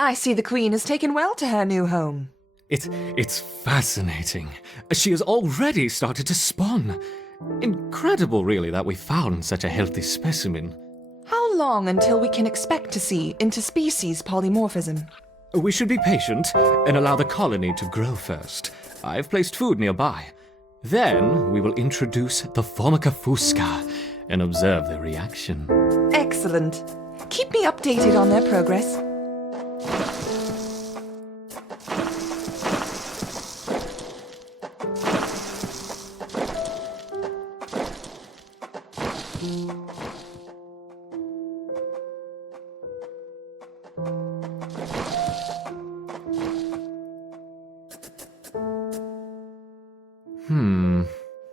I see the Queen has taken well to her new home. It's fascinating. She has already started to spawn. Incredible, really, that we found such a healthy specimen. How long until we can expect to see interspecies polymorphism? We should be patient and allow the colony to grow first. I've placed food nearby. Then we will introduce the Formica fusca and observe their reaction. Excellent. Keep me updated on their progress.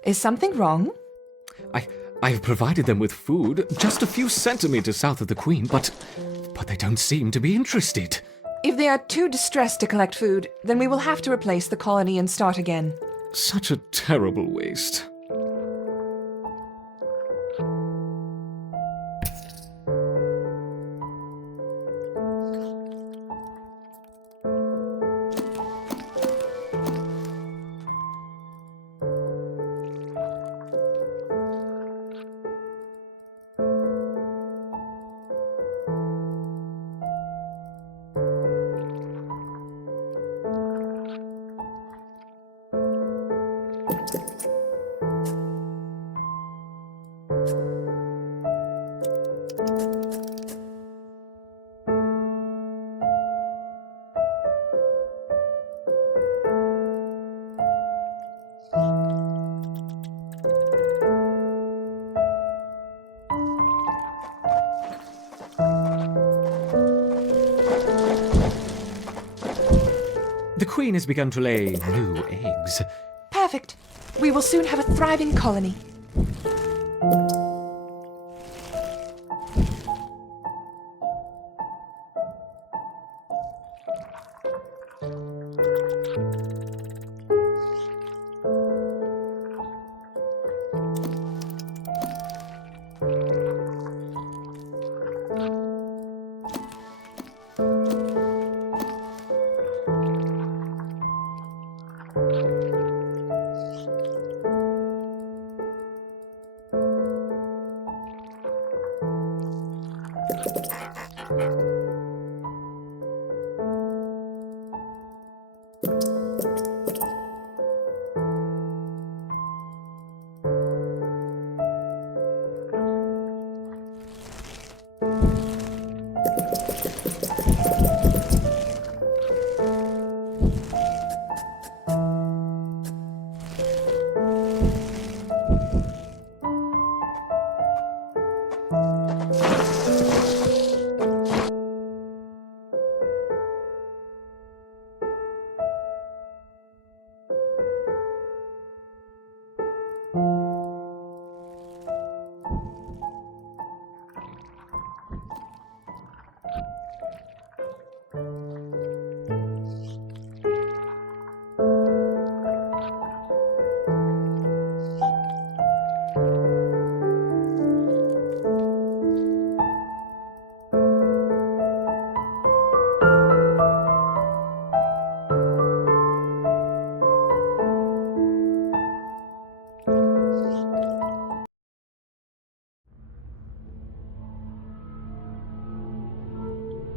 Is something wrong? I've provided them with food just a few centimeters south of the Queen, but they don't seem to be interested. If they are too distressed to collect food, then we will have to replace the colony and start again. Such a terrible waste. The Queen has begun to lay new eggs. Perfect. We will soon have a thriving colony.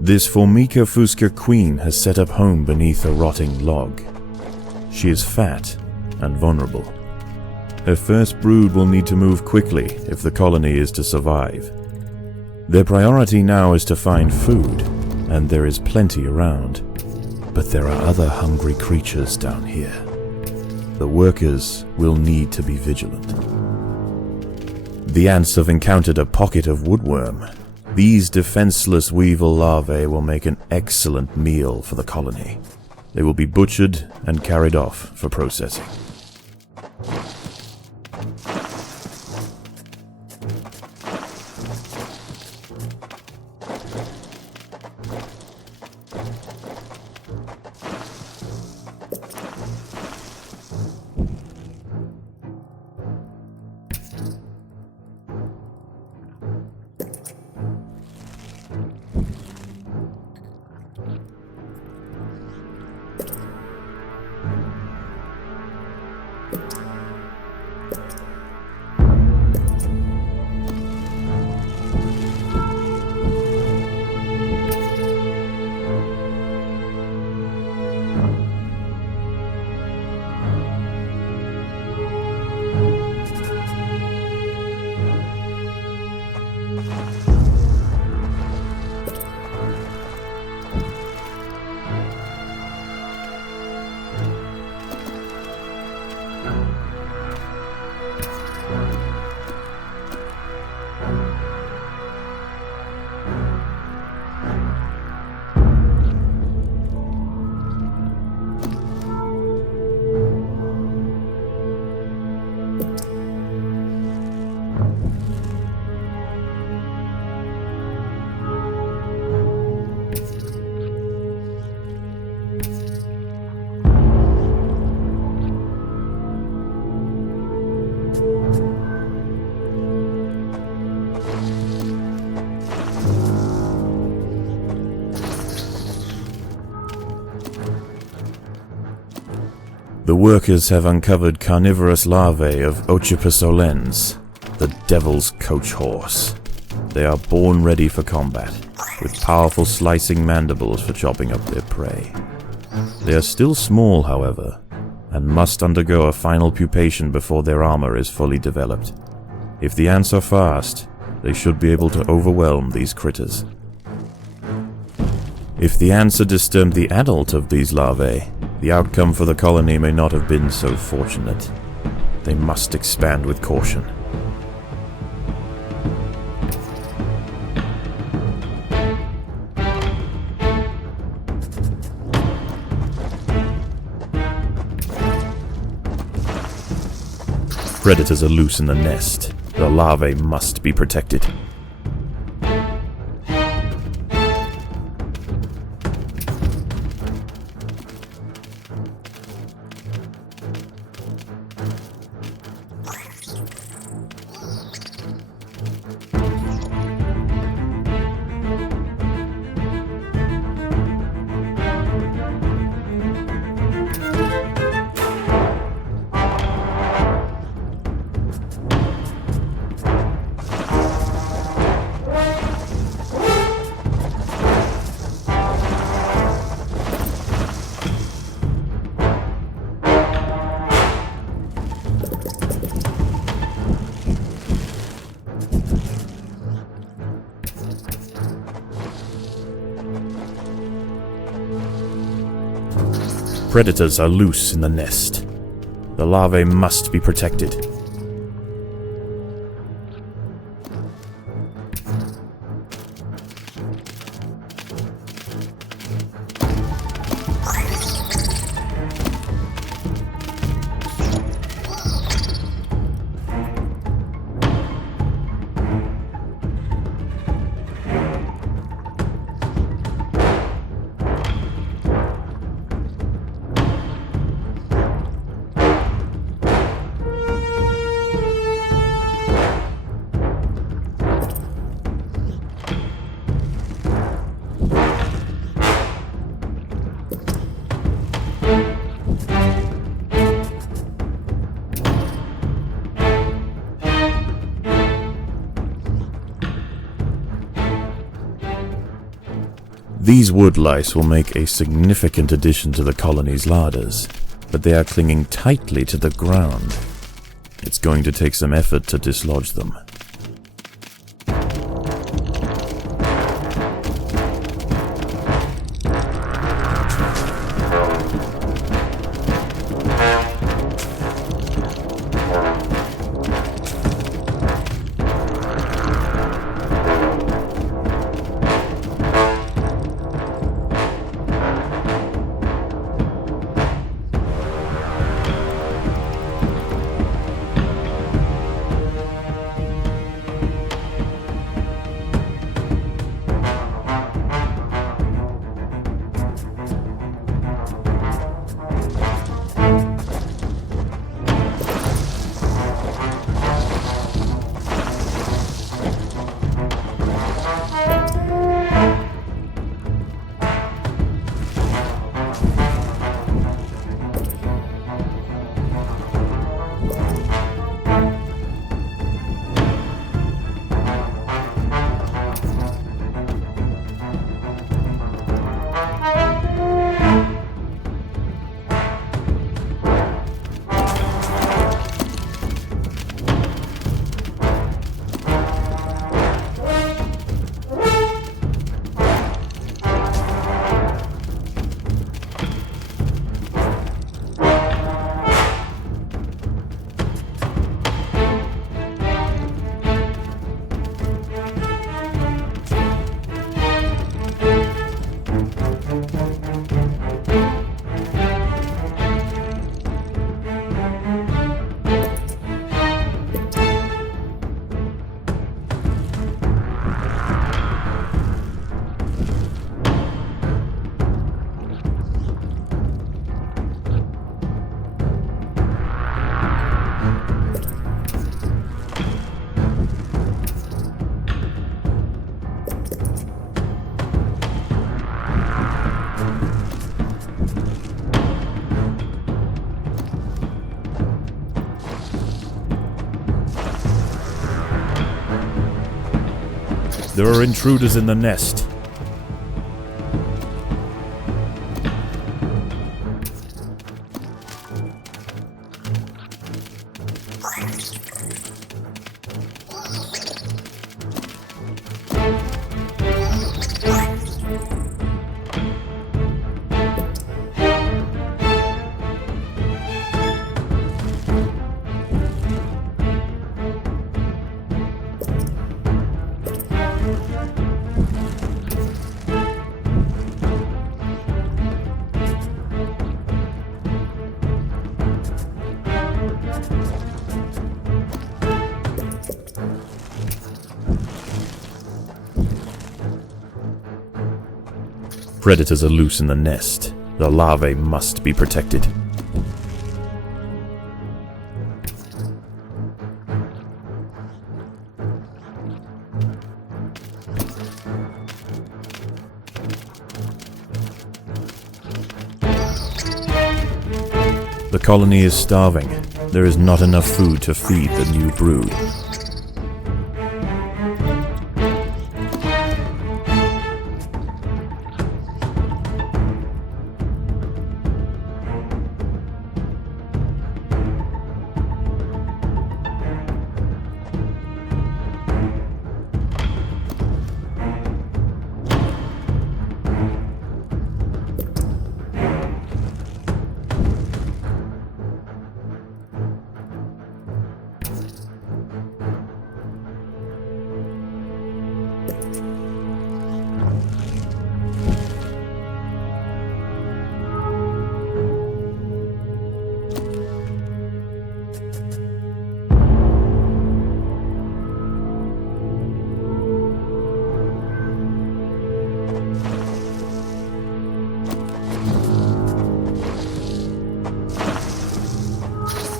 This Formica fusca queen has set up home beneath a rotting log. She is fat and vulnerable. Her first brood will need to move quickly if the colony is to survive. Their priority now is to find food, and there is plenty around. But there are other hungry creatures down here. The workers will need to be vigilant. The ants have encountered a pocket of woodworm. These defenseless weevil larvae will make an excellent meal for the colony. They will be butchered and carried off for processing. workers have uncovered carnivorous larvae of Ocypus olens, the devil's coach horse. They are born ready for combat, with powerful slicing mandibles for chopping up their prey. They are still small, however, and must undergo a final pupation before their armor is fully developed. If the ants are fast, they should be able to overwhelm these critters. If the ants had disturbed the adult of these larvae, the outcome for the colony may not have been so fortunate. They must expand with caution. Predators are loose in the nest. The larvae must be protected. Predators are loose in the nest. The larvae must be protected. These wood lice will make a significant addition to the colony's larders, but they are clinging tightly to the ground. It's going to take some effort to dislodge them. There are intruders in the nest. Predators are loose in the nest. The larvae must be protected. The colony is starving. There is not enough food to feed the new brood.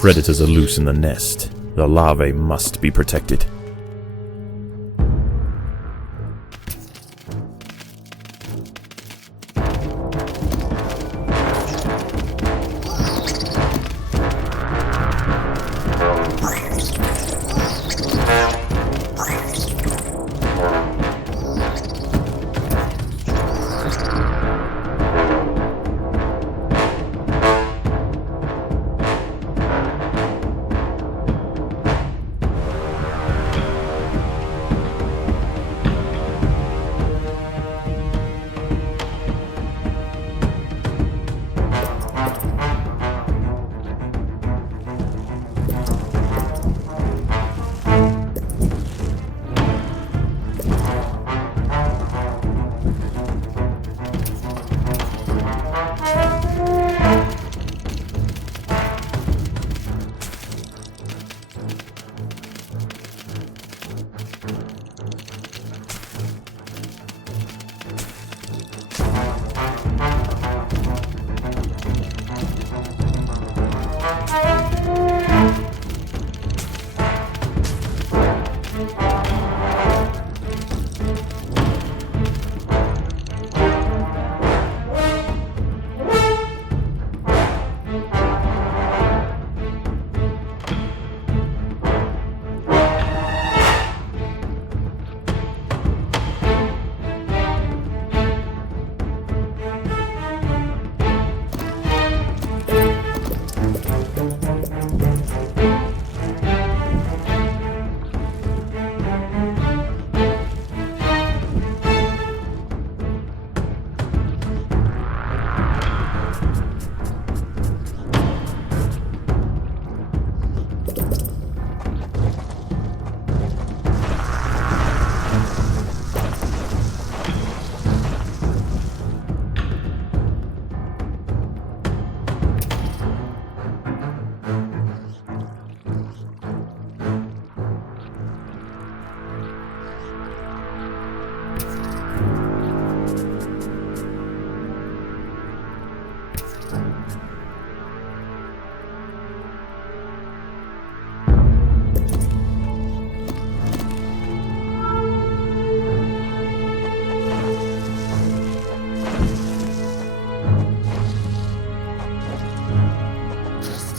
Predators are loose in the nest. The larvae must be protected.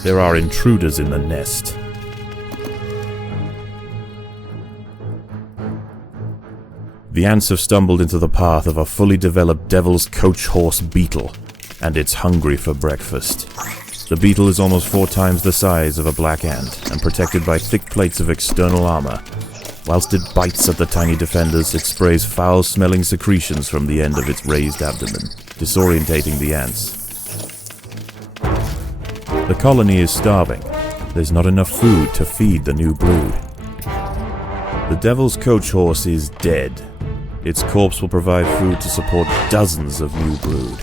There are intruders in the nest. The ants have stumbled into the path of a fully developed devil's coach horse beetle, and it's hungry for breakfast. The beetle is almost 4 times the size of a black ant, and protected by thick plates of external armor. Whilst it bites at the tiny defenders, it sprays foul-smelling secretions from the end of its raised abdomen, disorientating the ants. The colony is starving. There's not enough food to feed the new brood. The devil's coach horse is dead. Its corpse will provide food to support dozens of new brood.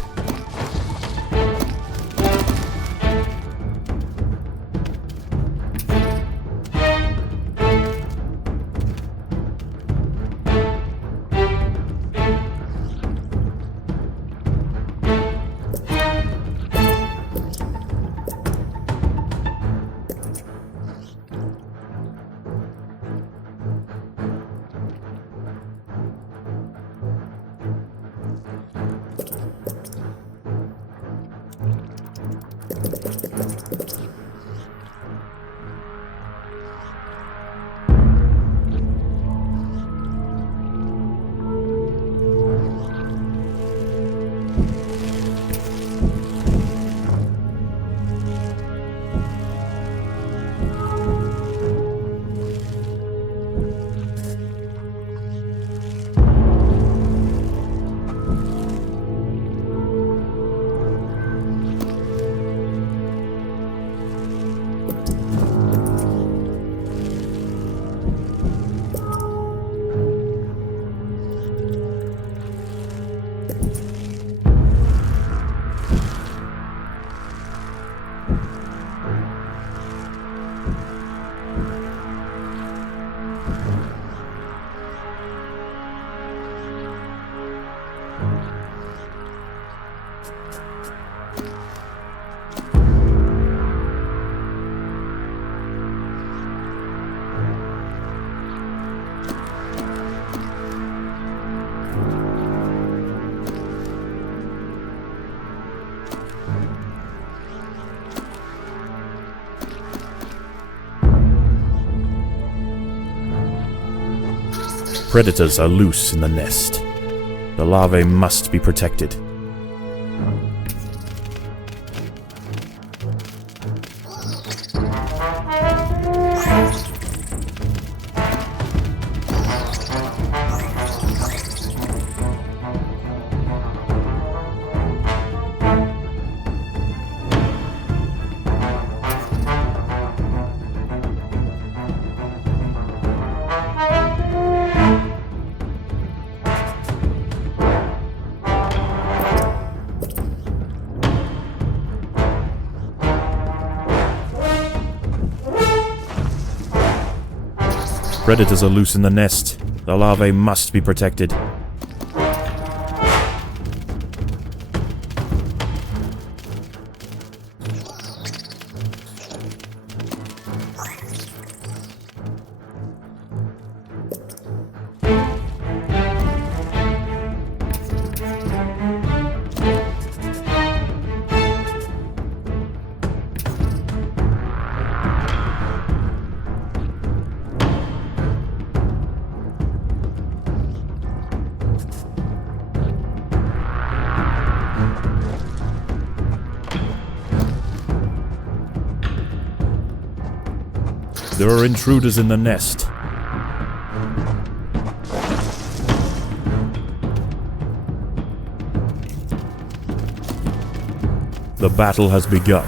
Predators are loose in the nest. The larvae must be protected. Predators are loose in the nest. The larvae must be protected. There are intruders in the nest. The battle has begun.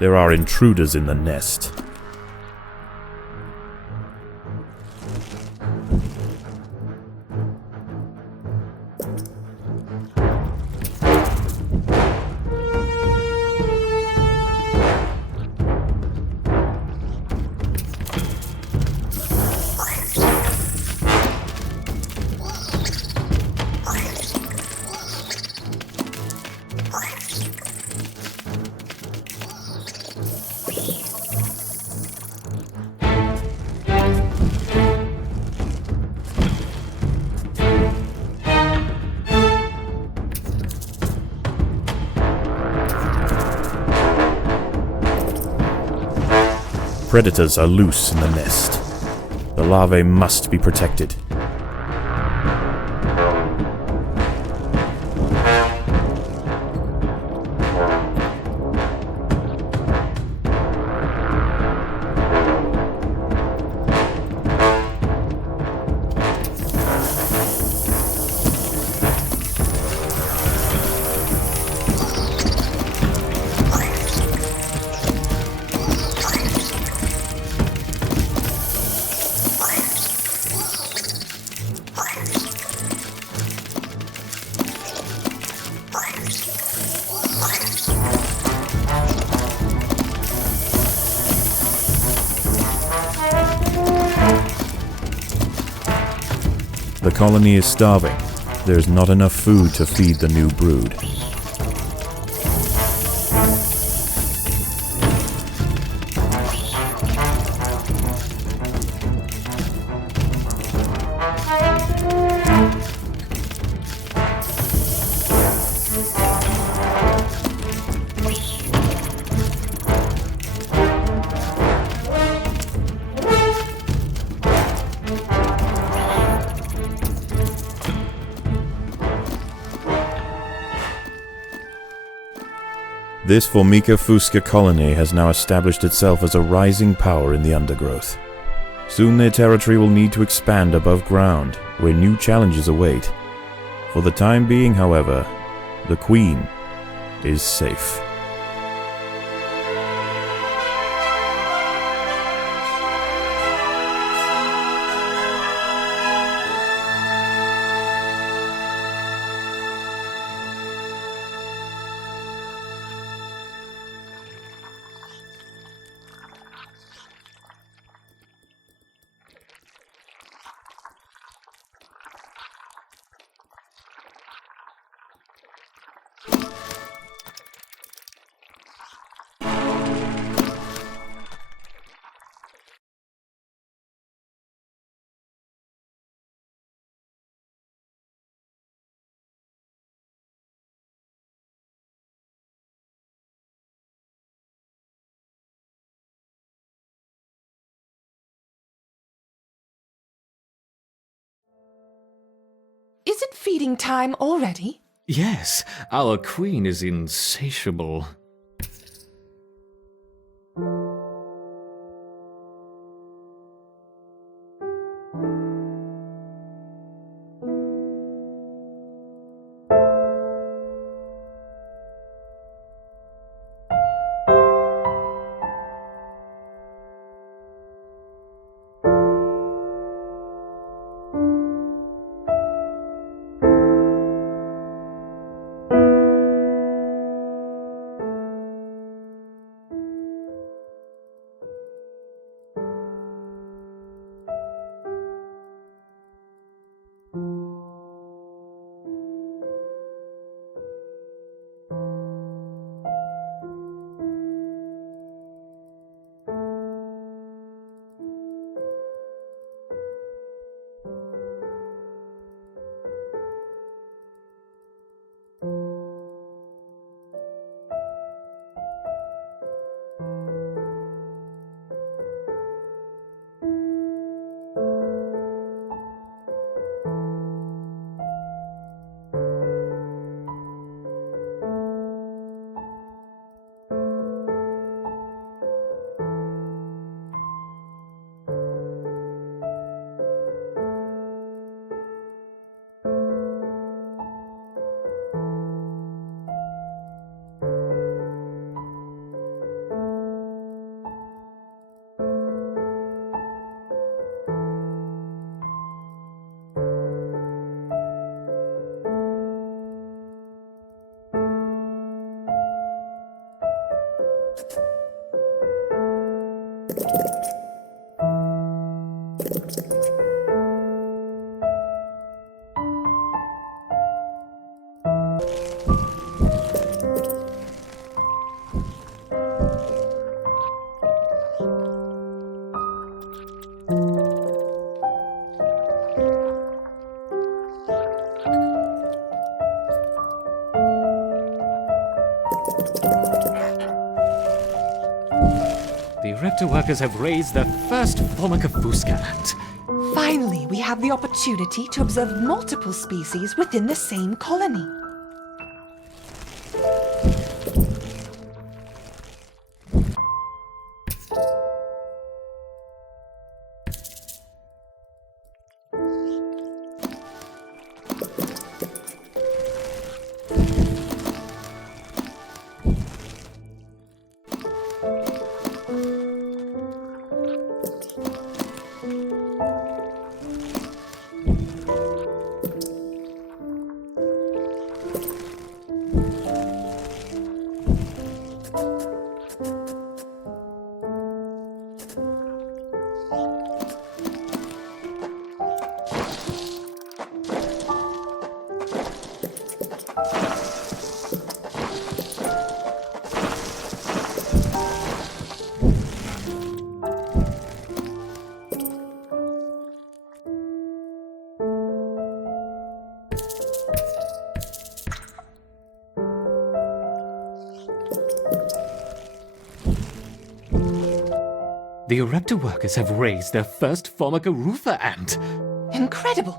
There are intruders in the nest. Predators are loose in the nest. The larvae must be protected. The colony is starving. There is not enough food to feed the new brood. This Formica fusca colony has now established itself as a rising power in the Undergrowth. Soon their territory will need to expand above ground, where new challenges await. For the time being, however, the Queen is safe. Is it feeding time already? Yes, our queen is insatiable. The Erector workers have raised their first Formica fusca ant. Finally, we have the opportunity to observe multiple species within the same colony. The Erector workers have raised their first Formica rufa ant. Incredible!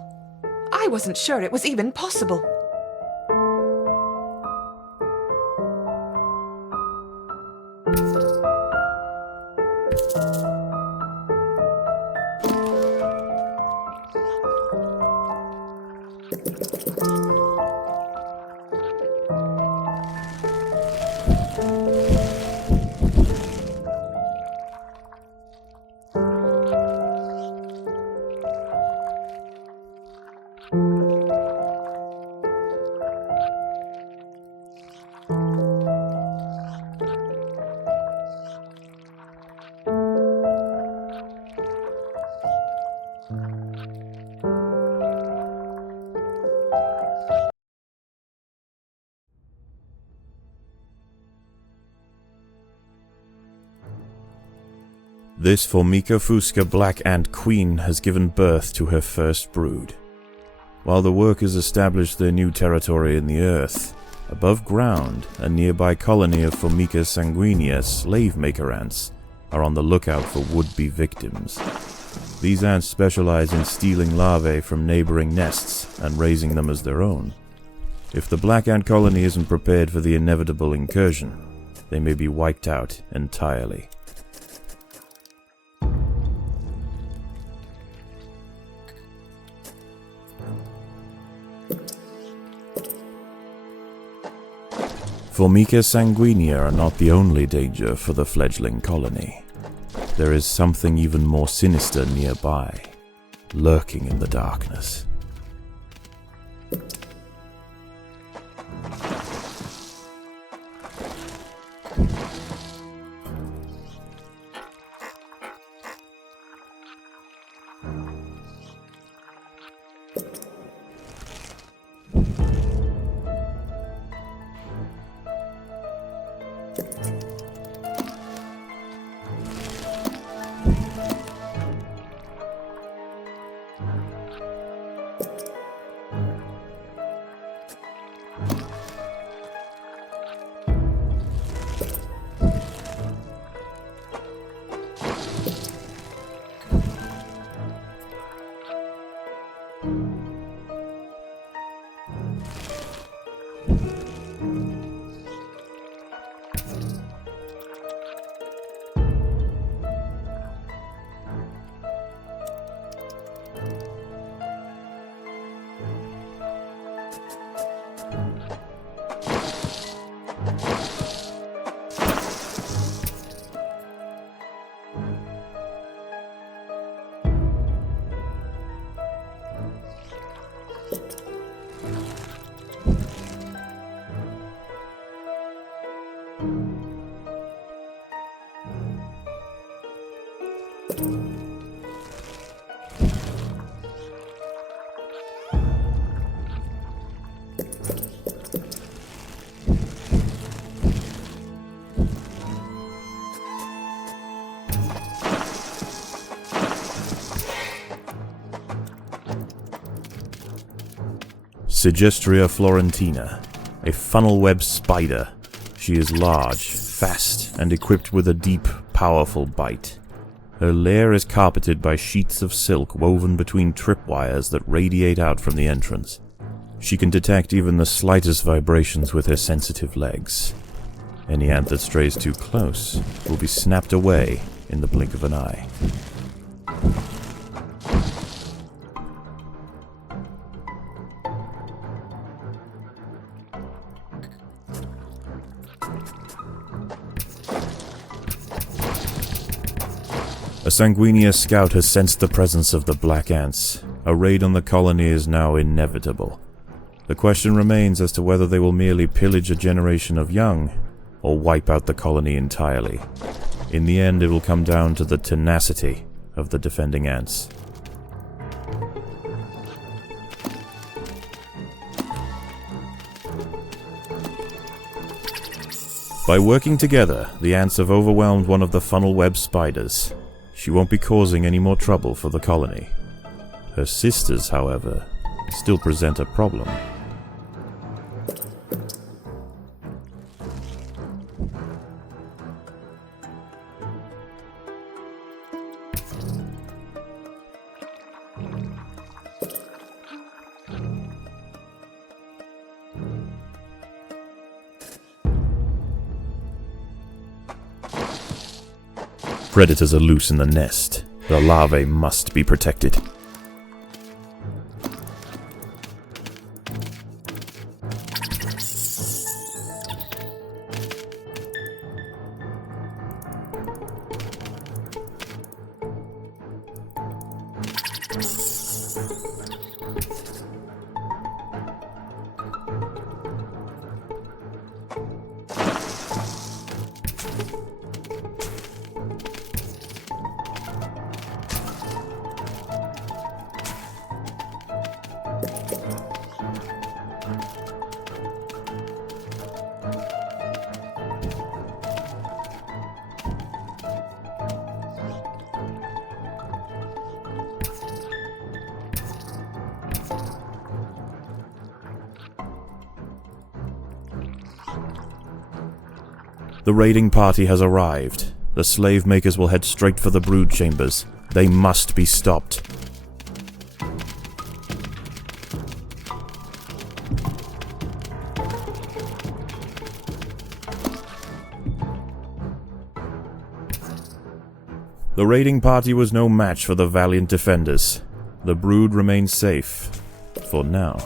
I wasn't sure it was even possible. This Formica fusca black ant queen has given birth to her first brood. While the workers establish their new territory in the earth, above ground, a nearby colony of Formica sanguinea slave maker ants are on the lookout for would-be victims. These ants specialize in stealing larvae from neighboring nests and raising them as their own. If the black ant colony isn't prepared for the inevitable incursion, they may be wiped out entirely. Formica sanguinea are not the only danger for the fledgling colony. There is something even more sinister nearby, lurking in the darkness. Sigestria florentina, a funnel-web spider. She is large, fast, and equipped with a deep, powerful bite. Her lair is carpeted by sheets of silk woven between tripwires that radiate out from the entrance. She can detect even the slightest vibrations with her sensitive legs. Any ant that strays too close will be snapped away in the blink of an eye. A Sanguinia scout has sensed the presence of the black ants. A raid on the colony is now inevitable. The question remains as to whether they will merely pillage a generation of young, or wipe out the colony entirely. In the end, it will come down to the tenacity of the defending ants. By working together, the ants have overwhelmed one of the funnel-web spiders. She won't be causing any more trouble for the colony. Her sisters, however, still present a problem. Predators are loose in the nest. The larvae must be protected. The raiding party has arrived. The slave makers will head straight for the brood chambers. They must be stopped. The raiding party was no match for the valiant defenders. The brood remains safe. For now.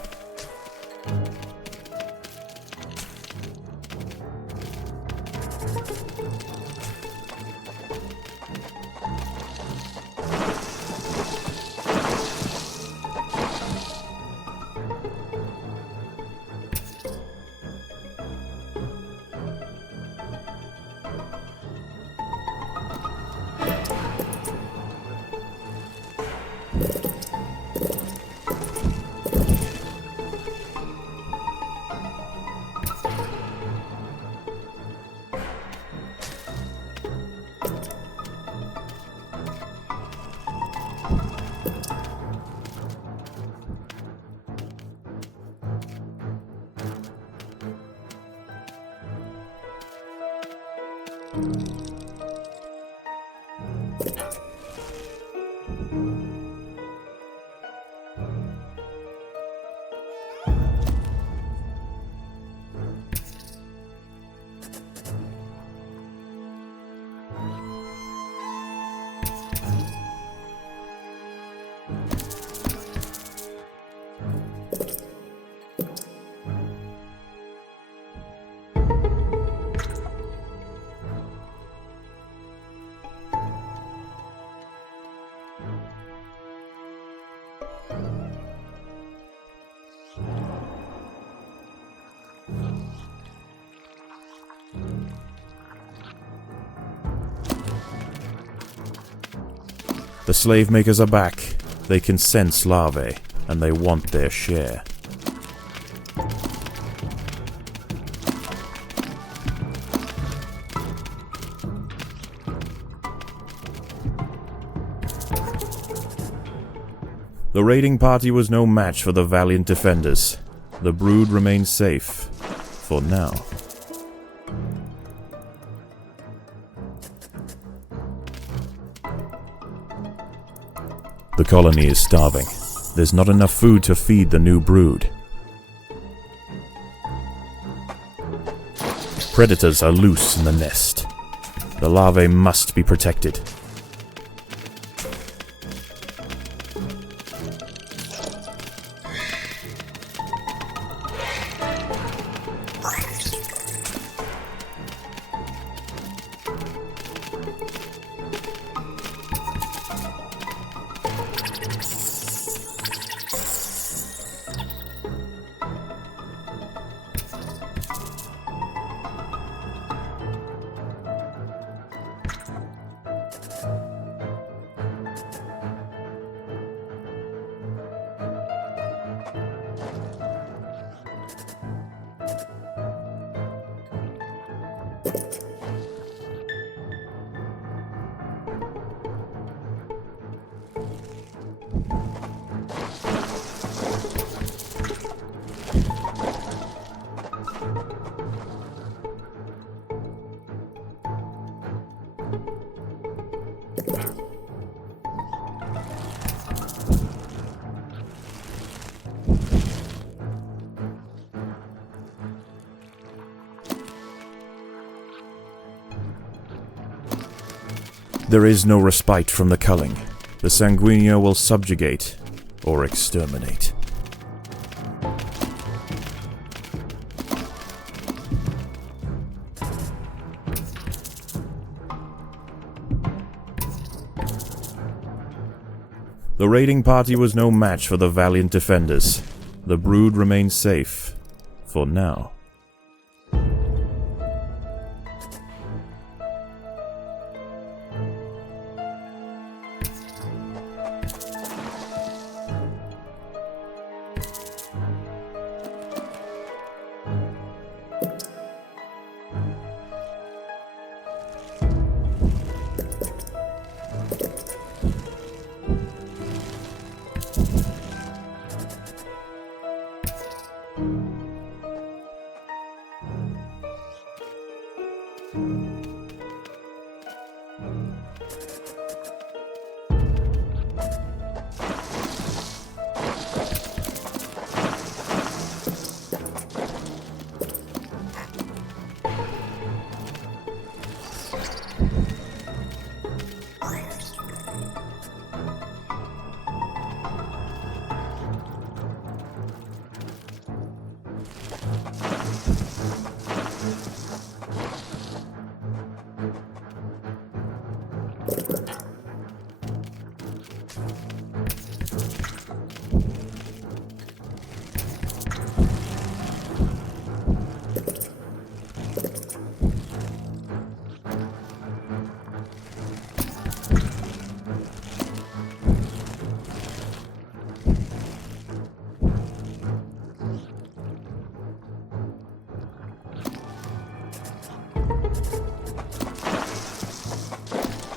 The slave makers are back. They can sense larvae, and they want their share. The raiding party was no match for the valiant defenders. The brood remains safe. For now. The colony is starving. There's not enough food to feed the new brood. Predators are loose in the nest. The larvae must be protected. There is no respite from the culling. The Sanguinio will subjugate or exterminate. The raiding party was no match for the valiant defenders. The brood remains safe. For now.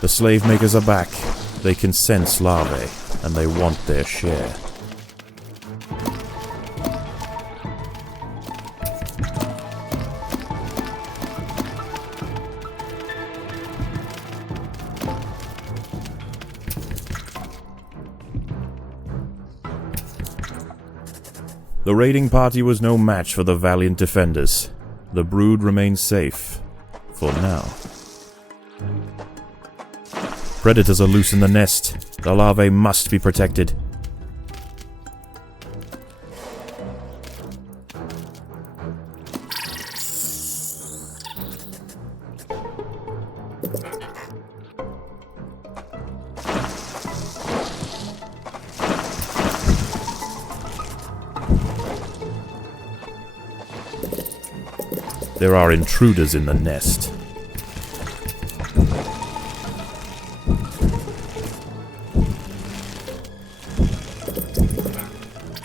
The slave makers are back. They can sense larvae, and they want their share. The raiding party was no match for the valiant defenders. The brood remains safe. For now. Predators are loose in the nest. The larvae must be protected. There are intruders in the nest.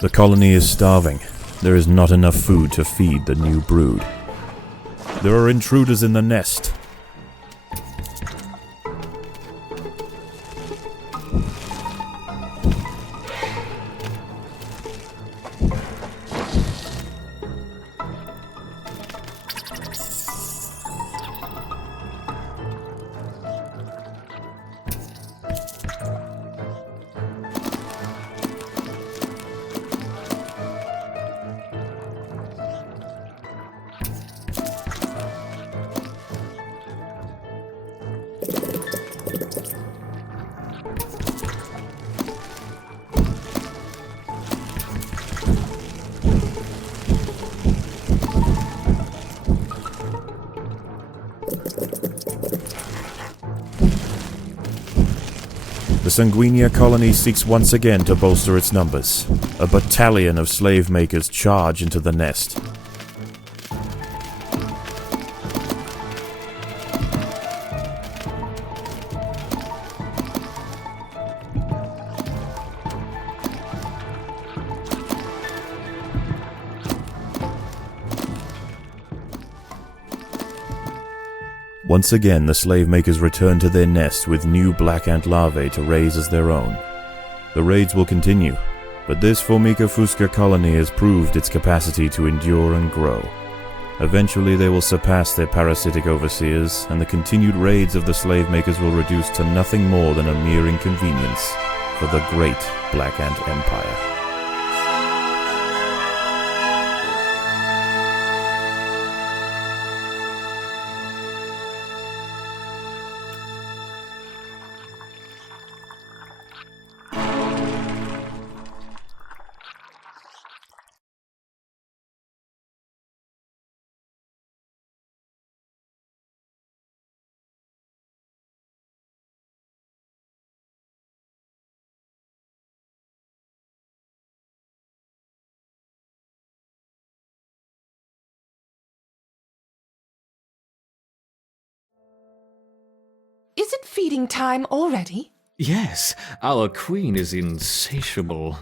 The colony is starving. There is not enough food to feed the new brood. There are intruders in the nest. Sanguinia colony seeks once again to bolster its numbers. A battalion of slave makers charge into the nest. Once again, the slave makers return to their nest with new black ant larvae to raise as their own. The raids will continue, but this Formica fusca colony has proved its capacity to endure and grow. Eventually they will surpass their parasitic overseers, and the continued raids of the slave makers will reduce to nothing more than a mere inconvenience for the great Black Ant Empire. Is it feeding time already? Yes, our queen is insatiable.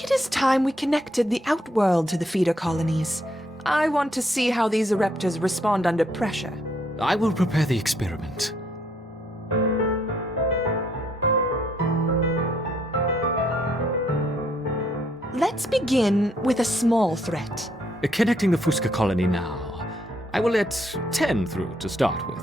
It is time we connected the outworld to the feeder colonies. I want to see how these eruptors respond under pressure. I will prepare the experiment. Let's begin with a small threat. Connecting the Fusca colony now. I will let 10 through to start with.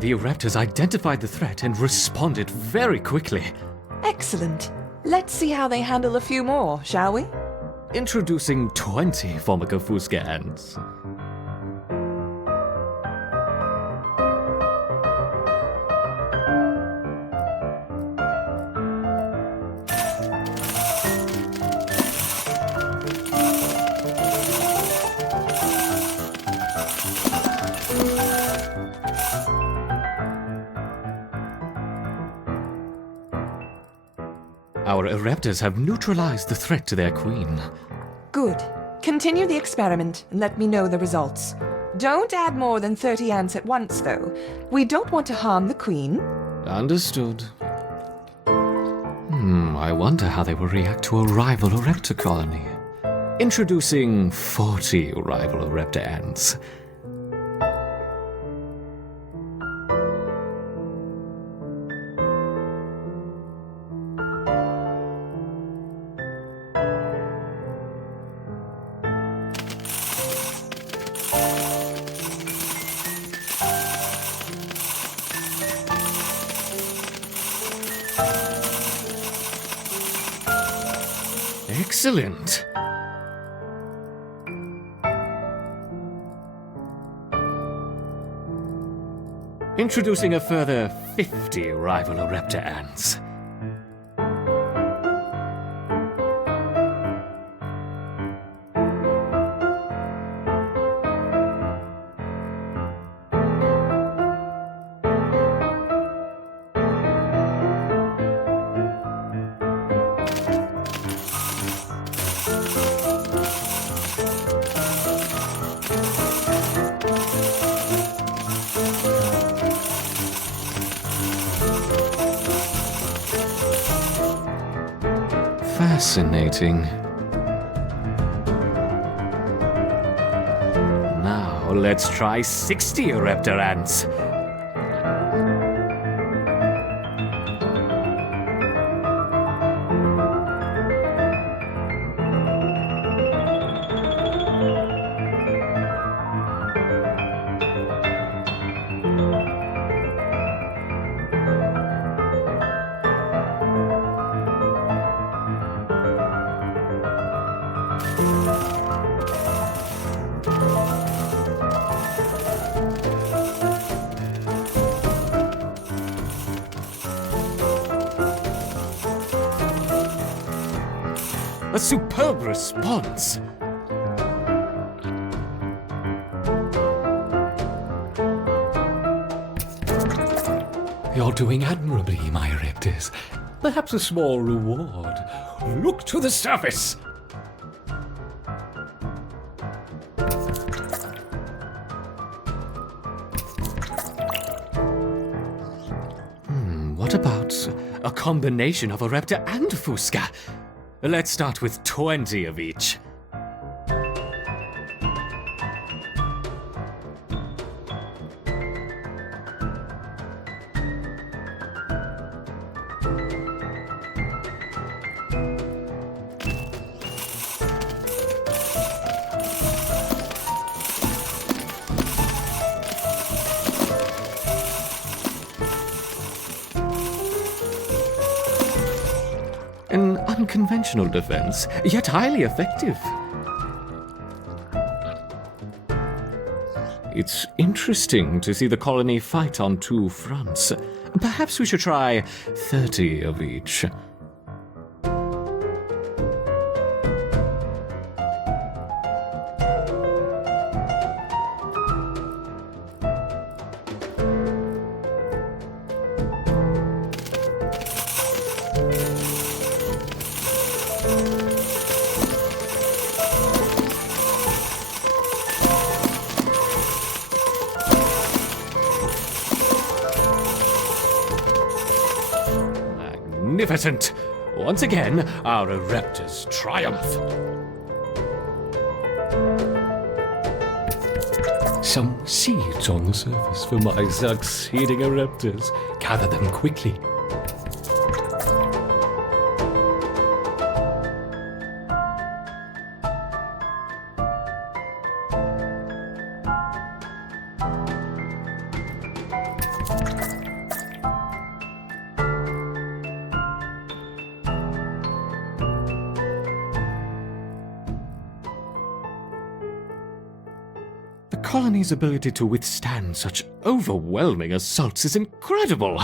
The Raptors identified the threat and responded very quickly. Excellent. Let's see how they handle a few more, shall we? Introducing 20 Formica fusca ants. Our Raptors have neutralized the threat to their queen. Good. Continue the experiment and let me know the results. Don't add more than 30 ants at once, though. We don't want to harm the queen. Understood. I wonder how they will react to a rival Raptor colony. Introducing 40 rival Raptor ants. Excellent! Introducing a further 50 rival Raptor ants. Fascinating. Now let's try 60 Raptor ants. A superb response! You're doing admirably, my Raptors. Perhaps a small reward. Look to the surface! What about a combination of a Raptor and a Fusca? Let's start with 20 of each. An unconventional defense, yet highly effective. It's interesting to see the colony fight on two fronts. Perhaps we should try 30 of each. Magnificent! Once again, our Raptors triumph. Some seeds on the surface for my succeeding Raptors. Gather them quickly. The colony's ability to withstand such overwhelming assaults is incredible.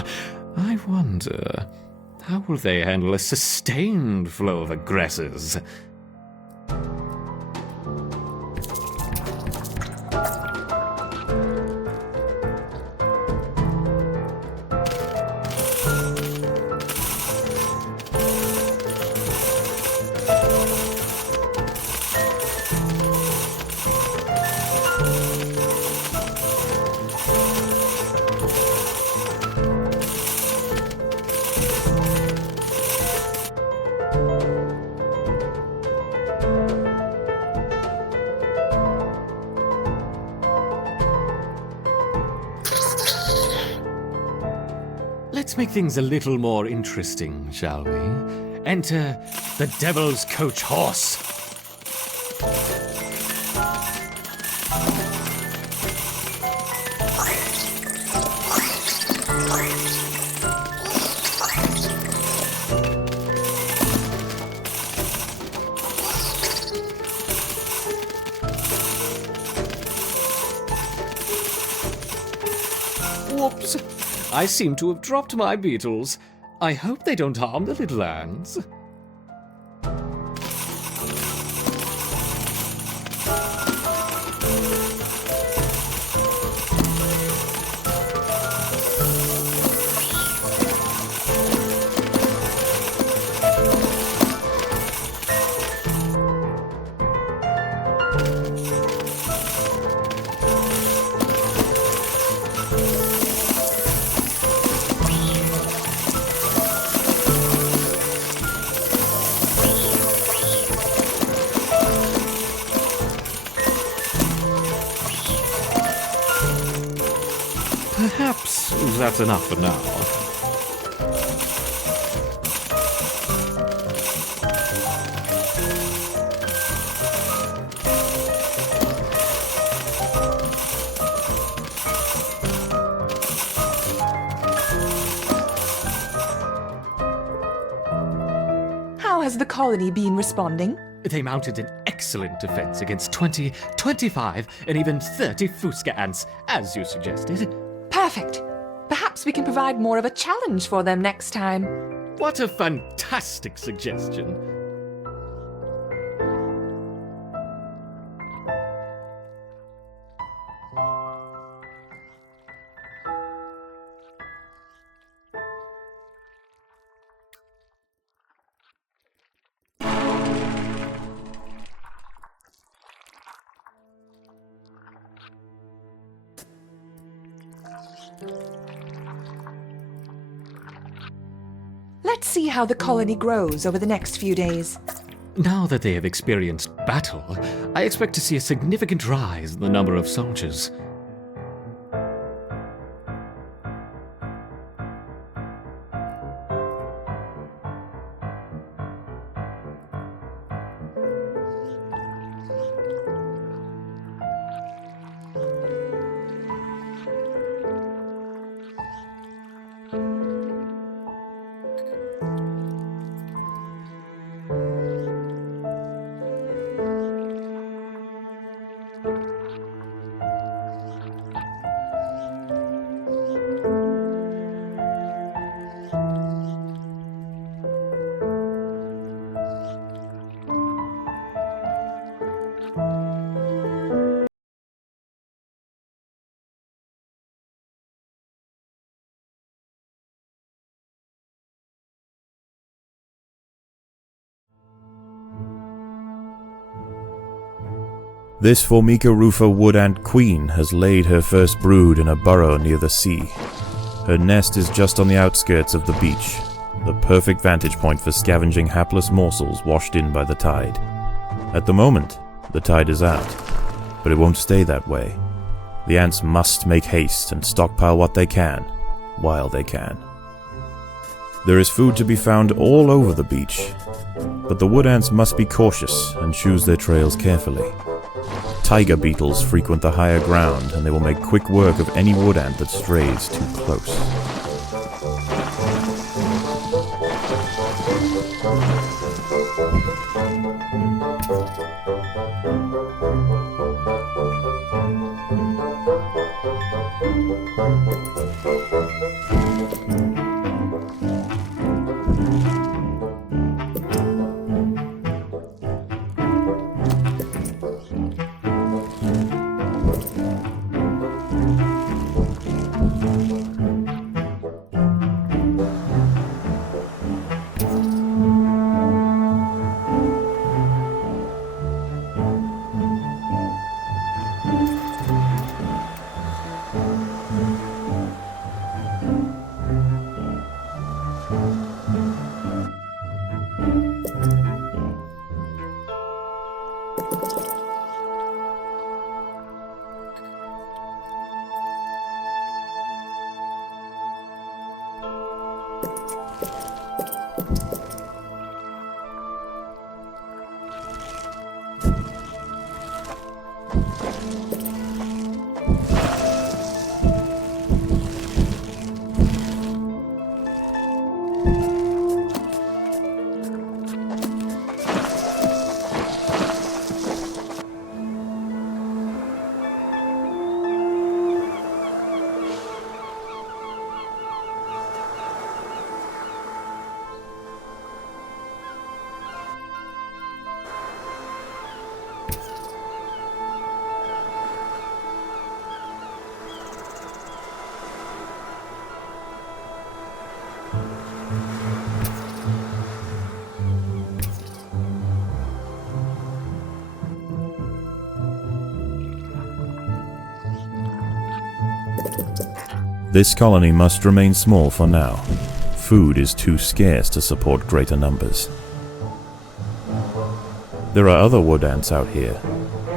I wonder, how will they handle a sustained flow of aggressors? Let's make things a little more interesting, shall we? Enter the Devil's Coach Horse. Whoops! I seem to have dropped my beetles. I hope they don't harm the little ants. perhaps that's enough for now. How has the colony been responding? They mounted an excellent defense against 20, 25, and even 30 Fusca ants, as you suggested. Perfect. Perhaps we can provide more of a challenge for them next time. What a fantastic suggestion. Let's see how the colony grows over the next few days. Now that they have experienced battle, I expect to see a significant rise in the number of soldiers. This Formica rufa wood ant queen has laid her first brood in a burrow near the sea. Her nest is just on the outskirts of the beach, the perfect vantage point for scavenging hapless morsels washed in by the tide. At the moment, the tide is out, but it won't stay that way. The ants must make haste and stockpile what they can, while they can. There is food to be found all over the beach, but the wood ants must be cautious and choose their trails carefully. Tiger beetles frequent the higher ground, and they will make quick work of any wood ant that strays too close. This colony must remain small for now. Food is too scarce to support greater numbers. There are other wood ants out here.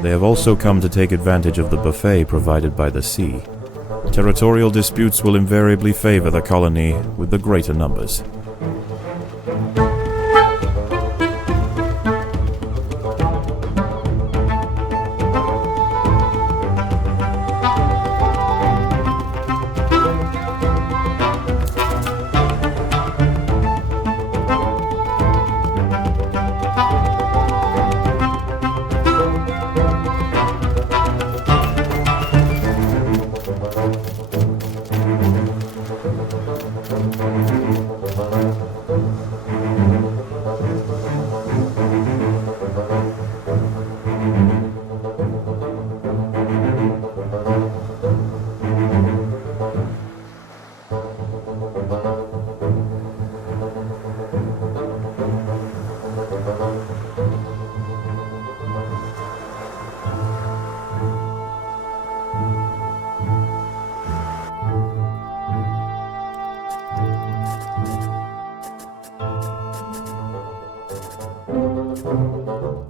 They have also come to take advantage of the buffet provided by the sea. Territorial disputes will invariably favor the colony with the greater numbers.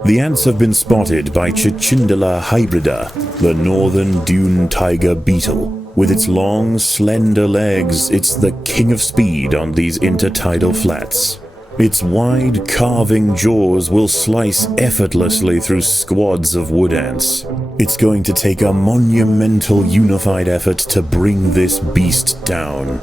The ants have been spotted by Cicindola hybrida, the northern dune tiger beetle. With its long, slender legs, it's the king of speed on these intertidal flats. Its wide, carving jaws will slice effortlessly through squads of wood ants. It's going to take a monumental unified effort to bring this beast down.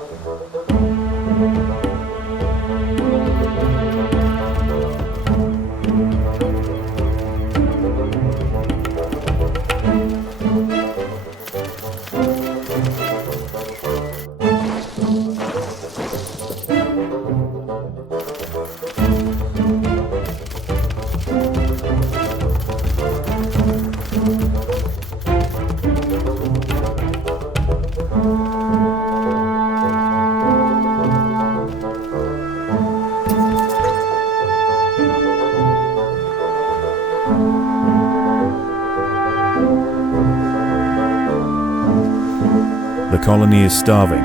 The colony is starving.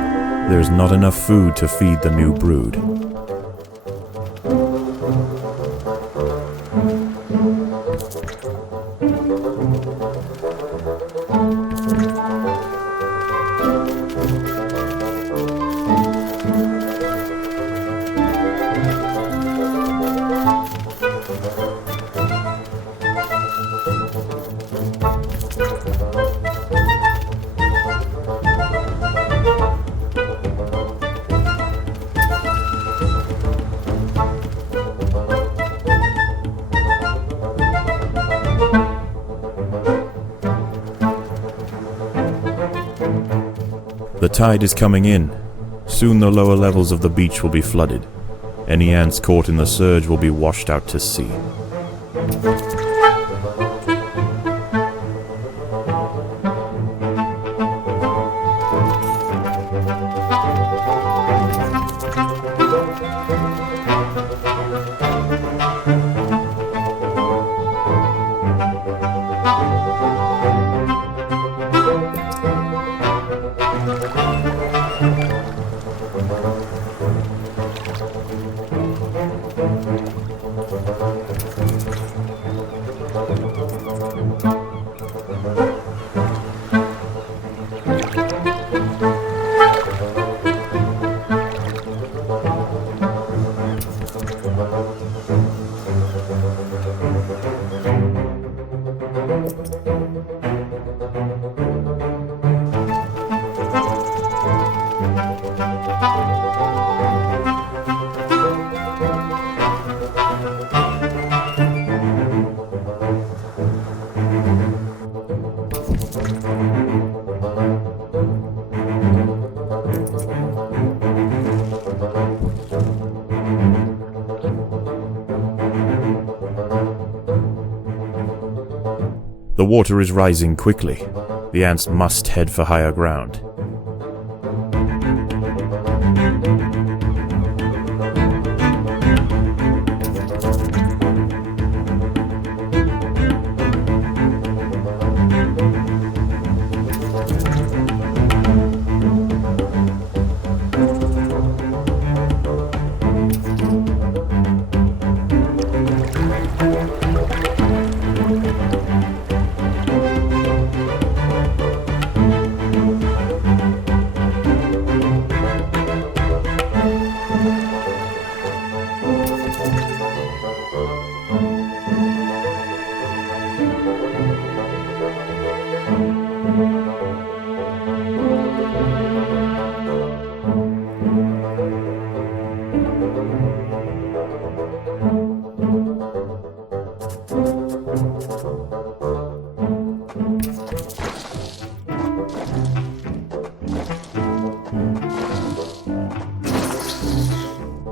There's not enough food to feed the new brood. The tide is coming in. Soon the lower levels of the beach will be flooded. Any ants caught in the surge will be washed out to sea. The water is rising quickly. The ants must head for higher ground.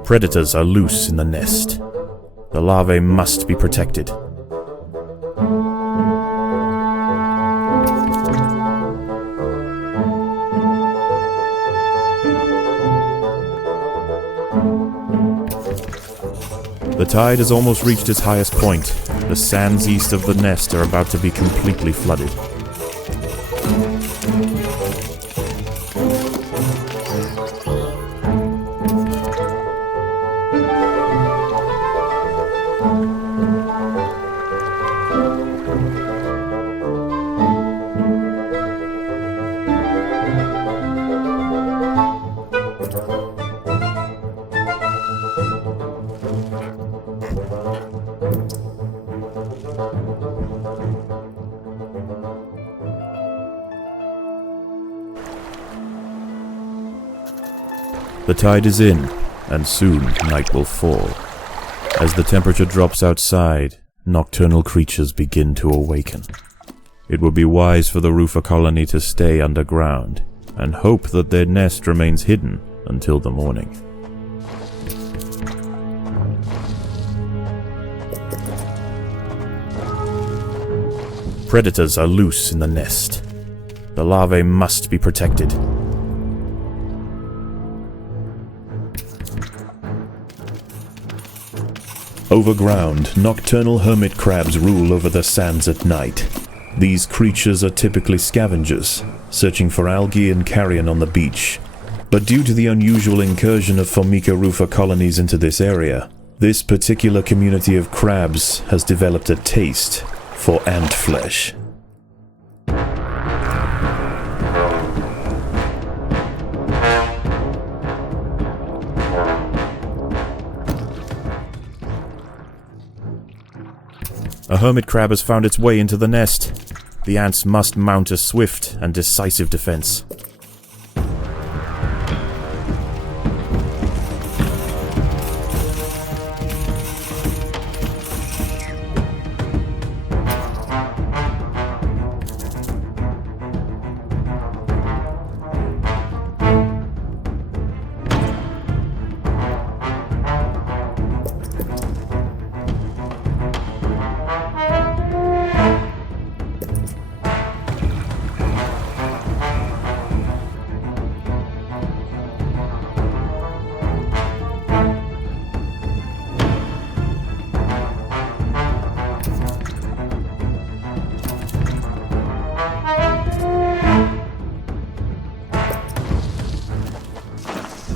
Predators are loose in the nest. The larvae must be protected. The tide has almost reached its highest point. The sands east of the nest are about to be completely flooded. The tide is in, and soon night will fall. As the temperature drops outside, nocturnal creatures begin to awaken. It would be wise for the roofer colony to stay underground, and hope that their nest remains hidden until the morning. Predators are loose in the nest. The larvae must be protected. Overground, nocturnal hermit crabs rule over the sands at night. These creatures are typically scavengers, searching for algae and carrion on the beach. But due to the unusual incursion of Formica rufa colonies into this area, this particular community of crabs has developed a taste for ant flesh. A hermit crab has found its way into the nest. The ants must mount a swift and decisive defense.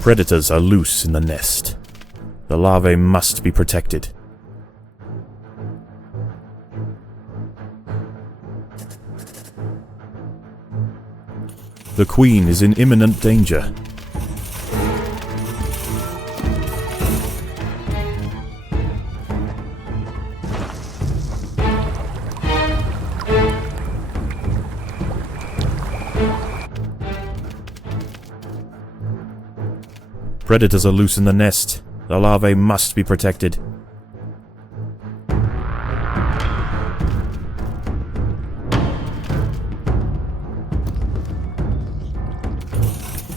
Predators are loose in the nest. The larvae must be protected. The queen is in imminent danger. Predators are loose in the nest. The larvae must be protected.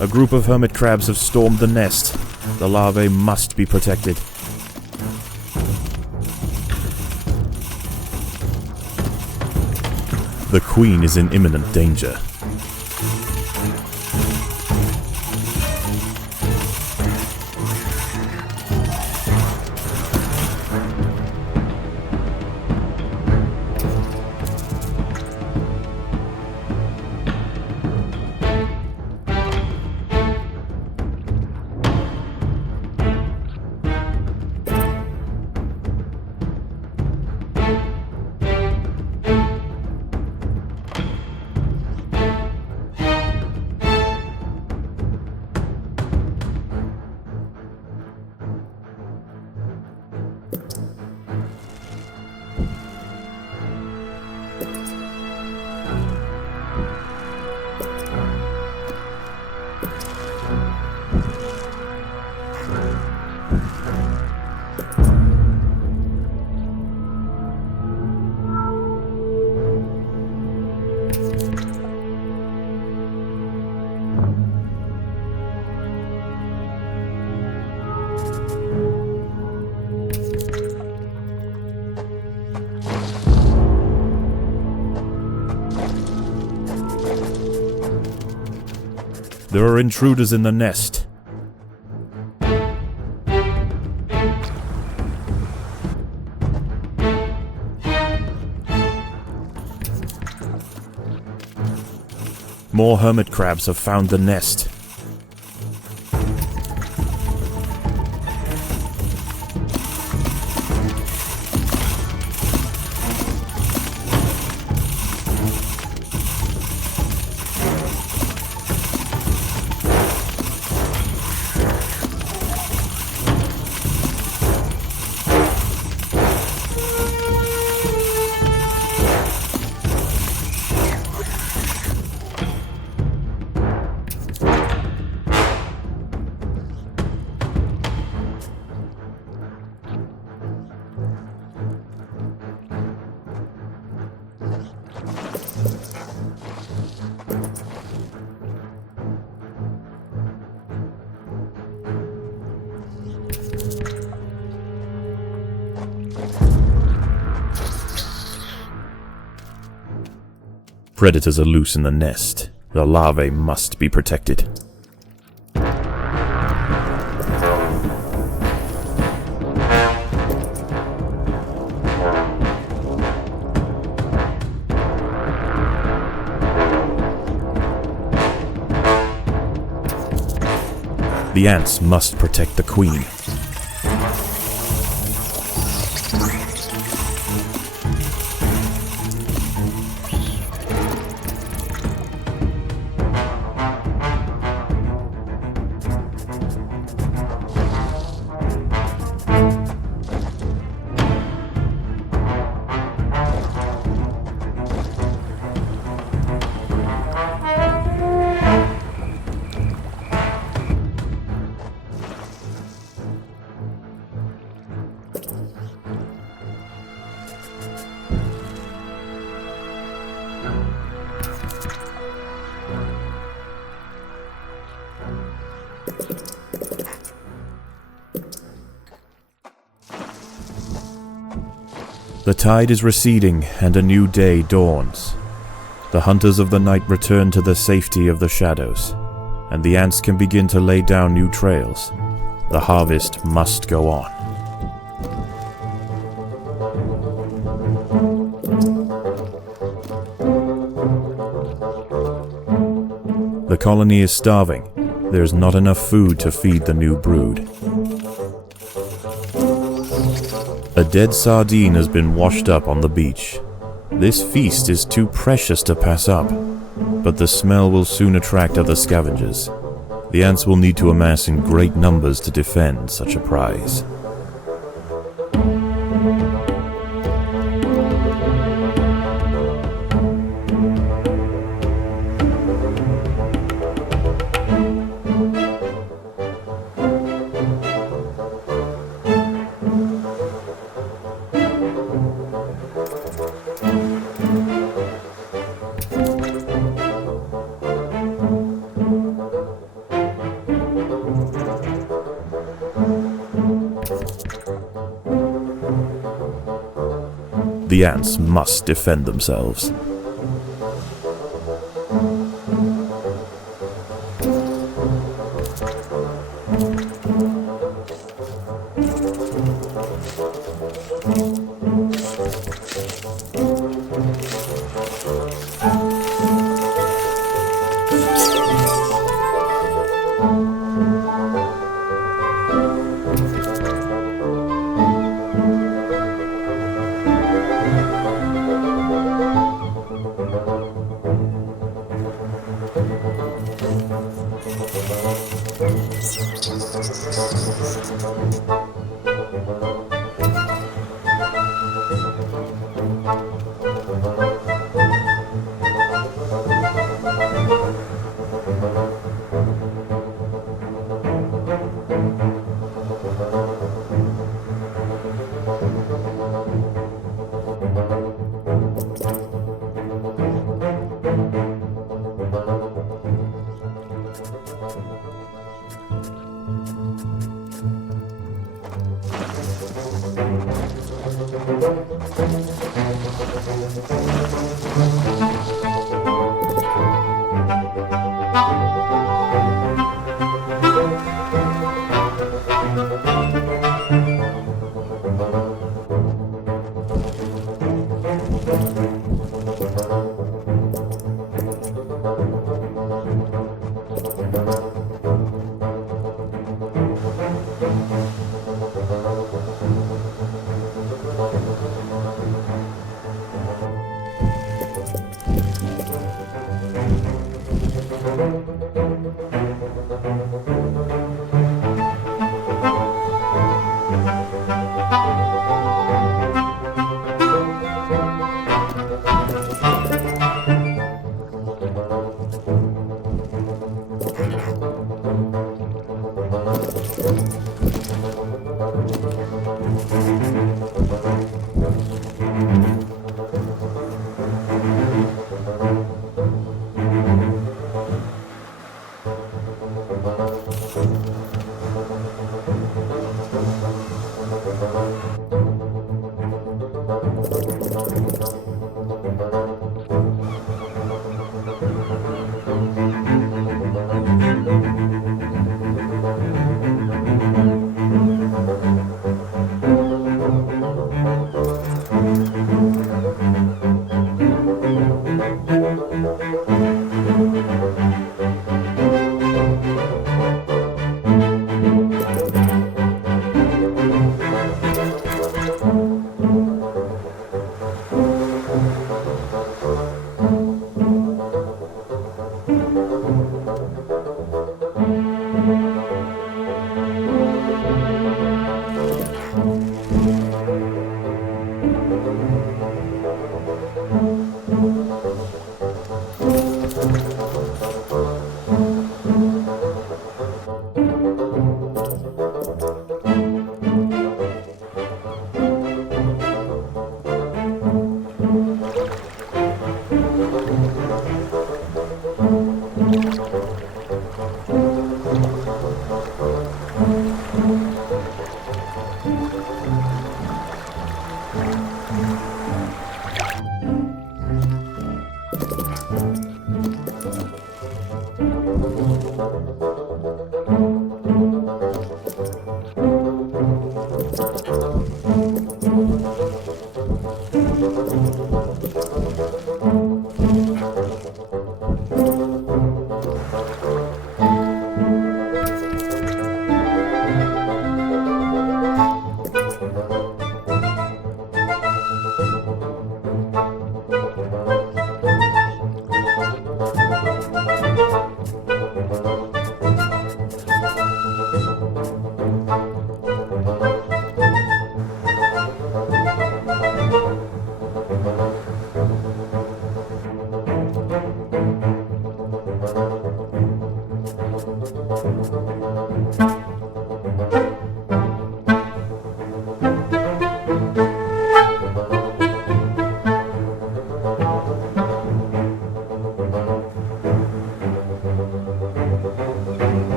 A group of hermit crabs have stormed the nest. The larvae must be protected. The queen is in imminent danger. There are intruders in the nest. More hermit crabs have found the nest. Predators are loose in the nest. The larvae must be protected. The ants must protect the queen. The tide is receding and a new day dawns. The hunters of the night return to the safety of the shadows, and the ants can begin to lay down new trails. The harvest must go on. The colony is starving. There's not enough food to feed the new brood. A dead sardine has been washed up on the beach. This feast is too precious to pass up, but the smell will soon attract other scavengers. The ants will need to amass in great numbers to defend such a prize. The ants must defend themselves.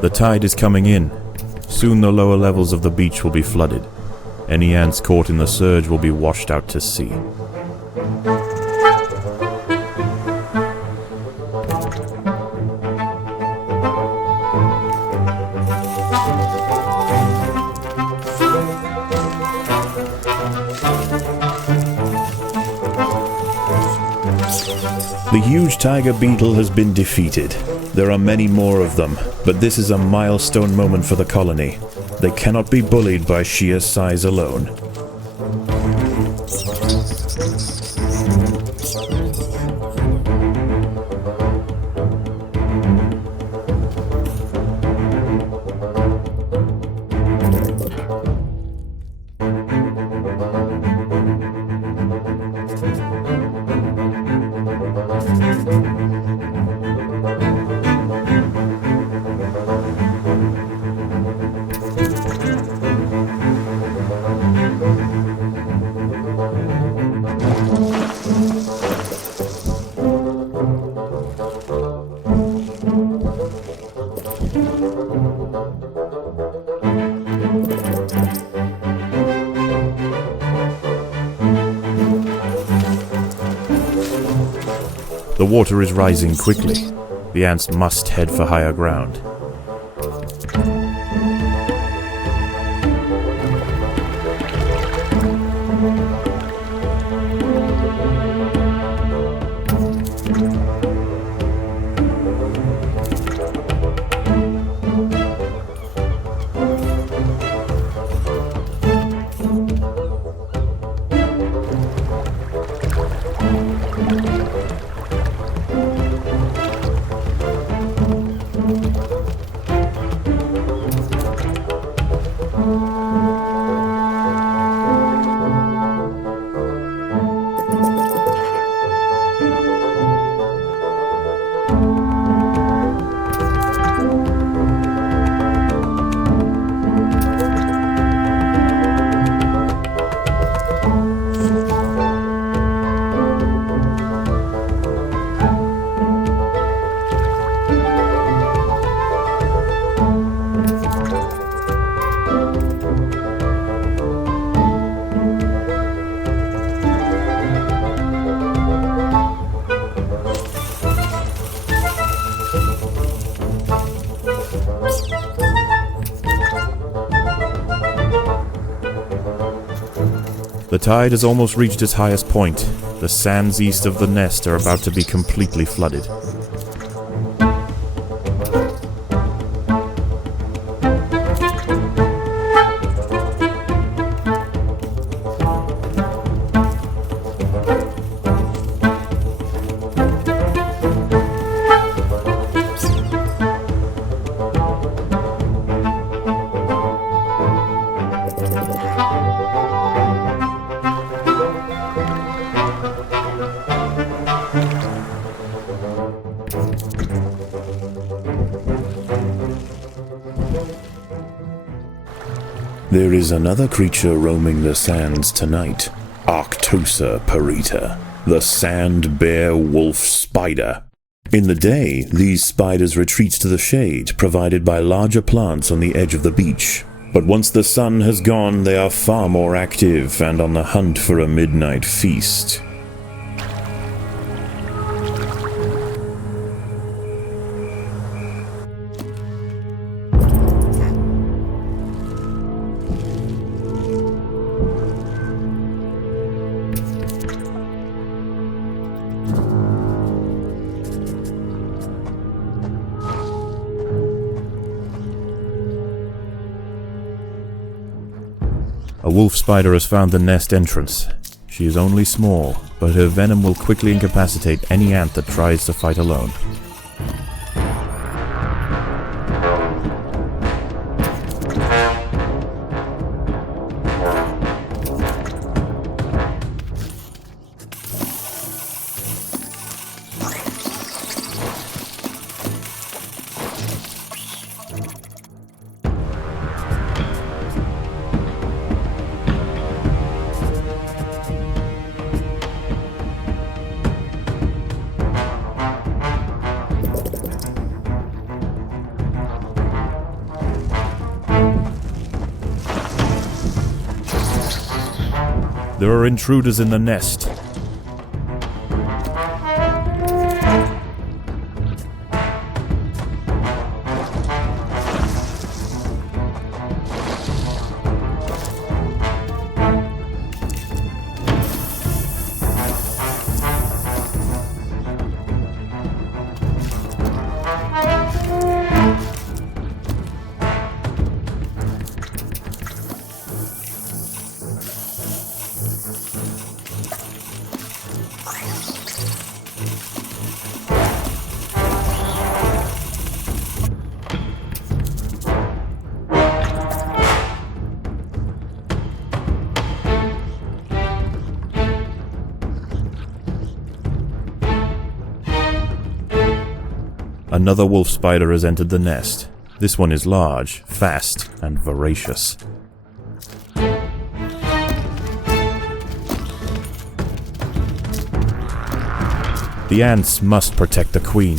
The tide is coming in. Soon the lower levels of the beach will be flooded. Any ants caught in the surge will be washed out to sea. The huge tiger beetle has been defeated. There are many more of them, but this is a milestone moment for the colony. They cannot be bullied by sheer size alone. The water is rising quickly. The ants must head for higher ground. The tide has almost reached its highest point. The sands east of the nest are about to be completely flooded. There is another creature roaming the sands tonight. Arctosa parita, the sand bear wolf spider. In the day, these spiders retreat to the shade provided by larger plants on the edge of the beach. But once the sun has gone, they are far more active and on the hunt for a midnight feast. A wolf spider has found the nest entrance. She is only small, but her venom will quickly incapacitate any ant that tries to fight alone. There are intruders in the nest. Another wolf spider has entered the nest. This one is large, fast, and voracious. The ants must protect the queen.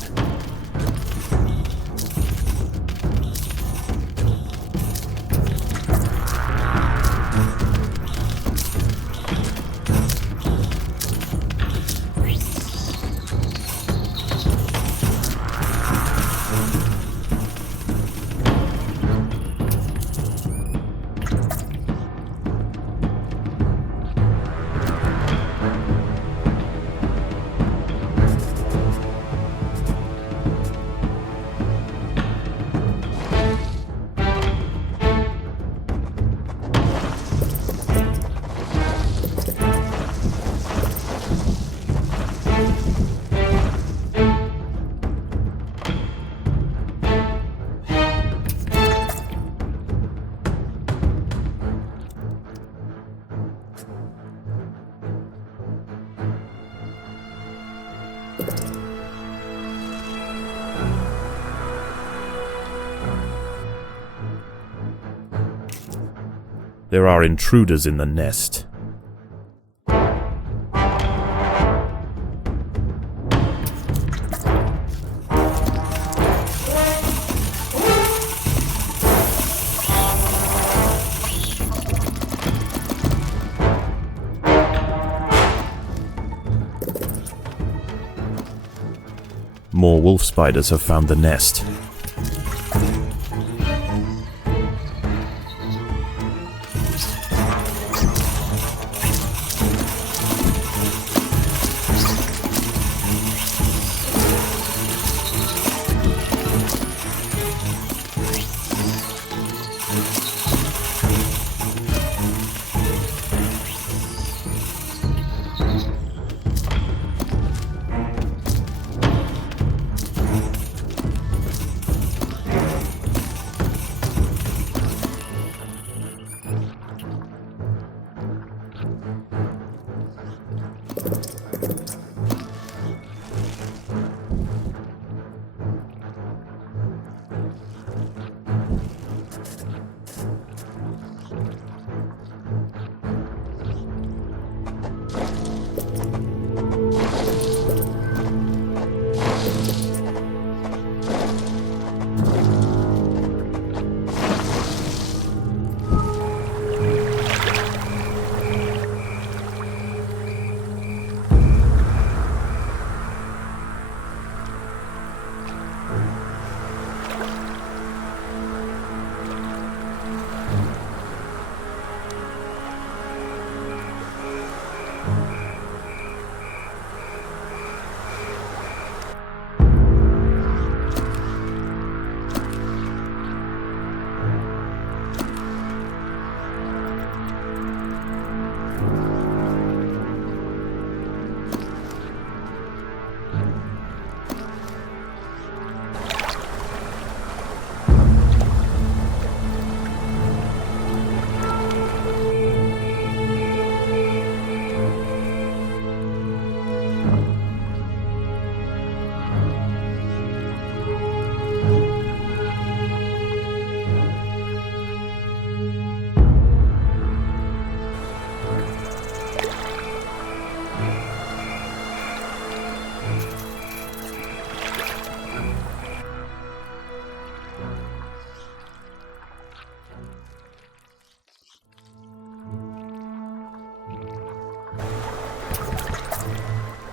There are intruders in the nest. More wolf spiders have found the nest.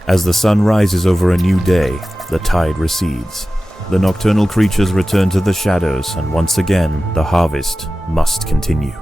As the sun rises over a new day, the tide recedes. The nocturnal creatures return to the shadows, and once again, the harvest must continue.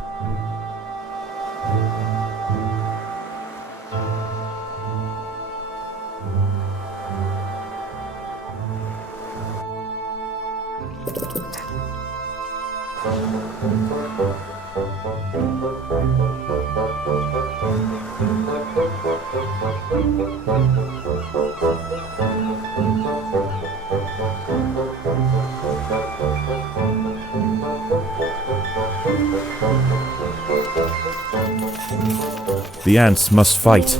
The ants must fight.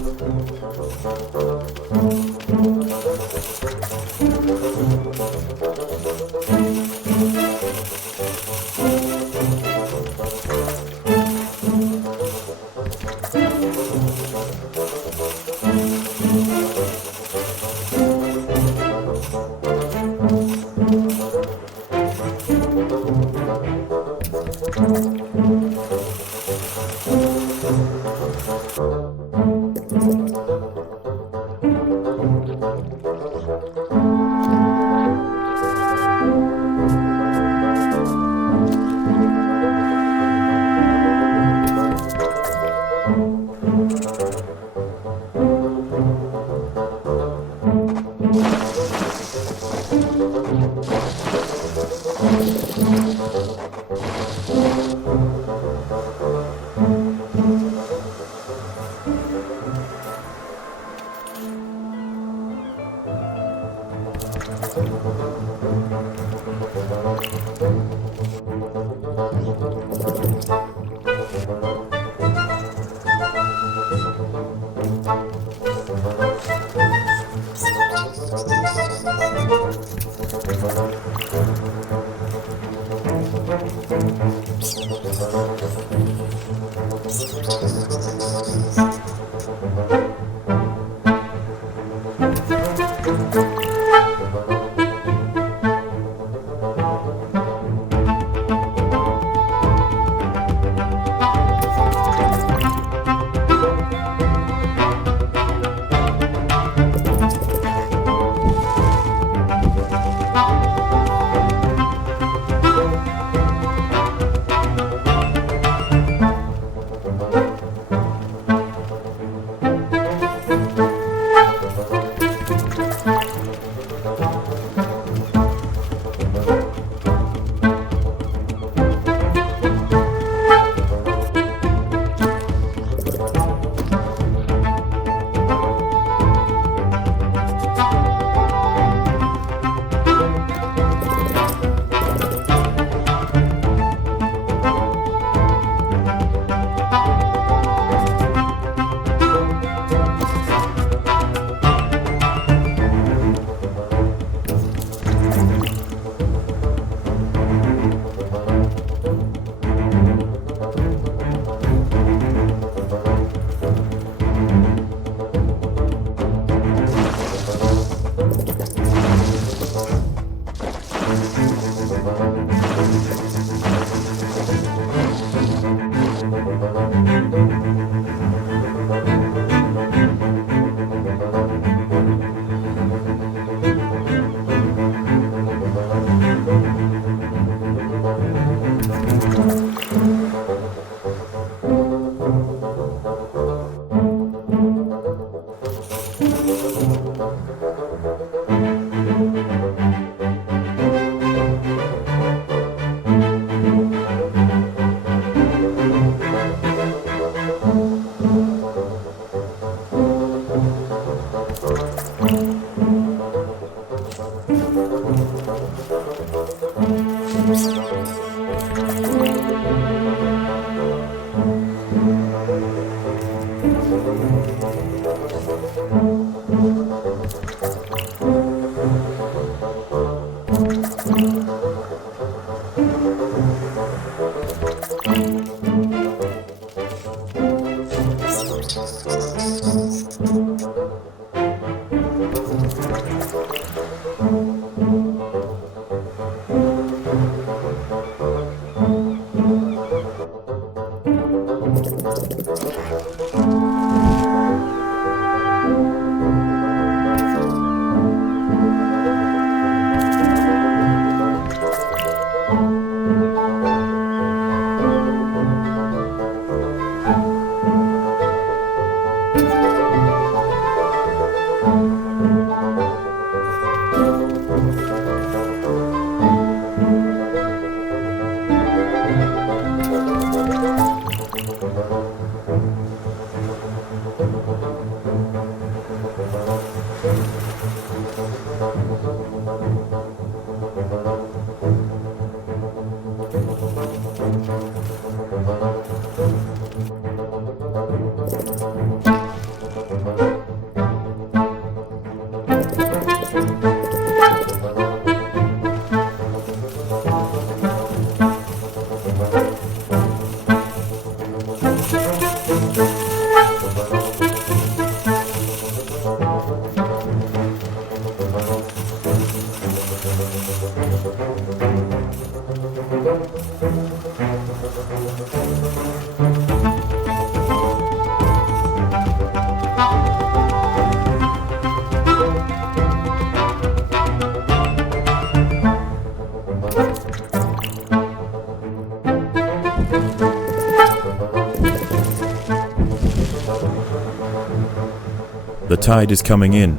The tide is coming in.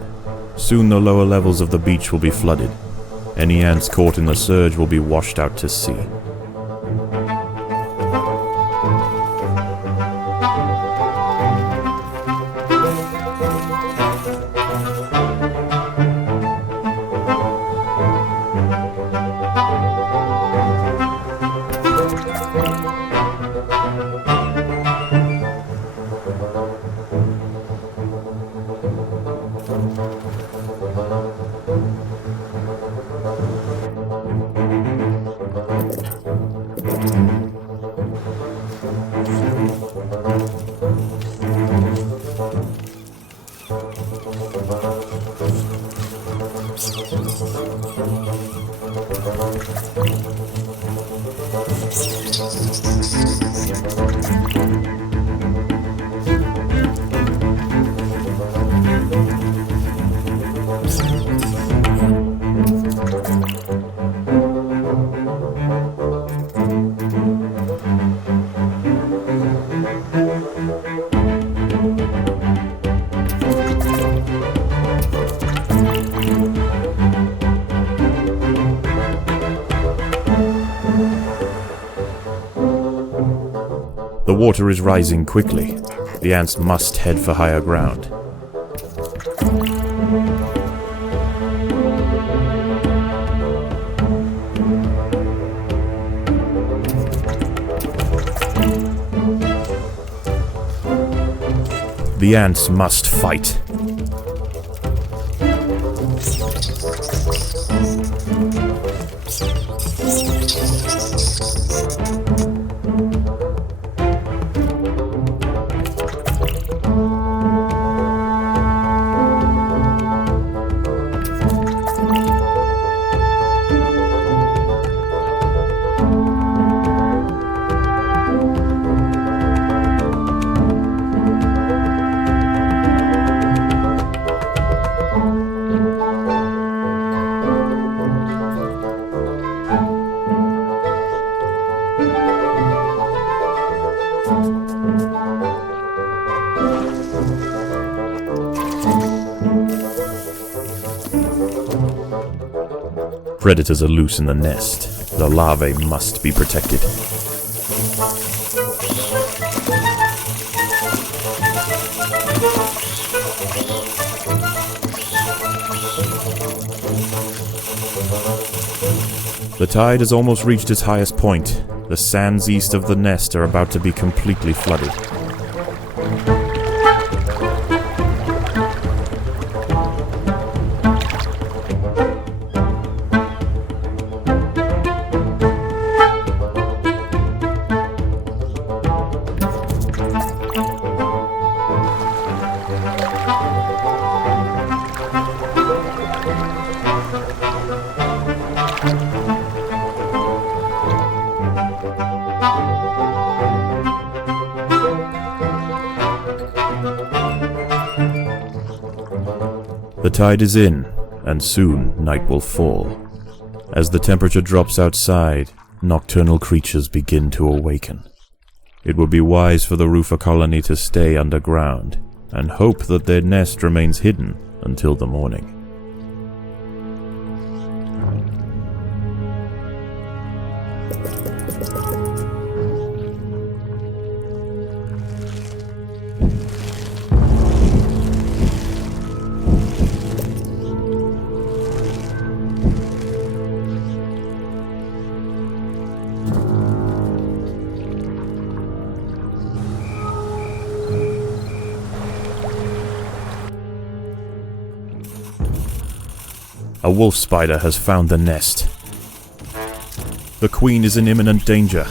Soon the lower levels of the beach will be flooded. Any ants caught in the surge will be washed out to sea. The water is rising quickly. The ants must head for higher ground. The ants must fight. Predators are loose in the nest. The larvae must be protected. The tide has almost reached its highest point. The sands east of the nest are about to be completely flooded. The tide is in, and soon night will fall. As the temperature drops outside, nocturnal creatures begin to awaken. It would be wise for the roofer colony to stay underground, and hope that their nest remains hidden until the morning. A wolf spider has found the nest. The queen is in imminent danger.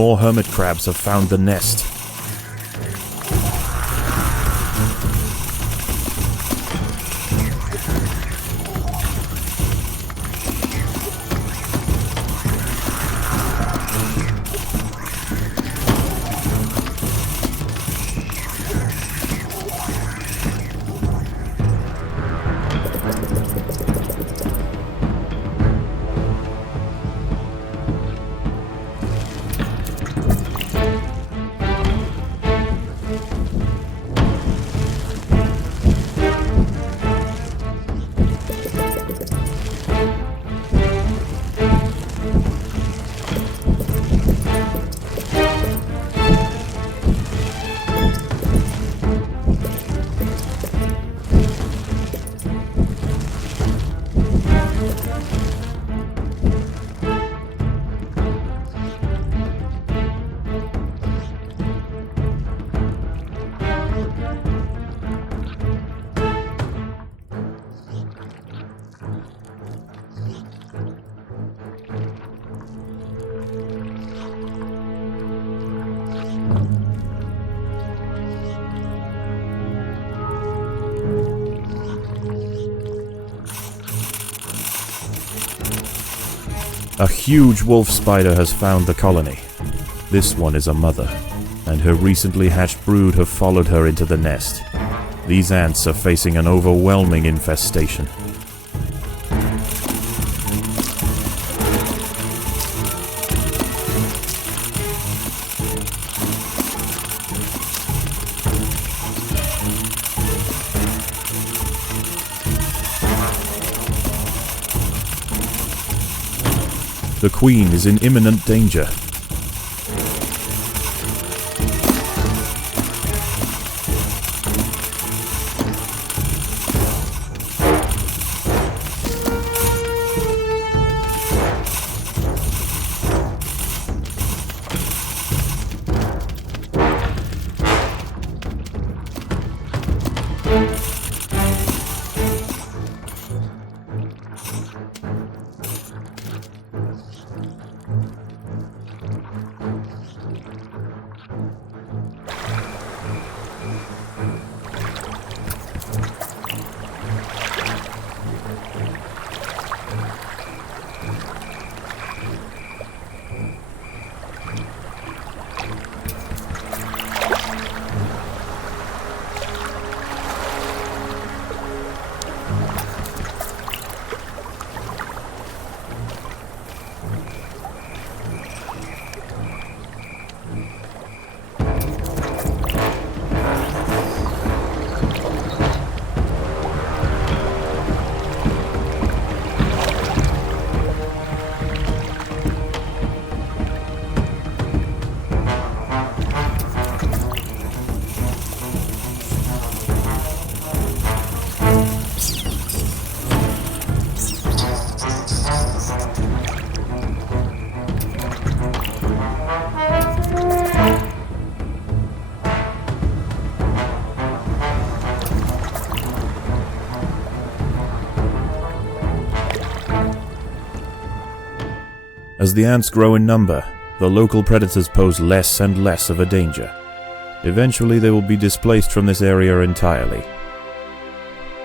more hermit crabs have found the nest. A huge wolf spider has found the colony. This one is a mother, and her recently hatched brood have followed her into the nest. These ants are facing an overwhelming infestation. The queen is in imminent danger. As the ants grow in number, the local predators pose less and less of a danger. Eventually they will be displaced from this area entirely.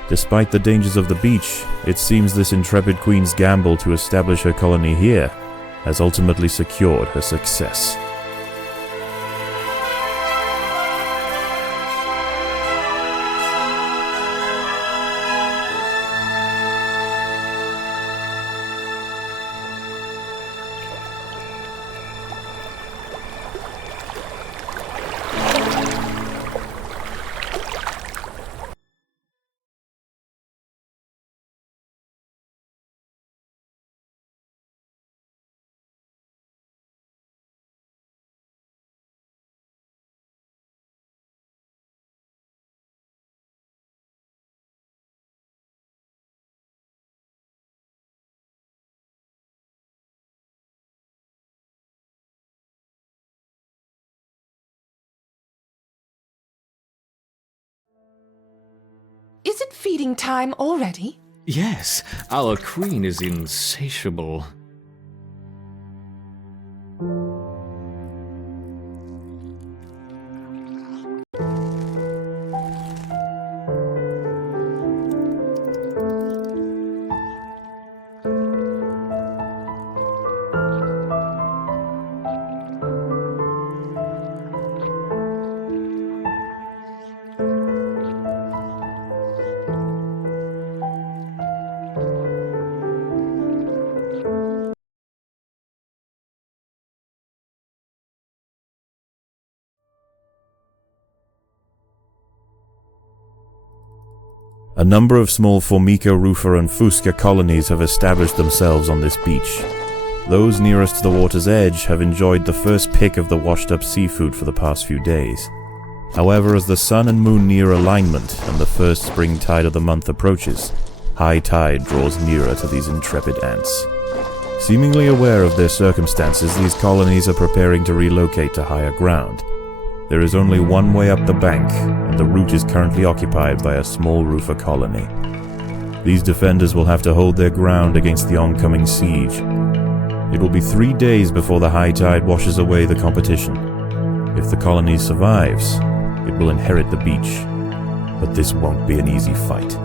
Despite the dangers of the beach, it seems this intrepid queen's gamble to establish her colony here has ultimately secured her success. Is it feeding time already? Yes, our queen is insatiable. A number of small Formica, Rufa, and Fusca colonies have established themselves on this beach. Those nearest to the water's edge have enjoyed the first pick of the washed-up seafood for the past few days. However, as the sun and moon near alignment and the first spring tide of the month approaches, high tide draws nearer to these intrepid ants. Seemingly aware of their circumstances, these colonies are preparing to relocate to higher ground. There is only one way up the bank, and the route is currently occupied by a small Rufa colony. These defenders will have to hold their ground against the oncoming siege. It will be 3 days before the high tide washes away the competition. If the colony survives, it will inherit the beach, but this won't be an easy fight.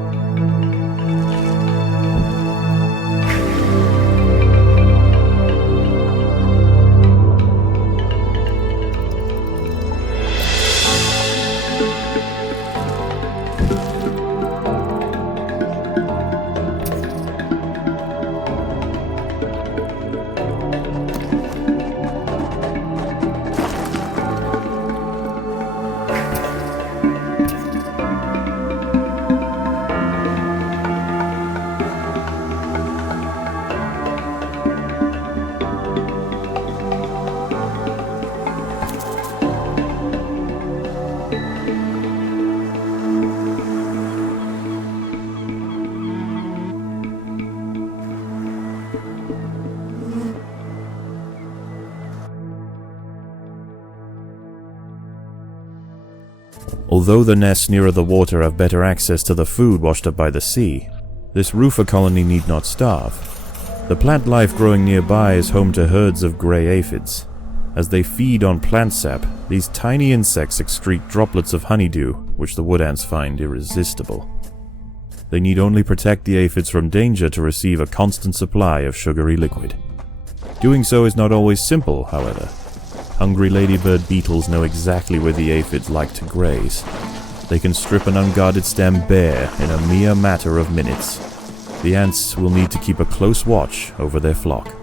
Although the nests nearer the water have better access to the food washed up by the sea, this Rufa colony need not starve. The plant life growing nearby is home to herds of grey aphids. As they feed on plant sap, these tiny insects excrete droplets of honeydew, which the wood ants find irresistible. They need only protect the aphids from danger to receive a constant supply of sugary liquid. Doing so is not always simple, however. Hungry ladybird beetles know exactly where the aphids like to graze. They can strip an unguarded stem bare in a mere matter of minutes. The ants will need to keep a close watch over their flock.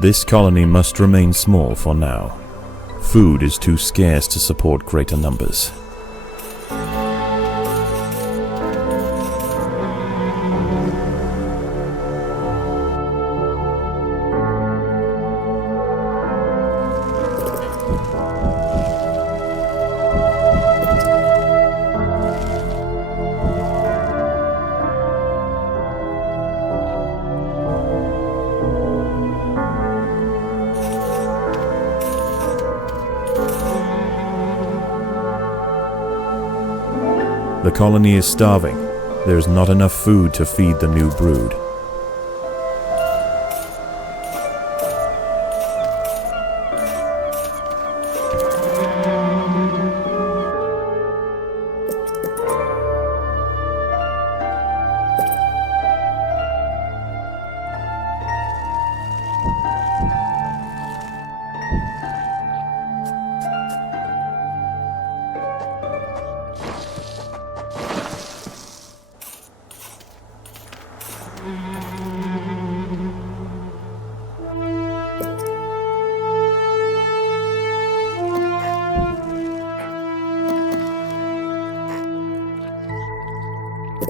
This colony must remain small for now. Food is too scarce to support greater numbers. The colony is starving. There is not enough food to feed the new brood. A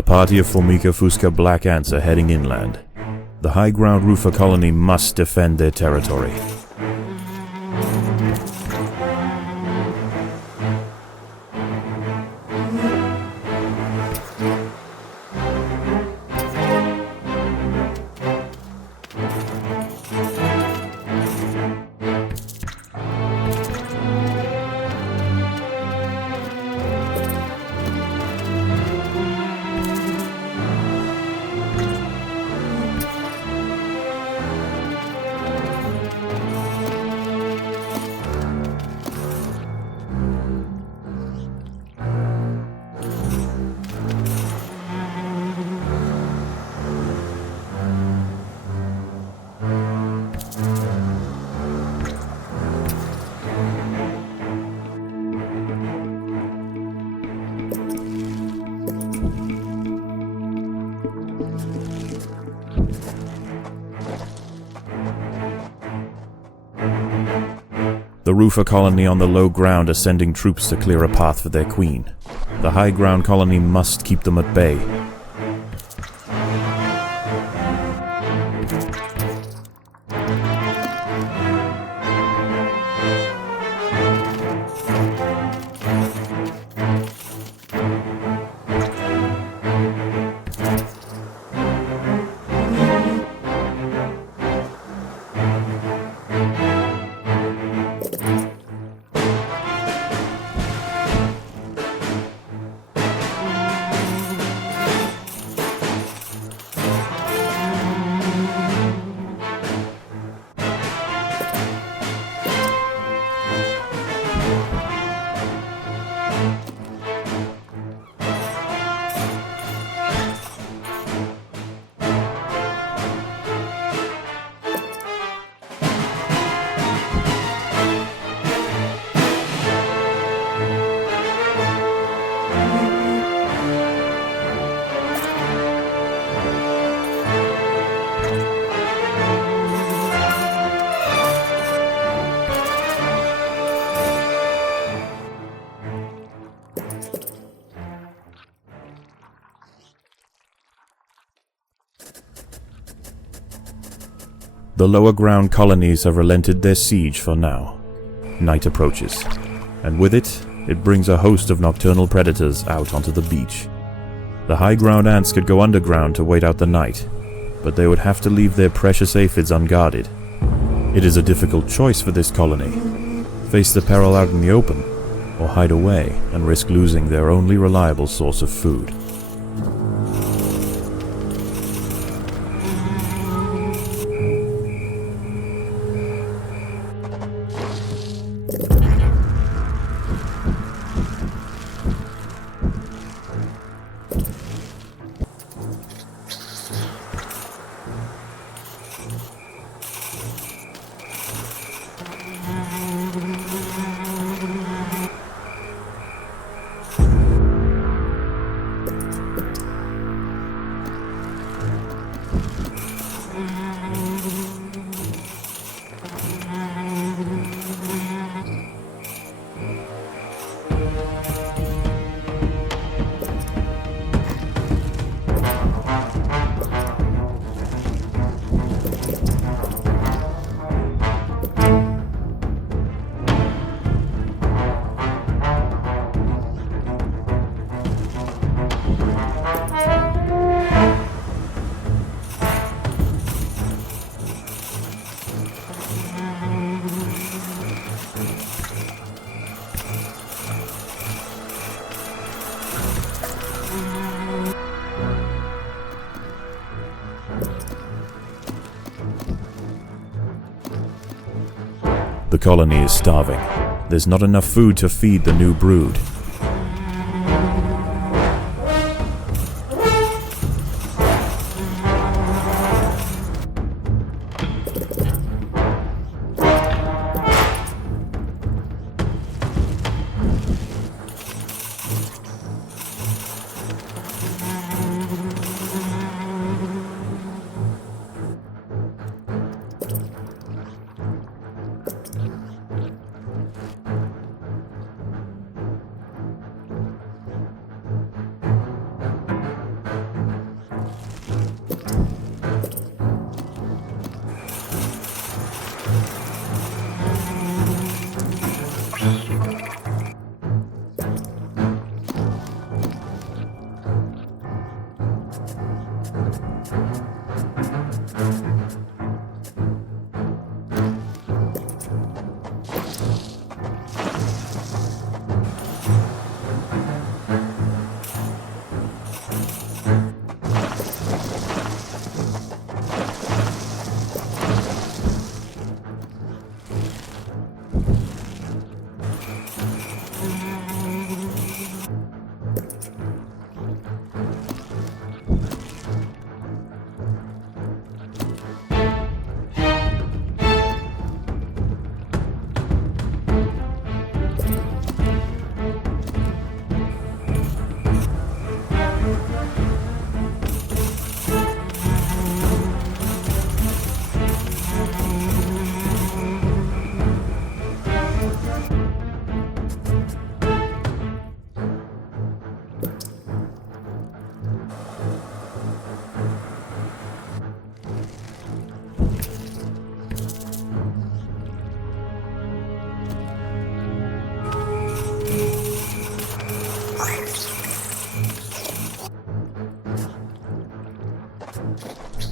party of Formica fusca black ants are heading inland. The high ground roofer colony must defend their territory. The roofer colony on the low ground are sending troops to clear a path for their queen. The high ground colony must keep them at bay. The lower ground colonies have relented their siege for now. Night approaches, and with it, it brings a host of nocturnal predators out onto the beach. The high ground ants could go underground to wait out the night, but they would have to leave their precious aphids unguarded. It is a difficult choice for this colony: face the peril out in the open, or hide away and risk losing their only reliable source of food. The colony is starving. There's not enough food to feed the new brood.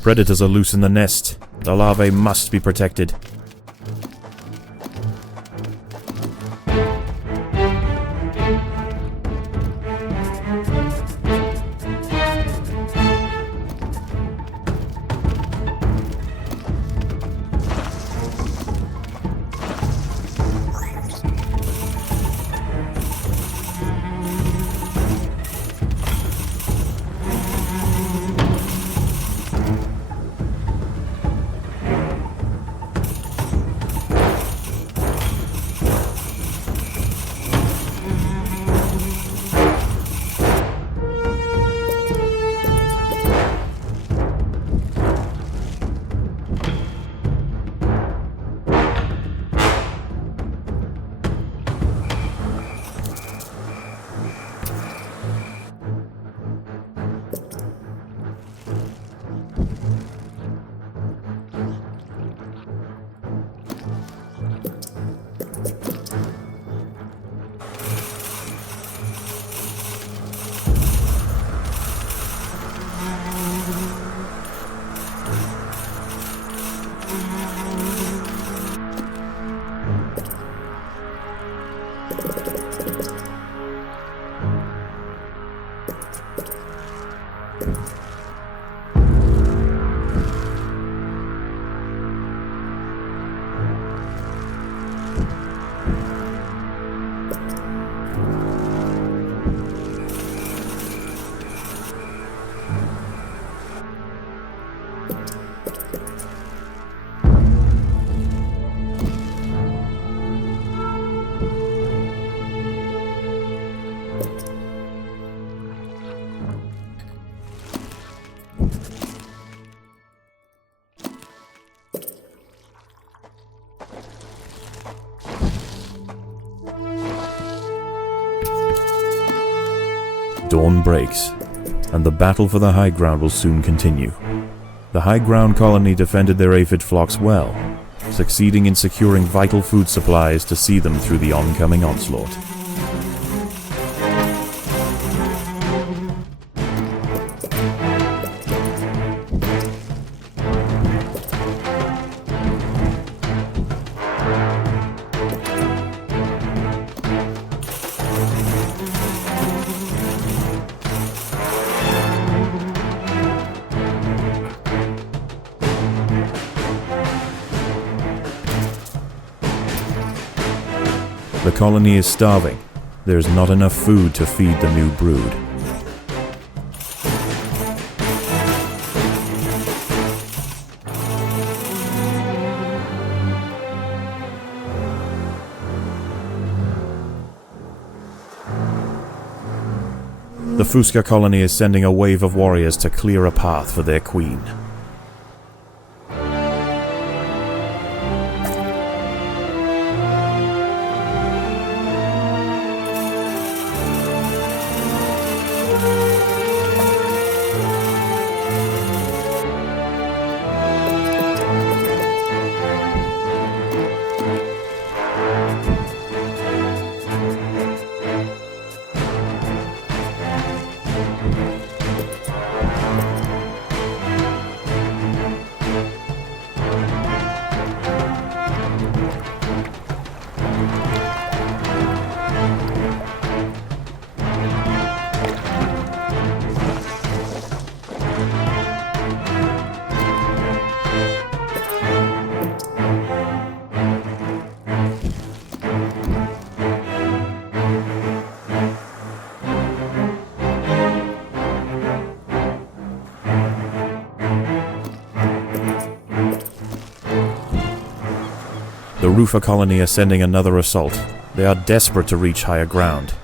Predators are loose in the nest. The larvae must be protected. Dawn breaks, and the battle for the high ground will soon continue. The high ground colony defended their aphid flocks well, succeeding in securing vital food supplies to see them through the oncoming onslaught. The colony is starving. There's not enough food to feed the new brood. The Fusca colony is sending a wave of warriors to clear a path for their queen. The Rufa colony are sending another assault. They are desperate to reach higher ground.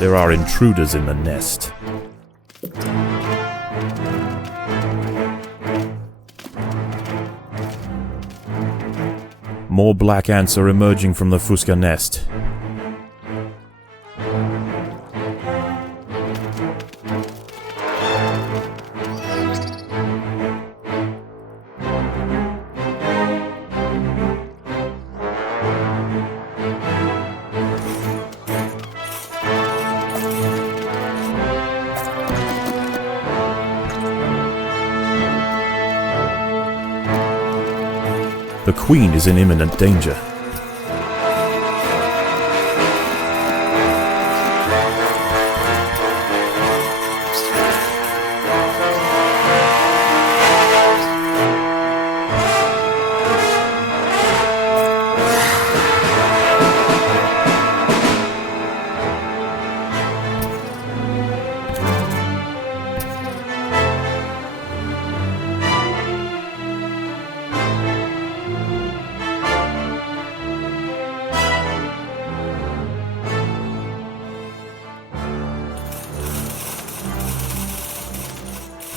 There are intruders in the nest. More black ants are emerging from the Fusca nest. The queen is in imminent danger.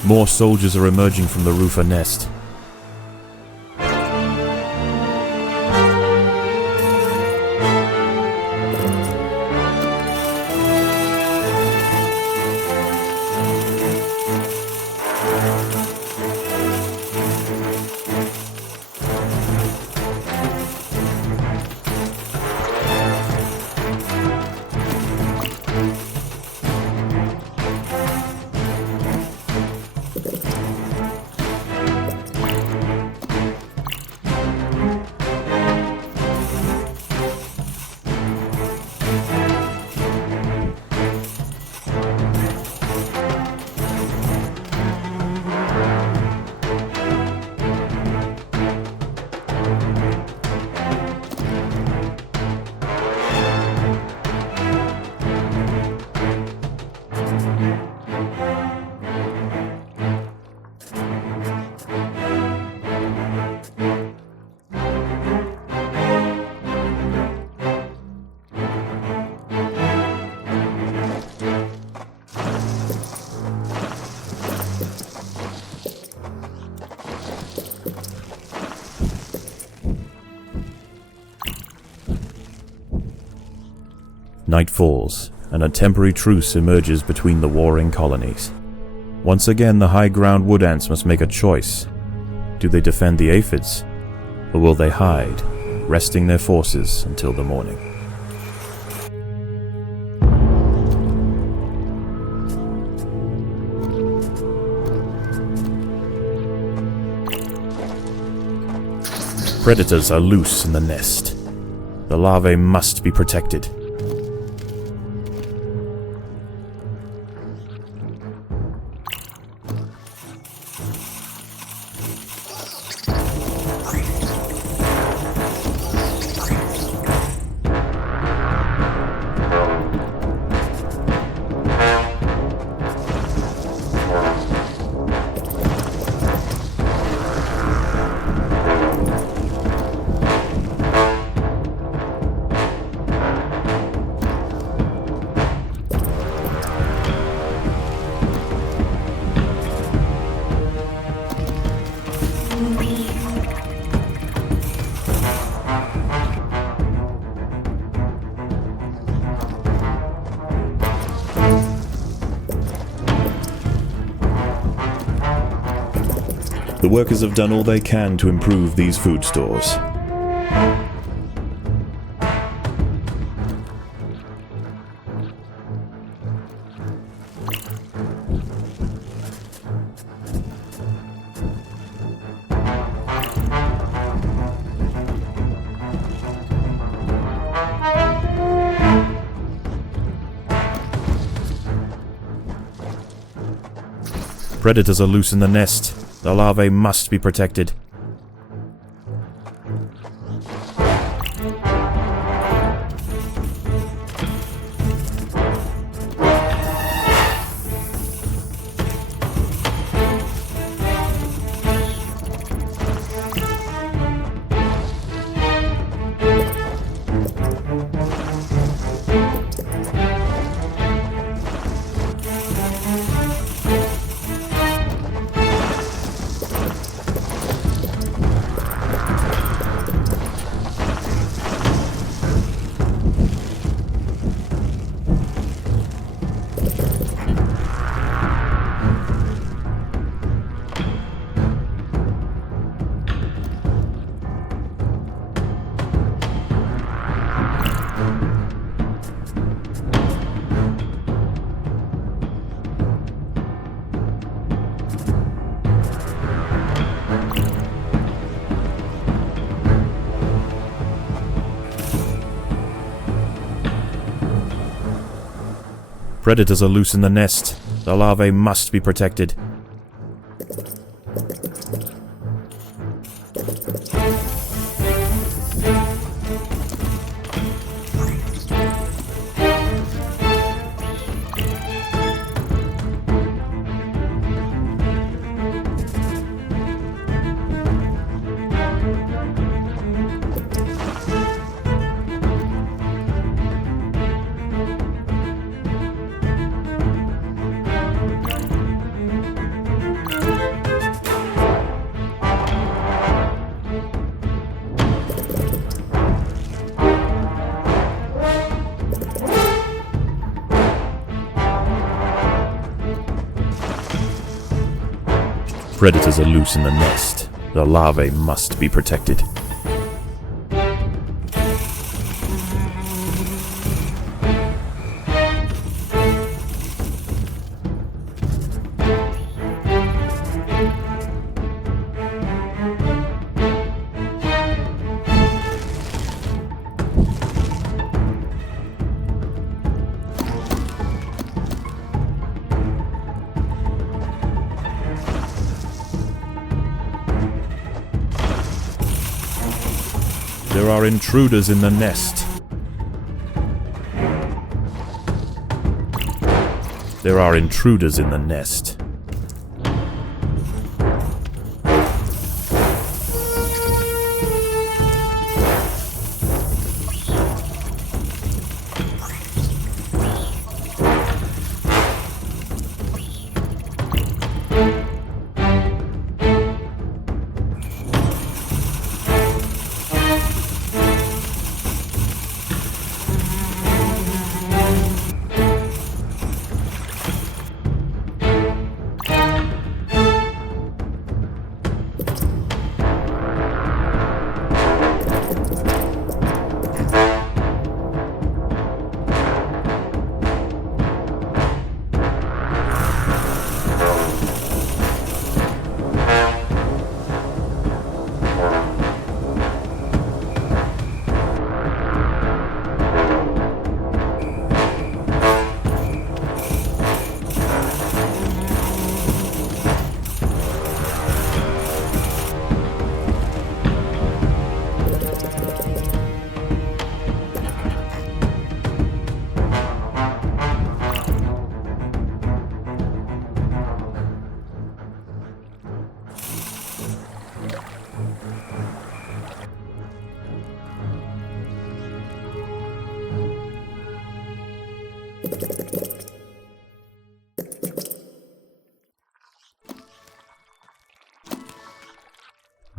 More soldiers are emerging from the Rufa nest. Night falls, and a temporary truce emerges between the warring colonies. Once again, the high-ground wood ants must make a choice. Do they defend the aphids, or will they hide, resting their forces until the morning? Predators are loose in the nest. The larvae must be protected. The workers have done all they can to improve these food stores. Predators are loose in the nest. The larvae must be protected. Predators are loose in the nest. The larvae must be protected. Predators are loose in the nest. The larvae must be protected. There are intruders in the nest. There are intruders in the nest.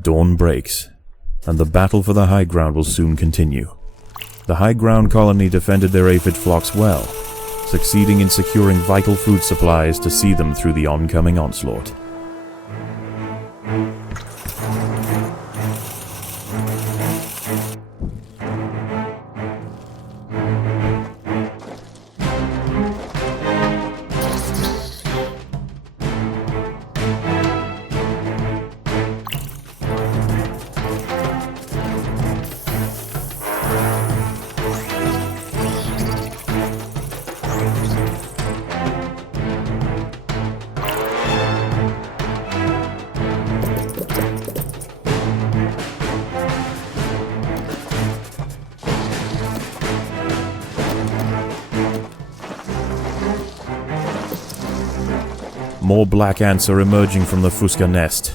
Dawn breaks, and the battle for the high ground will soon continue. The high ground colony defended their aphid flocks well, succeeding in securing vital food supplies to see them through the oncoming onslaught. More black ants are emerging from the Fusca nest.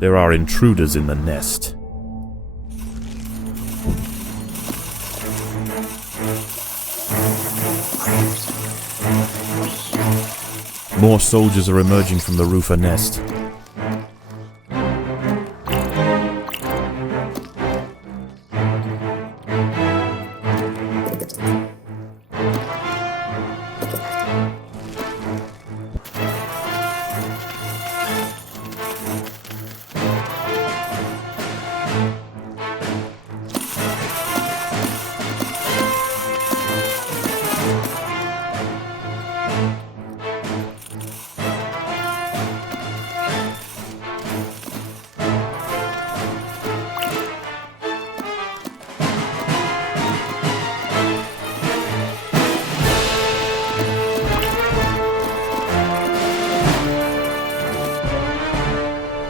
There are intruders in the nest. More soldiers are emerging from the roofer nest.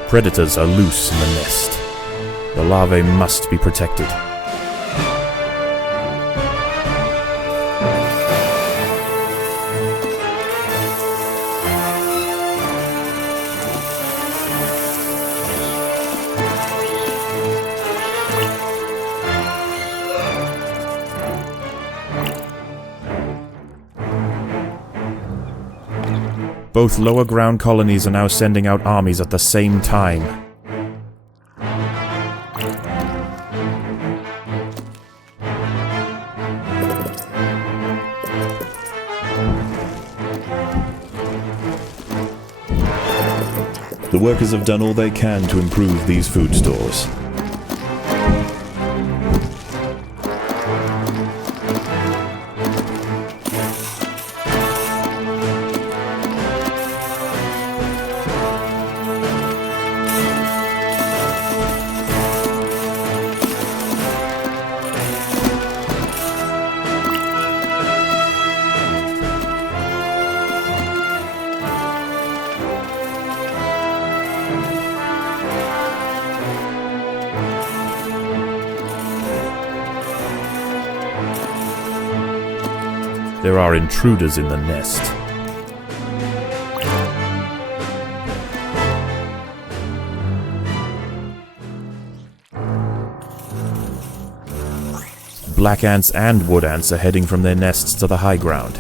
Predators are loose in the nest. The larvae must be protected. Both lower ground colonies are now sending out armies at the same time. The workers have done all they can to improve these food stores. There are intruders in the nest. Black ants and wood ants are heading from their nests to the high ground.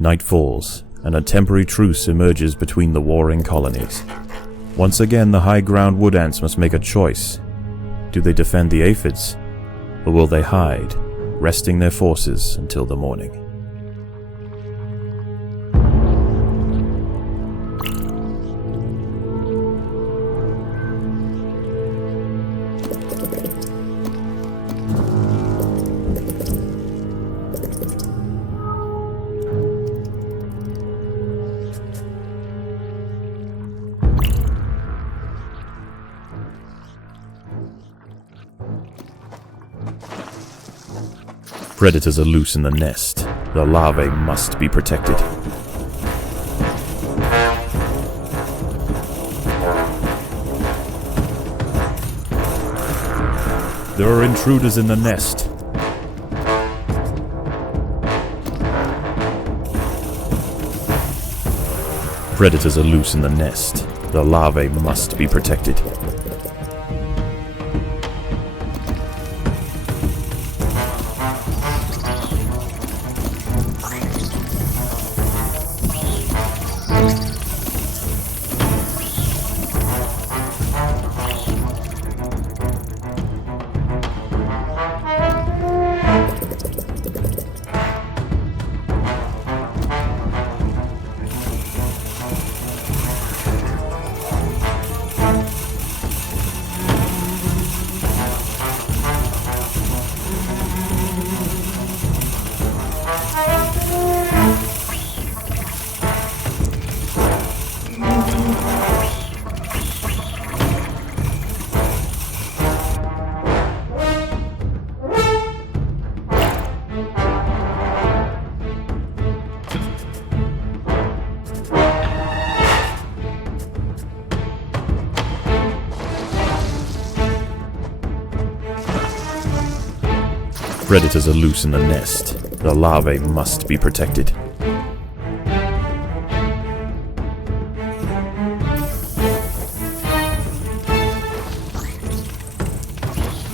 Night falls, and a temporary truce emerges between the warring colonies. Once again, the high ground wood ants must make a choice. Do they defend the aphids, or will they hide, resting their forces until the morning? Predators are loose in the nest. The larvae must be protected. There are intruders in the nest. Predators are loose in the nest. The larvae must be protected. Predators are loose in the nest. The larvae must be protected.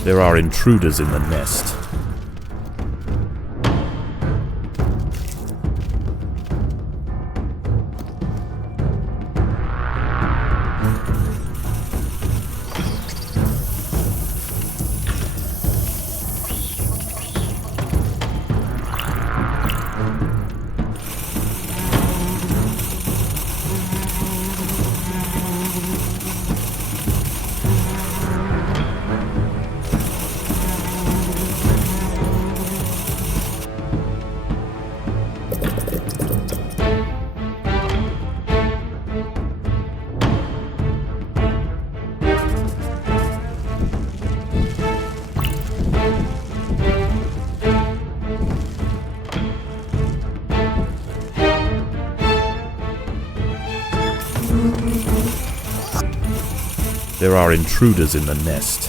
There are intruders in the nest. There are intruders in the nest.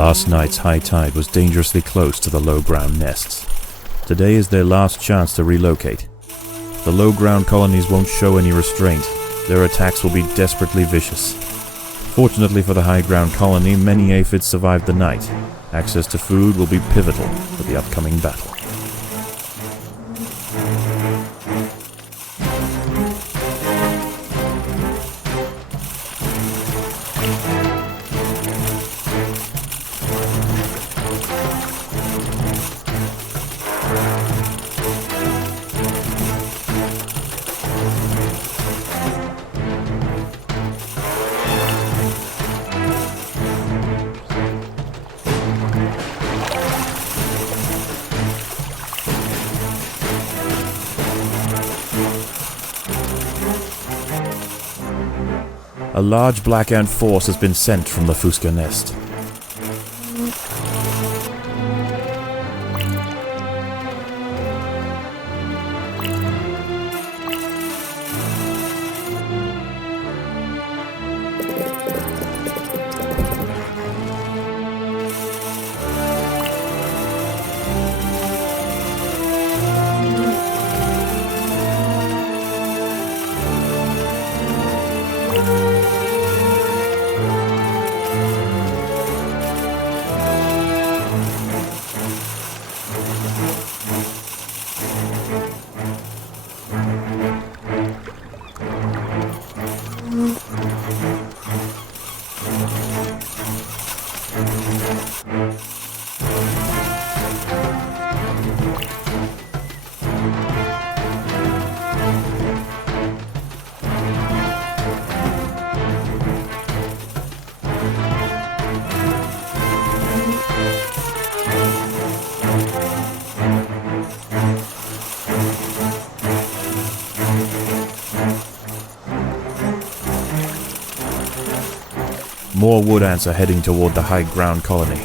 Last night's high tide was dangerously close to the low-ground nests. Today is their last chance to relocate. The low-ground colonies won't show any restraint. Their attacks will be desperately vicious. Fortunately for the high-ground colony, many aphids survived the night. Access to food will be pivotal for the upcoming battle. A large black ant force has been sent from the Fusca nest. More wood ants are heading toward the high ground colony.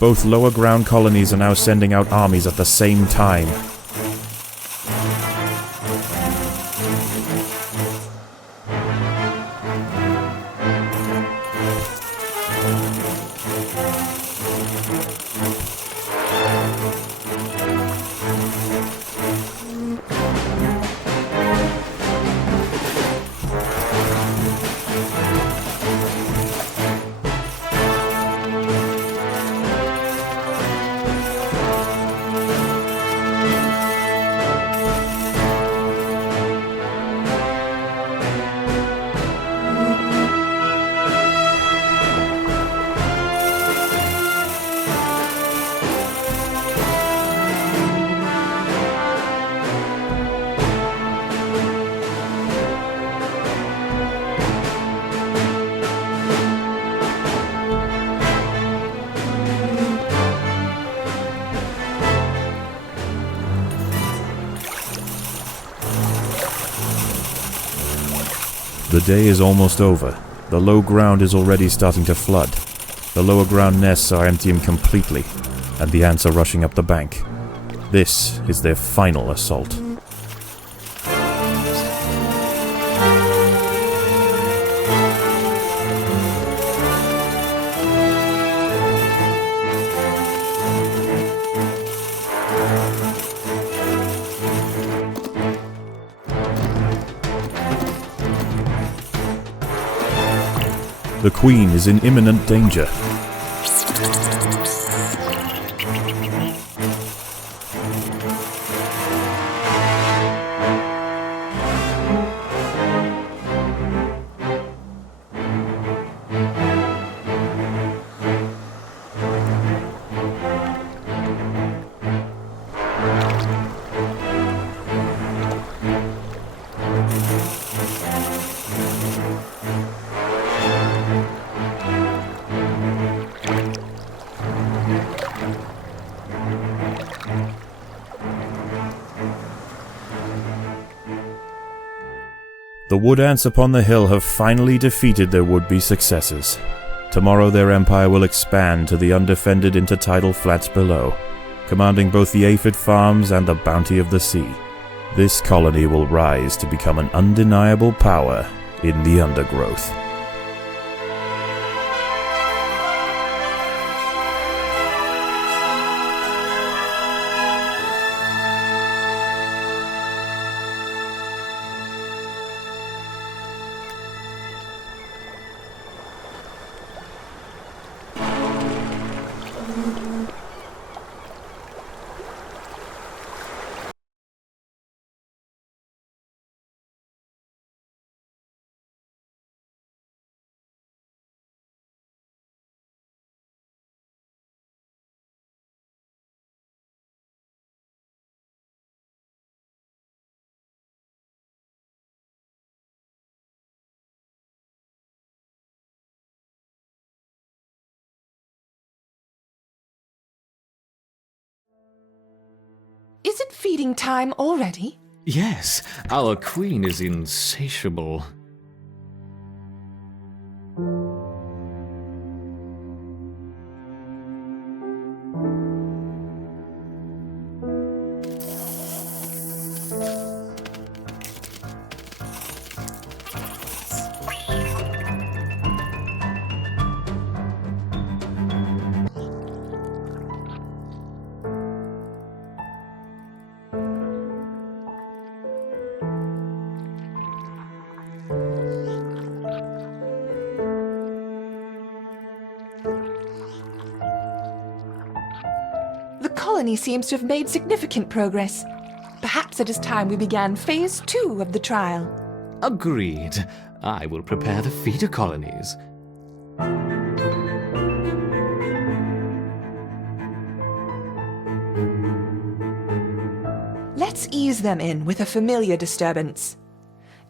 Both lower ground colonies are now sending out armies at the same time. The day is almost over. The low ground is already starting to flood. The lower ground nests are emptying completely, and the ants are rushing up the bank. This is their final assault. The queen is in imminent danger. The wood ants upon the hill have finally defeated their would-be successors. Tomorrow their empire will expand to the undefended intertidal flats below, commanding both the aphid farms and the bounty of the sea. This colony will rise to become an undeniable power in the Undergrowth. Is it feeding time already? Yes, our queen is insatiable. The colony seems to have made significant progress. Perhaps it is time we began Phase 2 of the trial. Agreed. I will prepare the feeder colonies. Let's ease them in with a familiar disturbance.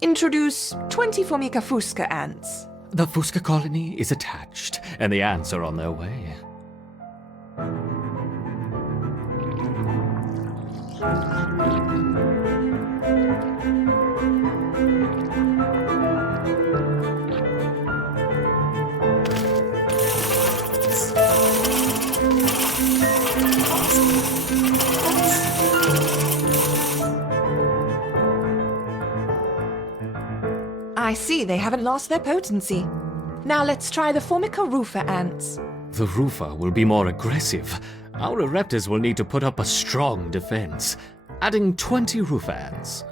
Introduce 20 Formica fusca ants. The Fusca colony is attached, and the ants are on their way. I see they haven't lost their potency. Now let's try the Formica rufa ants. The Rufa will be more aggressive. Our Ereptors will need to put up a strong defense. Adding 20 Rufa ants.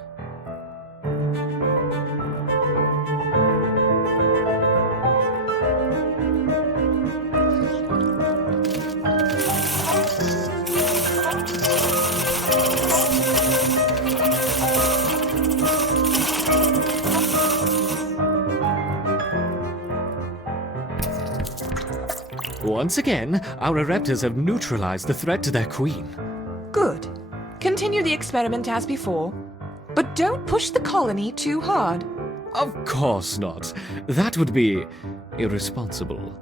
Once again, our Ereptors have neutralized the threat to their queen. Good. Continue the experiment as before. But don't push the colony too hard. Of course not. That would be irresponsible.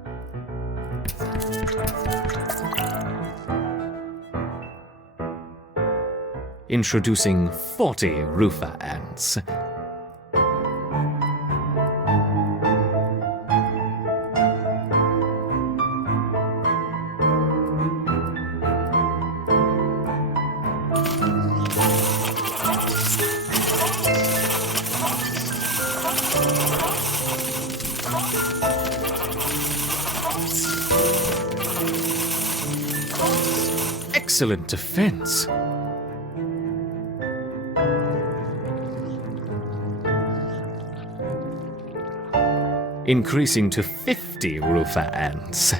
Introducing 40 Rufa ants. Excellent defense. increasing to 50 roofer ants.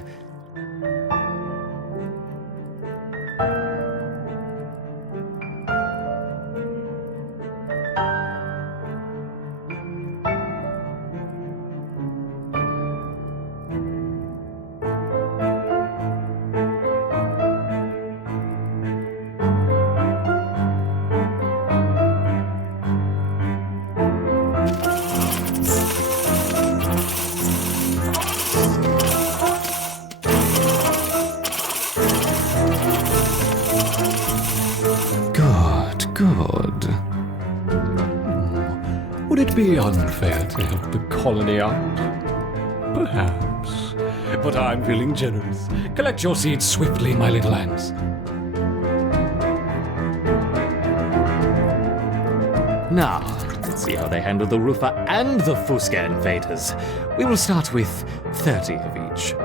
Good. Would it be unfair to help the colony out? Perhaps. But I'm feeling generous. Collect your seeds swiftly, my little ants. Now, let's see how they handle the Roofer and the Fusca invaders. We will start with 30 of each.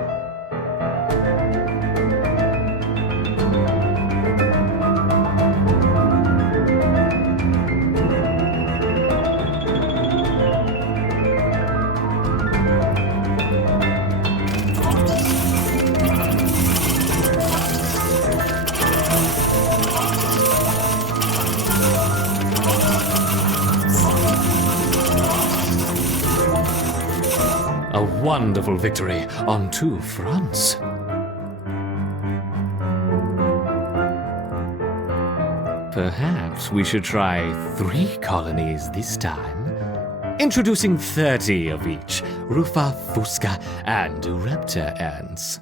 A wonderful victory on two fronts. Perhaps we should try 3 colonies this time. Introducing 30 of each, Rufa, Fusca, and Raptor ants.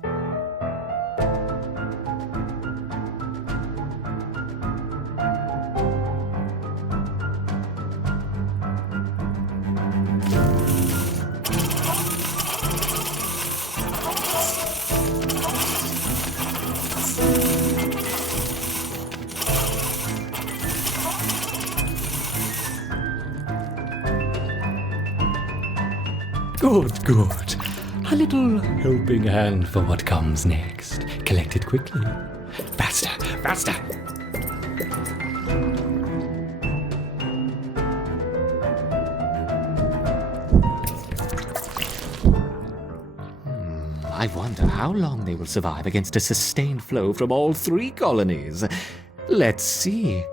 Good. A little helping hand for what comes next. Collect it quickly. Faster. I wonder how long they will survive against a sustained flow from all 3 colonies. Let's see.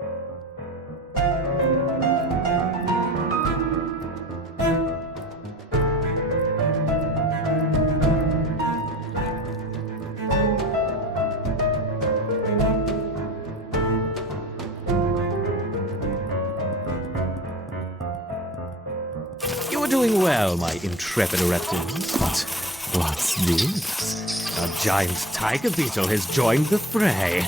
You're doing well, my intrepid reptiles. But what's this? A giant tiger beetle has joined the fray.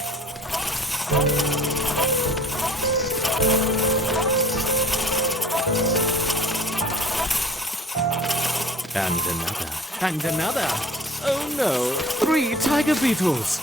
And another. Oh no, 3 tiger beetles.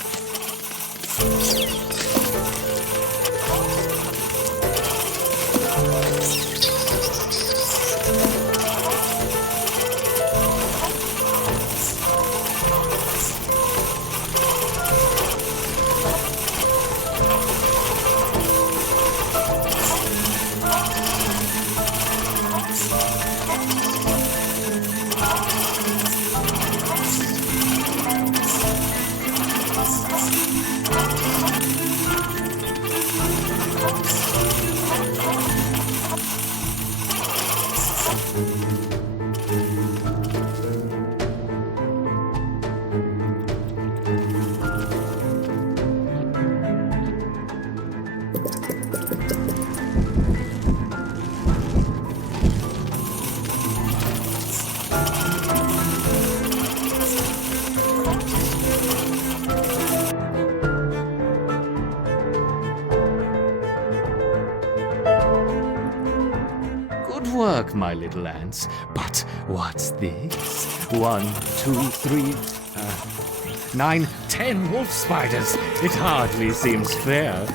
Work, my little ants. But what's this? 1, 2, 3, 9, 10 wolf spiders. It hardly seems fair.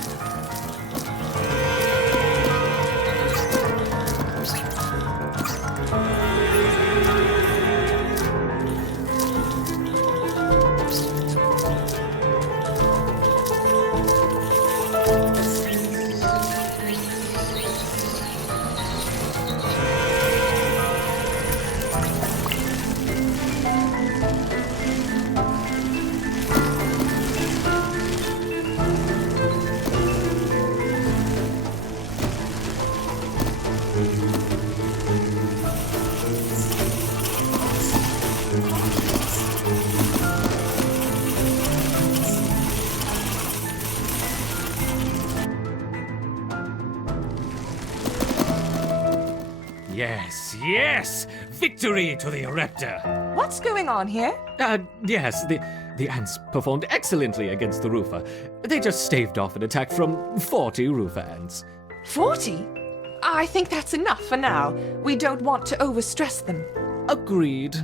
Yes, yes! Victory to the Ereptor! What's going on here? Yes, the ants performed excellently against the roofer. They just staved off an attack from 40 roofer ants. 40? I think that's enough for now. We don't want to overstress them. Agreed.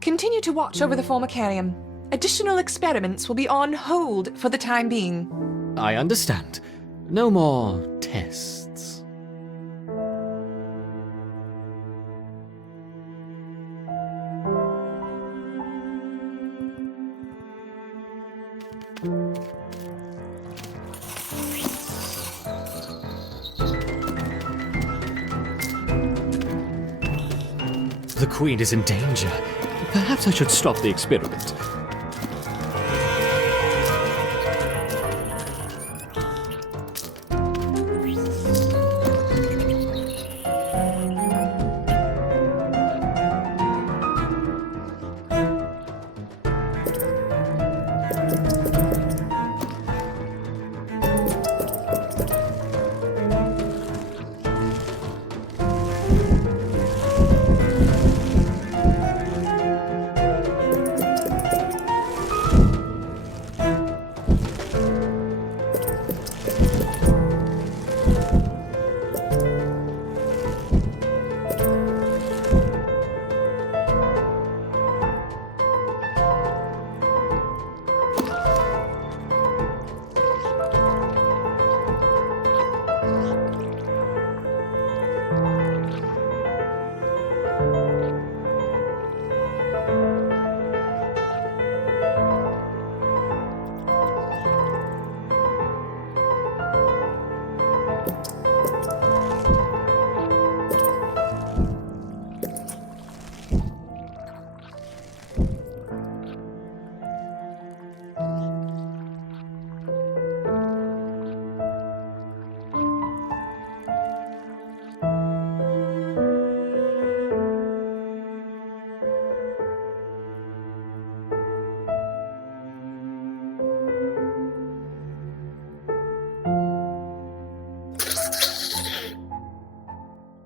Continue to watch over the formicarium. Additional experiments will be on hold for the time being. I understand. No more tests. The Queen is in danger. Perhaps I should stop the experiment.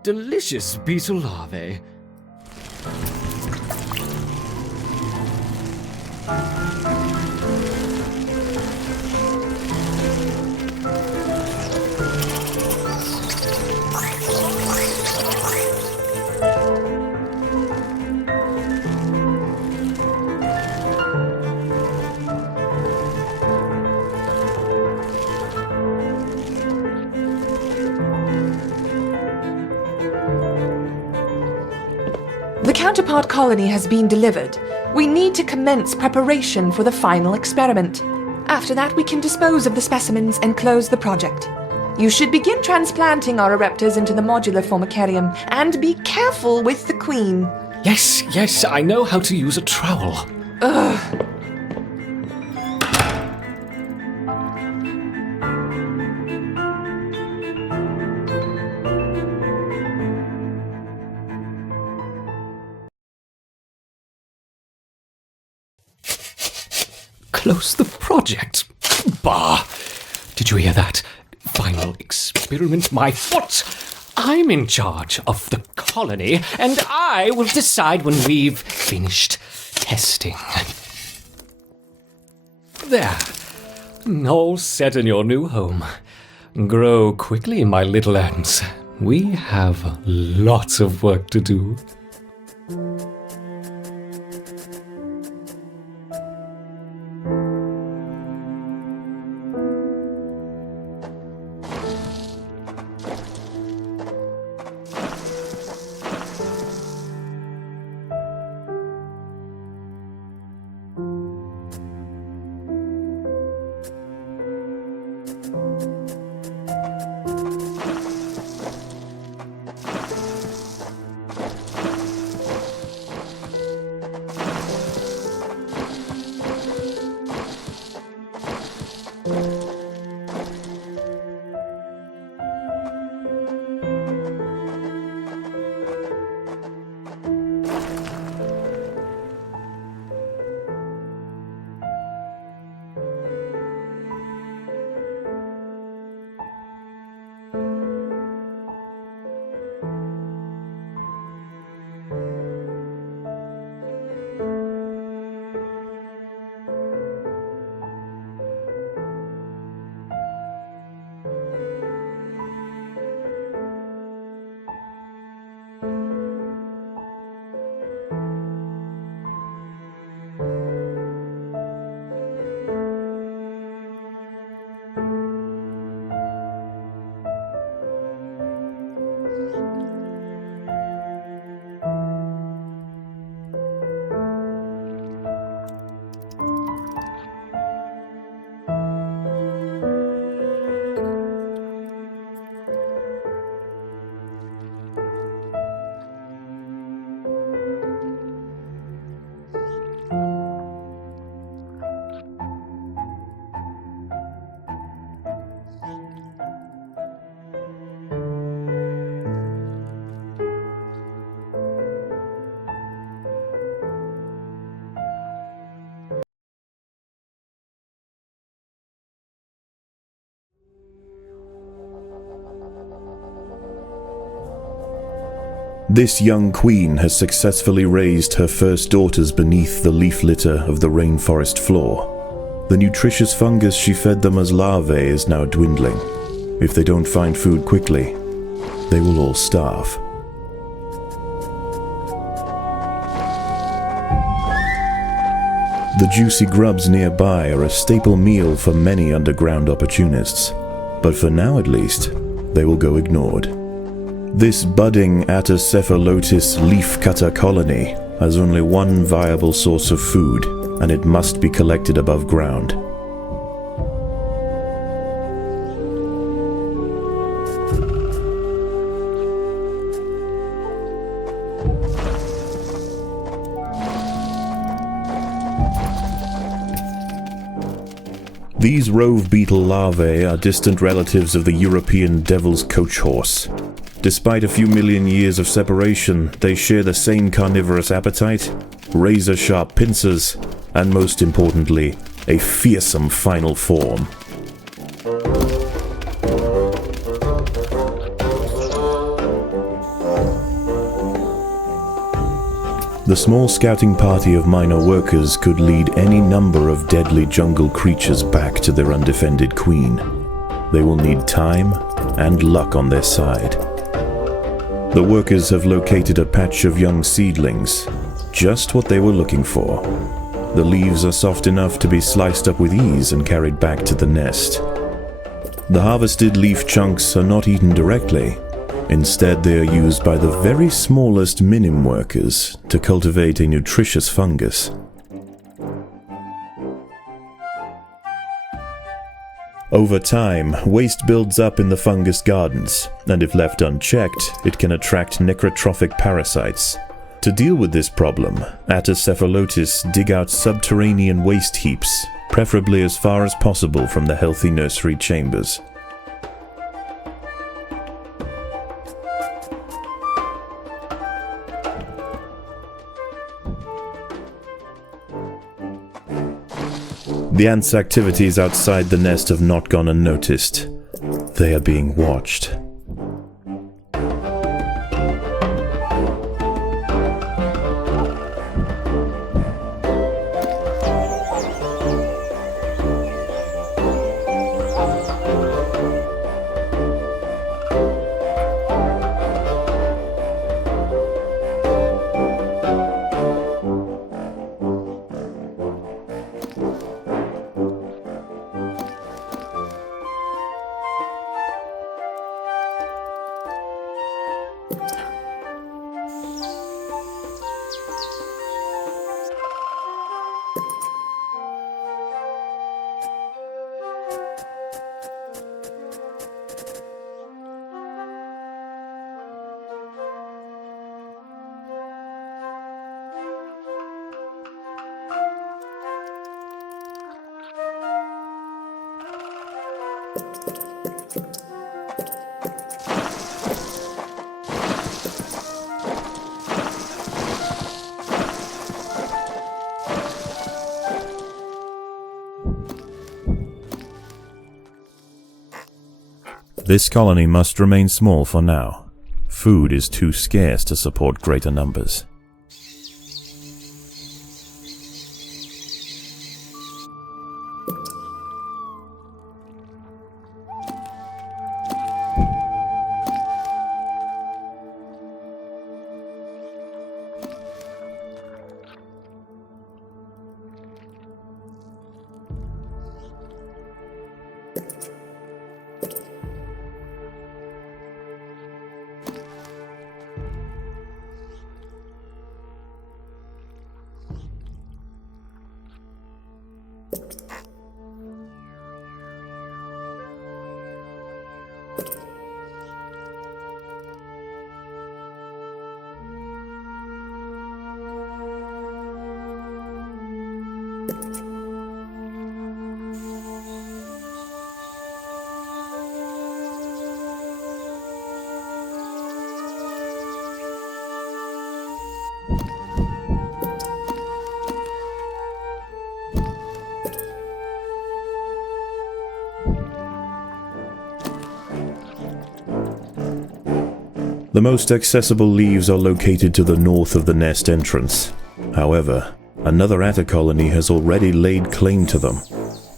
Delicious beetle larvae. The counterpart colony has been delivered. We need to commence preparation for the final experiment. After that, we can dispose of the specimens and close the project. You should begin transplanting our ereptors into the modular formicarium, and be careful with the Queen. Yes, I know how to use a trowel. Ugh. Close the project? Bah! Did you hear that? Final experiment, my foot! I'm in charge of the colony, and I will decide when we've finished testing. There. All set in your new home. Grow quickly, my little ants. We have lots of work to do. This young queen has successfully raised her first daughters beneath the leaf litter of the rainforest floor. The nutritious fungus she fed them as larvae is now dwindling. If they don't find food quickly, they will all starve. The juicy grubs nearby are a staple meal for many underground opportunists, but for now at least, they will go ignored. This budding Atacephalotis leafcutter colony has only one viable source of food, and it must be collected above ground. These rove beetle larvae are distant relatives of the European devil's coach horse. Despite a few million years of separation, they share the same carnivorous appetite, razor-sharp pincers, and most importantly, a fearsome final form. The small scouting party of minor workers could lead any number of deadly jungle creatures back to their undefended queen. They will need time and luck on their side. The workers have located a patch of young seedlings, just what they were looking for. The leaves are soft enough to be sliced up with ease and carried back to the nest. The harvested leaf chunks are not eaten directly. Instead, they are used by the very smallest minim workers to cultivate a nutritious fungus. Over time, waste builds up in the fungus gardens, and if left unchecked, it can attract necrotrophic parasites. To deal with this problem, Atacephalotis dig out subterranean waste heaps, preferably as far as possible from the healthy nursery chambers. The ants' activities outside the nest have not gone unnoticed. They are being watched. This colony must remain small for now. Food is too scarce to support greater numbers. The most accessible leaves are located to the north of the nest entrance. However, another atta colony has already laid claim to them.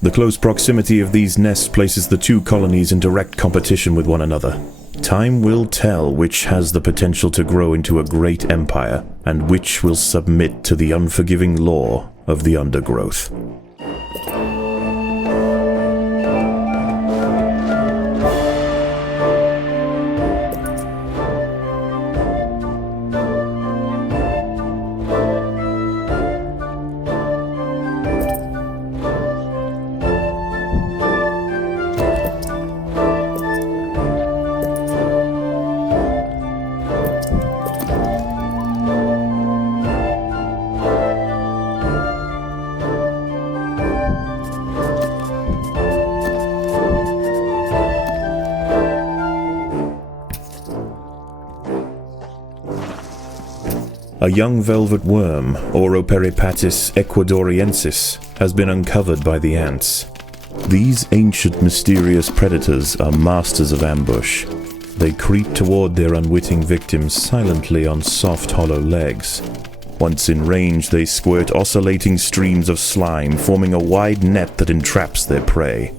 The close proximity of these nests places the two colonies in direct competition with one another. Time will tell which has the potential to grow into a great empire, and which will submit to the unforgiving law of the Undergrowth. A young velvet worm, Oroperipatis ecuadoriensis, has been uncovered by the ants. These ancient mysterious predators are masters of ambush. They creep toward their unwitting victims silently on soft, hollow legs. Once in range, they squirt oscillating streams of slime, forming a wide net that entraps their prey.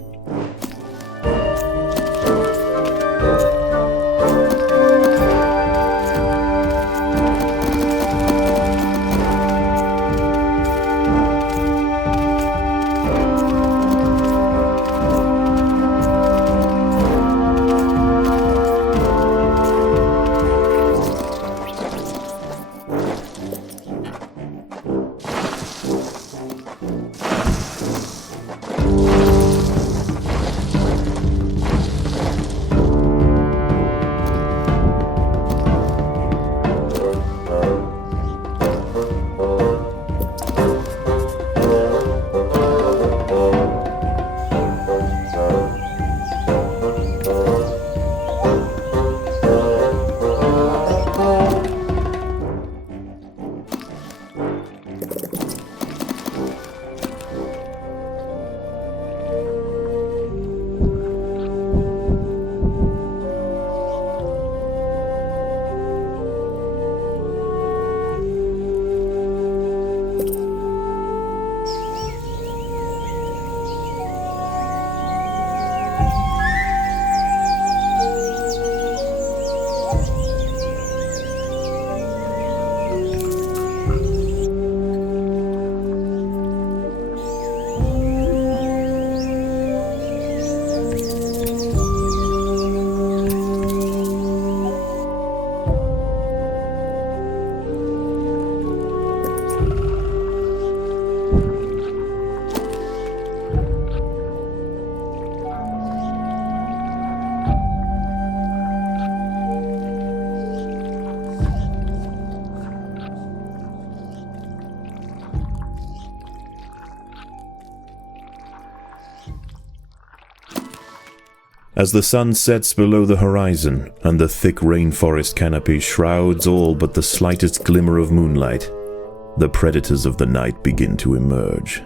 As the sun sets below the horizon, and the thick rainforest canopy shrouds all but the slightest glimmer of moonlight, the predators of the night begin to emerge.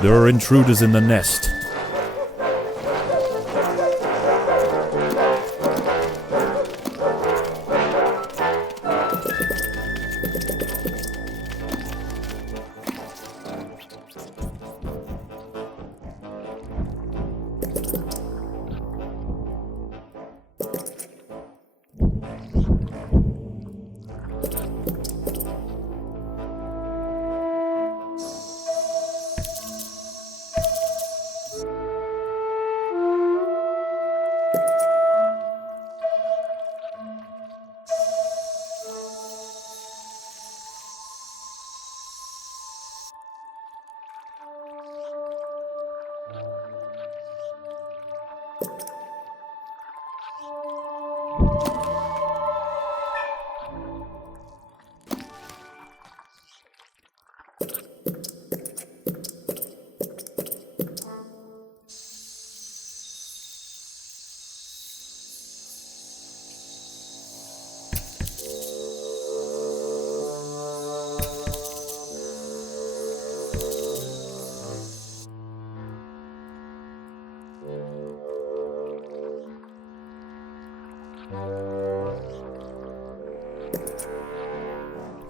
There are intruders in the nest.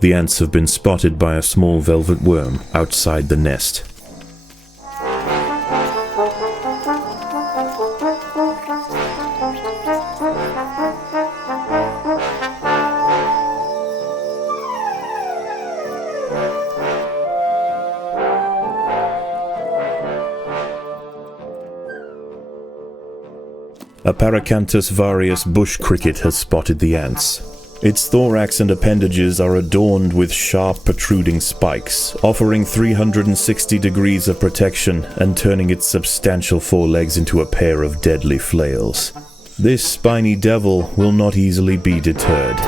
The ants have been spotted by a small velvet worm outside the nest. A Paracanthus varius bush cricket has spotted the ants. Its thorax and appendages are adorned with sharp protruding spikes, offering 360 degrees of protection and turning its substantial forelegs into a pair of deadly flails. This spiny devil will not easily be deterred.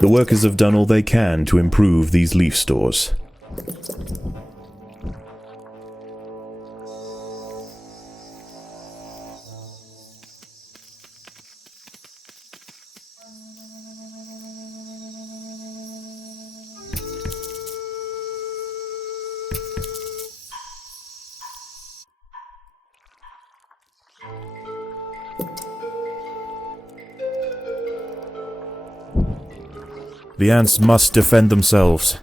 The workers have done all they can to improve these leaf stores. The ants must defend themselves.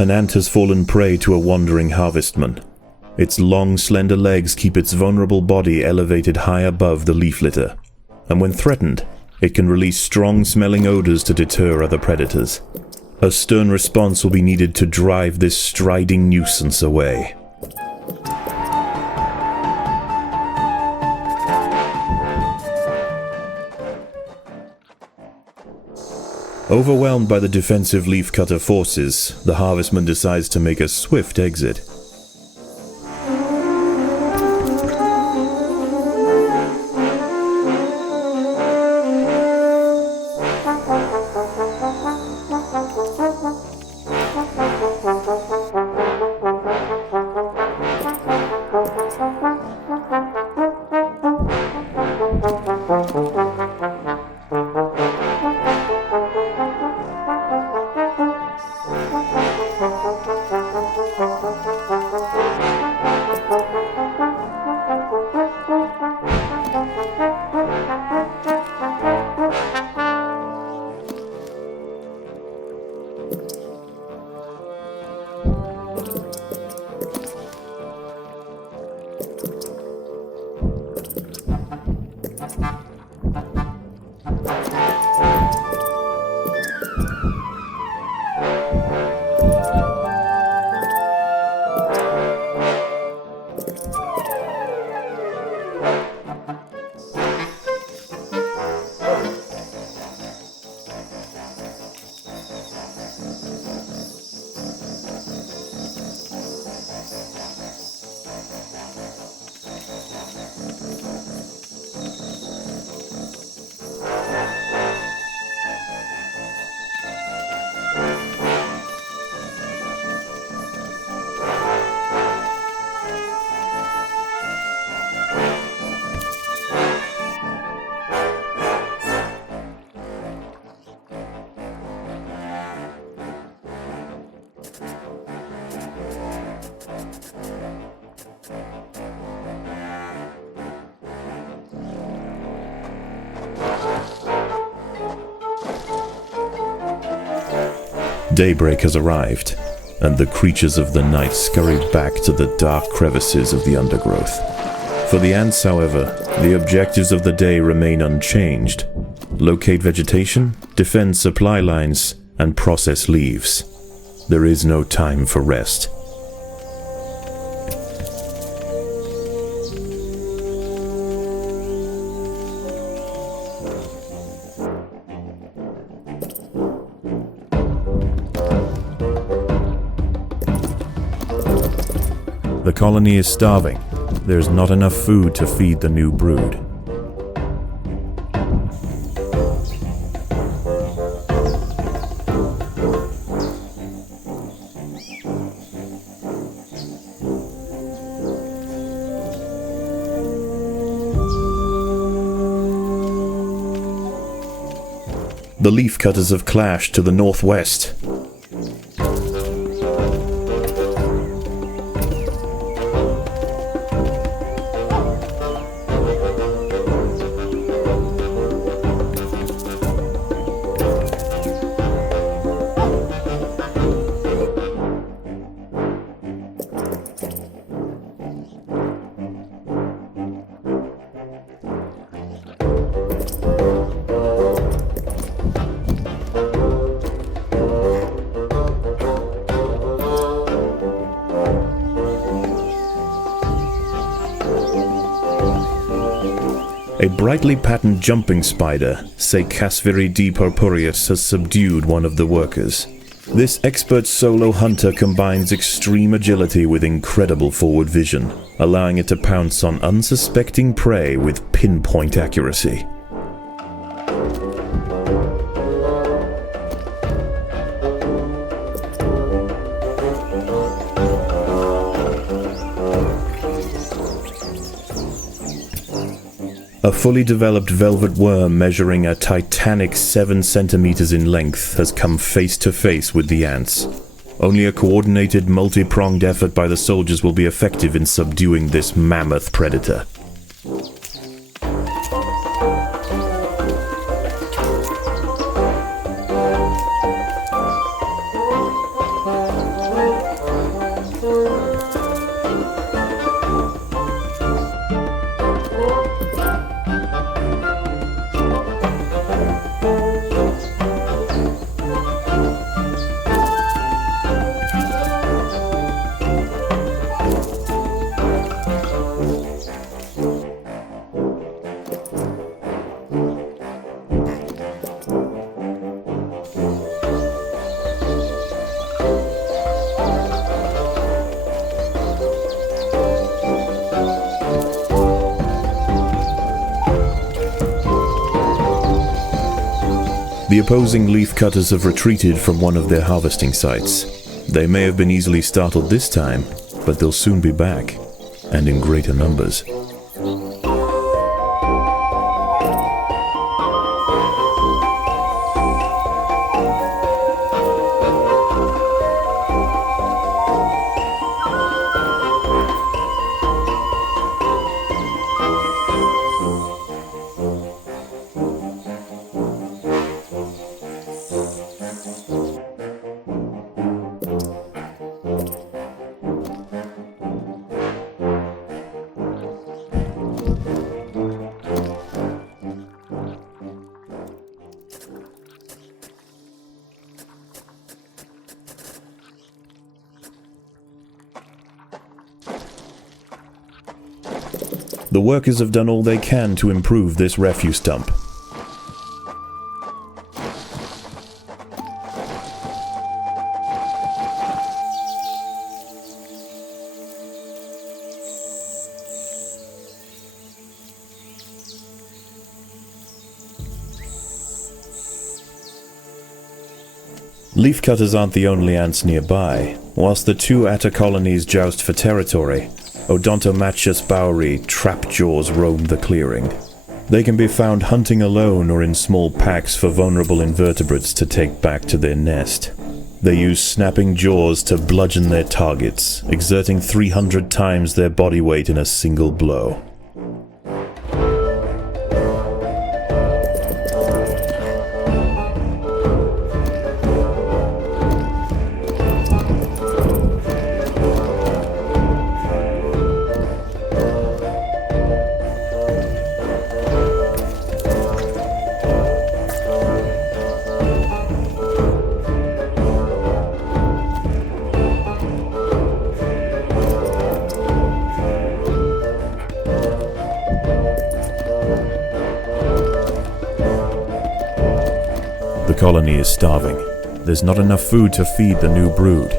An ant has fallen prey to a wandering harvestman. Its long, slender legs keep its vulnerable body elevated high above the leaf litter, and when threatened, it can release strong-smelling odors to deter other predators. A stern response will be needed to drive this striding nuisance away. Overwhelmed by the defensive leafcutter forces, the harvestman decides to make a swift exit. Daybreak has arrived, and the creatures of the night scurry back to the dark crevices of the undergrowth. For the ants, however, the objectives of the day remain unchanged. Locate vegetation, defend supply lines, and process leaves. There is no time for rest. The colony is starving. There's not enough food to feed the new brood. The leaf cutters have clashed to the northwest. A brightly patterned jumping spider, Casviri D. purpureus, has subdued one of the workers. This expert solo hunter combines extreme agility with incredible forward vision, allowing it to pounce on unsuspecting prey with pinpoint accuracy. A fully developed velvet worm measuring a titanic 7 centimeters in length has come face to face with the ants. Only a coordinated, multi-pronged effort by the soldiers will be effective in subduing this mammoth predator. The opposing leaf cutters have retreated from one of their harvesting sites. They may have been easily startled this time, but they'll soon be back, and in greater numbers. The workers have done all they can to improve this refuse dump. Leaf cutters aren't the only ants nearby. Whilst the two atta colonies joust for territory, Odontomachus bowery trapjaws roam the clearing. They can be found hunting alone or in small packs for vulnerable invertebrates to take back to their nest. They use snapping jaws to bludgeon their targets, exerting 300 times their body weight in a single blow. colony is starving. There's not enough food to feed the new brood.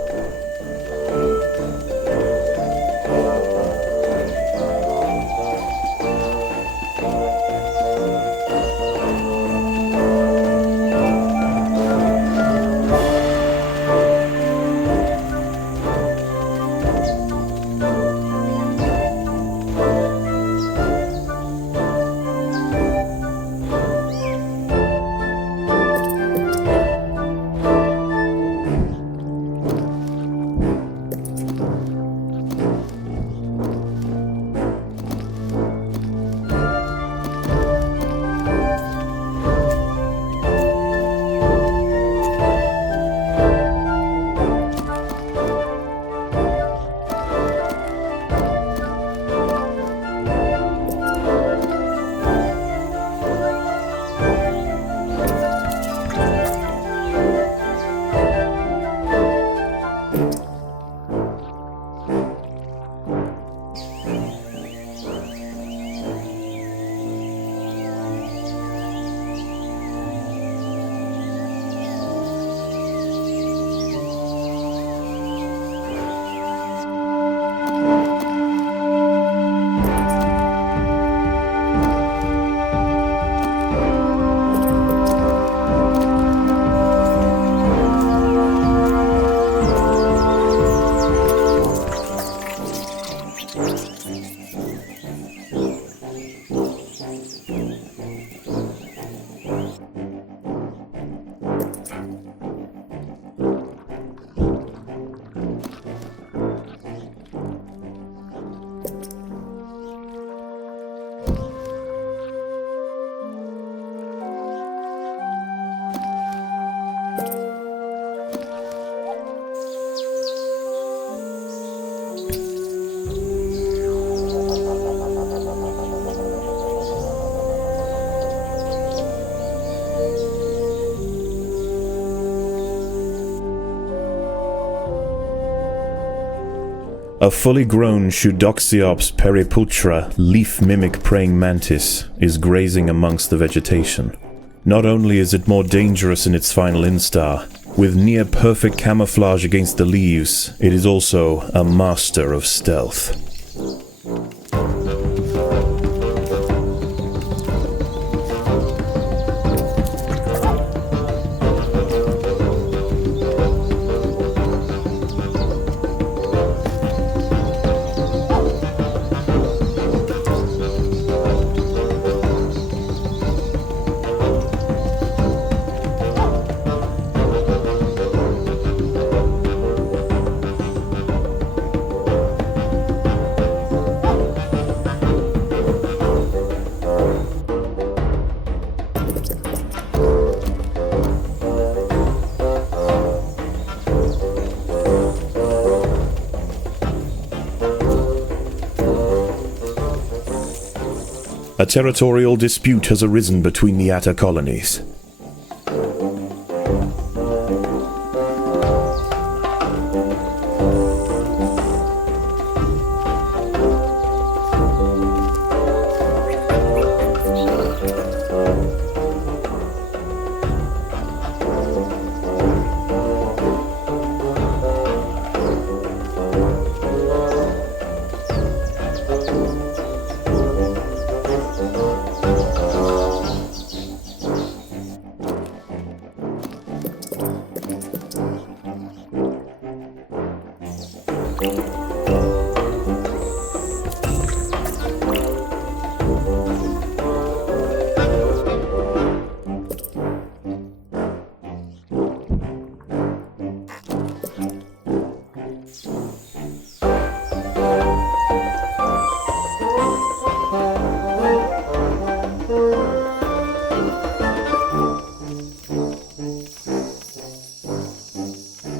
A fully grown Pseudoxiops periputra leaf-mimic praying mantis is grazing amongst the vegetation. Not only is it more dangerous in its final instar, with near-perfect camouflage against the leaves, it is also a master of stealth. A territorial dispute has arisen between the Atta colonies.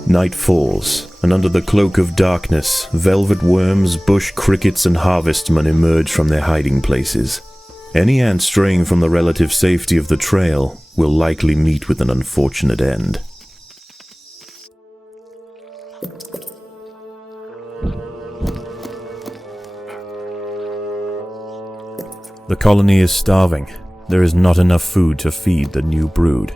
Night falls, and under the cloak of darkness, velvet worms, bush crickets, and harvestmen emerge from their hiding places. Any ant straying from the relative safety of the trail will likely meet with an unfortunate end. The colony is starving. There is not enough food to feed the new brood.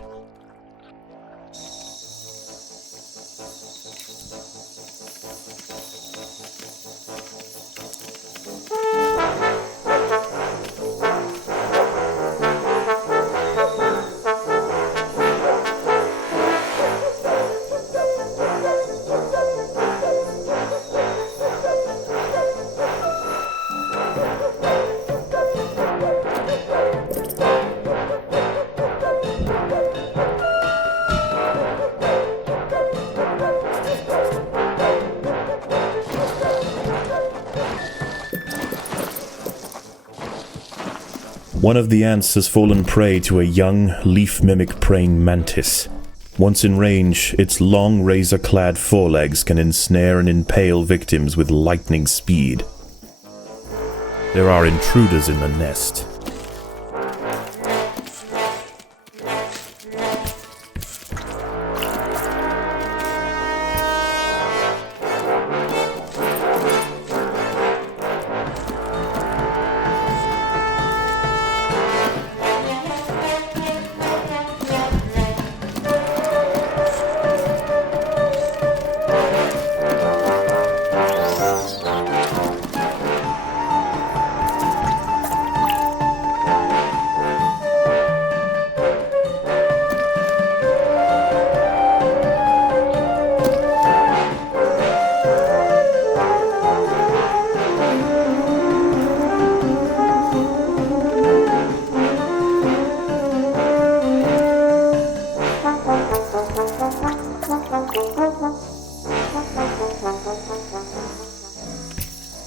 One of the ants has fallen prey to a young, leaf-mimic praying mantis. Once in range, its long, razor-clad forelegs can ensnare and impale victims with lightning speed. There are intruders in the nest.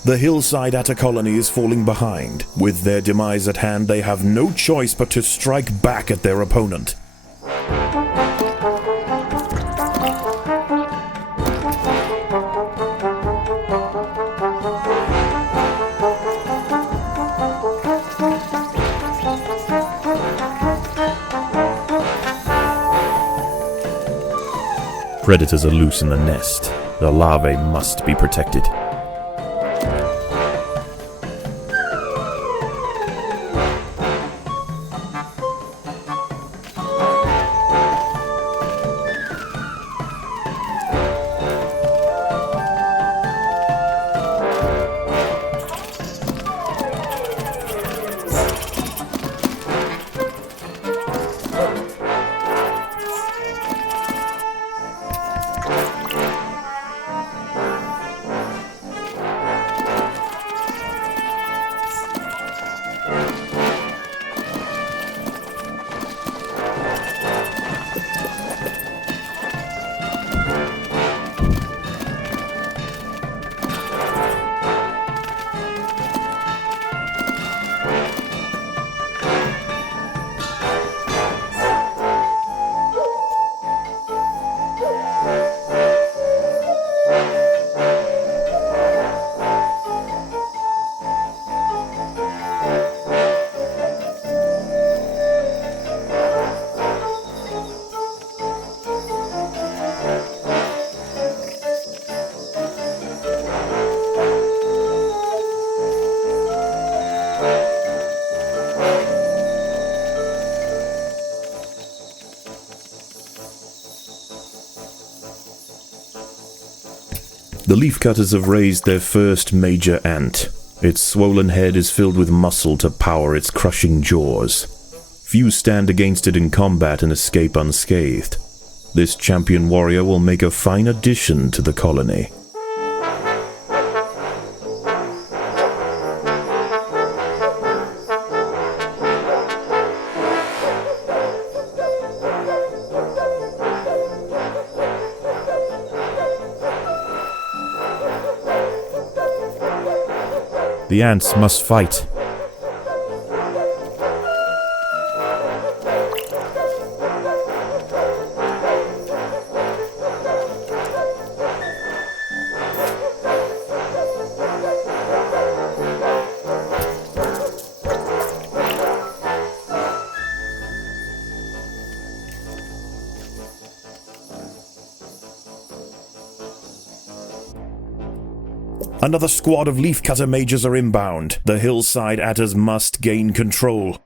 The hillside at a colony is falling behind. With their demise at hand, they have no choice but to strike back at their opponent. Predators are loose in the nest. The larvae must be protected. The leafcutters have raised their first major ant. Its swollen head is filled with muscle to power its crushing jaws. Few stand against it in combat and escape unscathed. This champion warrior will make a fine addition to the colony. The ants must fight. Another squad of leafcutter mages are inbound. The hillside atters must gain control.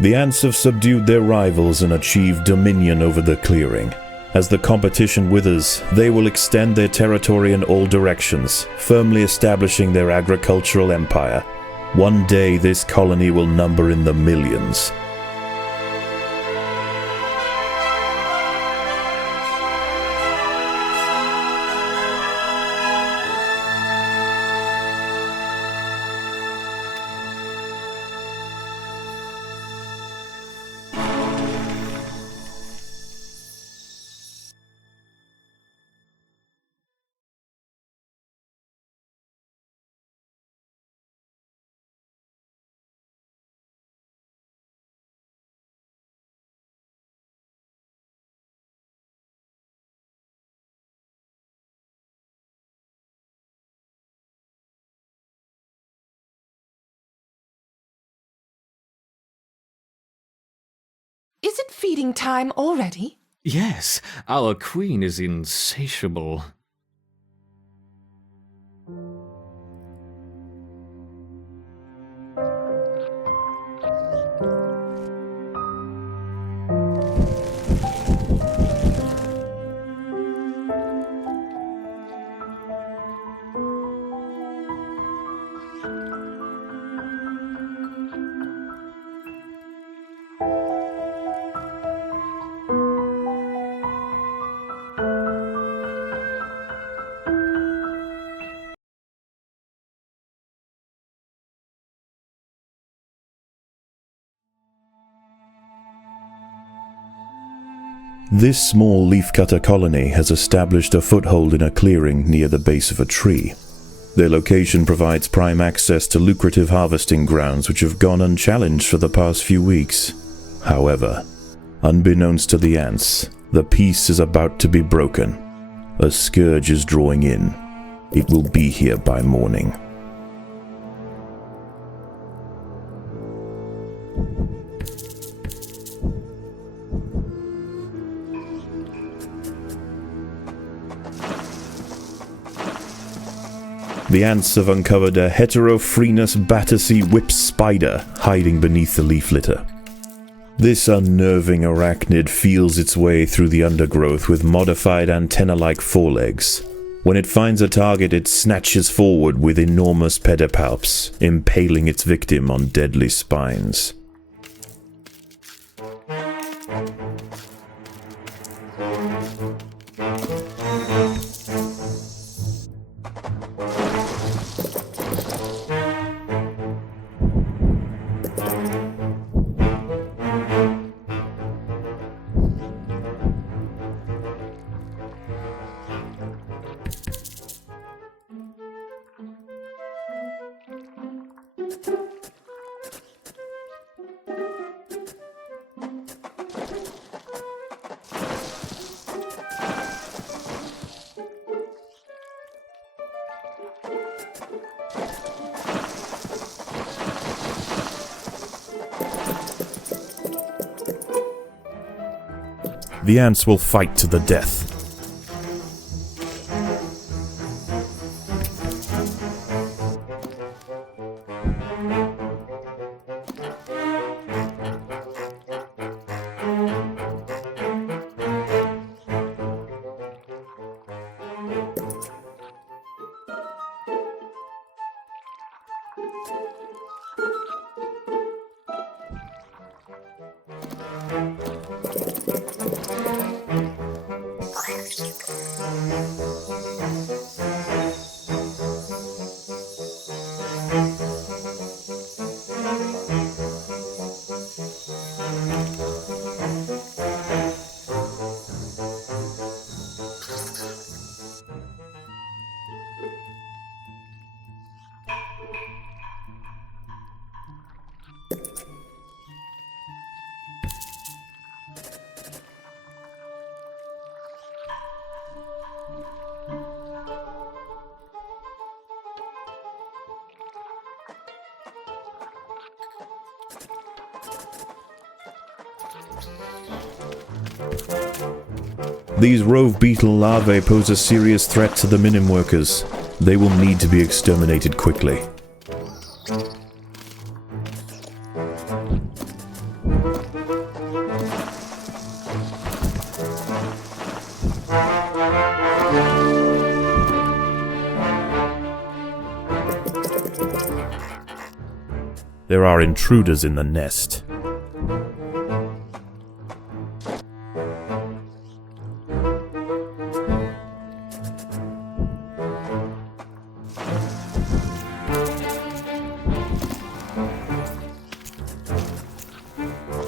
The ants have subdued their rivals and achieved dominion over the clearing. As the competition withers, they will extend their territory in all directions, firmly establishing their agricultural empire. One day this colony will number in the millions. Is it feeding time already? Yes, our queen is insatiable. This small leafcutter colony has established a foothold in a clearing near the base of a tree. Their location provides prime access to lucrative harvesting grounds which have gone unchallenged for the past few weeks. However, unbeknownst to the ants, the peace is about to be broken. A scourge is drawing in. It will be here by morning. The ants have uncovered a Heterophrenius Battersea whip spider hiding beneath the leaf litter. This unnerving arachnid feels its way through the undergrowth with modified antenna-like forelegs. When it finds a target, it snatches forward with enormous pedipalps, impaling its victim on deadly spines. The ants will fight to the death. These rove beetle larvae pose a serious threat to the minim workers. They will need to be exterminated quickly. There are intruders in the nest.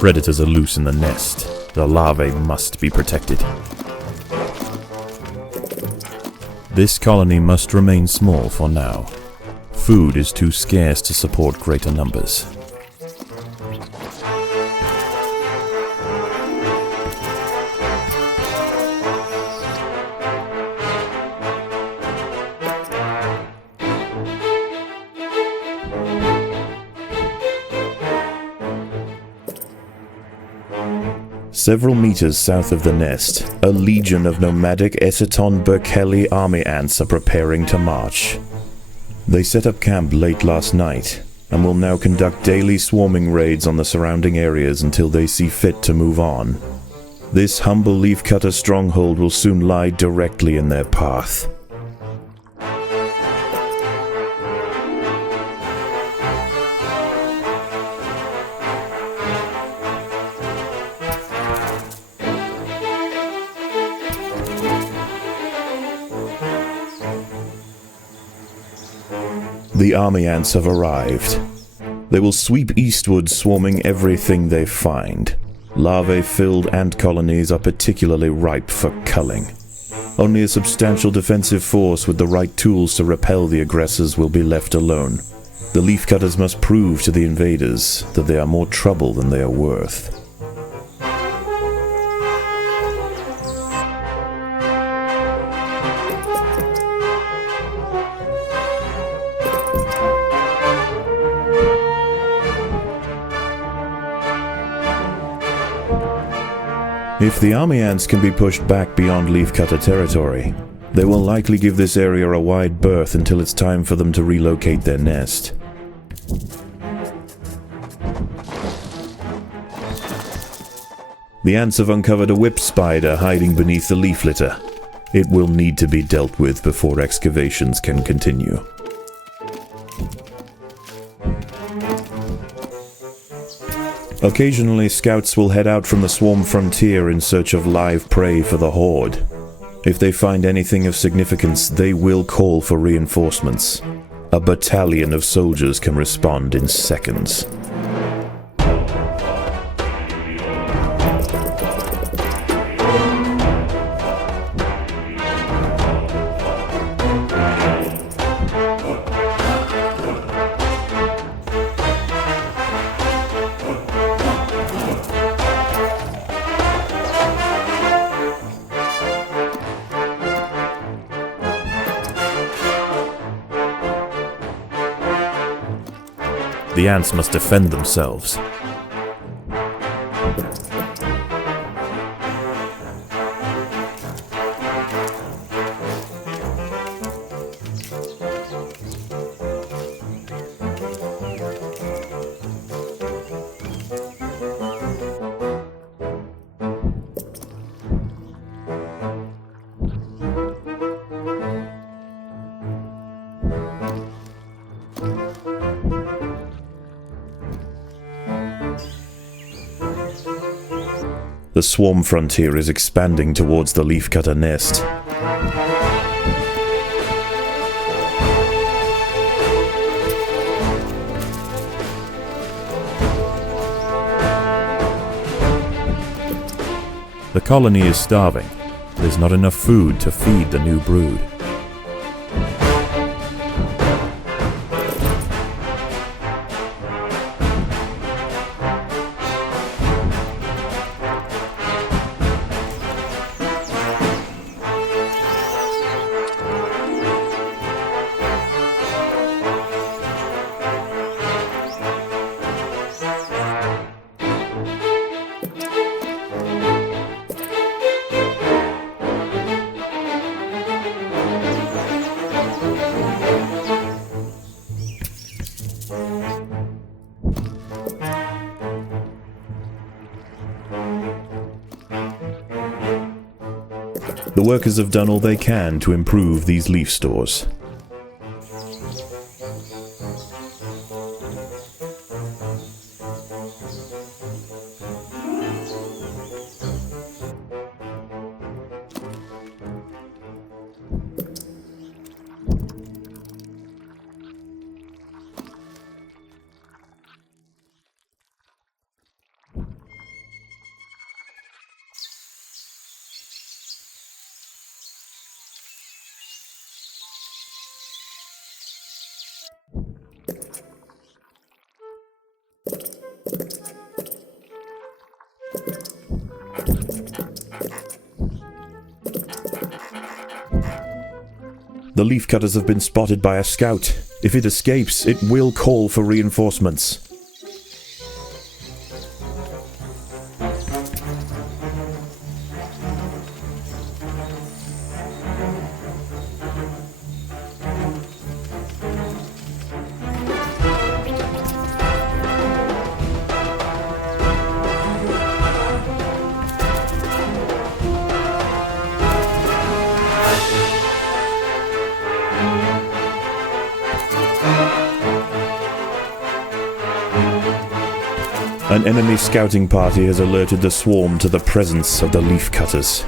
Predators are loose in the nest. The larvae must be protected. This colony must remain small for now. Food is too scarce to support greater numbers. Several meters south of the nest, a legion of nomadic Essaton Berkeley army ants are preparing to march. They set up camp late last night, and will now conduct daily swarming raids on the surrounding areas until they see fit to move on. This humble leafcutter stronghold will soon lie directly in their path. The army ants have arrived. They will sweep eastward, swarming everything they find. Larvae-filled ant colonies are particularly ripe for culling. Only a substantial defensive force with the right tools to repel the aggressors will be left alone. The leafcutters must prove to the invaders that they are more trouble than they are worth. If the army ants can be pushed back beyond leafcutter territory, they will likely give this area a wide berth until it's time for them to relocate their nest. The ants have uncovered a whip spider hiding beneath the leaf litter. It will need to be dealt with before excavations can continue. Occasionally, scouts will head out from the swarm frontier in search of live prey for the horde. If they find anything of significance, they will call for reinforcements. A battalion of soldiers can respond in seconds. The ants must defend themselves. The swarm frontier is expanding towards the leafcutter nest. The colony is starving. There's not enough food to feed the new brood. The workers have done all they can to improve these leaf stores. The leaf cutters have been spotted by a scout. If it escapes, it will call for reinforcements. An enemy scouting party has alerted the swarm to the presence of the leaf cutters.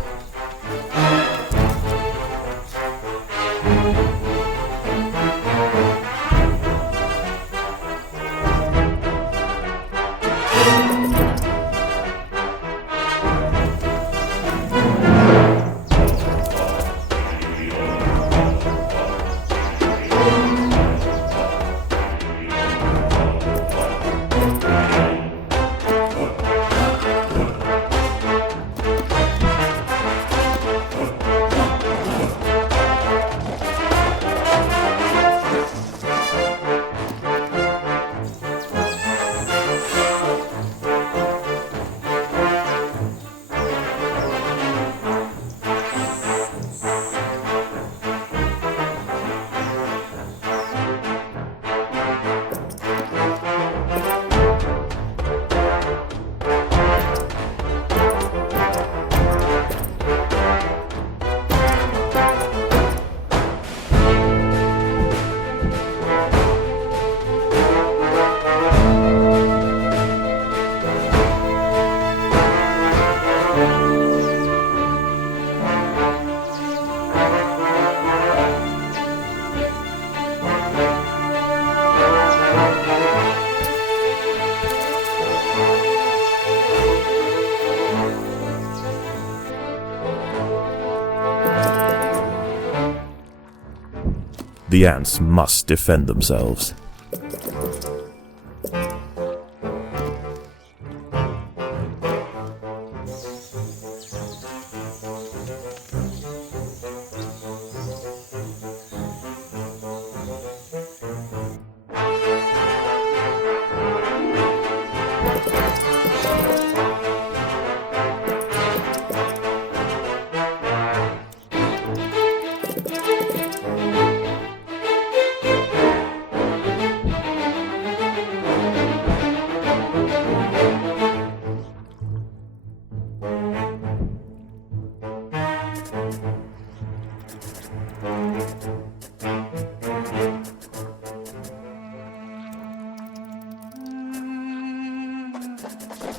The ants must defend themselves.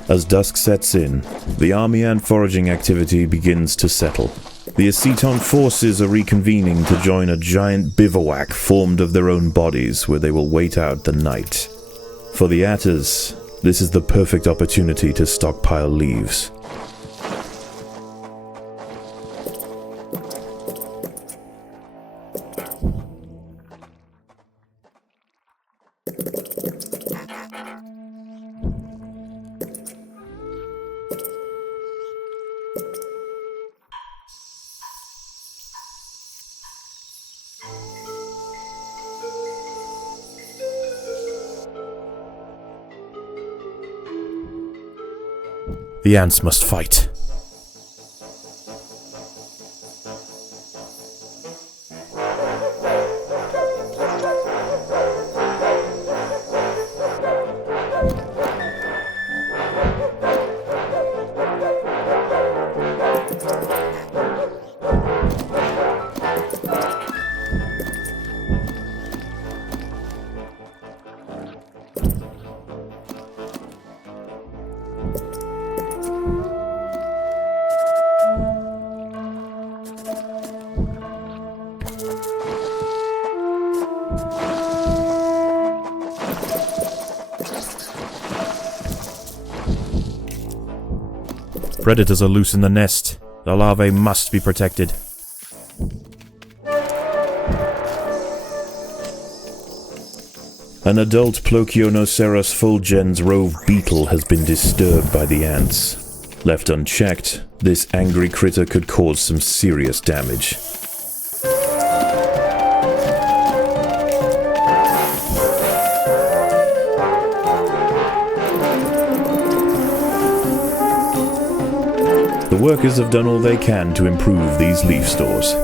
As dusk sets in, the army and foraging activity begins to settle. The Aceton forces are reconvening to join a giant bivouac formed of their own bodies where they will wait out the night. For the Atters, this is the perfect opportunity to stockpile leaves. The ants must fight. Predators are loose in the nest. The larvae must be protected. An adult Plokionoceros fulgens rove beetle has been disturbed by the ants. Left unchecked, this angry critter could cause some serious damage. workers have done all they can to improve these leaf stores.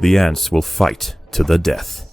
The ants will fight to the death.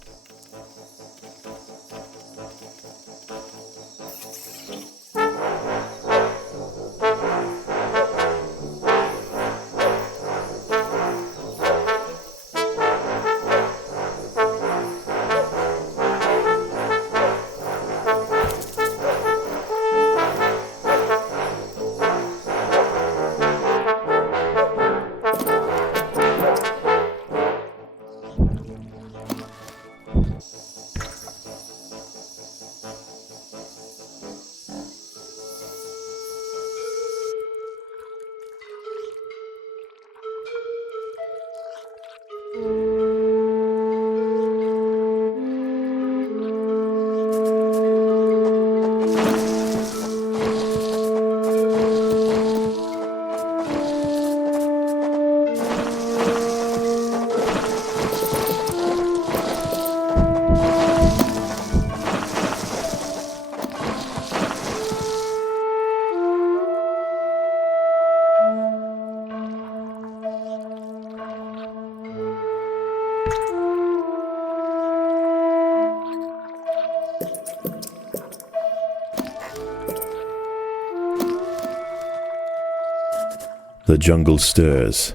The jungle stirs.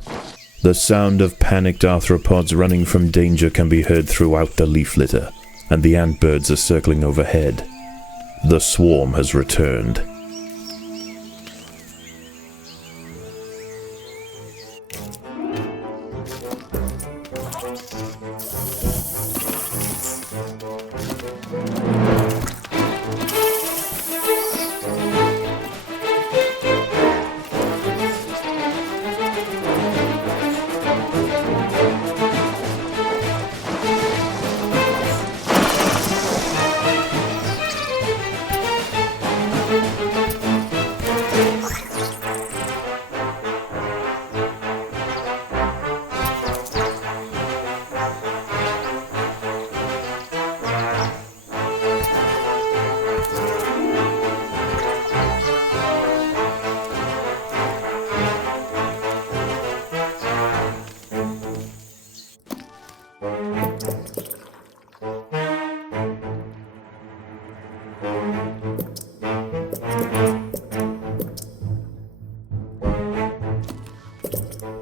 The sound of panicked arthropods running from danger can be heard throughout the leaf litter, and the ant birds are circling overhead. The swarm has returned.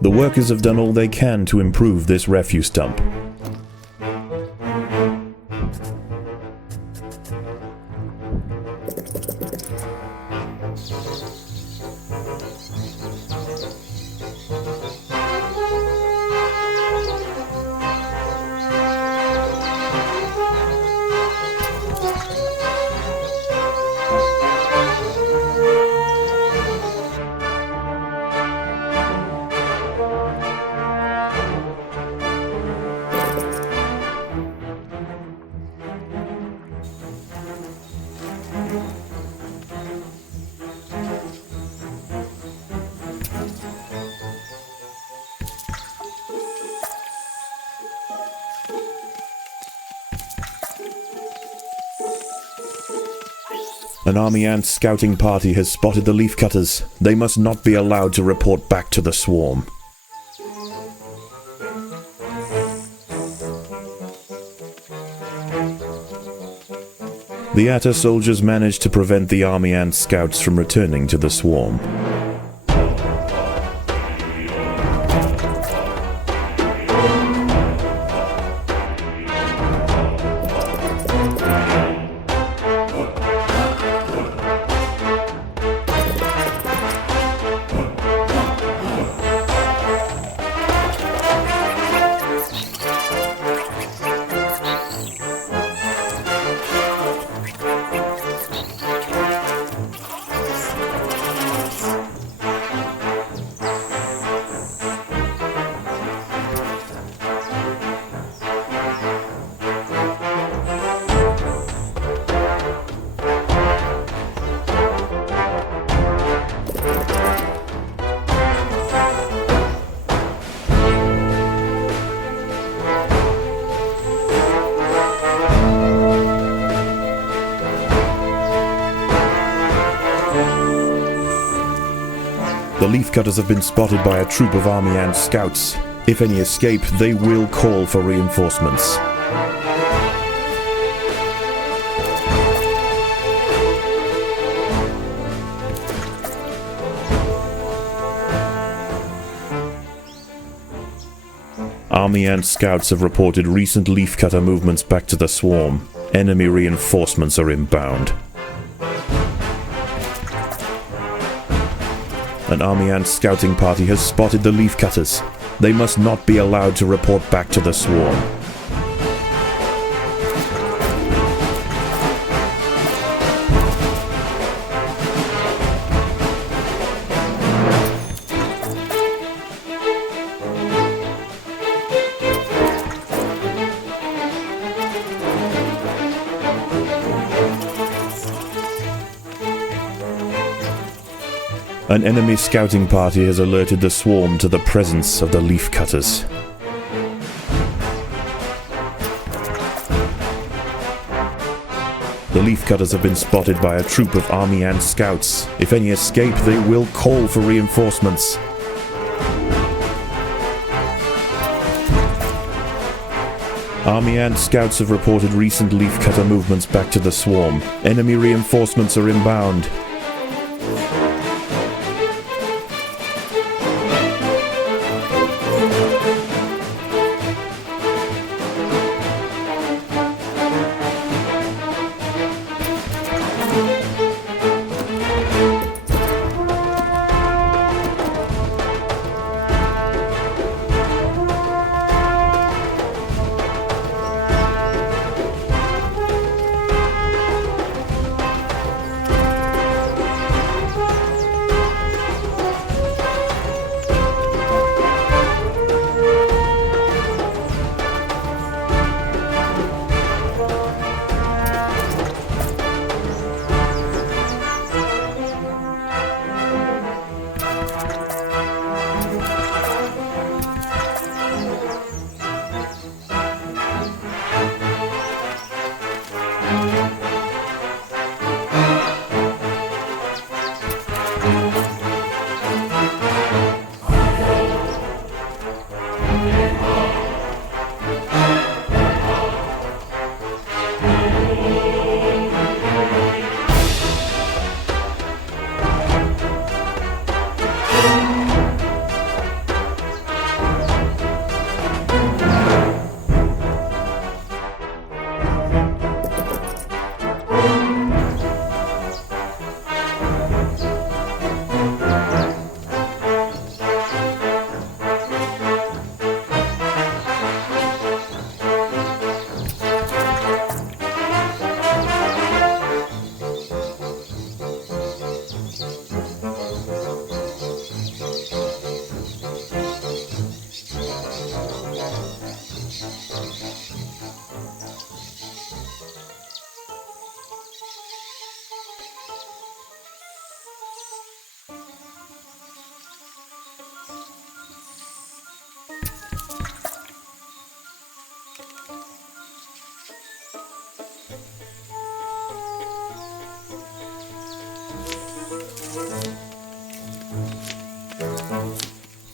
The workers have done all they can to improve this refuse dump. An army ant scouting party has spotted the leafcutters. They must not be allowed to report back to the swarm. The Atta soldiers managed to prevent the army ant scouts from returning to the swarm. The leafcutters have been spotted by a troop of army ant scouts. If any escape, they will call for reinforcements. Army ant scouts have reported recent leafcutter movements back to the swarm. Enemy reinforcements are inbound. An army ant scouting party has spotted the leafcutters. They must not be allowed to report back to the swarm. An enemy scouting party has alerted the swarm to the presence of the leafcutters. The leafcutters have been spotted by a troop of army ant scouts. If any escape, they will call for reinforcements. Army ant scouts have reported recent leafcutter movements back to the swarm. Enemy reinforcements are inbound.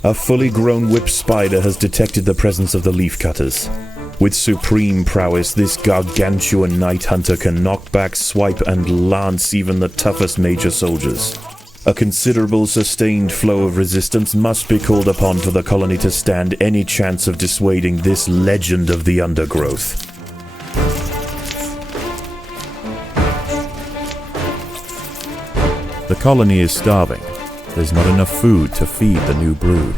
A fully grown whip spider has detected the presence of the leafcutters. With supreme prowess, this gargantuan night hunter can knock back, swipe, and lance even the toughest major soldiers. A considerable sustained flow of resistance must be called upon for the colony to stand any chance of dissuading this legend of the Undergrowth. The colony is starving. There's not enough food to feed the new brood.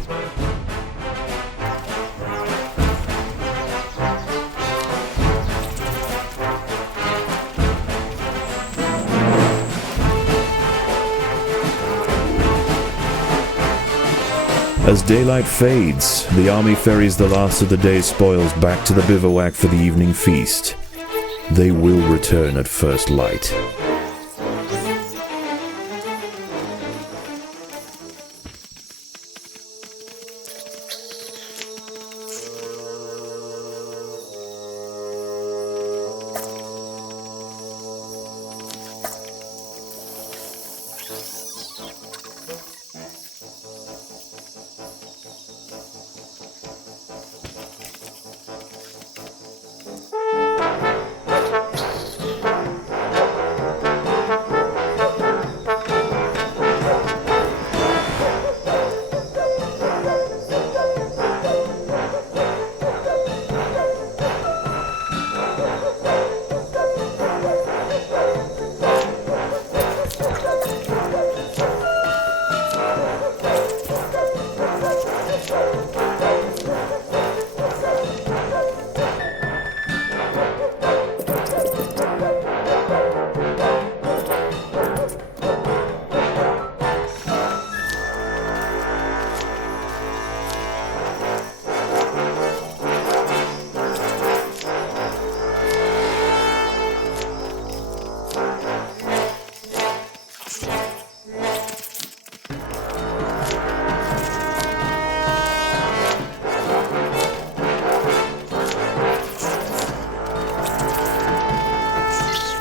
As daylight fades, the army ferries the last of the day's spoils back to the bivouac for the evening feast. They will return at first light.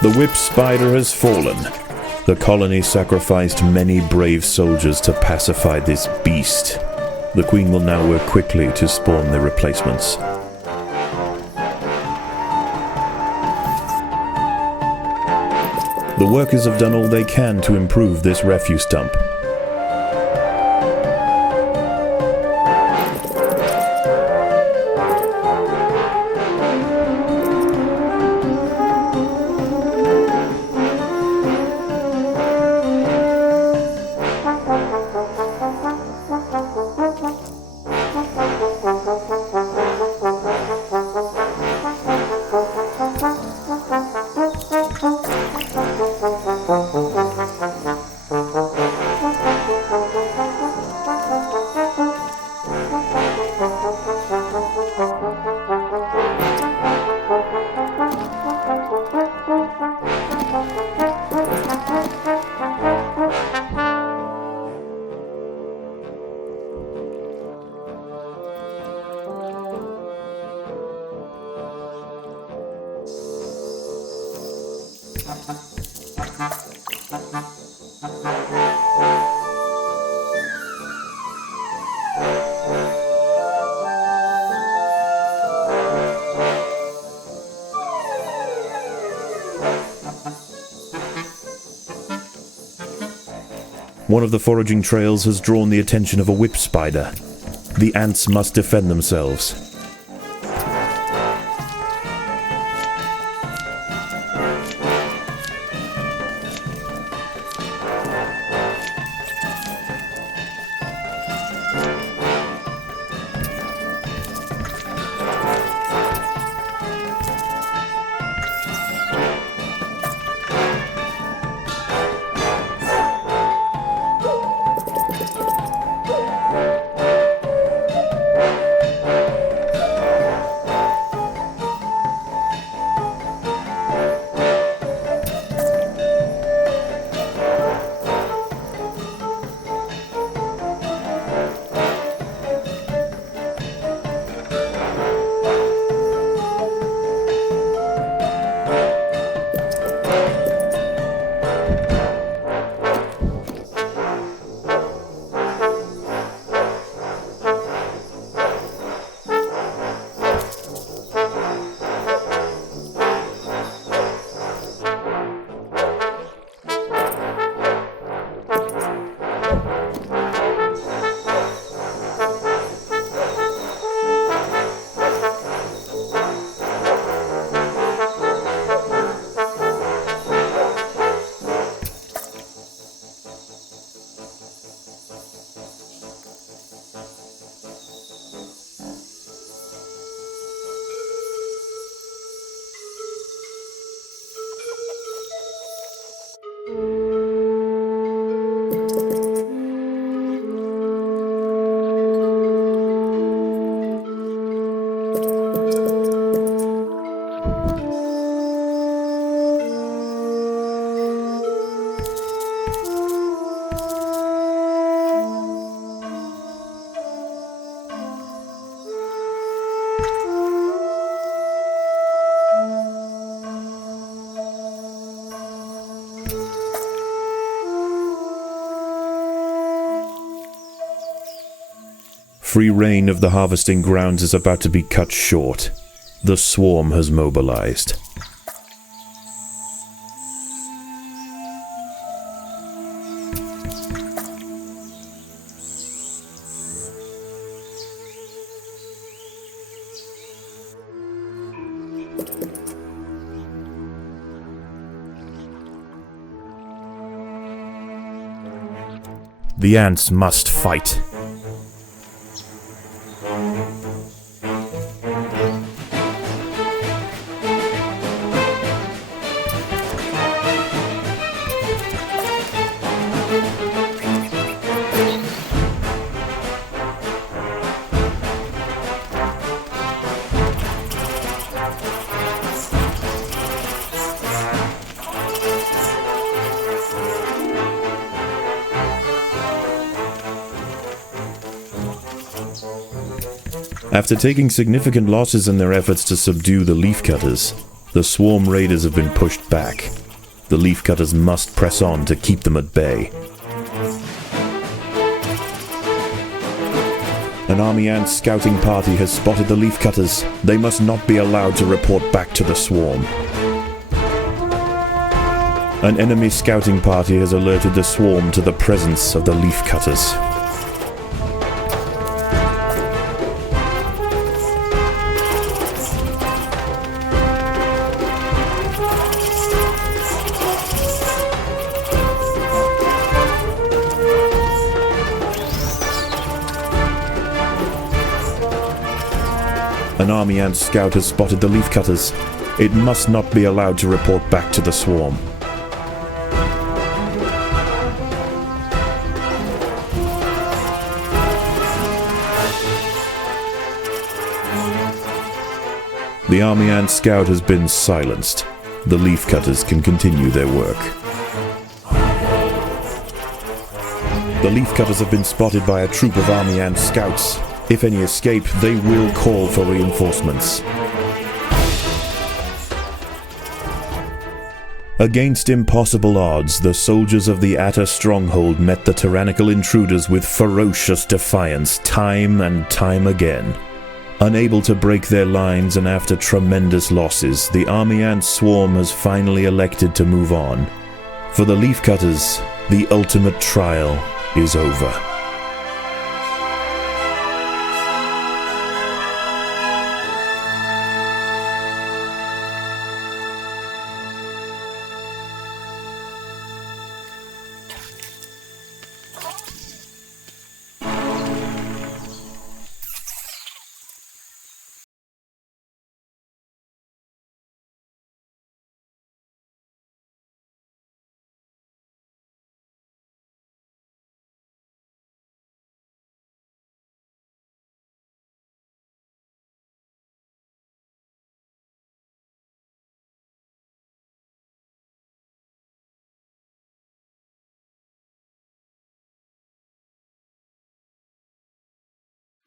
The whip spider has fallen. The colony sacrificed many brave soldiers to pacify this beast. The queen will now work quickly to spawn their replacements. The workers have done all they can to improve this refuse dump. One of the foraging trails has drawn the attention of a whip spider. The ants must defend themselves. Free reign of the harvesting grounds is about to be cut short. The swarm has mobilized. The ants must fight. After taking significant losses in their efforts to subdue the leafcutters, the swarm raiders have been pushed back. The leafcutters must press on to keep them at bay. An army ant scouting party has spotted the leafcutters. They must not be allowed to report back to the swarm. An enemy scouting party has alerted the swarm to the presence of the leafcutters. An army ant scout has spotted the leafcutters. It must not be allowed to report back to the swarm. The army ant scout has been silenced. The leafcutters can continue their work. The leafcutters have been spotted by a troop of army ant scouts. If any escape, they will call for reinforcements. Against impossible odds, the soldiers of the Atta stronghold met the tyrannical intruders with ferocious defiance time and time again. Unable to break their lines and after tremendous losses, the army ant swarm has finally elected to move on. For the leafcutters, the ultimate trial is over.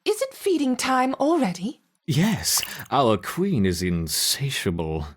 Is it feeding time already? Yes, our queen is insatiable.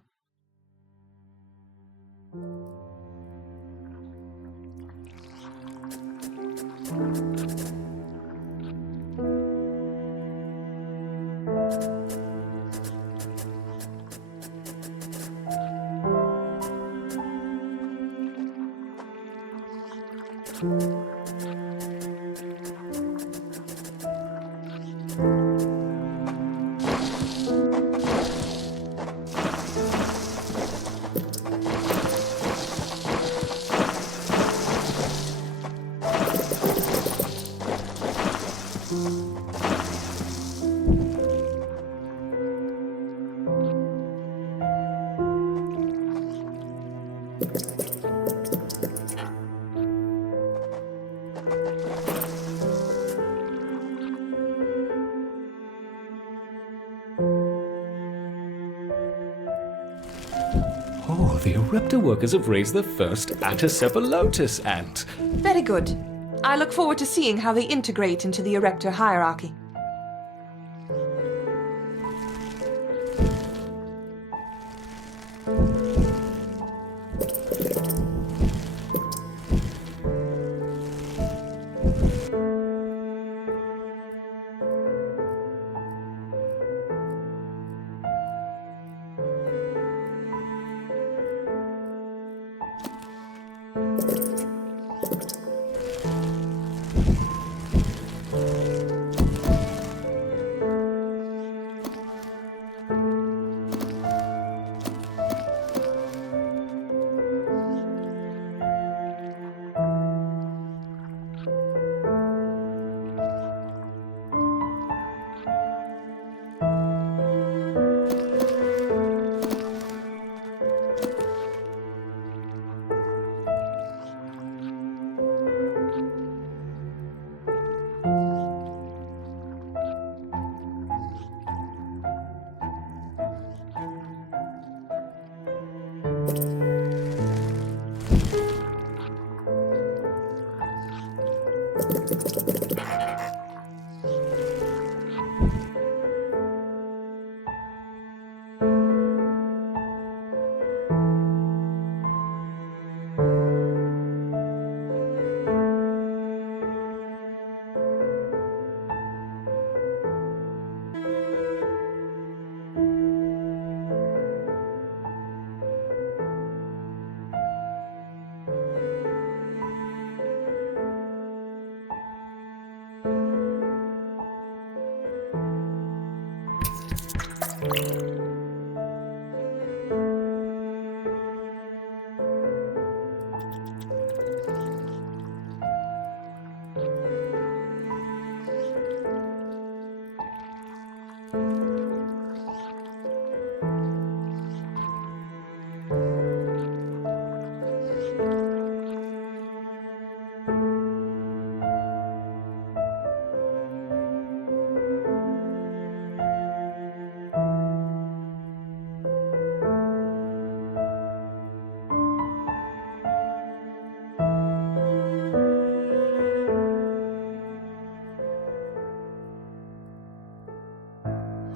Oh, the Eruptor workers have raised the first Atacepalotus ant. Very good. I look forward to seeing how they integrate into the Eruptor hierarchy.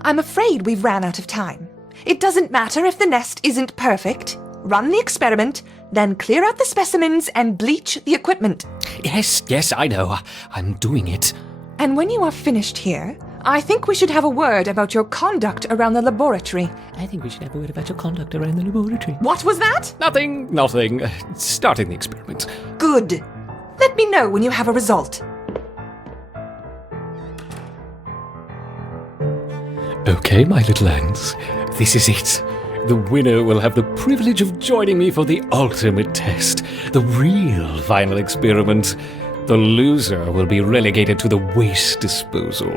I'm afraid we've ran out of time. It doesn't matter if the nest isn't perfect. Run the experiment, then clear out the specimens and bleach the equipment. Yes, I know. I'm doing it. And when you are finished here, I think we should have a word about your conduct around the laboratory. I think we should have a word about your conduct around the laboratory. What was that? Nothing. Starting the experiment. Good. Let me know when you have a result. Okay, my little ants. This is it. The winner will have the privilege of joining me for the ultimate test, the real final experiment. The loser will be relegated to the waste disposal.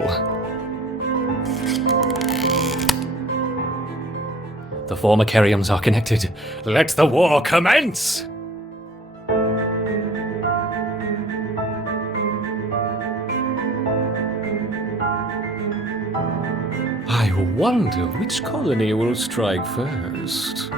The formicariums are connected. Let the war commence! I wonder which colony will strike first.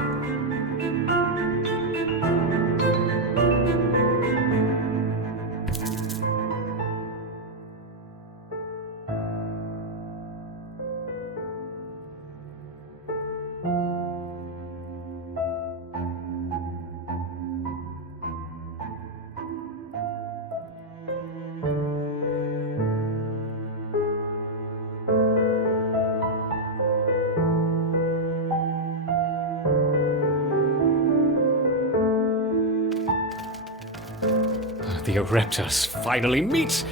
The Ereptus finally meet.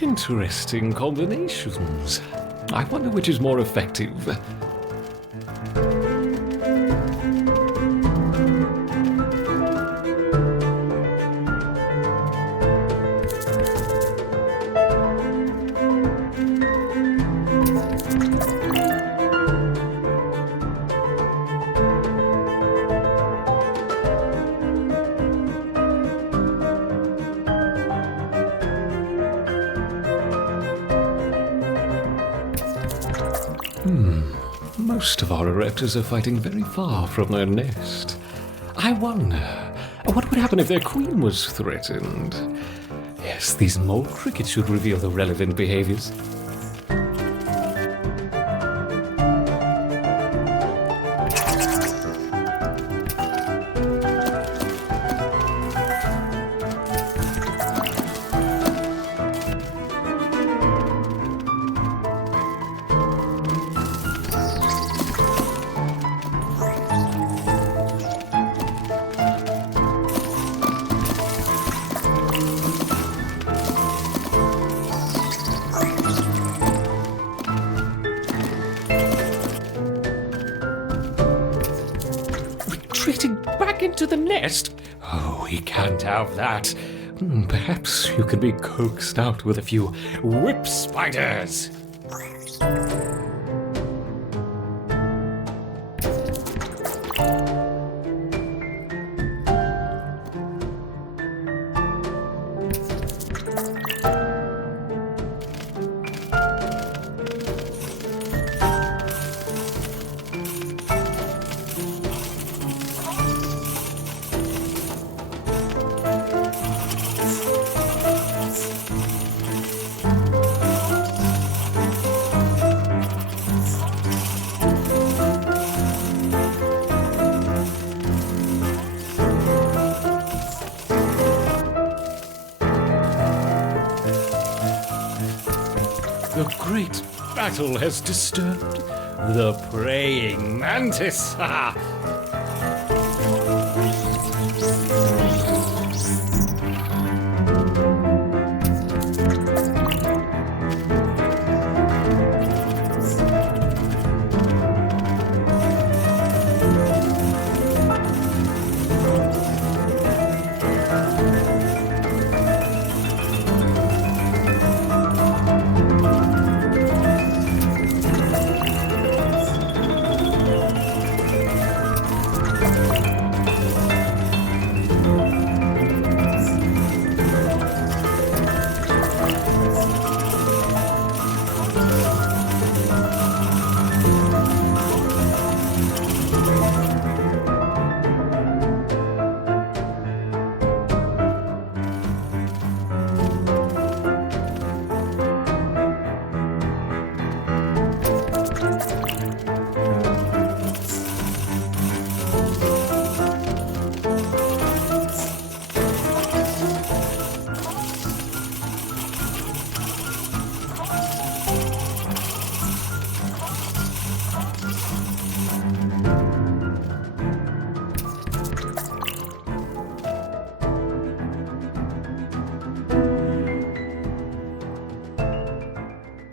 Interesting combinations. I wonder which is more effective. Most of our Ereptus are fighting very far from their nest. I wonder, what would happen if their queen was threatened? Yes, these mole crickets should reveal the relevant behaviors. Retreating back into the nest? Oh, we can't have that. Perhaps you can be coaxed out with a few whip spiders. great battle has disturbed the praying mantis.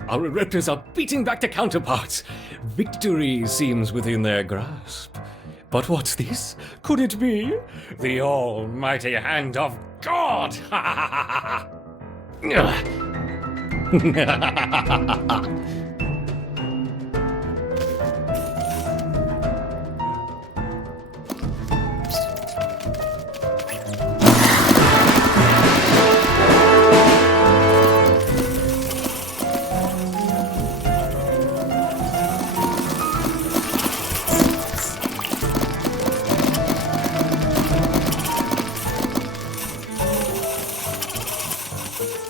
Our raptors are beating back their counterparts. Victory seems within their grasp. But what's this? Could it be the almighty hand of God?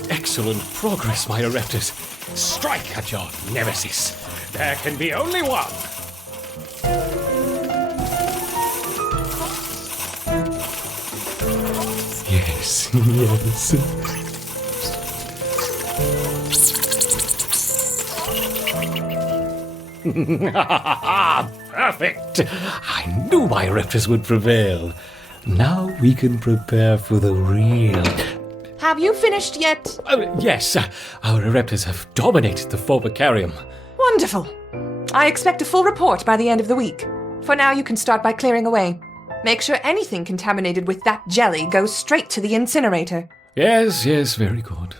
Excellent progress, my raptors. Strike at your nemesis. There can be only one. Yes, yes. Perfect. I knew my raptors would prevail. Now we can prepare for the real... Have you finished yet? Yes, our raptors have dominated the Phobacarium. Wonderful. I expect a full report by the end of the week. For now, you can start by clearing away. Make sure anything contaminated with that jelly goes straight to the incinerator. Yes, yes, very good.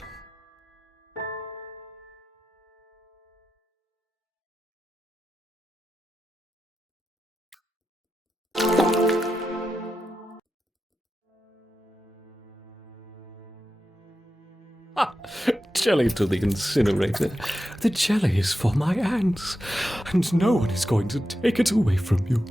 Jelly to the incinerator. The jelly is for my ants, and no one is going to take it away from you.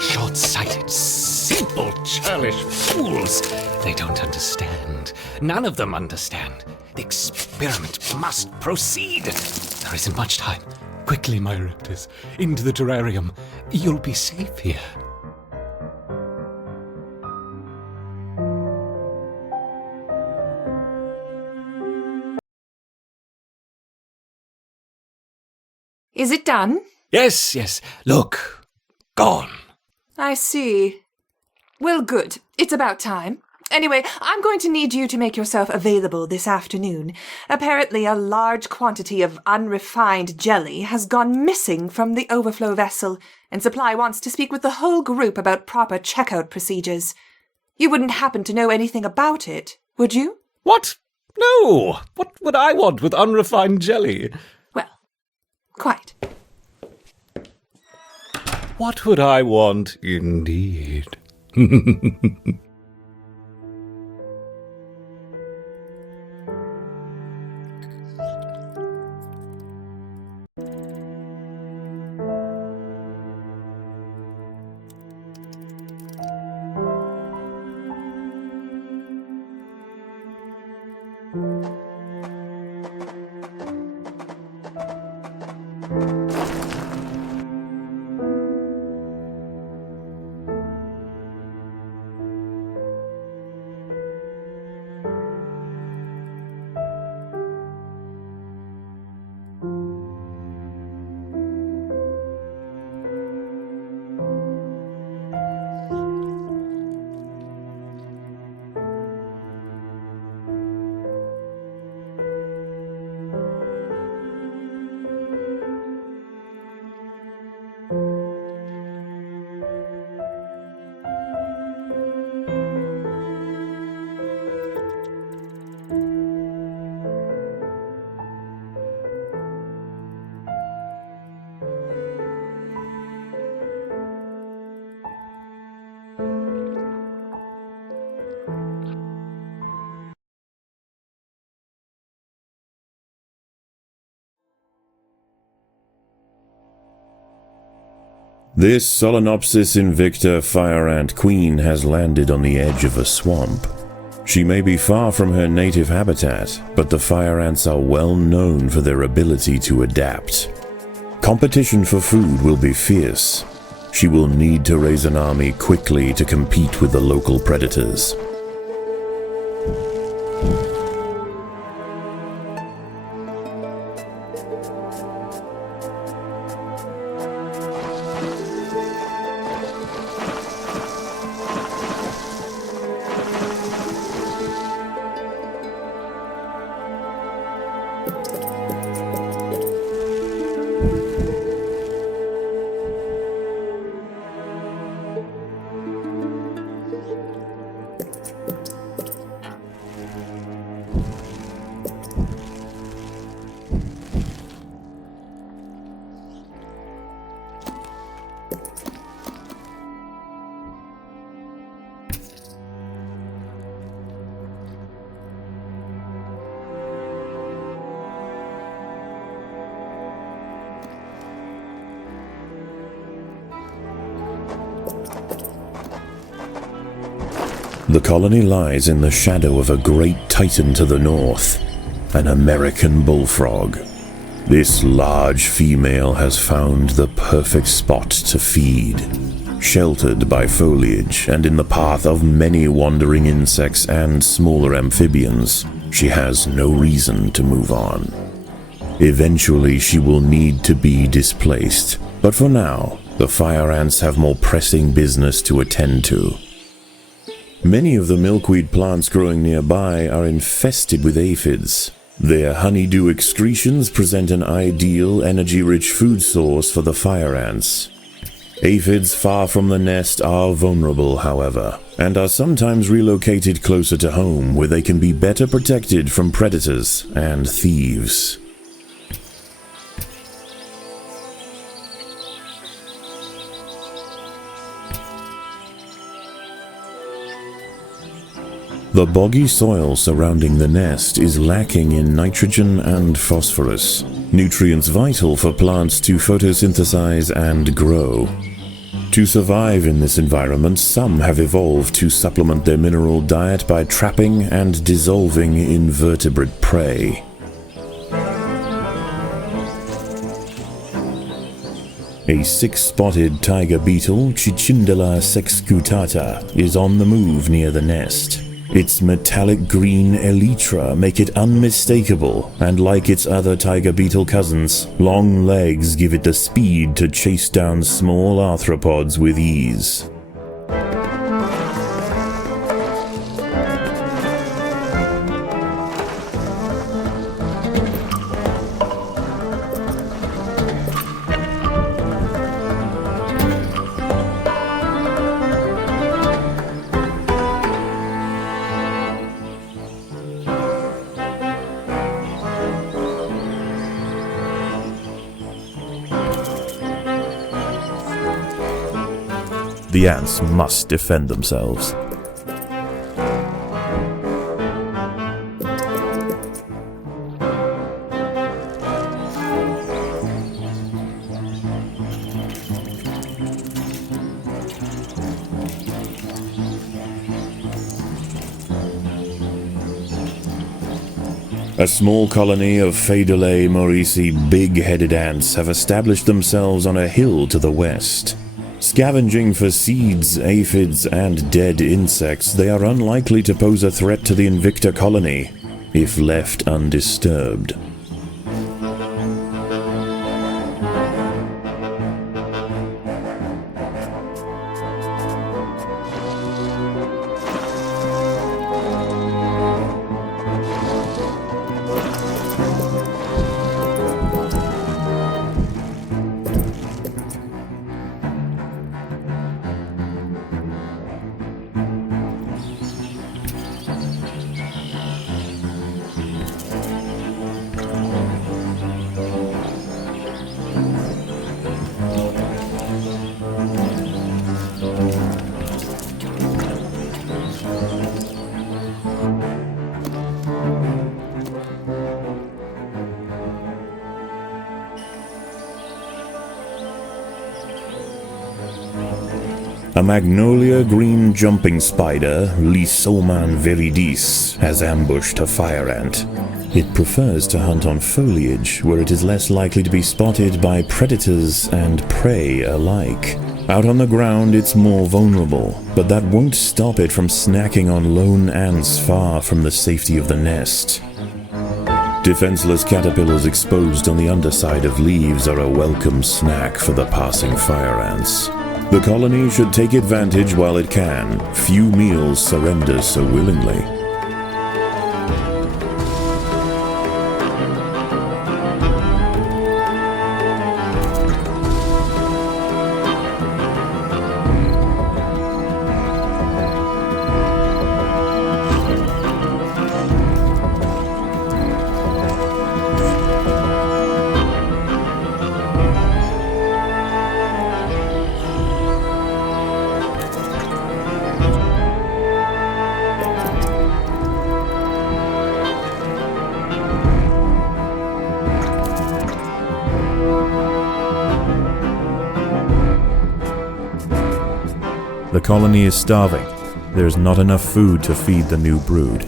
Short-sighted, simple, churlish fools. They don't understand. None of them understand. The experiment must proceed. There isn't much time. Quickly, my raptors, into the terrarium. You'll be safe here. Is it done? Yes, yes. Look. Gone. I see. Well, good. It's about time. Anyway, I'm going to need you to make yourself available this afternoon. Apparently, a large quantity of unrefined jelly has gone missing from the overflow vessel, and Supply wants to speak with the whole group about proper checkout procedures. You wouldn't happen to know anything about it, would you? What? No! What would I want with unrefined jelly? Well, quite. What would I want, indeed? This Solenopsis invicta fire ant queen has landed on the edge of a swamp. She may be far from her native habitat, but the fire ants are well known for their ability to adapt. Competition for food will be fierce. She will need to raise an army quickly to compete with the local predators. The colony lies in the shadow of a great titan to the north, an American bullfrog. This large female has found the perfect spot to feed. Sheltered by foliage and in the path of many wandering insects and smaller amphibians, she has no reason to move on. Eventually she will need to be displaced, but for now, the fire ants have more pressing business to attend to. Many of the milkweed plants growing nearby are infested with aphids. Their honeydew excretions present an ideal, energy-rich food source for the fire ants. Aphids far from the nest are vulnerable, however, and are sometimes relocated closer to home where they can be better protected from predators and thieves. The boggy soil surrounding the nest is lacking in nitrogen and phosphorus, nutrients vital for plants to photosynthesize and grow. To survive in this environment, some have evolved to supplement their mineral diet by trapping and dissolving invertebrate prey. A six-spotted tiger beetle, Cicindela sexcutata, is on the move near the nest. Its metallic green elytra make it unmistakable, and like its other tiger beetle cousins, long legs give it the speed to chase down small arthropods with ease. The ants must defend themselves. A small colony of Phaedolae Maurici big-headed ants have established themselves on a hill to the west. Scavenging for seeds, aphids, and dead insects, they are unlikely to pose a threat to the Invicta colony, if left undisturbed. A magnolia green jumping spider, Lysoman viridis, has ambushed a fire ant. It prefers to hunt on foliage, where it is less likely to be spotted by predators and prey alike. Out on the ground, it's more vulnerable, but that won't stop it from snacking on lone ants far from the safety of the nest. Defenseless caterpillars exposed on the underside of leaves are a welcome snack for the passing fire ants. The colony should take advantage while it can. Few meals surrender so willingly. The colony is starving. There's not enough food to feed the new brood.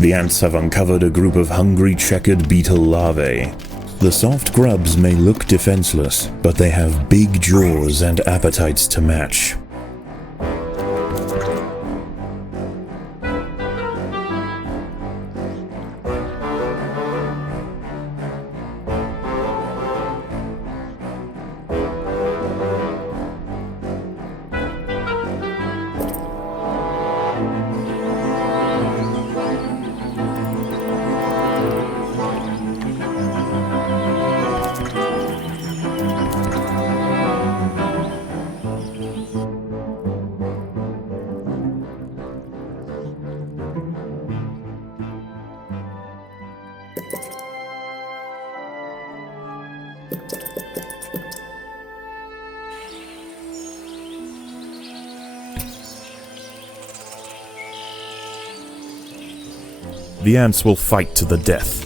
The ants have uncovered a group of hungry checkered beetle larvae. The soft grubs may look defenseless, but they have big jaws and appetites to match. The ants will fight to the death.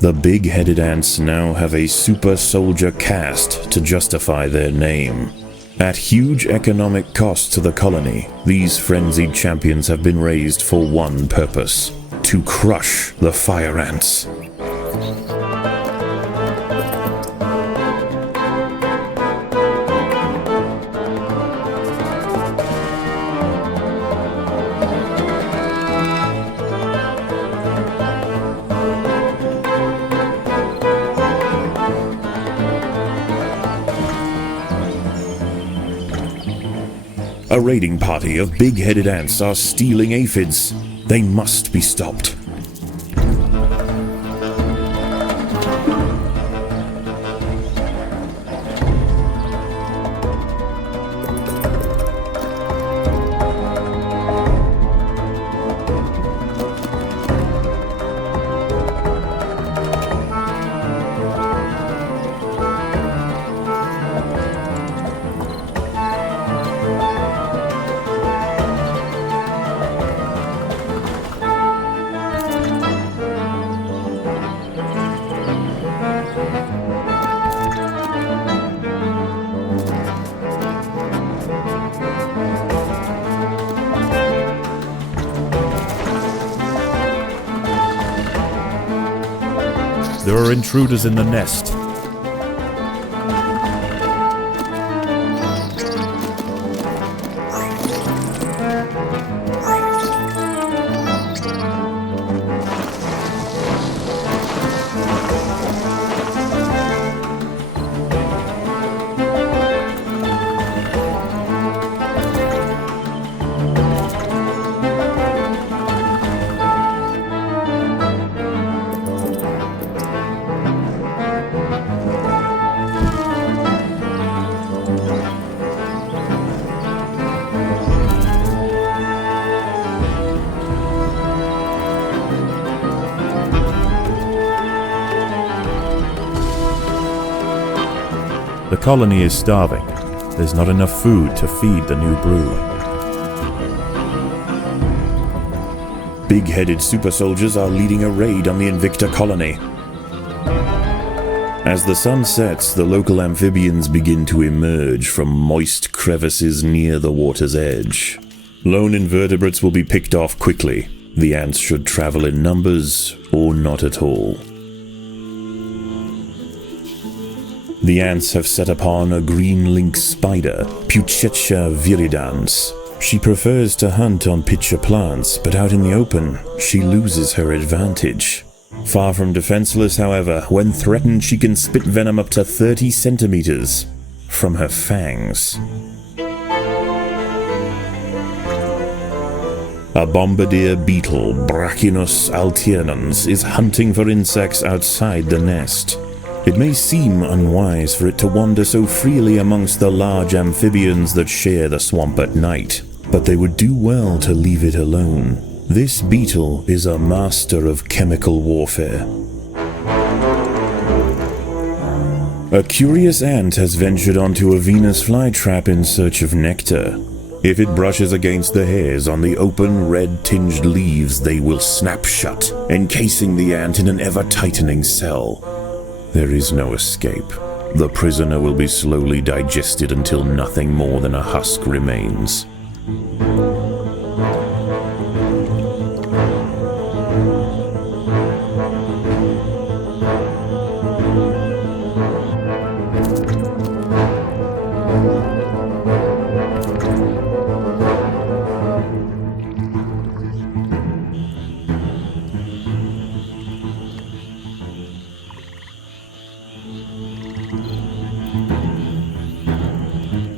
The big-headed ants now have a super soldier caste to justify their name. At huge economic cost to the colony, these frenzied champions have been raised for one purpose: to crush the fire ants. A raiding party of big-headed ants are stealing aphids. They must be stopped. There are intruders in the nest. The colony is starving. There's not enough food to feed the new brood. Big-headed super soldiers are leading a raid on the Invicta colony. As the sun sets, the local amphibians begin to emerge from moist crevices near the water's edge. Lone invertebrates will be picked off quickly. The ants should travel in numbers or not at all. The ants have set upon a green lynx spider, Puccetia viridans. She prefers to hunt on pitcher plants, but out in the open, she loses her advantage. Far from defenseless, however, when threatened she can spit venom up to 30 centimeters from her fangs. A bombardier beetle, Brachinus alternans, is hunting for insects outside the nest. It may seem unwise for it to wander so freely amongst the large amphibians that share the swamp at night, but they would do well to leave it alone. This beetle is a master of chemical warfare. A curious ant has ventured onto a Venus flytrap in search of nectar. If it brushes against the hairs on the open, red-tinged leaves, they will snap shut, encasing the ant in an ever-tightening cell. There is no escape. The prisoner will be slowly digested until nothing more than a husk remains.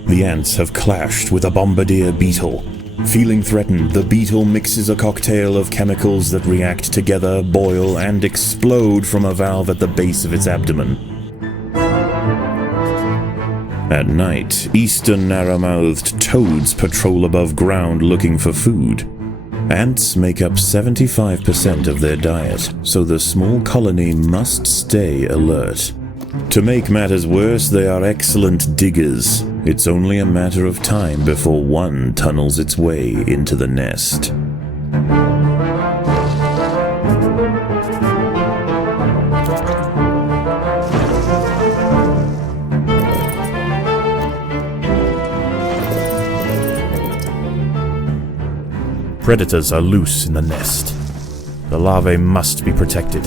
The ants have clashed with a bombardier beetle. Feeling threatened, the beetle mixes a cocktail of chemicals that react together, boil, and explode from a valve at the base of its abdomen. At night, eastern narrow-mouthed toads patrol above ground looking for food. Ants make up 75% of their diet, so the small colony must stay alert. To make matters worse, they are excellent diggers. It's only a matter of time before one tunnels its way into the nest. Predators are loose in the nest. The larvae must be protected.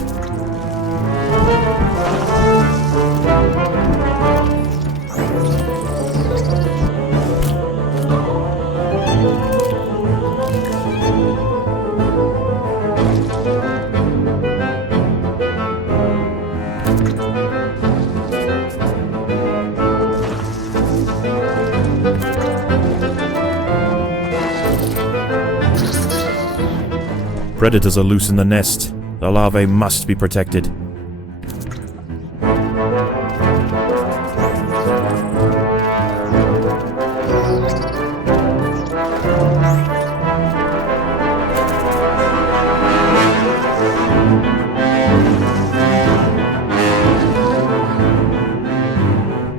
Predators are loose in the nest. The larvae must be protected.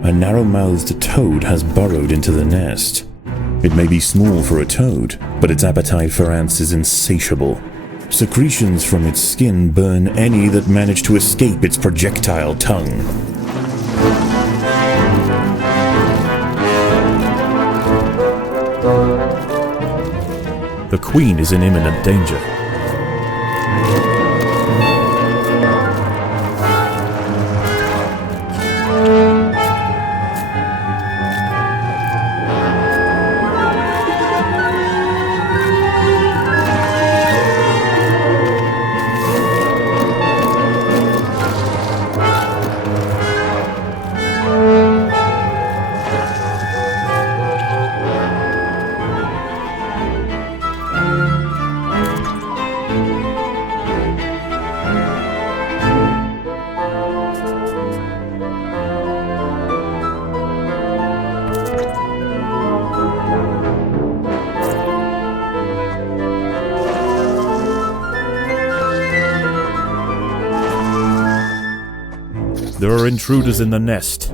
A narrow-mouthed toad has burrowed into the nest. It may be small for a toad, but its appetite for ants is insatiable. Secretions from its skin burn any that manage to escape its projectile tongue. The queen is in imminent danger. There are intruders in the nest.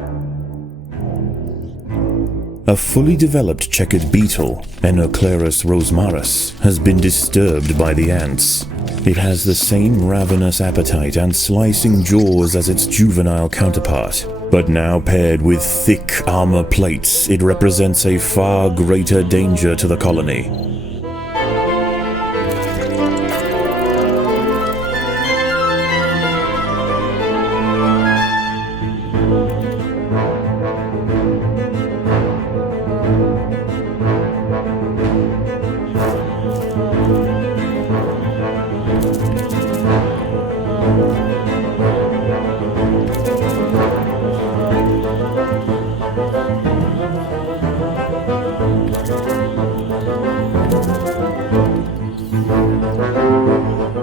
A fully developed checkered beetle, Enoclerus rosmarus, has been disturbed by the ants. It has the same ravenous appetite and slicing jaws as its juvenile counterpart, but now paired with thick armor plates, it represents a far greater danger to the colony.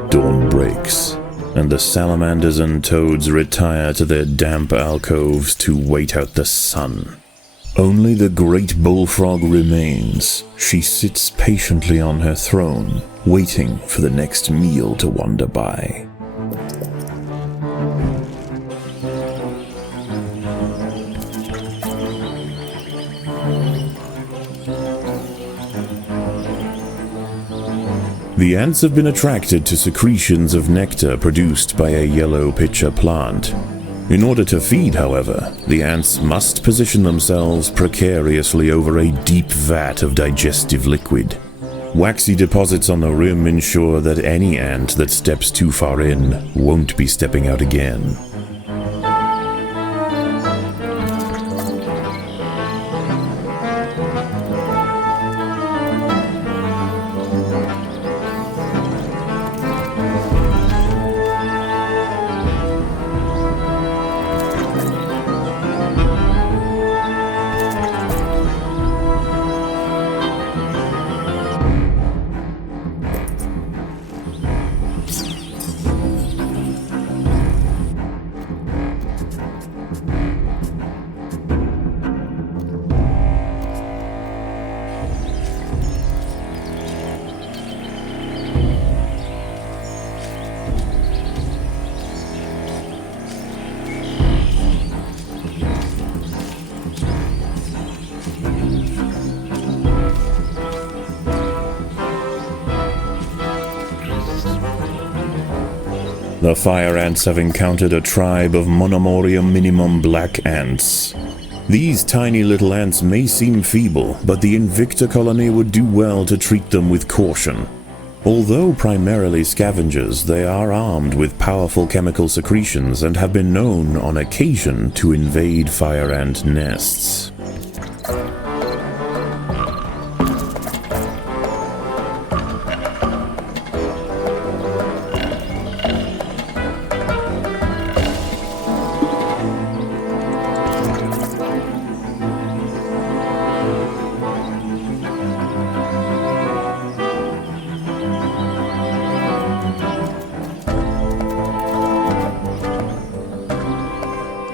Dawn breaks, and the salamanders and toads retire to their damp alcoves to wait out the sun. Only the great bullfrog remains. She sits patiently on her throne, waiting for the next meal to wander by. The ants have been attracted to secretions of nectar produced by a yellow pitcher plant. In order to feed, however, the ants must position themselves precariously over a deep vat of digestive liquid. Waxy deposits on the rim ensure that any ant that steps too far in won't be stepping out again. The fire ants have encountered a tribe of Monomorium minimum black ants. These tiny little ants may seem feeble, but the Invicta colony would do well to treat them with caution. Although primarily scavengers, they are armed with powerful chemical secretions and have been known on occasion to invade fire ant nests.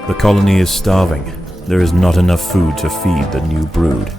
The colony is starving. There is not enough food to feed the new brood.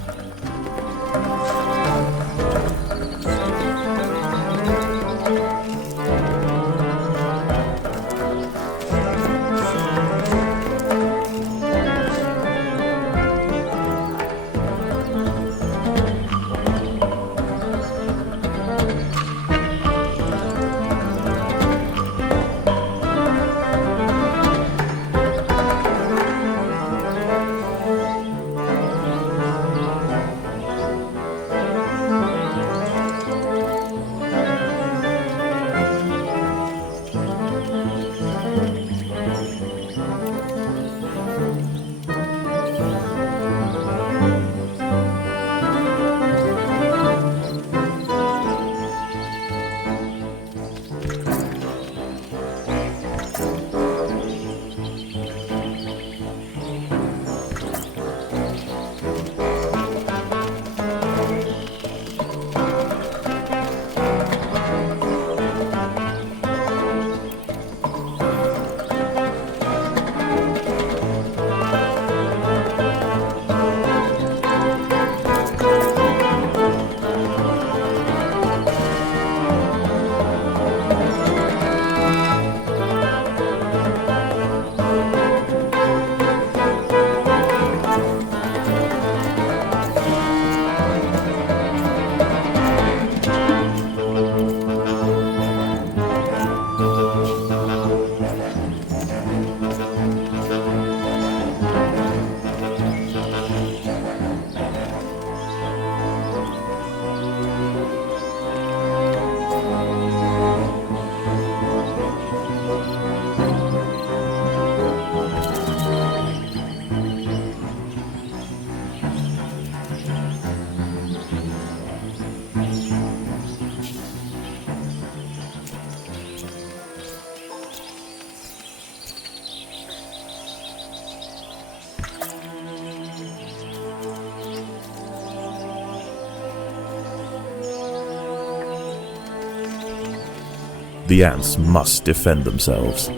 The ants must defend themselves.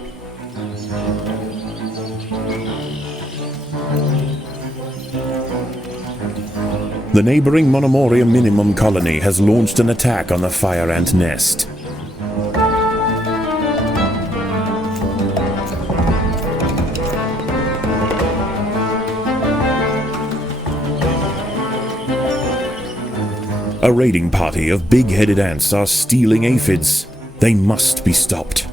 The neighboring Monomoria Minimum colony has launched an attack on the fire ant nest. A raiding party of big-headed ants are stealing aphids. They must be stopped.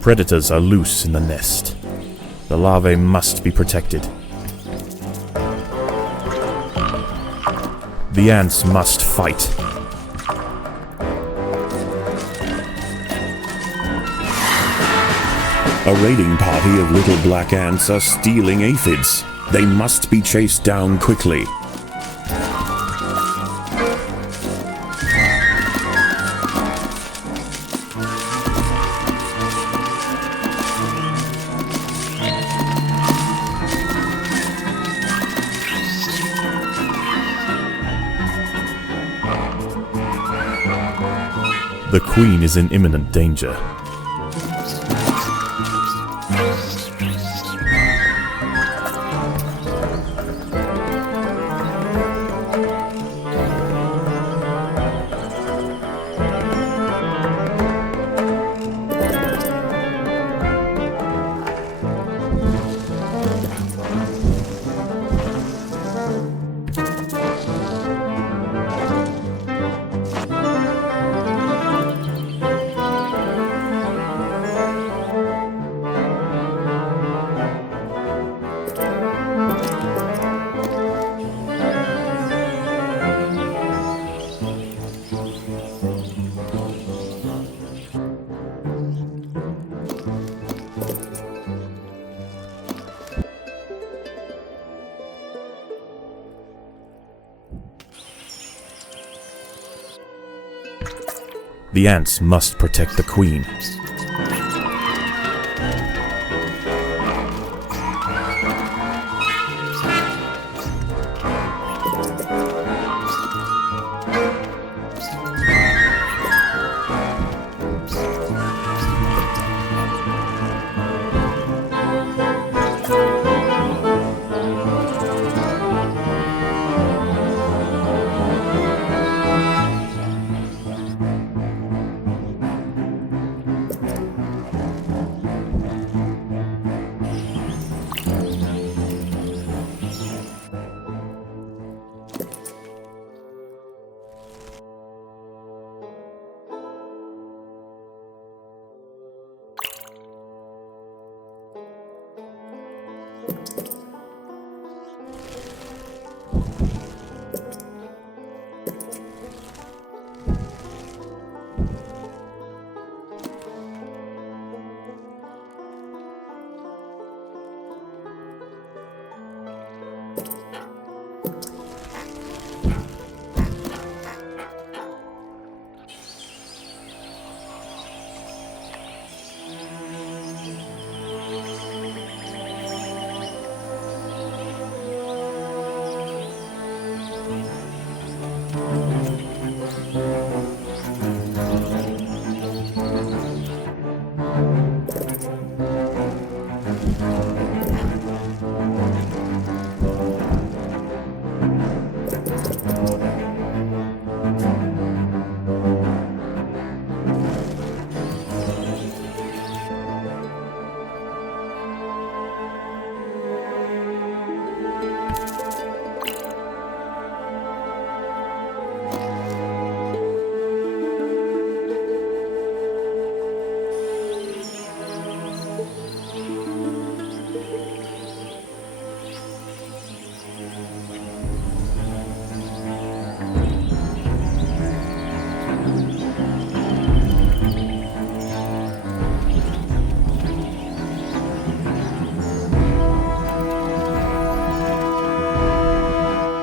Predators are loose in the nest. The larvae must be protected. The ants must fight. A raiding party of little black ants are stealing aphids. They must be chased down quickly. The queen is in imminent danger. The ants must protect the queen.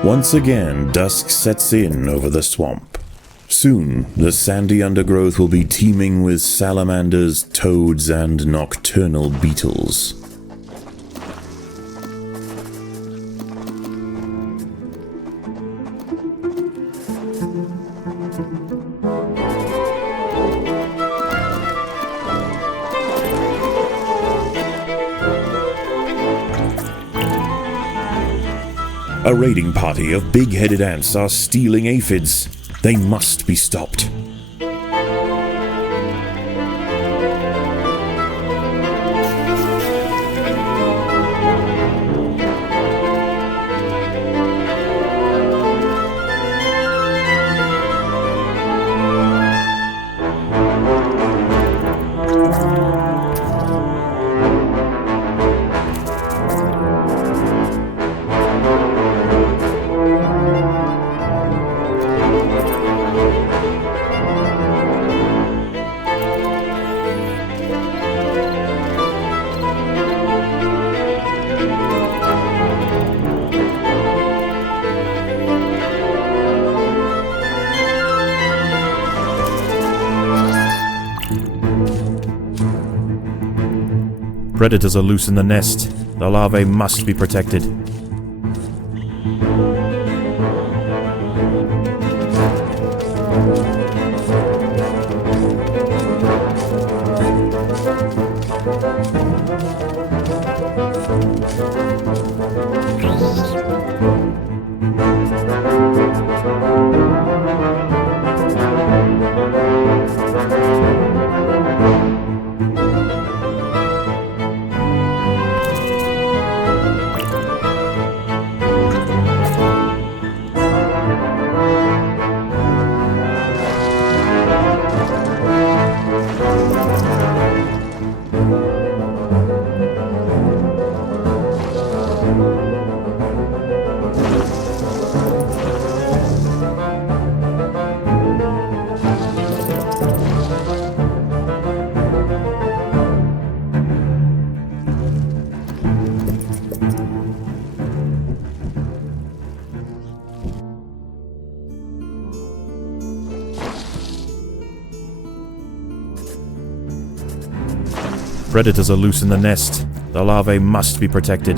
Once again, dusk sets in over the swamp. Soon, the sandy undergrowth will be teeming with salamanders, toads, and nocturnal beetles. A raiding party of big-headed ants are stealing aphids. They must be stopped. Predators are loose in the nest. The larvae must be protected. Predators are loose in the nest. The larvae must be protected.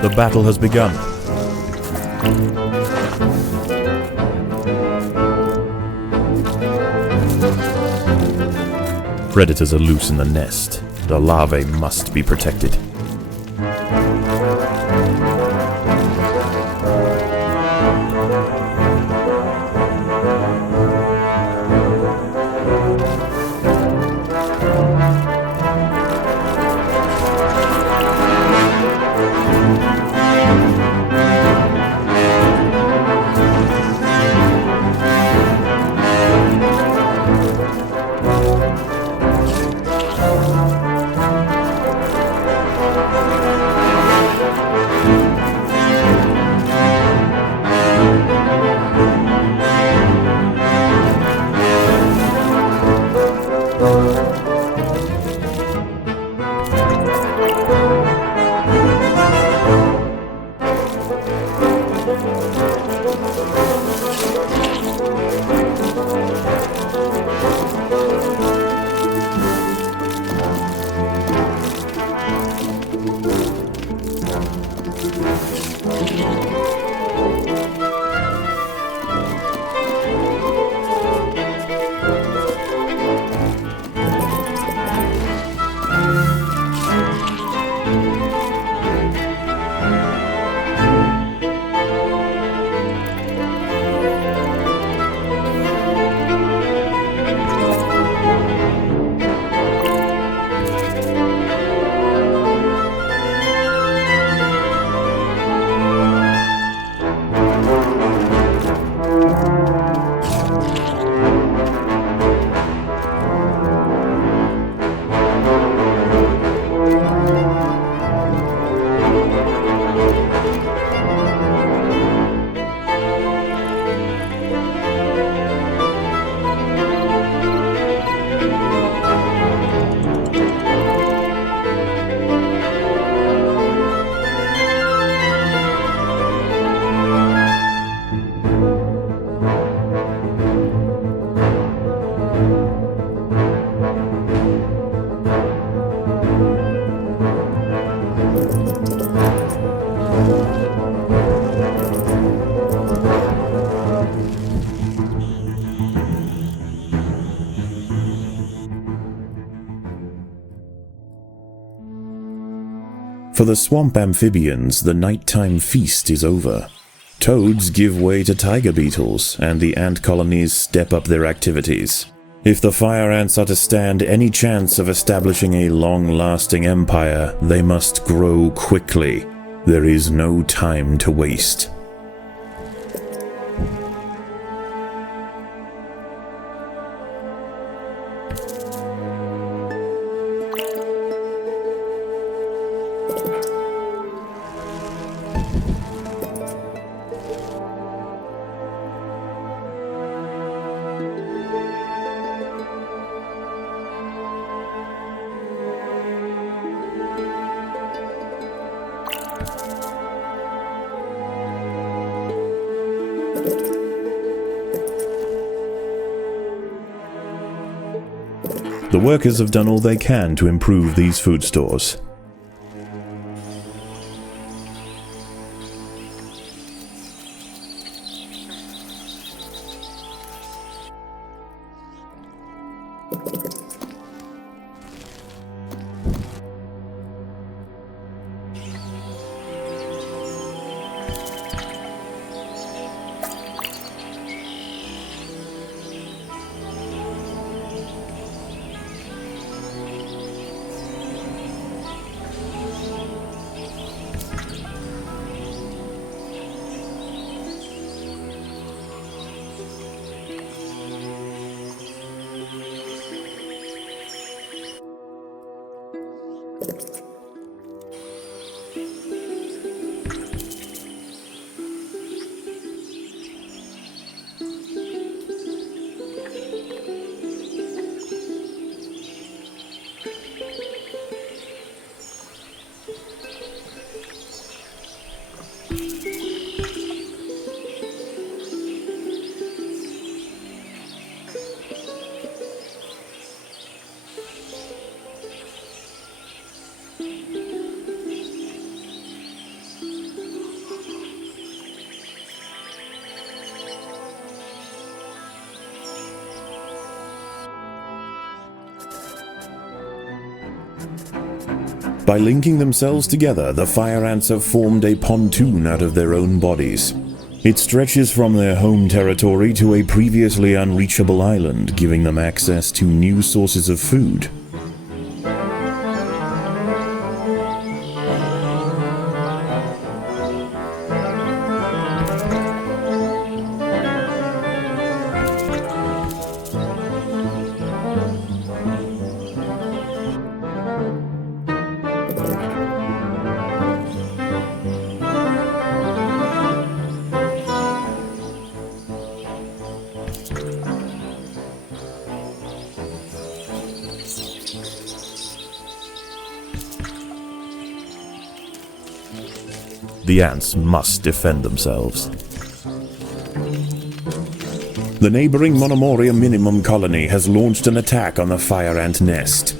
The battle has begun. Predators are loose in the nest. The larvae must be protected. For the swamp amphibians, the nighttime feast is over. Toads give way to tiger beetles, and the ant colonies step up their activities. If the fire ants are to stand any chance of establishing a long-lasting empire, they must grow quickly. There is no time to waste. The workers have done all they can to improve these food stores. By linking themselves together, the fire ants have formed a pontoon out of their own bodies. It stretches from their home territory to a previously unreachable island, giving them access to new sources of food. The ants must defend themselves. The neighboring Monomoria Minimum colony has launched an attack on the fire ant nest.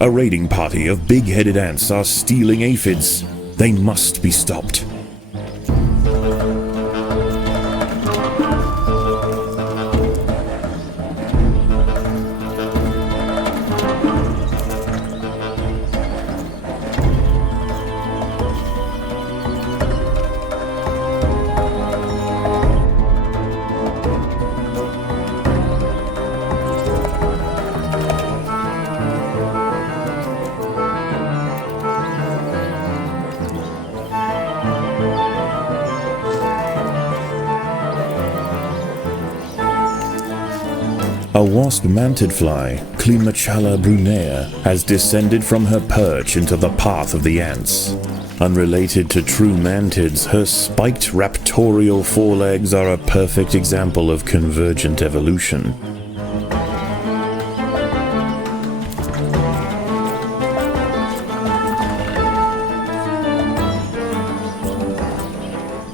A raiding party of big-headed ants are stealing aphids. They must be stopped. A wasp mantid-fly, Climachala brunea, has descended from her perch into the path of the ants. Unrelated to true mantids, her spiked raptorial forelegs are a perfect example of convergent evolution.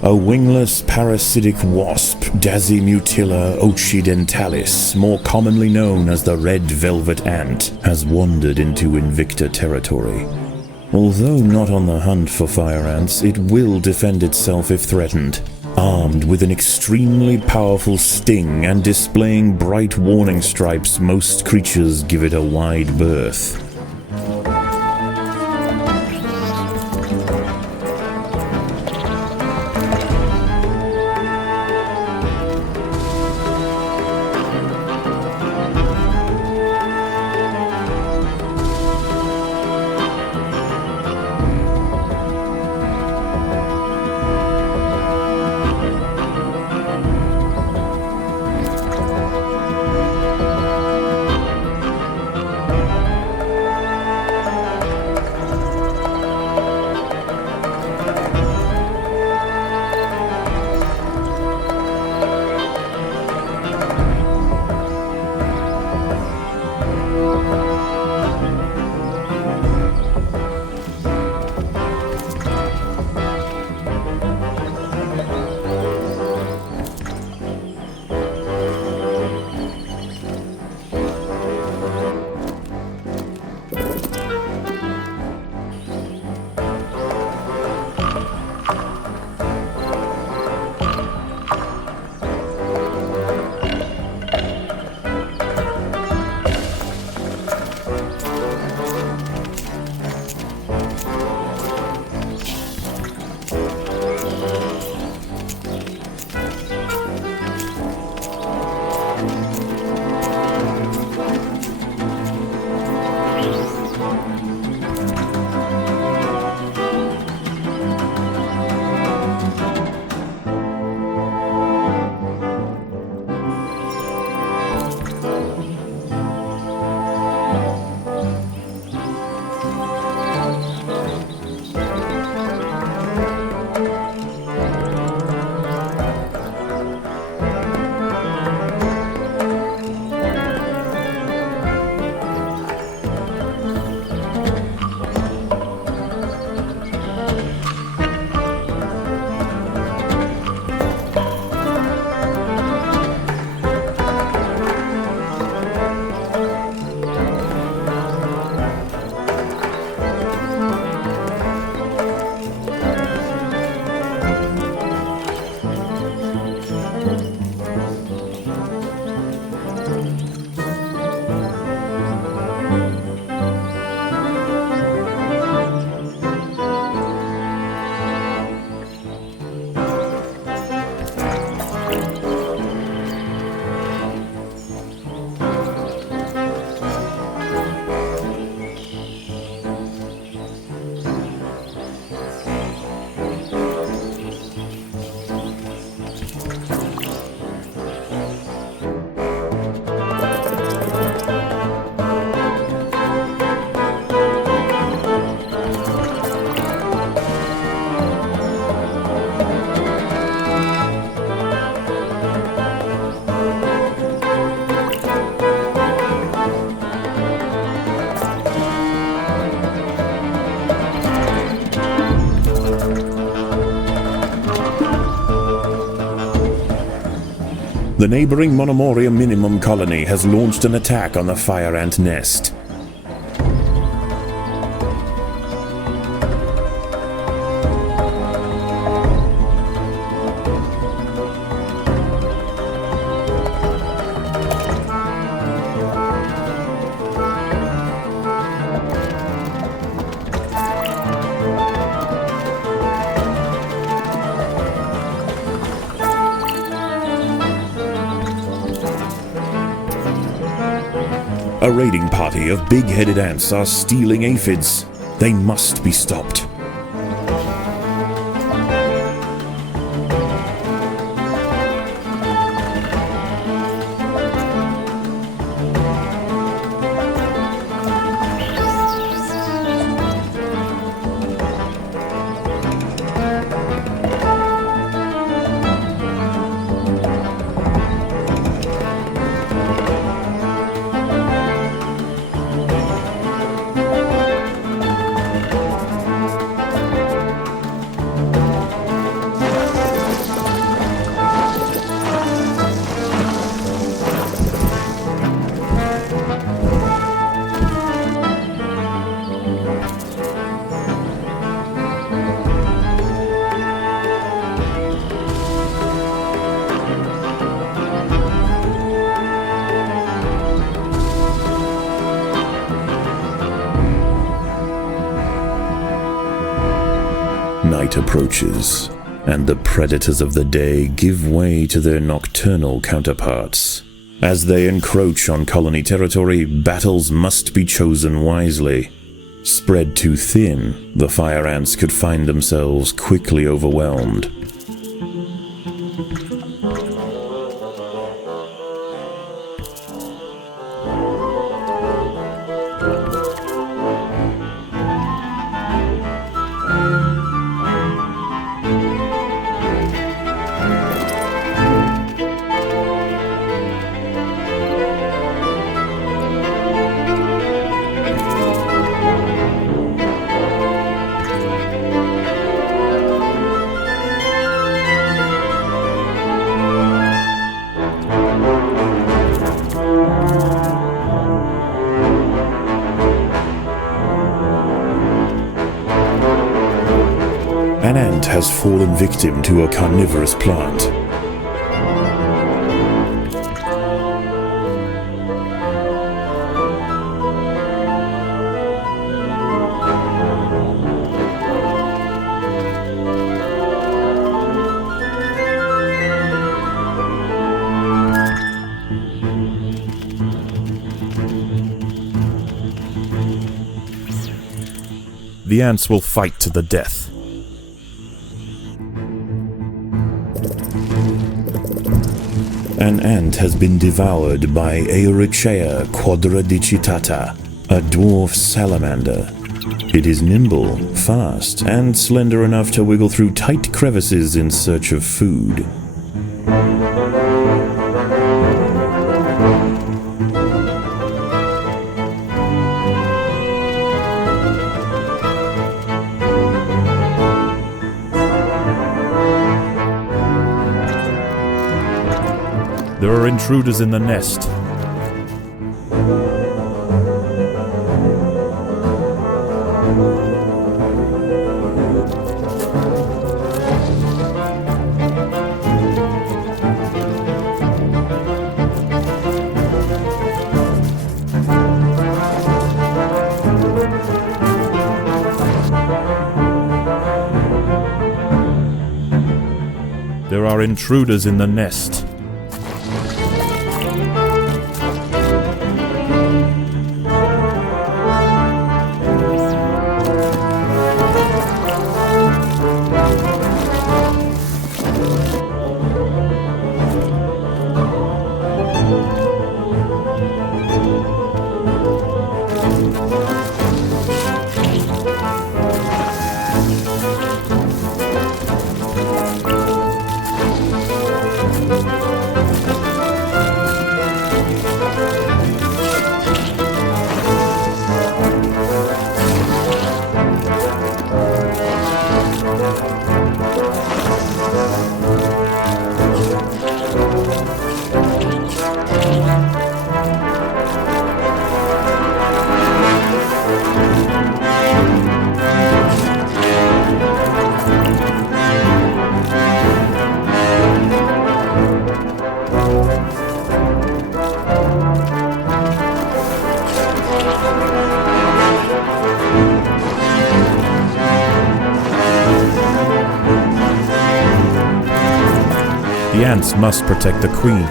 A wingless parasitic wasp, Dasimutilla occidentalis, more commonly known as the red velvet ant, has wandered into Invicta territory. Although not on the hunt for fire ants, it will defend itself if threatened. Armed with an extremely powerful sting and displaying bright warning stripes, most creatures give it a wide berth. The neighboring Monomoria Minimum colony has launched an attack on the fire ant nest. A raiding party of big-headed ants are stealing aphids. They must be stopped. Night approaches, and the predators of the day give way to their nocturnal counterparts. As they encroach on colony territory, battles must be chosen wisely. Spread too thin, the fire ants could find themselves quickly overwhelmed. An ant has fallen victim to a carnivorous plant. The ants will fight to the death. An ant has been devoured by Aerychea quadradicitata, a dwarf salamander. It is nimble, fast, and slender enough to wiggle through tight crevices in search of food. There are intruders in the nest. There are intruders in the nest. The ants must protect the queen.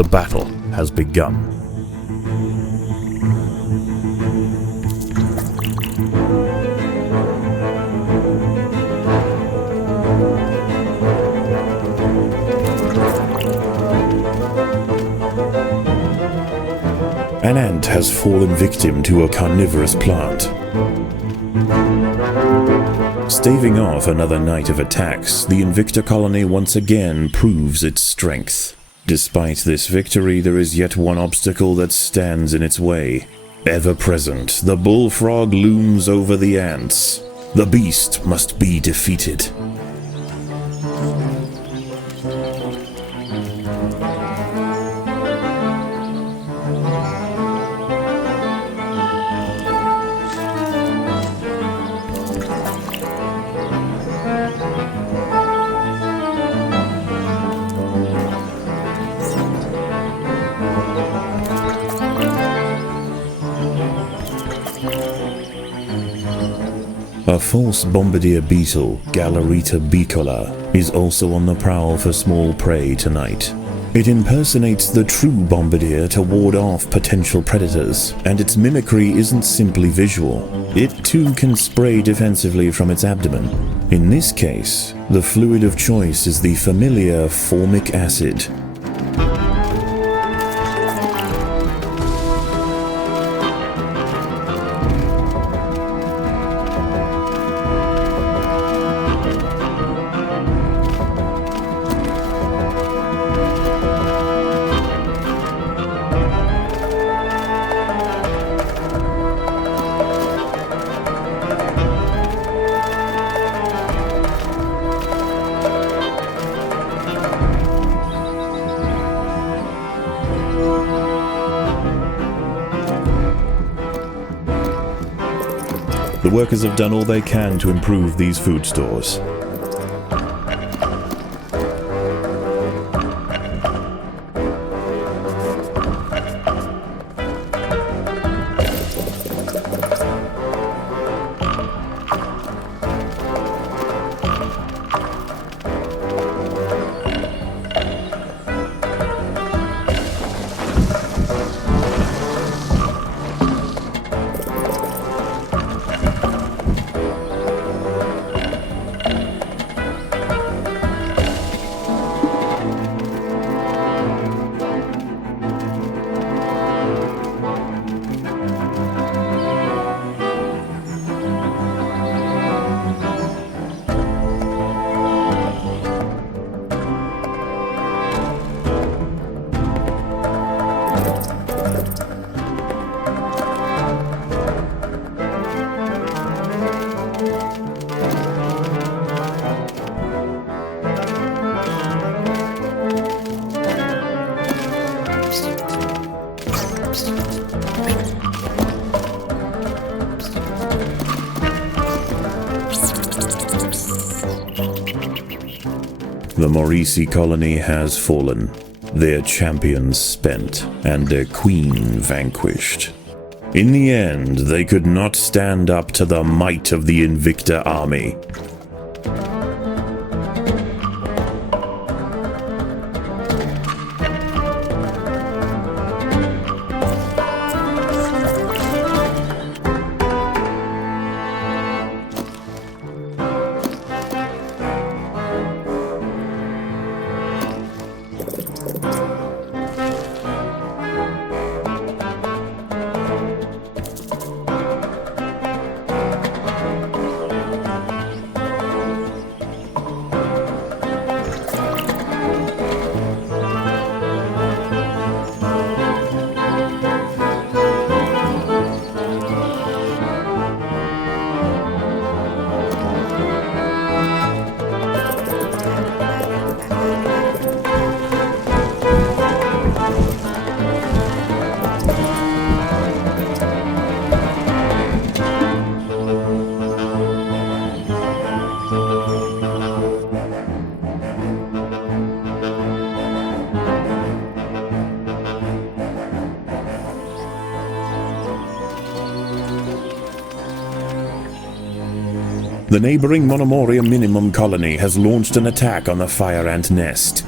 The battle has begun. An ant has fallen victim to a carnivorous plant. Staving off another night of attacks, the Invicta colony once again proves its strength. Despite this victory, there is yet one obstacle that stands in its way. Ever present, the bullfrog looms over the ants. The beast must be defeated. A false bombardier beetle, Galerita bicola, is also on the prowl for small prey tonight. It impersonates the true bombardier to ward off potential predators, and its mimicry isn't simply visual. It too can spray defensively from its abdomen. In this case, the fluid of choice is the familiar formic acid. The workers have done all they can to improve these food stores. The Maurici colony has fallen, their champions spent, and their queen vanquished. In the end, they could not stand up to the might of the Invicta army. The neighboring Monomoria Minimum colony has launched an attack on the fire ant nest.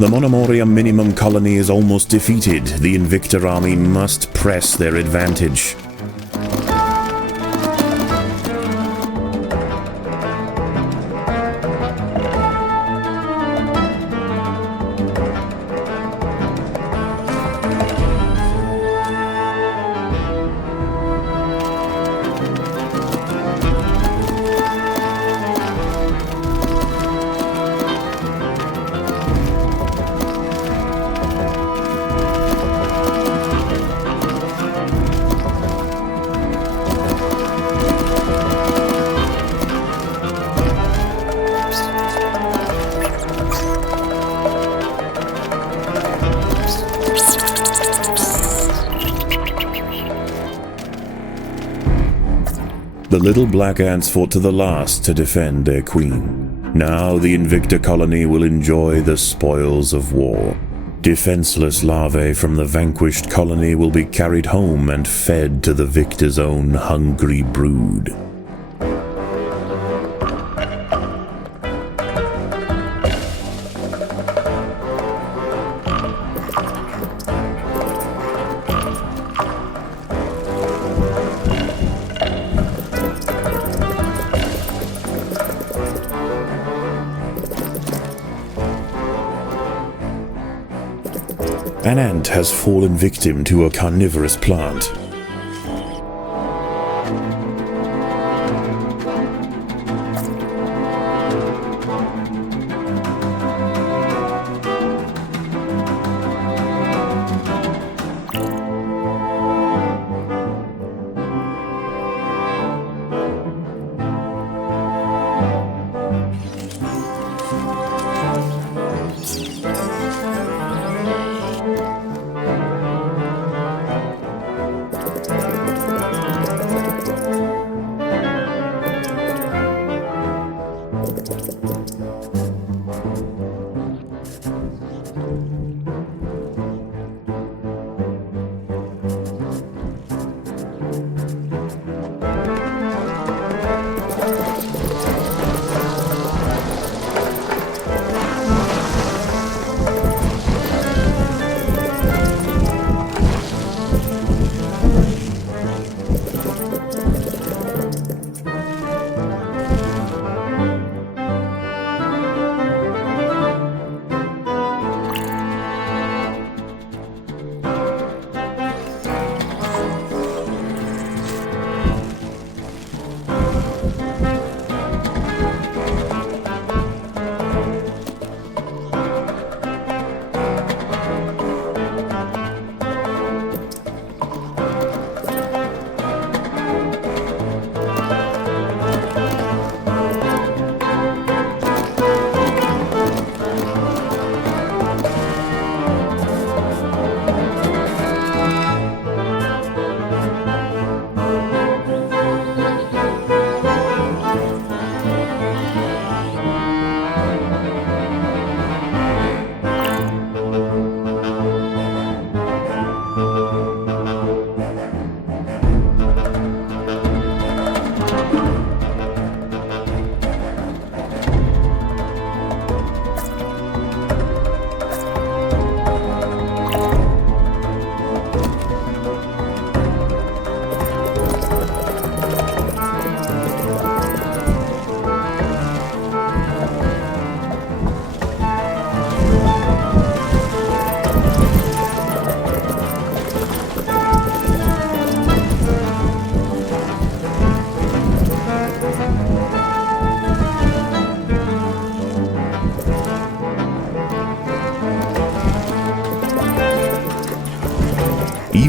The Monomoria minimum colony is almost defeated. The Invictor army must press their advantage. The little black ants fought to the last to defend their queen. Now the Invictor colony will enjoy the spoils of war. Defenseless larvae from the vanquished colony will be carried home and fed to the victor's own hungry brood. An ant has fallen victim to a carnivorous plant.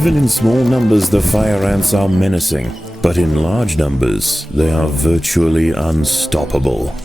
Even in small numbers, the fire ants are menacing, but in large numbers, they are virtually unstoppable.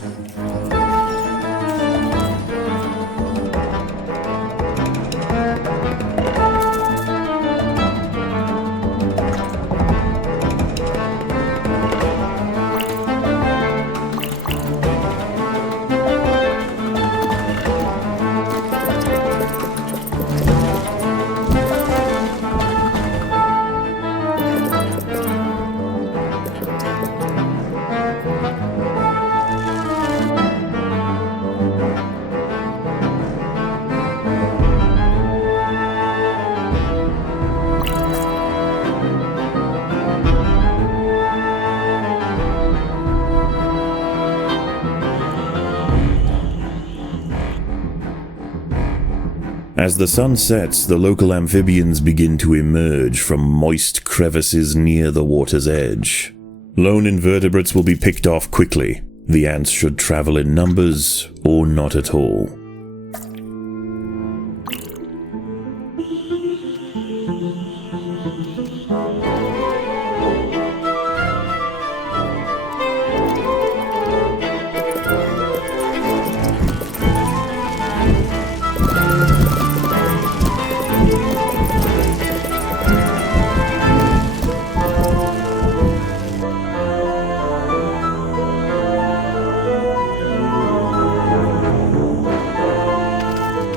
As the sun sets, the local amphibians begin to emerge from moist crevices near the water's edge. Lone invertebrates will be picked off quickly. The ants should travel in numbers or not at all.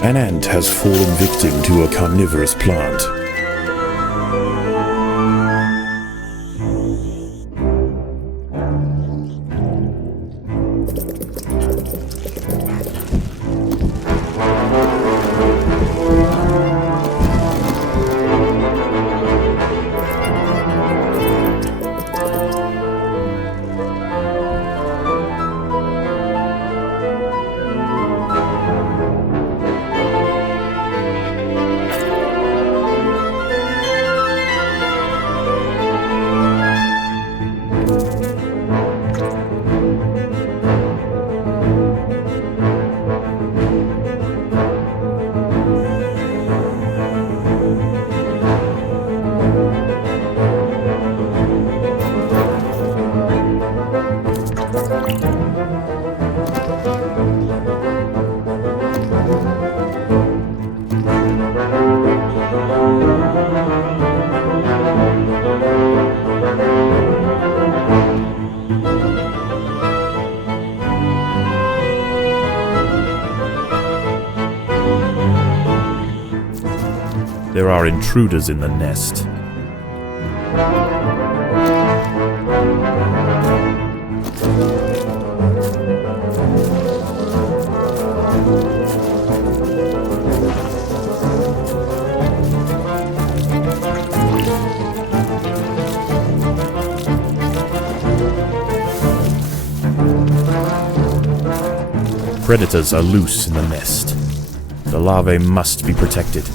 An ant has fallen victim to a carnivorous plant. There are intruders in the nest. Predators are loose in the nest. The larvae must be protected.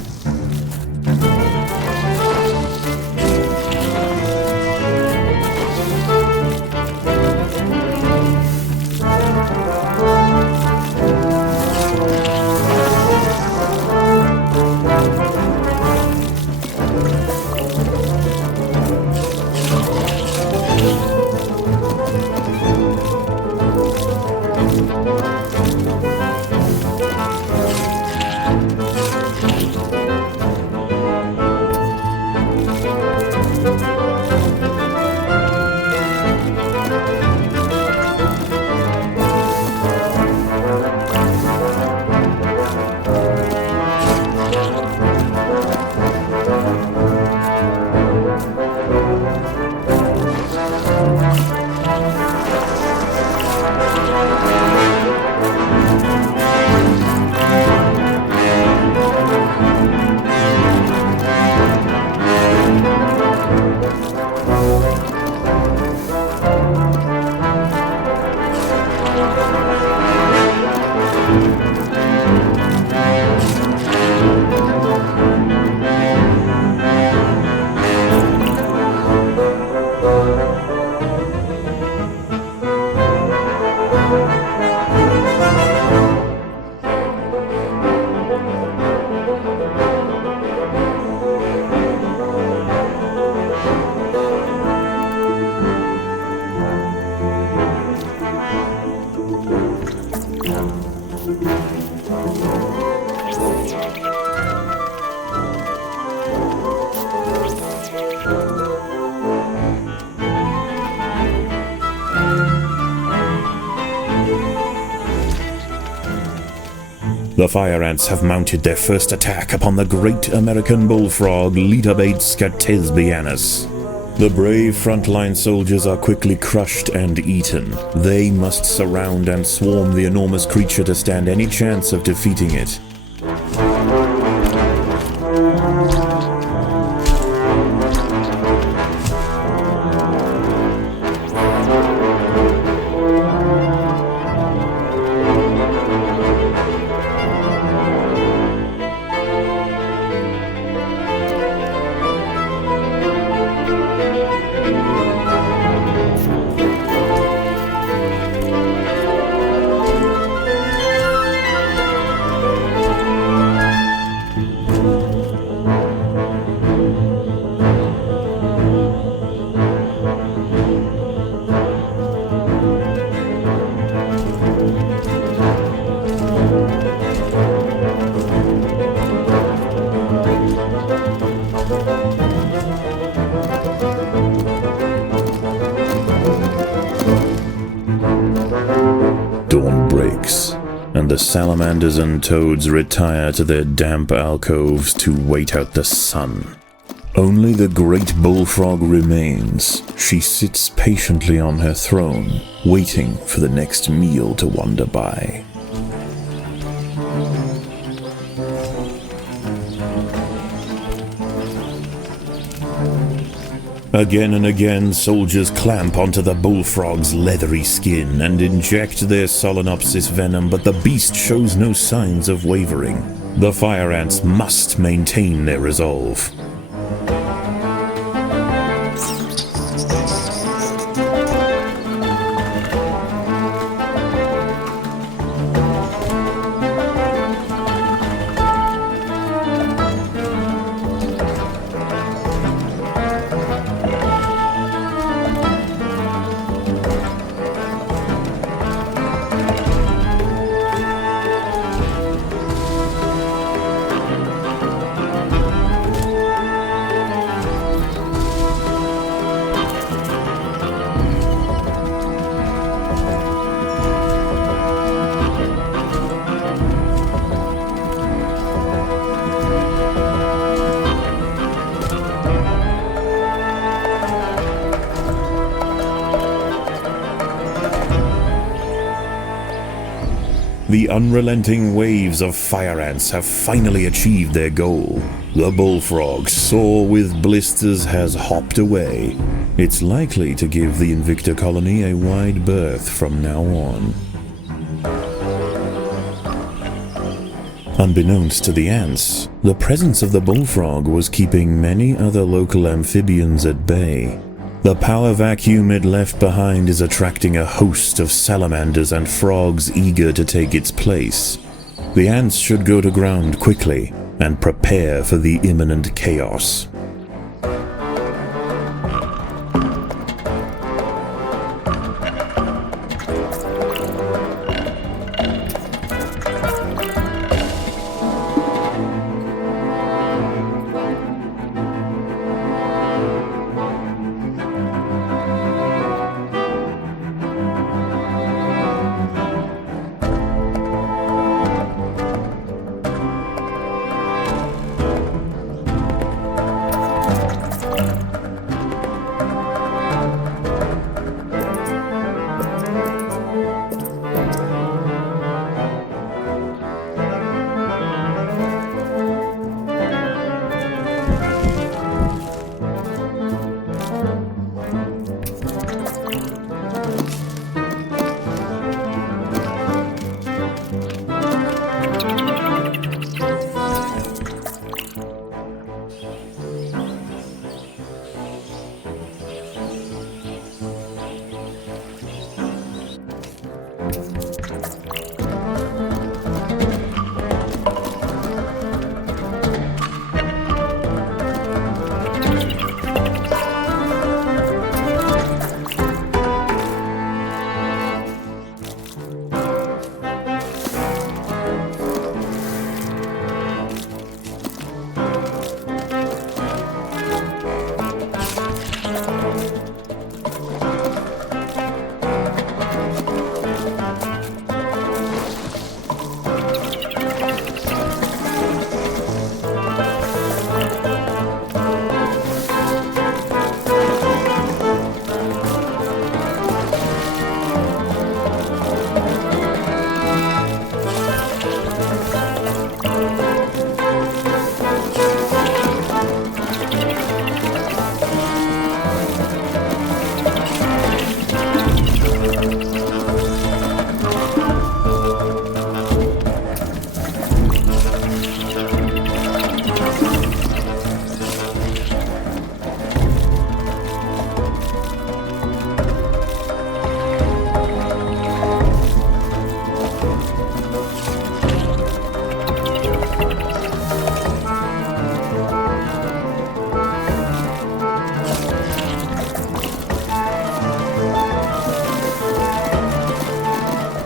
The fire ants have mounted their first attack upon the great American bullfrog Litabates scatesbianus. The brave frontline soldiers are quickly crushed and eaten. They must surround and swarm the enormous creature to stand any chance of defeating it. and the salamanders and toads retire to their damp alcoves to wait out the sun. Only the great bullfrog remains. She sits patiently on her throne, waiting for the next meal to wander by. Again and again, soldiers clamp onto the bullfrog's leathery skin and inject their Solenopsis venom, but the beast shows no signs of wavering. The fire ants must maintain their resolve. The unrelenting waves of fire ants have finally achieved their goal. The bullfrog, sore with blisters, has hopped away. It's likely to give the Invicta colony a wide berth from now on. Unbeknownst to the ants, the presence of the bullfrog was keeping many other local amphibians at bay. The power vacuum it left behind is attracting a host of salamanders and frogs eager to take its place. The ants should go to ground quickly and prepare for the imminent chaos.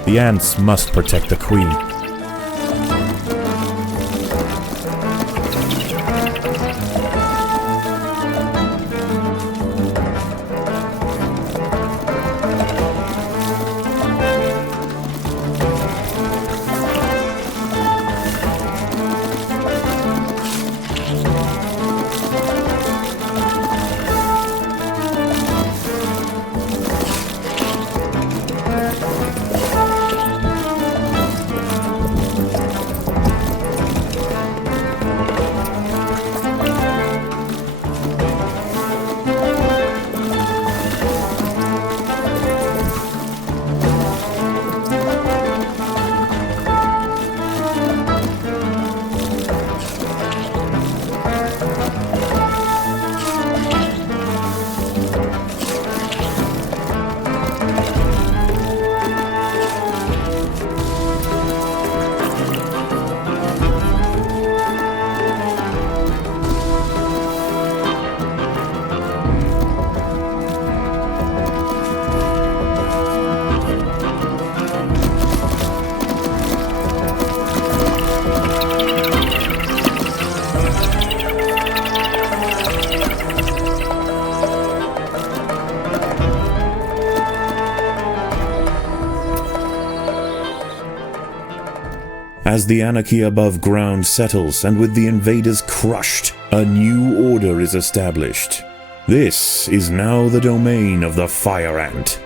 The ants must protect the queen. As the anarchy above ground settles and with the invaders crushed, a new order is established. This is now the domain of the Fire Ant.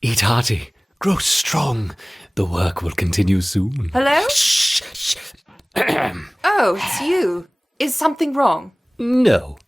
Eat hearty, grow strong. The work will continue soon. Hello? Shh, shh. Oh, it's you. Is something wrong? No.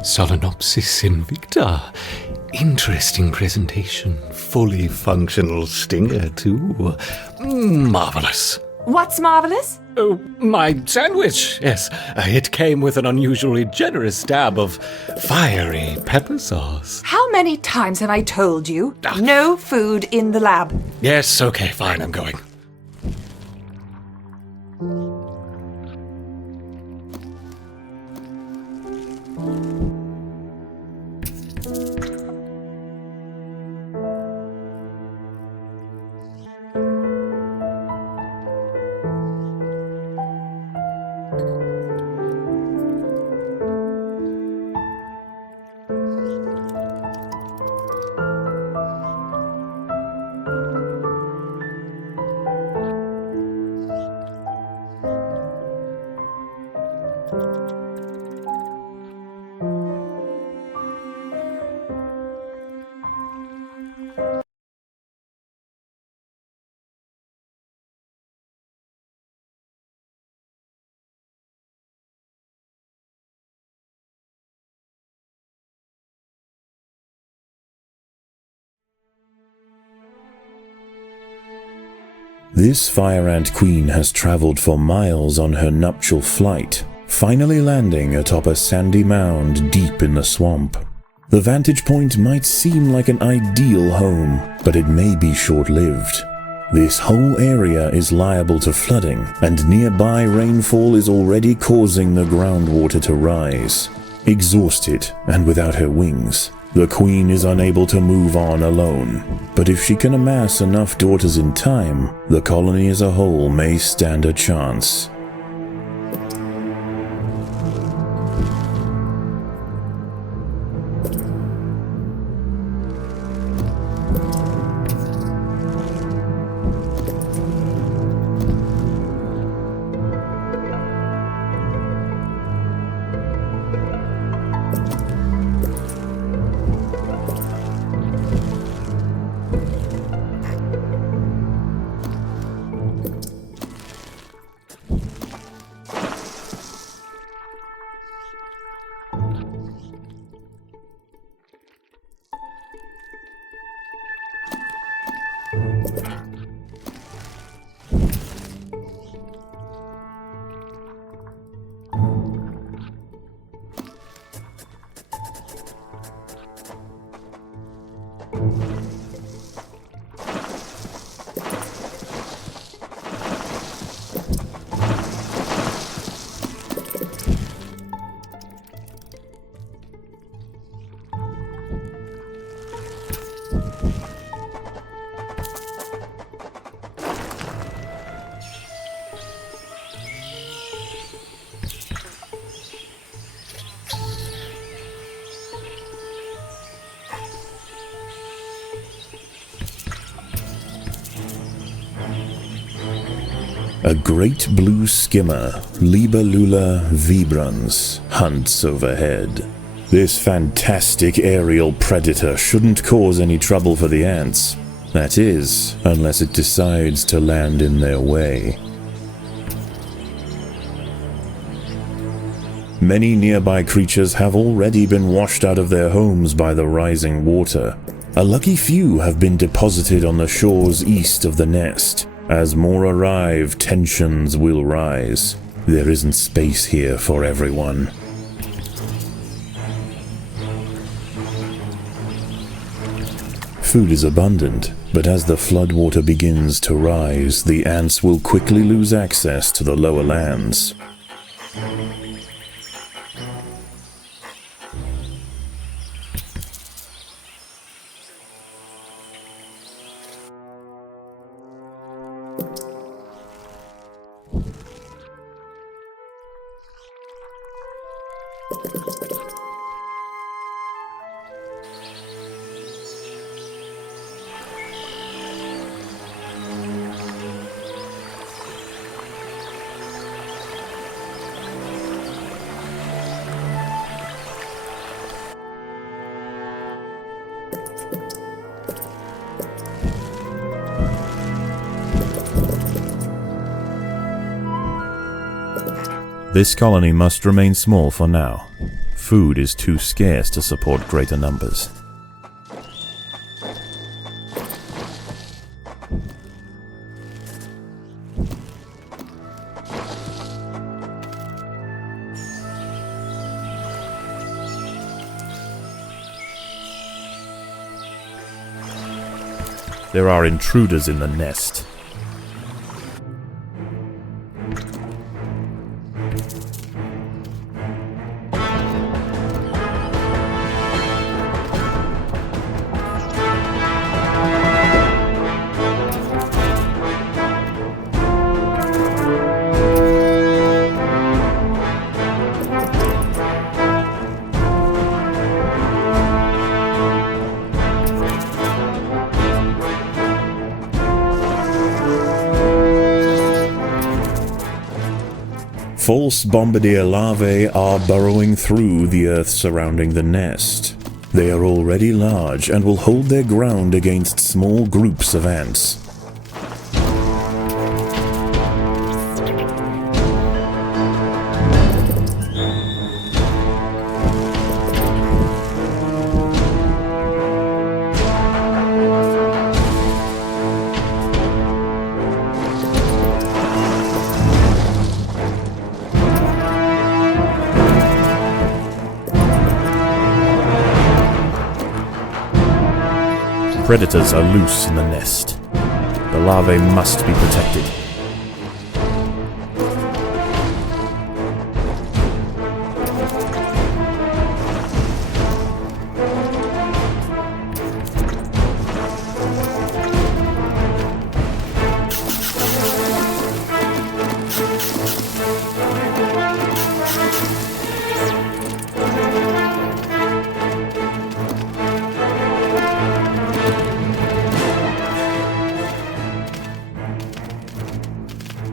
Solenopsis invicta. Interesting presentation. Fully functional stinger, too. Marvelous. What's marvelous? Oh, my sandwich, yes. It came with an unusually generous dab of fiery pepper sauce. How many times have I told you? No food in the lab. Yes, okay, fine, I'm going. This Fire Ant Queen has traveled for miles on her nuptial flight, finally landing atop a sandy mound deep in the swamp. The vantage point might seem like an ideal home, but it may be short-lived. This whole area is liable to flooding, and nearby rainfall is already causing the groundwater to rise. Exhausted and without her wings, the queen is unable to move on alone, but if she can amass enough daughters in time, the colony as a whole may stand a chance. A great blue skimmer, Libellula vibrans, hunts overhead. This fantastic aerial predator shouldn't cause any trouble for the ants. That is, unless it decides to land in their way. Many nearby creatures have already been washed out of their homes by the rising water. A lucky few have been deposited on the shores east of the nest. As more arrive, tensions will rise. There isn't space here for everyone. Food is abundant, but as the floodwater begins to rise, the ants will quickly lose access to the lower lands. This colony must remain small for now. Food is too scarce to support greater numbers. There are intruders in the nest. False bombardier larvae are burrowing through the earth surrounding the nest. They are already large and will hold their ground against small groups of ants. Predators are loose in the nest. The larvae must be protected.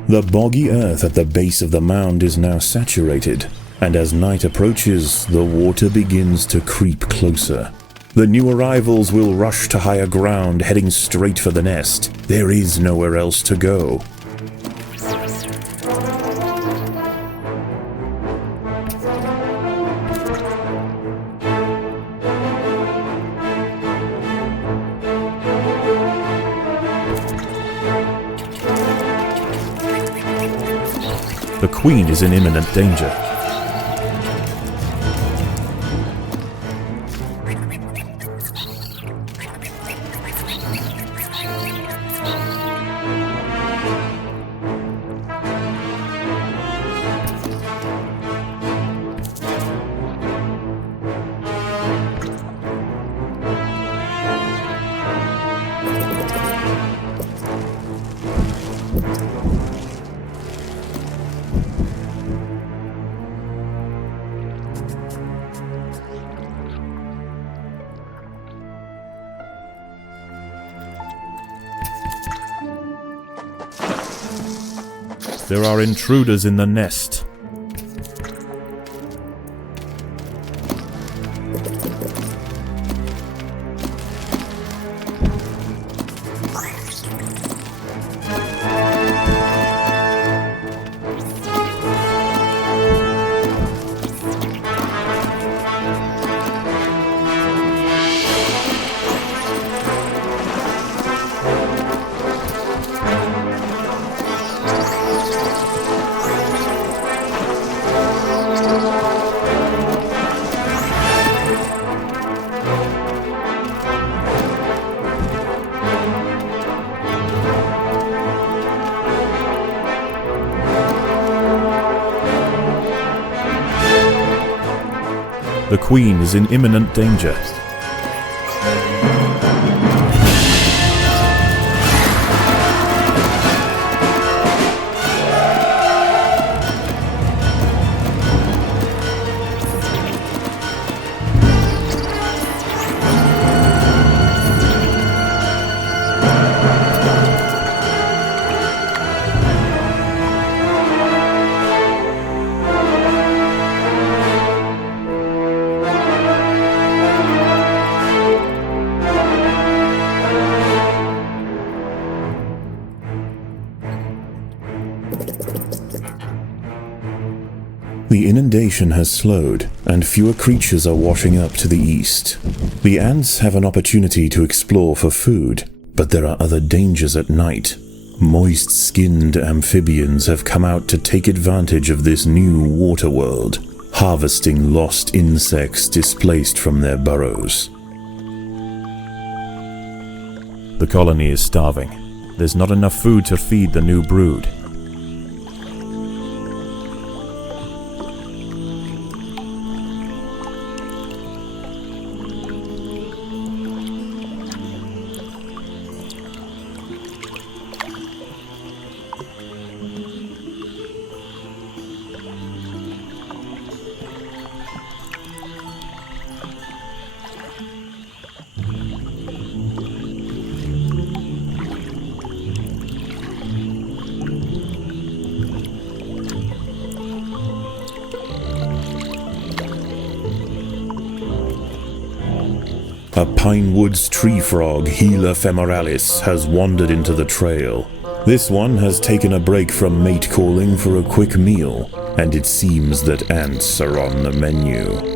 The boggy earth at the base of the mound is now saturated, and as night approaches, the water begins to creep closer. The new arrivals will rush to higher ground, heading straight for the nest. There is nowhere else to go. The queen is in imminent danger. There are intruders in the nest. The Queen is in imminent danger. The inundation has slowed, and fewer creatures are washing up to the east. The ants have an opportunity to explore for food, but there are other dangers at night. Moist-skinned amphibians have come out to take advantage of this new water world, harvesting lost insects displaced from their burrows. The colony is starving. There's not enough food to feed the new brood. A Pinewoods tree frog, Gila femoralis, has wandered into the trail. This one has taken a break from mate calling for a quick meal, and it seems that ants are on the menu.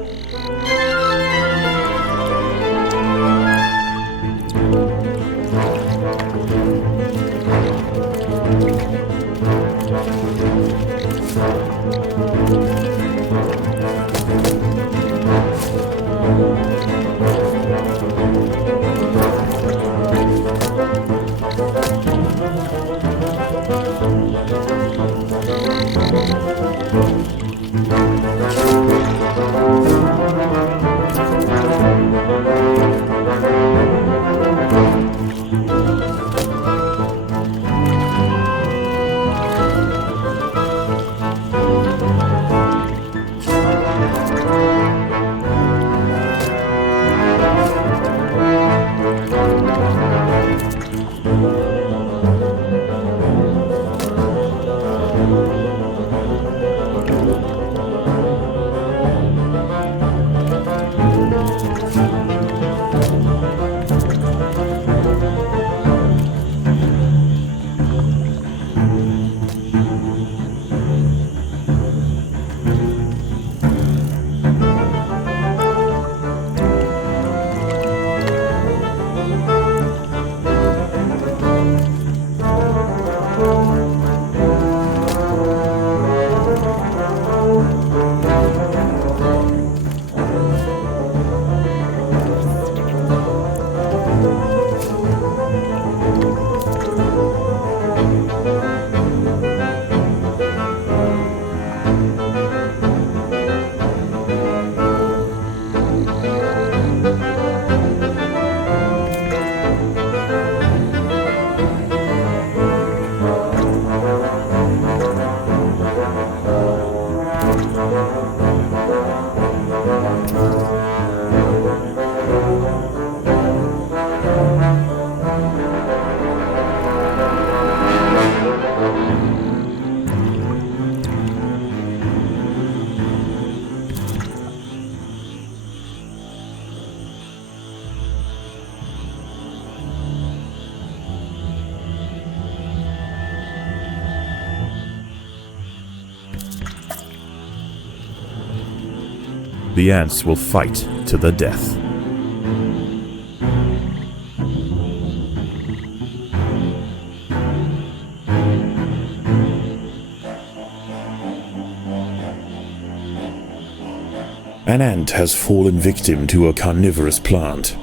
The ants will fight to the death. An ant has fallen victim to a carnivorous plant.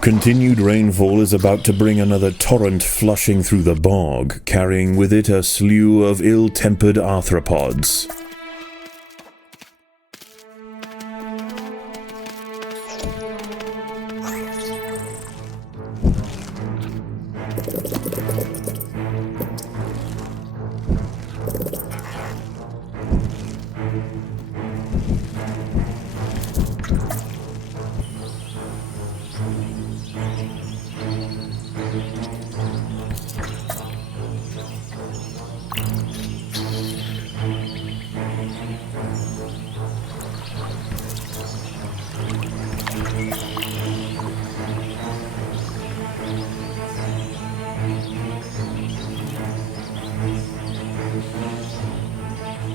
Continued rainfall is about to bring another torrent flushing through the bog, carrying with it a slew of ill-tempered arthropods.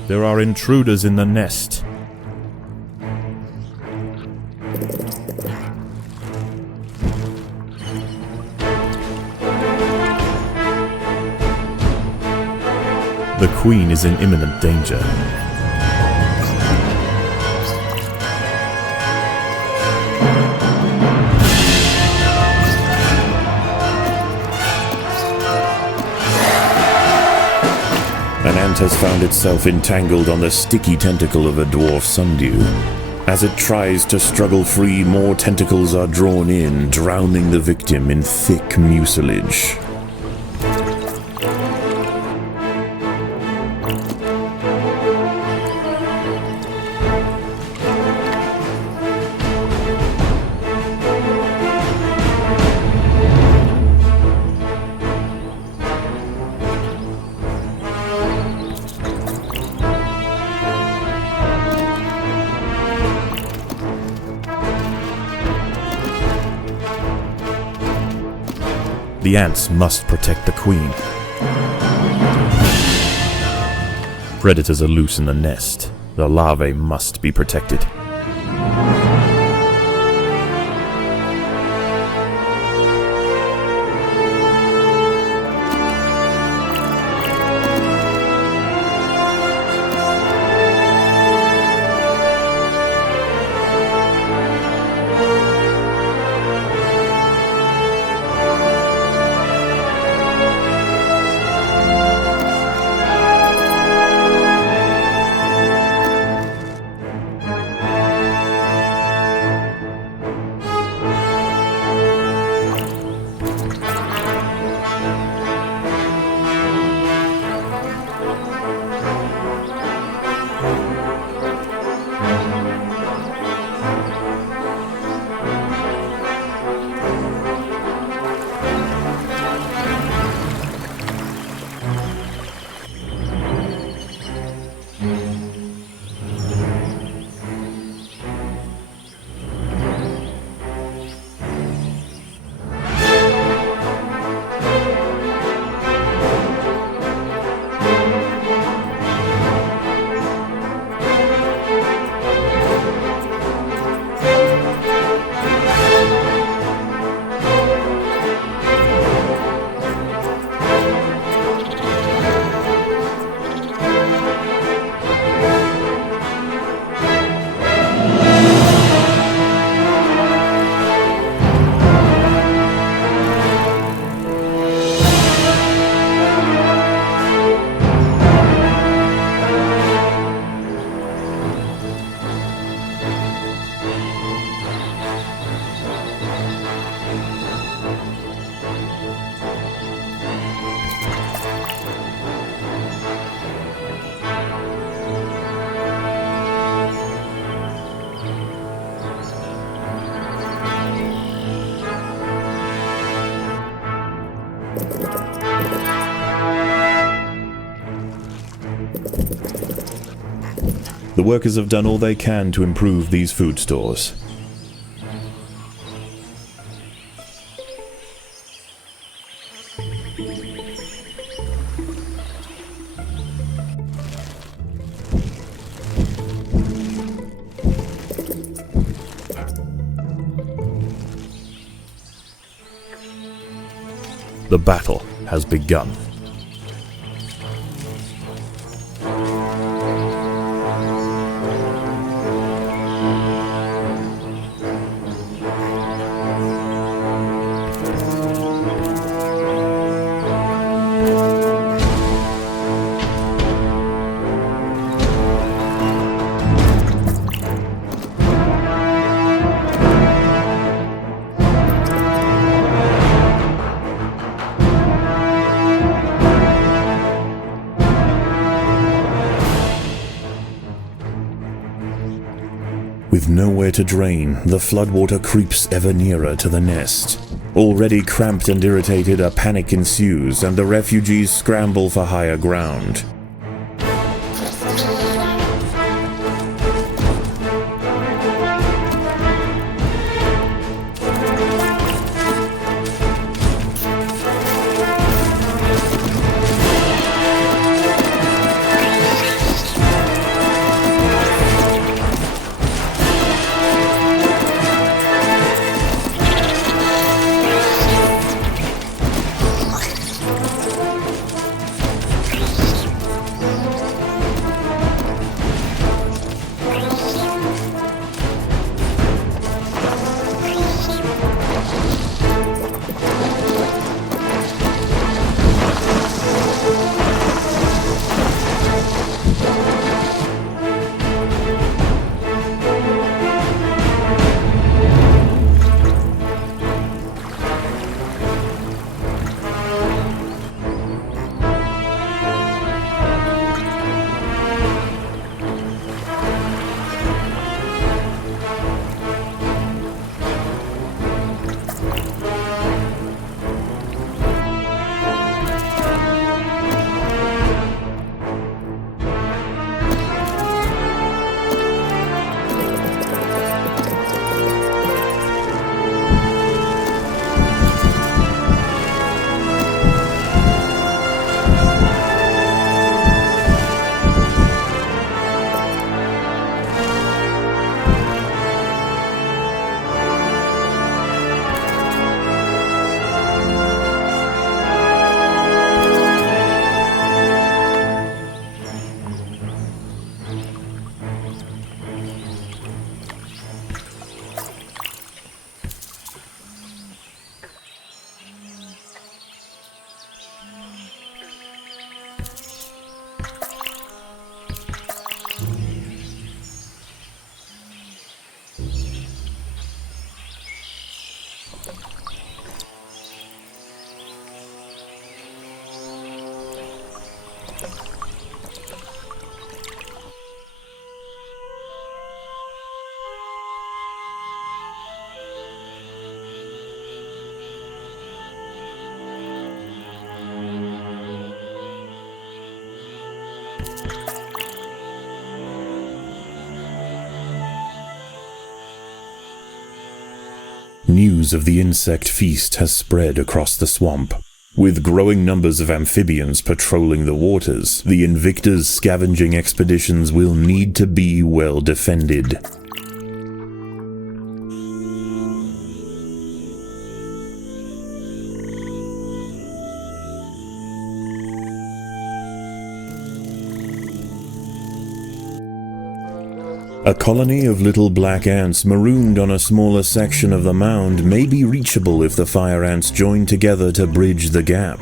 There are intruders in the nest. The queen is in imminent danger. An ant has found itself entangled on the sticky tentacle of a dwarf sundew. As it tries to struggle free, more tentacles are drawn in, drowning the victim in thick mucilage. The ants must protect the queen. Predators are loose in the nest. The larvae must be protected. The workers have done all they can to improve these food stores. The battle has begun. With nowhere to drain, the floodwater creeps ever nearer to the nest. Already cramped and irritated, a panic ensues, and the refugees scramble for higher ground. News of the insect feast has spread across the swamp. With growing numbers of amphibians patrolling the waters, the Invictor's scavenging expeditions will need to be well defended. A colony of little black ants marooned on a smaller section of the mound may be reachable if the fire ants join together to bridge the gap.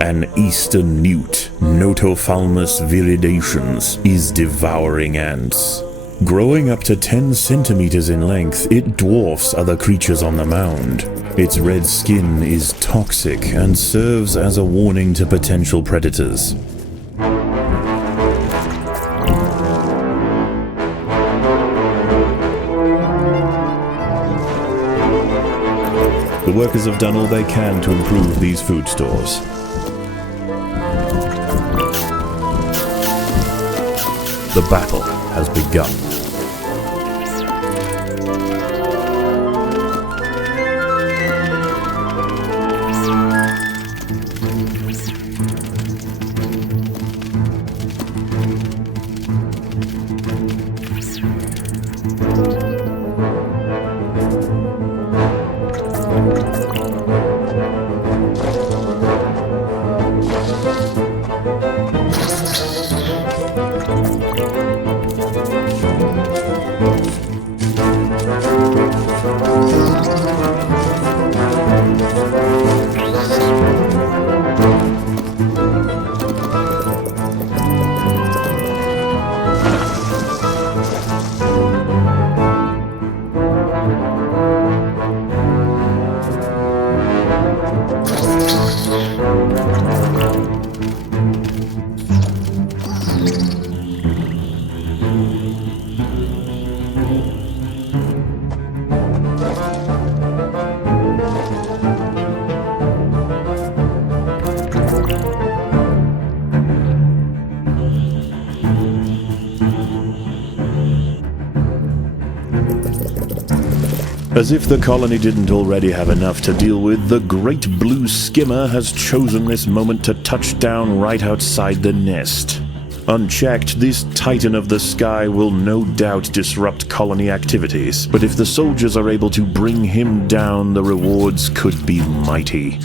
An eastern newt, Notophalmus viridations, is devouring ants. Growing up to 10 centimeters in length, it dwarfs other creatures on the mound. Its red skin is toxic and serves as a warning to potential predators. The workers have done all they can to improve these food stores. The battle has begun. As if the colony didn't already have enough to deal with, the great blue skimmer has chosen this moment to touch down right outside the nest. Unchecked, this titan of the sky will no doubt disrupt colony activities, but if the soldiers are able to bring him down, the rewards could be mighty.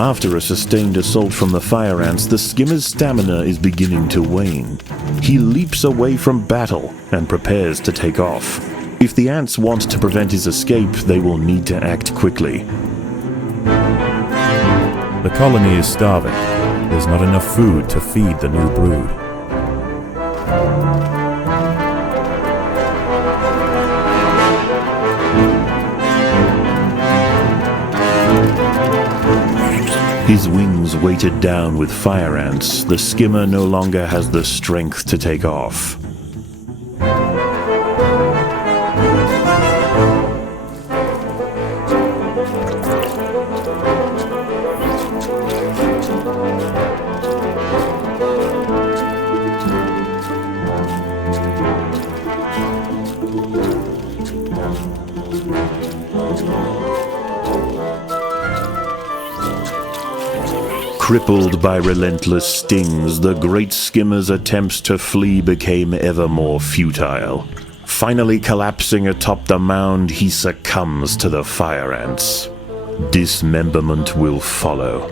After a sustained assault from the fire ants, the skimmer's stamina is beginning to wane. He leaps away from battle and prepares to take off. If the ants want to prevent his escape, they will need to act quickly. The colony is starving. There's not enough food to feed the new brood. His wings weighted down with fire ants, the skimmer no longer has the strength to take off. Crippled by relentless stings, the great skimmer's attempts to flee became ever more futile. Finally collapsing atop the mound, he succumbs to the fire ants. Dismemberment will follow.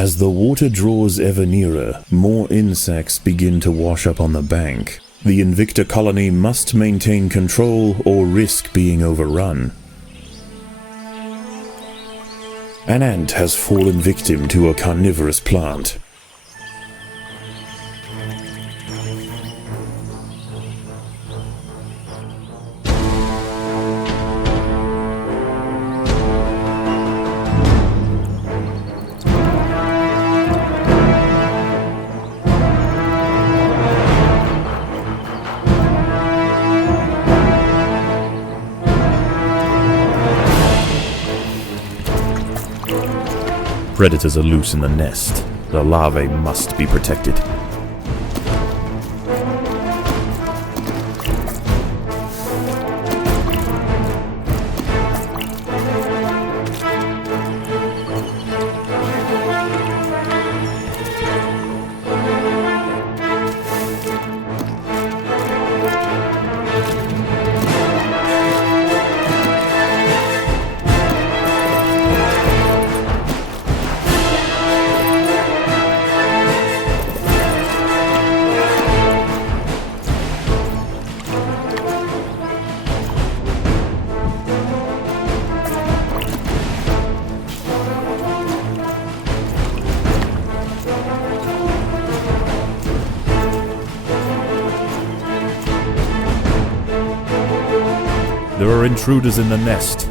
As the water draws ever nearer, more insects begin to wash up on the bank. The Invicta colony must maintain control or risk being overrun. An ant has fallen victim to a carnivorous plant. Predators are loose in the nest. The larvae must be protected. There are intruders in the nest.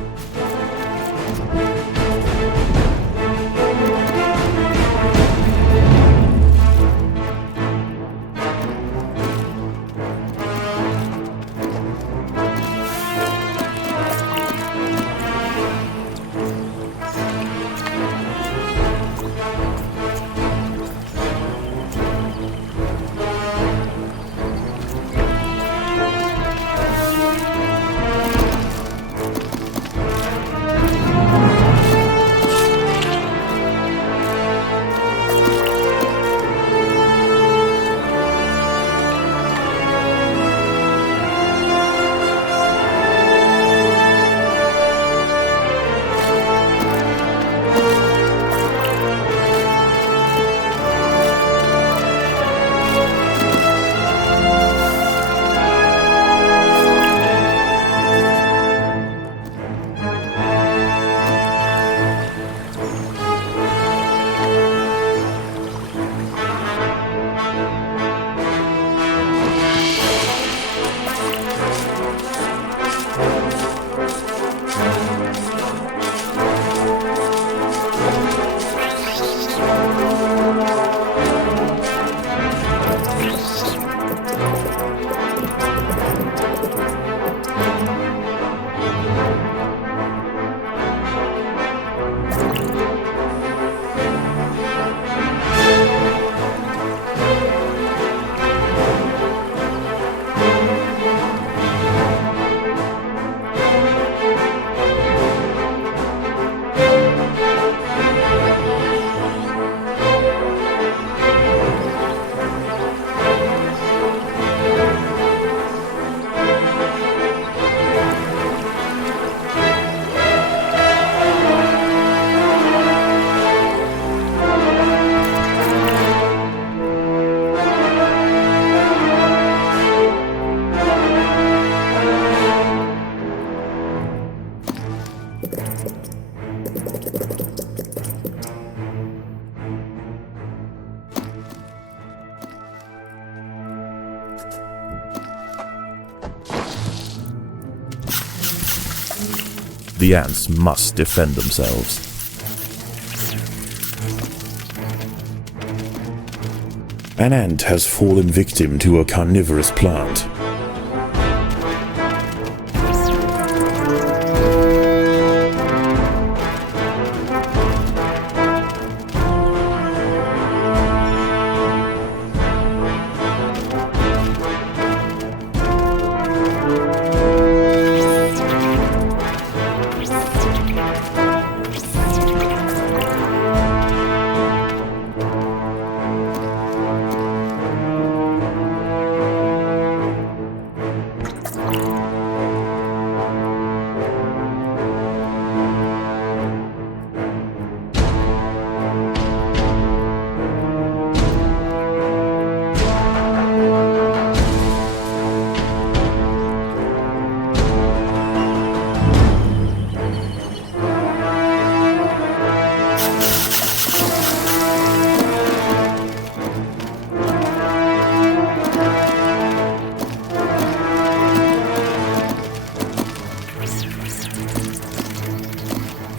The ants must defend themselves. An ant has fallen victim to a carnivorous plant.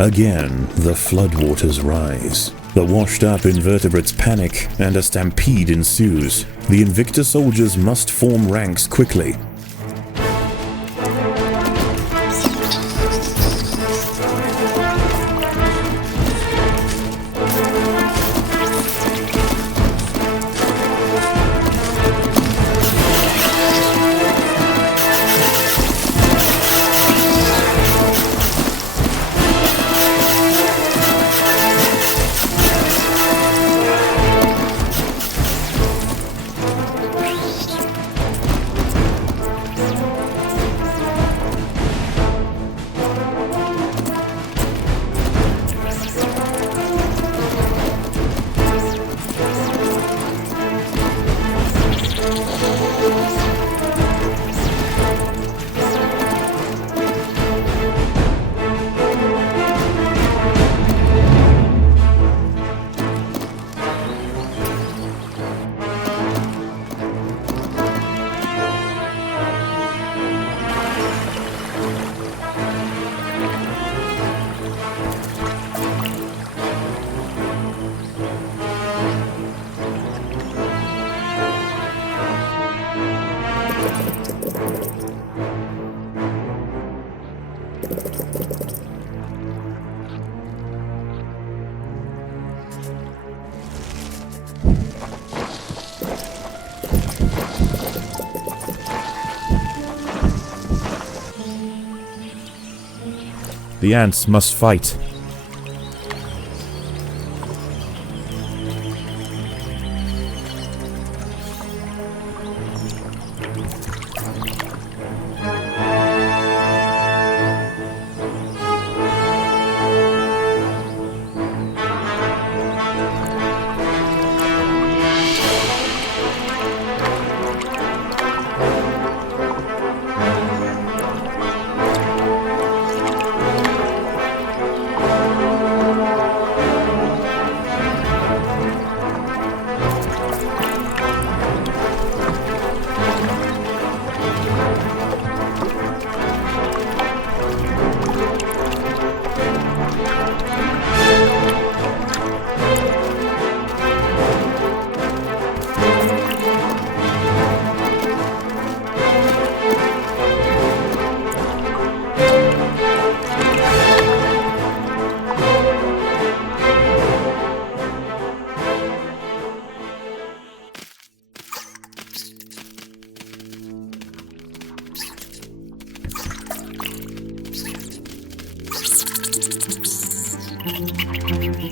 Again, the floodwaters rise. The washed-up invertebrates panic, and a stampede ensues. The Invicta soldiers must form ranks quickly. The ants must fight.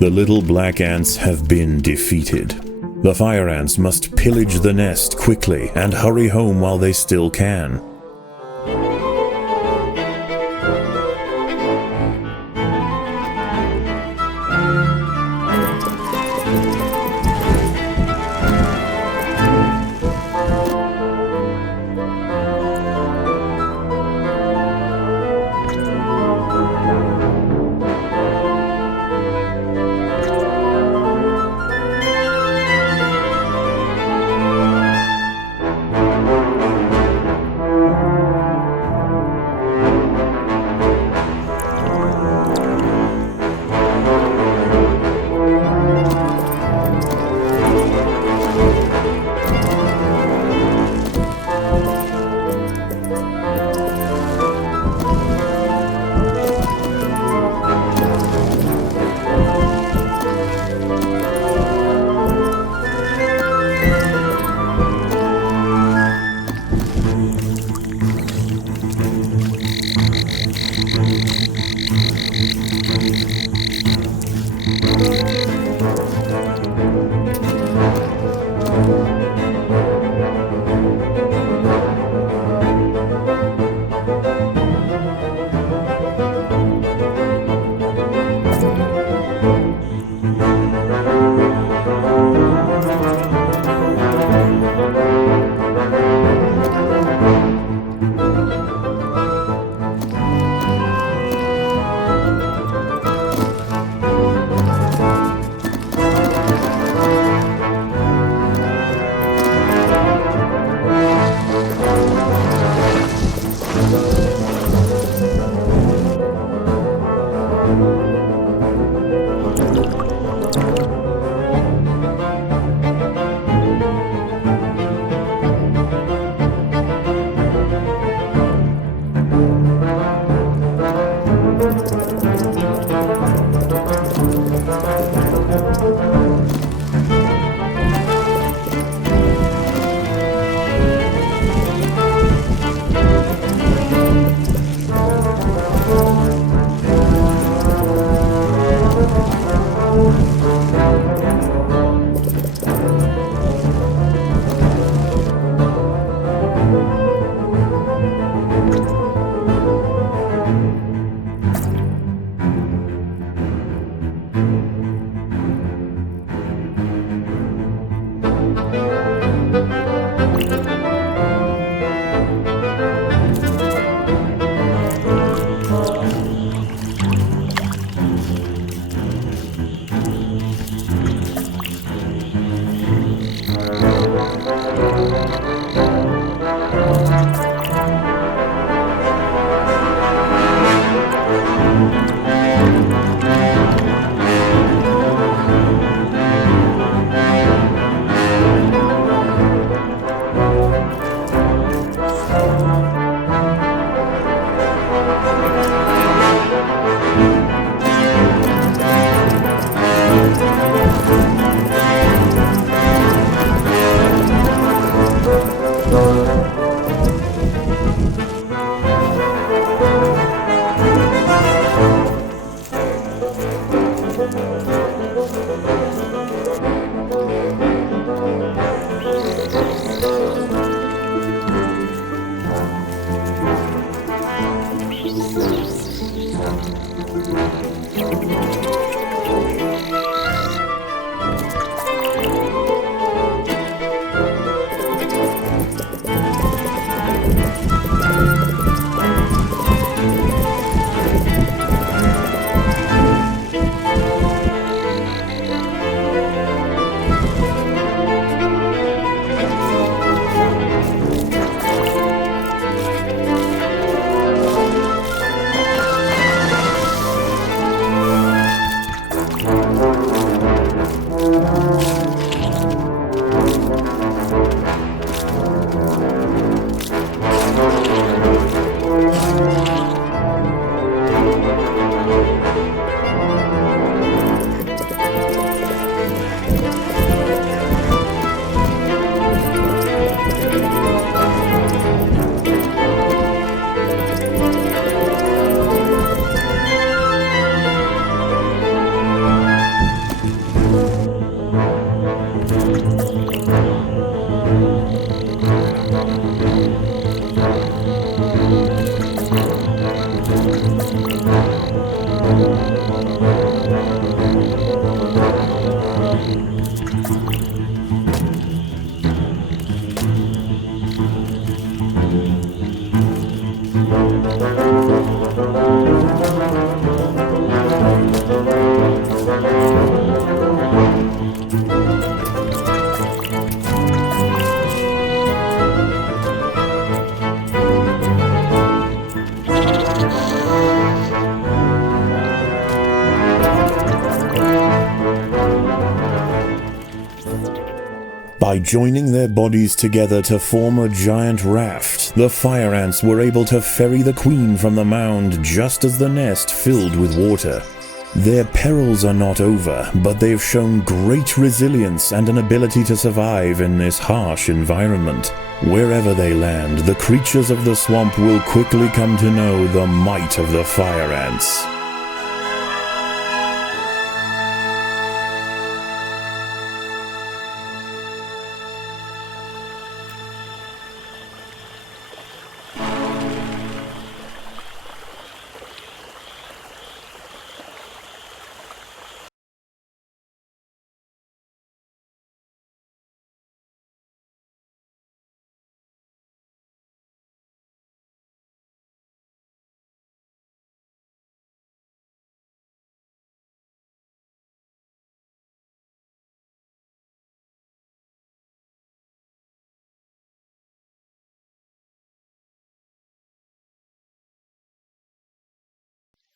The little black ants have been defeated. The fire ants must pillage the nest quickly and hurry home while they still can. By joining their bodies together to form a giant raft, the fire ants were able to ferry the queen from the mound just as the nest filled with water. Their perils are not over, but they've shown great resilience and an ability to survive in this harsh environment. Wherever they land, the creatures of the swamp will quickly come to know the might of the fire ants.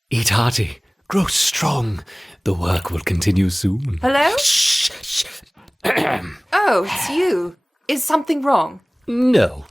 Eat hearty, grow strong. The work will continue soon. Hello? Shh, shh. Oh, it's you. Is something wrong? No.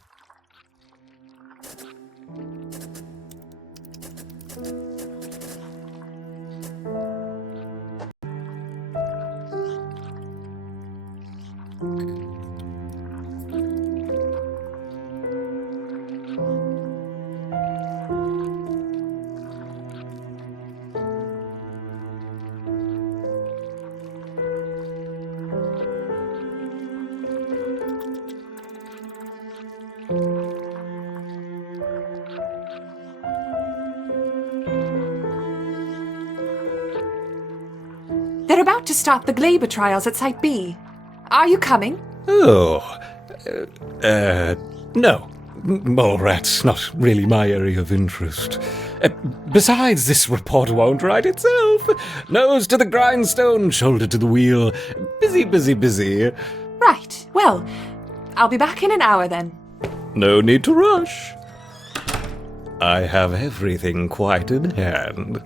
They're about to start the Glaber trials at Site B. Are you coming? Oh, no. Mole rats, not really my area of interest. Besides, this report won't write itself. Nose to the grindstone, shoulder to the wheel. Busy, busy, busy. Right. Well, I'll be back in an hour then. No need to rush. I have everything quite in hand.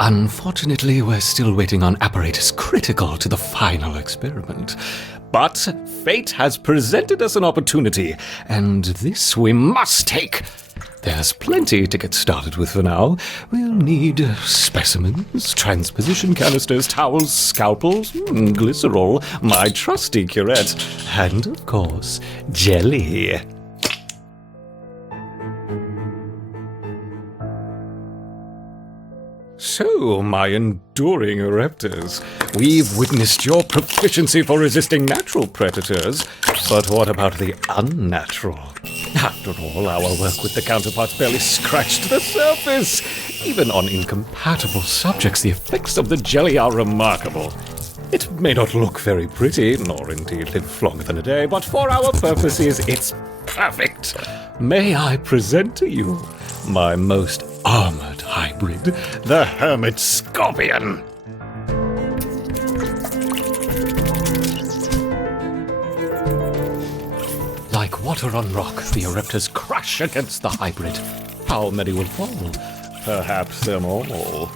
Unfortunately, we're still waiting on apparatus critical to the final experiment. But fate has presented us an opportunity, and this we must take. There's plenty to get started with for now. We'll need specimens, transposition canisters, towels, scalpels, glycerol, my trusty curette, and, of course, jelly. So, my enduring Ereptors, we've witnessed your proficiency for resisting natural predators, but what about the unnatural? After all, our work with the counterparts barely scratched the surface. Even on incompatible subjects, the effects of the jelly are remarkable. It may not look very pretty, nor indeed live longer than a day, but for our purposes, it's perfect. May I present to you my most armored hybrid, the Hermit Scorpion. Like water on rock, the Ereptors crash against the hybrid. How many will fall? Perhaps them all.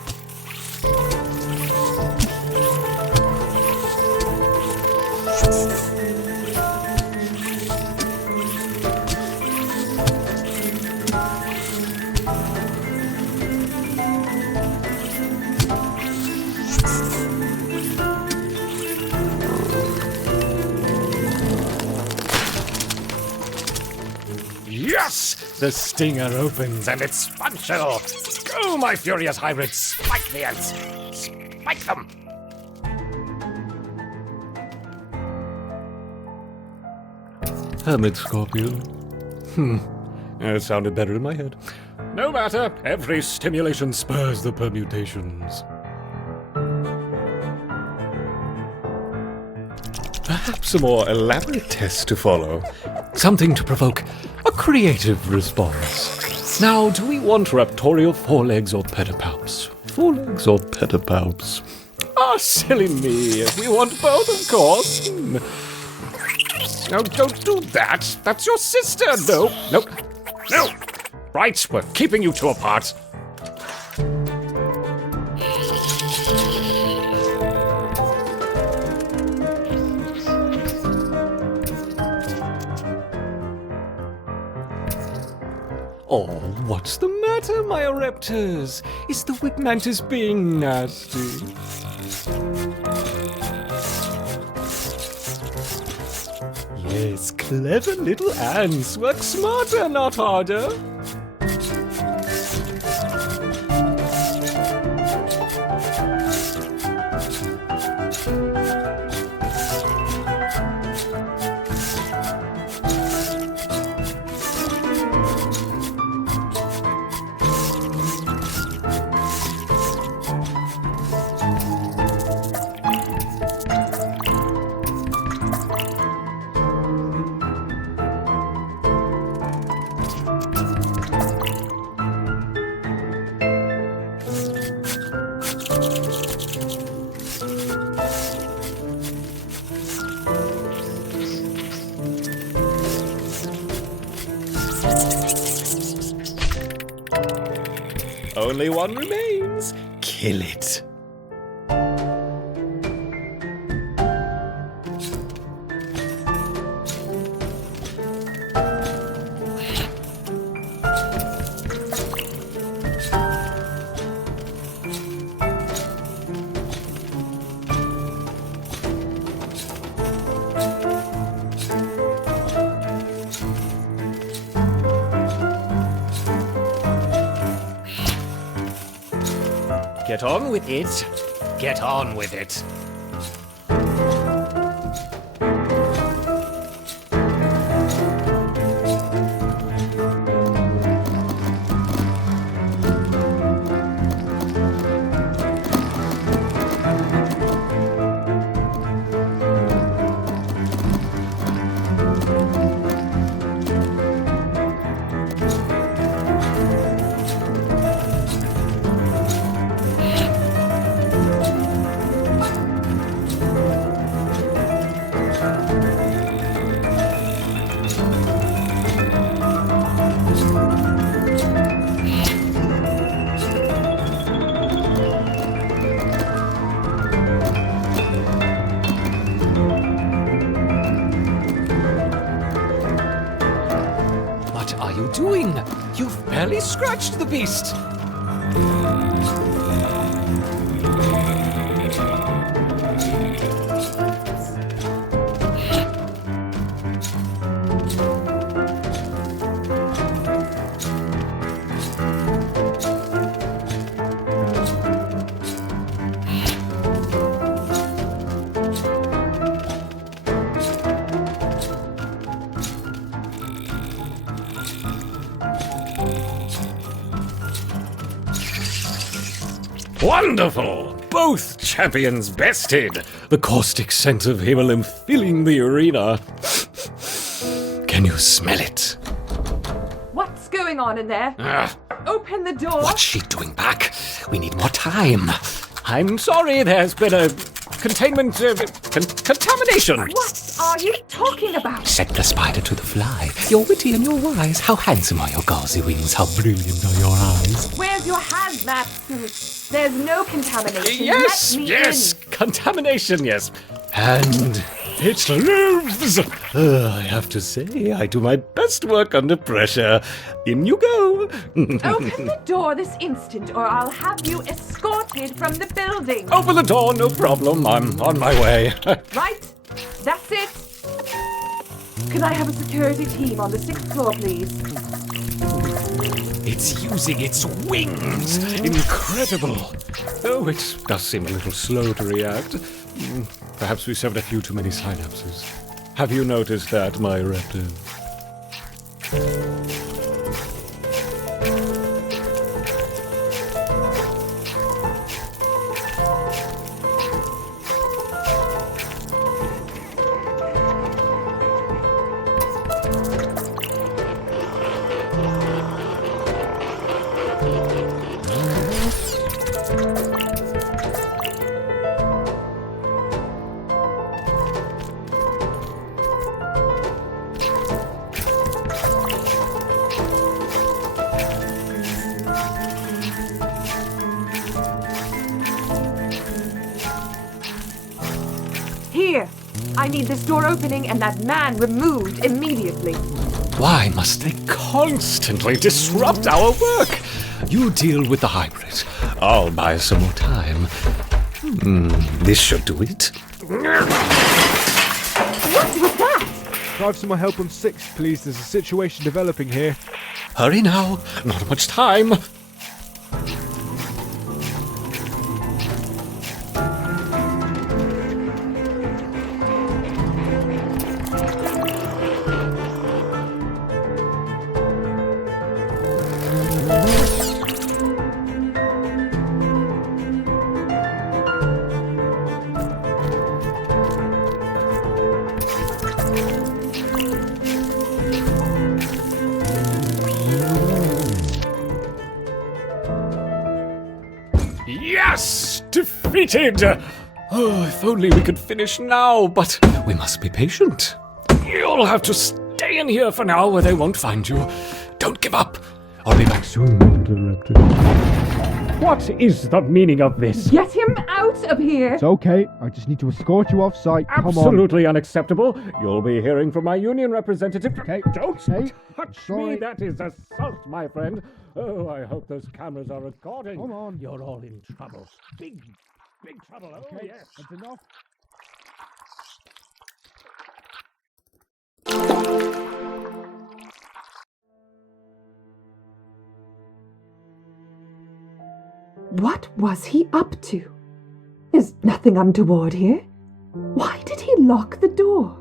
Yes! The stinger opens and it's functional! Go, my furious hybrids! Spike the ants! Spike them! Hermit Scorpion. It sounded better in my head. No matter, every stimulation spurs the permutations. Perhaps a more elaborate test to follow. Something to provoke a creative response. Now, do we want raptorial forelegs or pedipalps? Forelegs or pedipalps? Ah, silly me. We want both, of course. No, don't do that. That's your sister. No, no, no. Right, we're keeping you two apart. Oh, what's the matter, my Oreptors? Is the wig mantis being nasty? Yes, clever little ants. Work smarter, not harder. Only one remains. Kill it. Get on with it. Get on with it. What are you doing? You've barely scratched the beast. Wonderful! Both champions bested! The caustic scent of Himmelin filling the arena. Can you smell it? What's going on in there? Open the door. What's she doing back? We need more time. I'm sorry, there's been a containment contamination. What are you talking about? Set the spider to the fly. You're witty and you're wise. How handsome are your gauzy wings? How brilliant are your eyes? Where's your hazmat suit? There's no contamination. Yes, Let me yes, in. contamination, yes. And it lives. I have to say, I do my best work under pressure. In you go. Open the door this instant, or I'll have you escorted from the building. Open the door, no problem. I'm on my way. Right? That's it. Could I have a security team on the 6th floor, please? It's using its wings. Incredible. Oh, it does seem a little slow to react. Perhaps we severed a few too many synapses. Have you noticed that, my raptor? Here. I need this door opening and that man removed immediately. Why must they constantly disrupt our work? You deal with the hybrid. I'll buy some more time. This should do it. Drive some more help on 6, please. There's a situation developing here. Hurry now. Not much time. Yes! Defeated! Oh, if only we could finish now, but we must be patient. You'll have to stay in here for now where they won't find you. Don't give up. I'll be back soon. Interrupted. What is the meaning of this? Get him out of here! It's okay. I just need to escort you off site. Come on. Absolutely unacceptable. You'll be hearing from my union representative. Okay. Don't Okay. touch Sorry. me. That is assault, my friend. Oh, I hope those cameras are recording. Come on. You're all in trouble. Big trouble. Oh, Okay, yes. that's enough. What was he up to? There's nothing untoward here. Why did he lock the door?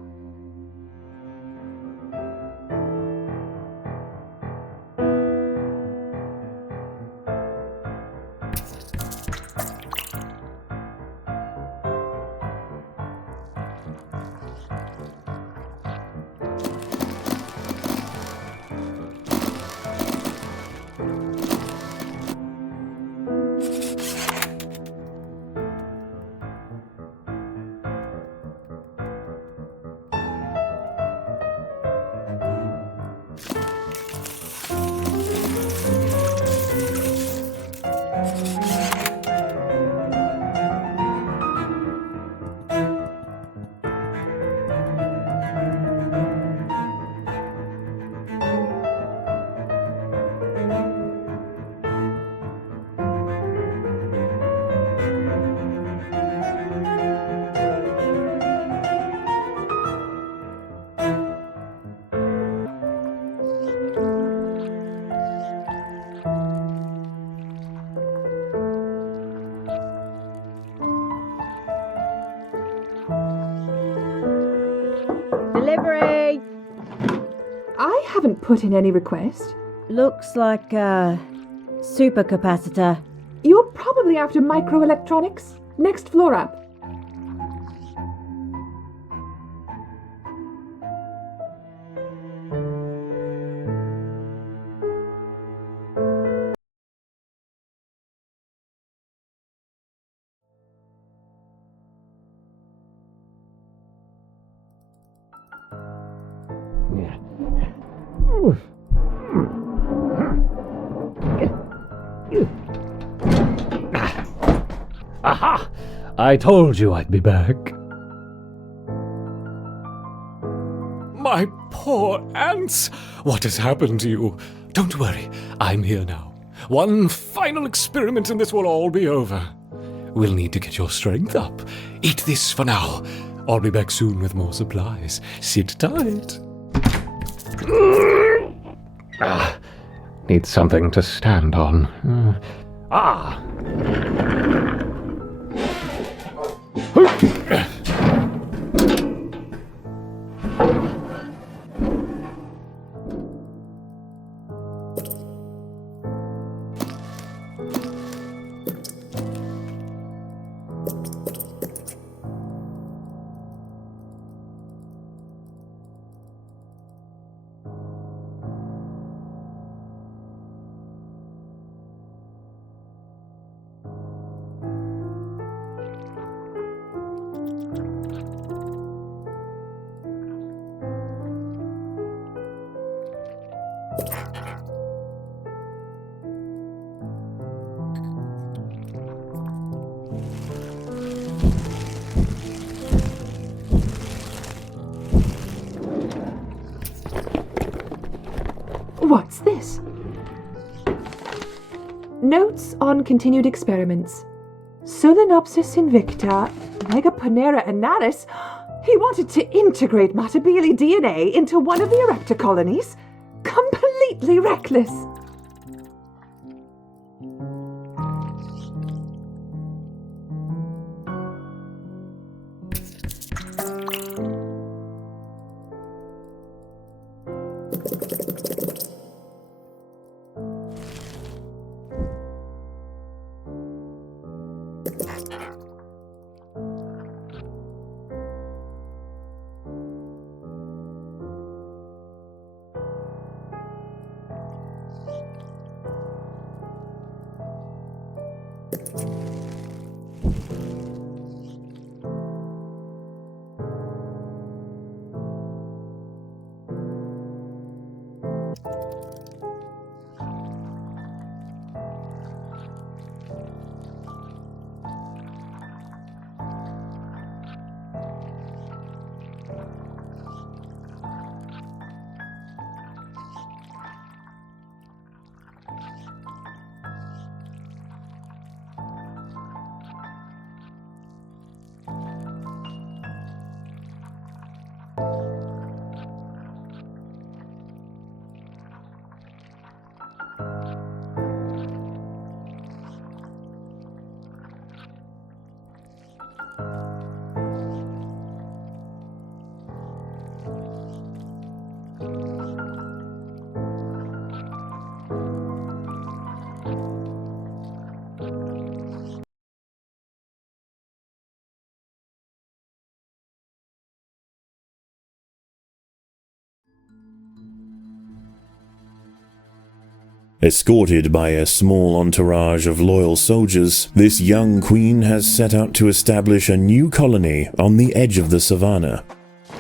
Delivery! I haven't put in any request. Looks like a supercapacitor. You're probably after microelectronics. Next floor up. Aha! I told you I'd be back. My poor ants! What has happened to you? Don't worry, I'm here now. One final experiment and this will all be over. We'll need to get your strength up. Eat this for now. I'll be back soon with more supplies. Sit tight. Need something to stand on. What's this? Notes on continued experiments. Solenopsis invicta, Megaponera analis. He wanted to integrate Matabele DNA into one of the Erector colonies. Completely reckless. Escorted by a small entourage of loyal soldiers, this young queen has set out to establish a new colony on the edge of the savannah.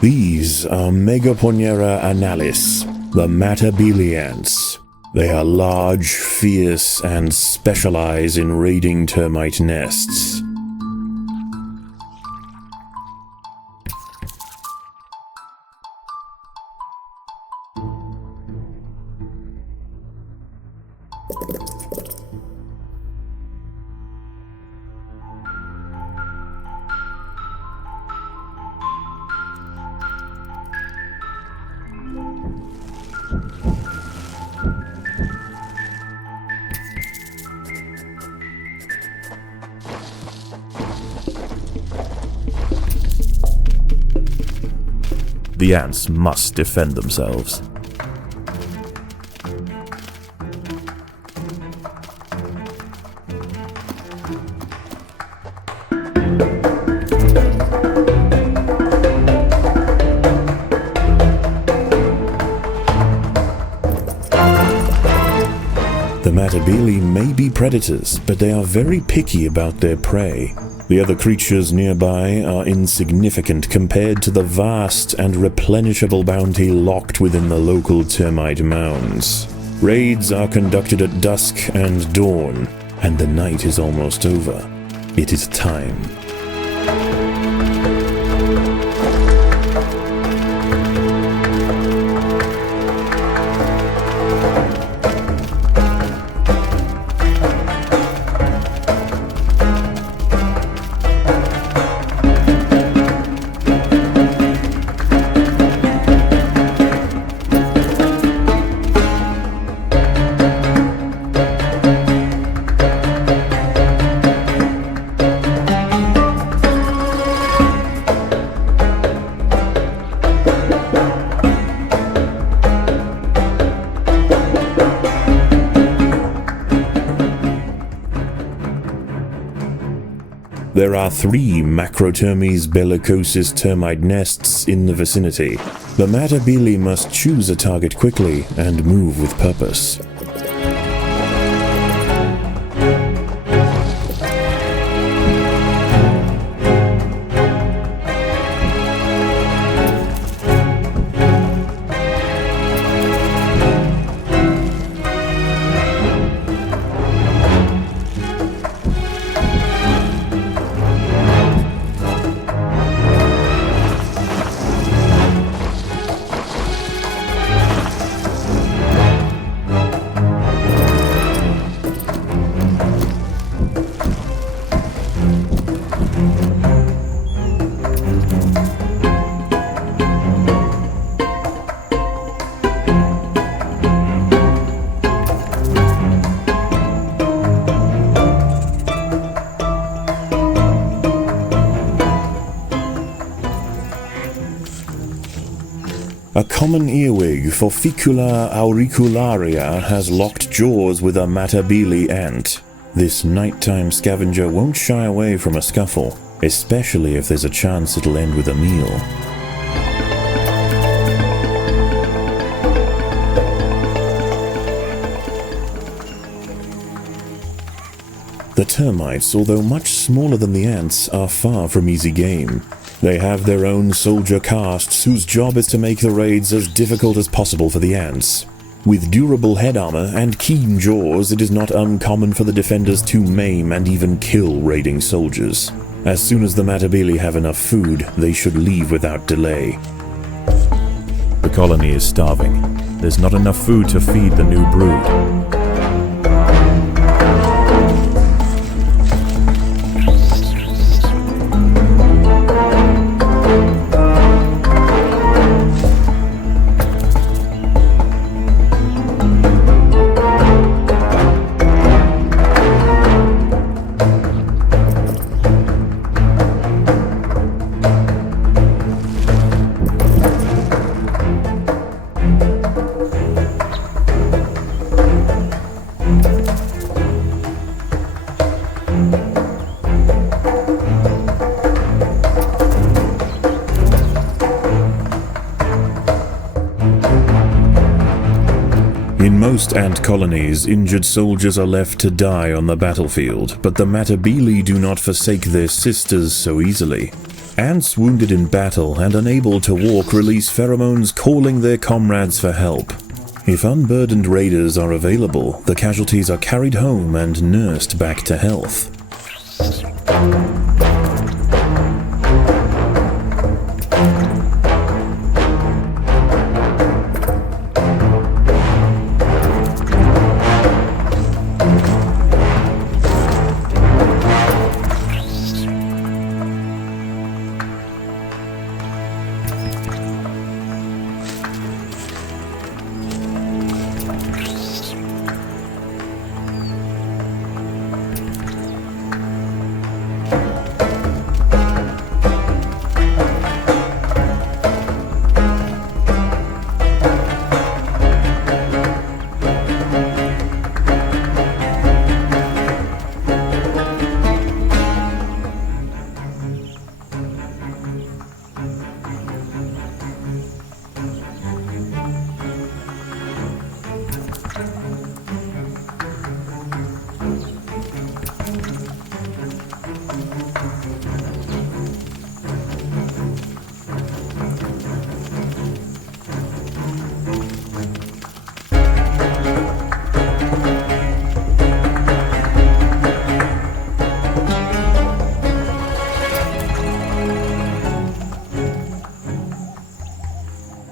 These are Megaponera analis, the Matabele ants. They are large, fierce, and specialize in raiding termite nests. The ants must defend themselves. The Matabele may be predators, but they are very picky about their prey. The other creatures nearby are insignificant compared to the vast and replenishable bounty locked within the local termite mounds. Raids are conducted at dusk and dawn, and the night is almost over. It is time. There are 3 Macrotermes bellicosus termite nests in the vicinity. The Matabele must choose a target quickly and move with purpose. A common earwig, Forficula auricularia, has locked jaws with a Matabele ant. This nighttime scavenger won't shy away from a scuffle, especially if there's a chance it'll end with a meal. The termites, although much smaller than the ants, are far from easy game. They have their own soldier castes whose job is to make the raids as difficult as possible for the ants. With durable head armor and keen jaws, it is not uncommon for the defenders to maim and even kill raiding soldiers. As soon as the Matabele have enough food, they should leave without delay. The colony is starving. There's not enough food to feed the new brood. In most ant colonies, injured soldiers are left to die on the battlefield, but the Matabele do not forsake their sisters so easily. Ants wounded in battle and unable to walk release pheromones calling their comrades for help. If unburdened raiders are available, the casualties are carried home and nursed back to health.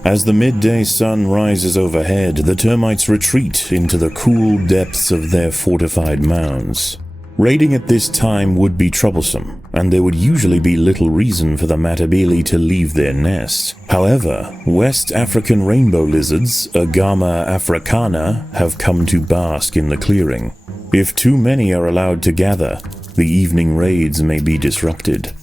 As the midday sun rises overhead, the termites retreat into the cool depths of their fortified mounds. Raiding at this time would be troublesome, and there would usually be little reason for the Matabele to leave their nest. However, West African rainbow lizards, Agama africana, have come to bask in the clearing. If too many are allowed to gather, the evening raids may be disrupted.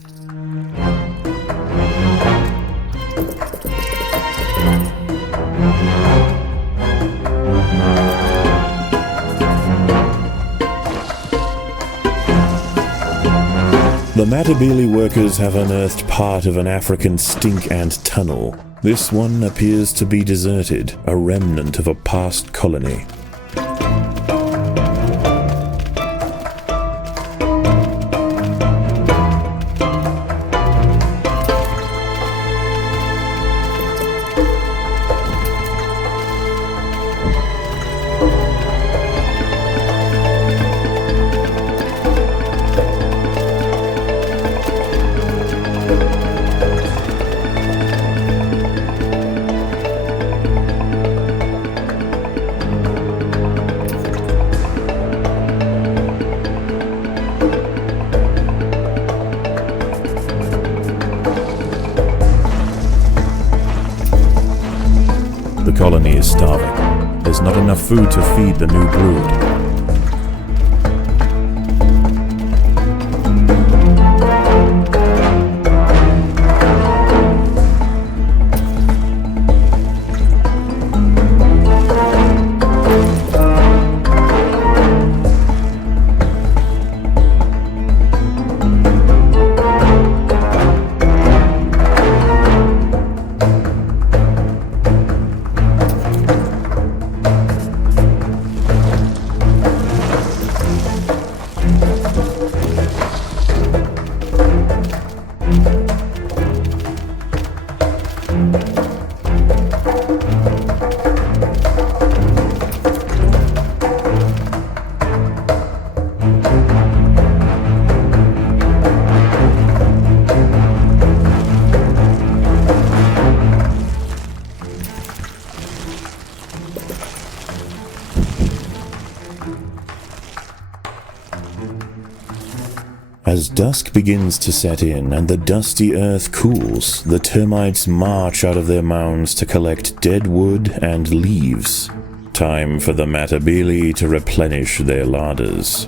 The Matabele workers have unearthed part of an African stink ant tunnel. This one appears to be deserted, a remnant of a past colony. The colony is starving. There's not enough food to feed the new brood. As dusk begins to set in and the dusty earth cools, the termites march out of their mounds to collect dead wood and leaves. Time for the Matabele to replenish their larders.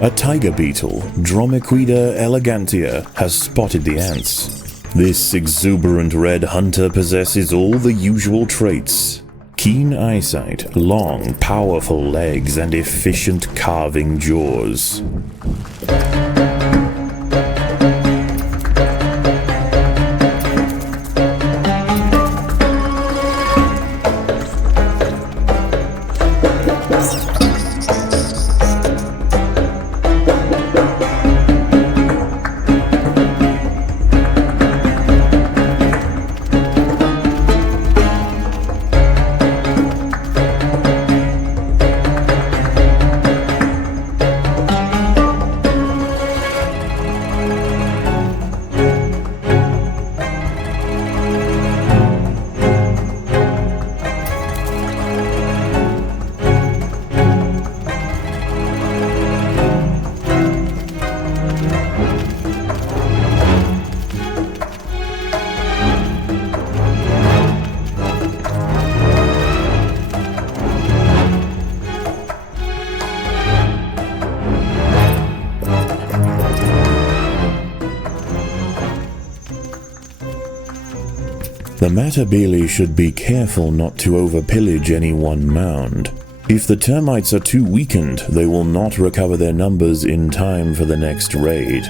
A tiger beetle, Dromequida elegantia, has spotted the ants. This exuberant red hunter possesses all the usual traits: keen eyesight, long, powerful legs, and efficient carving jaws. The Matabele should be careful not to overpillage any one mound. If the termites are too weakened, they will not recover their numbers in time for the next raid.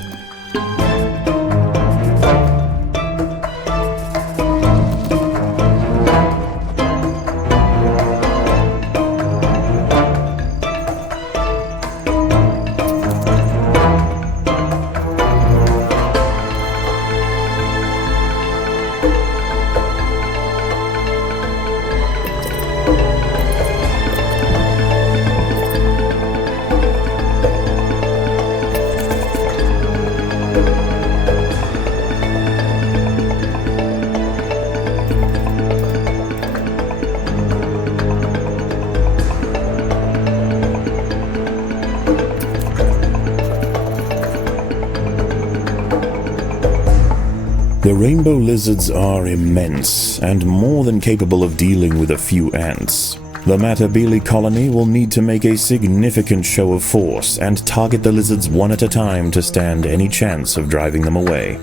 The rainbow lizards are immense, and more than capable of dealing with a few ants. The Matabele colony will need to make a significant show of force and target the lizards one at a time to stand any chance of driving them away.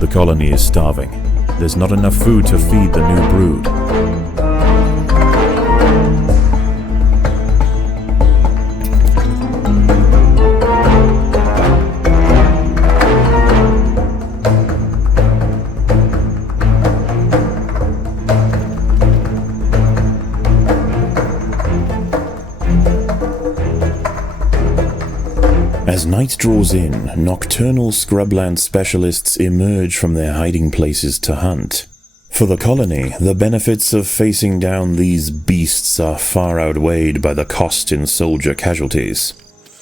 The colony is starving. There's not enough food to feed the new brood. As night draws in, nocturnal scrubland specialists emerge from their hiding places to hunt. For the colony, the benefits of facing down these beasts are far outweighed by the cost in soldier casualties.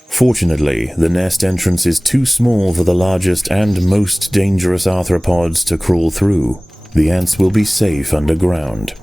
Fortunately, the nest entrance is too small for the largest and most dangerous arthropods to crawl through. The ants will be safe underground.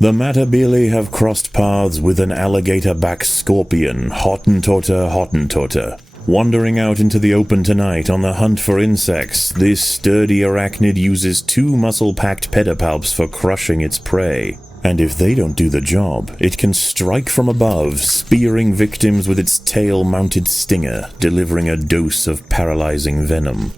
The Matabele have crossed paths with an alligator-back scorpion, Hottentotter. Wandering out into the open tonight on the hunt for insects, this sturdy arachnid uses two muscle-packed pedipalps for crushing its prey. And if they don't do the job, it can strike from above, spearing victims with its tail-mounted stinger, delivering a dose of paralyzing venom.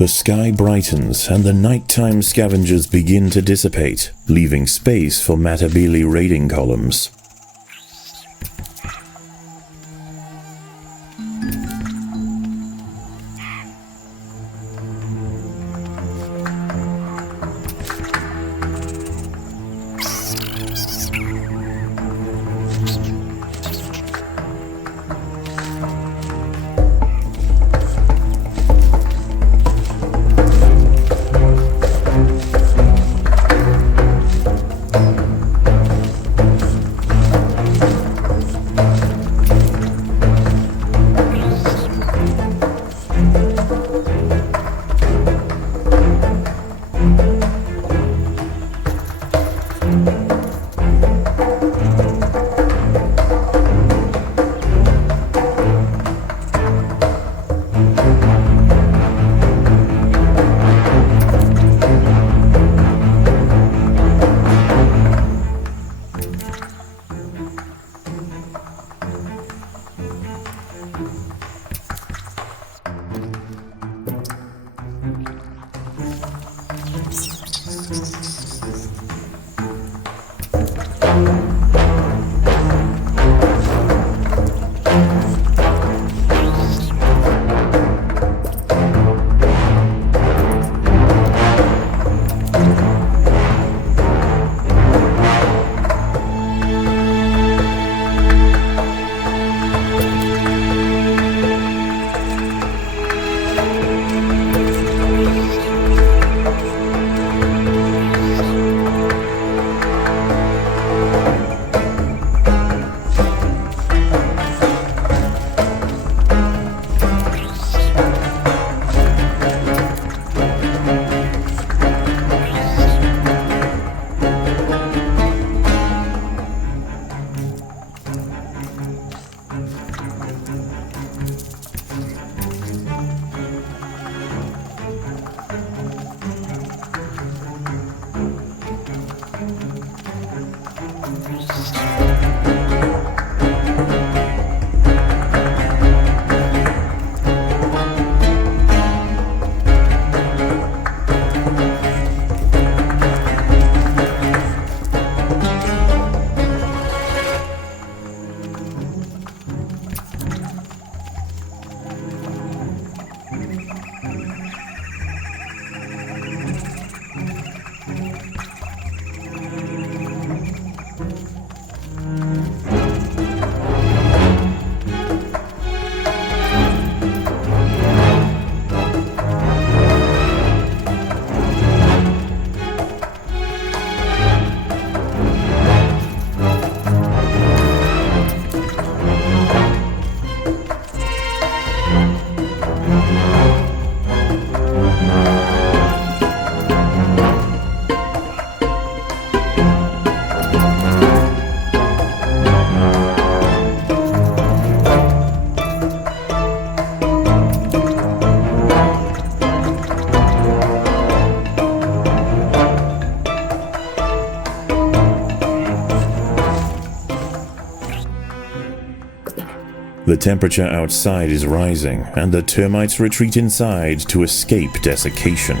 The sky brightens and the nighttime scavengers begin to dissipate, leaving space for Matabele raiding columns. The temperature outside is rising, and the termites retreat inside to escape desiccation.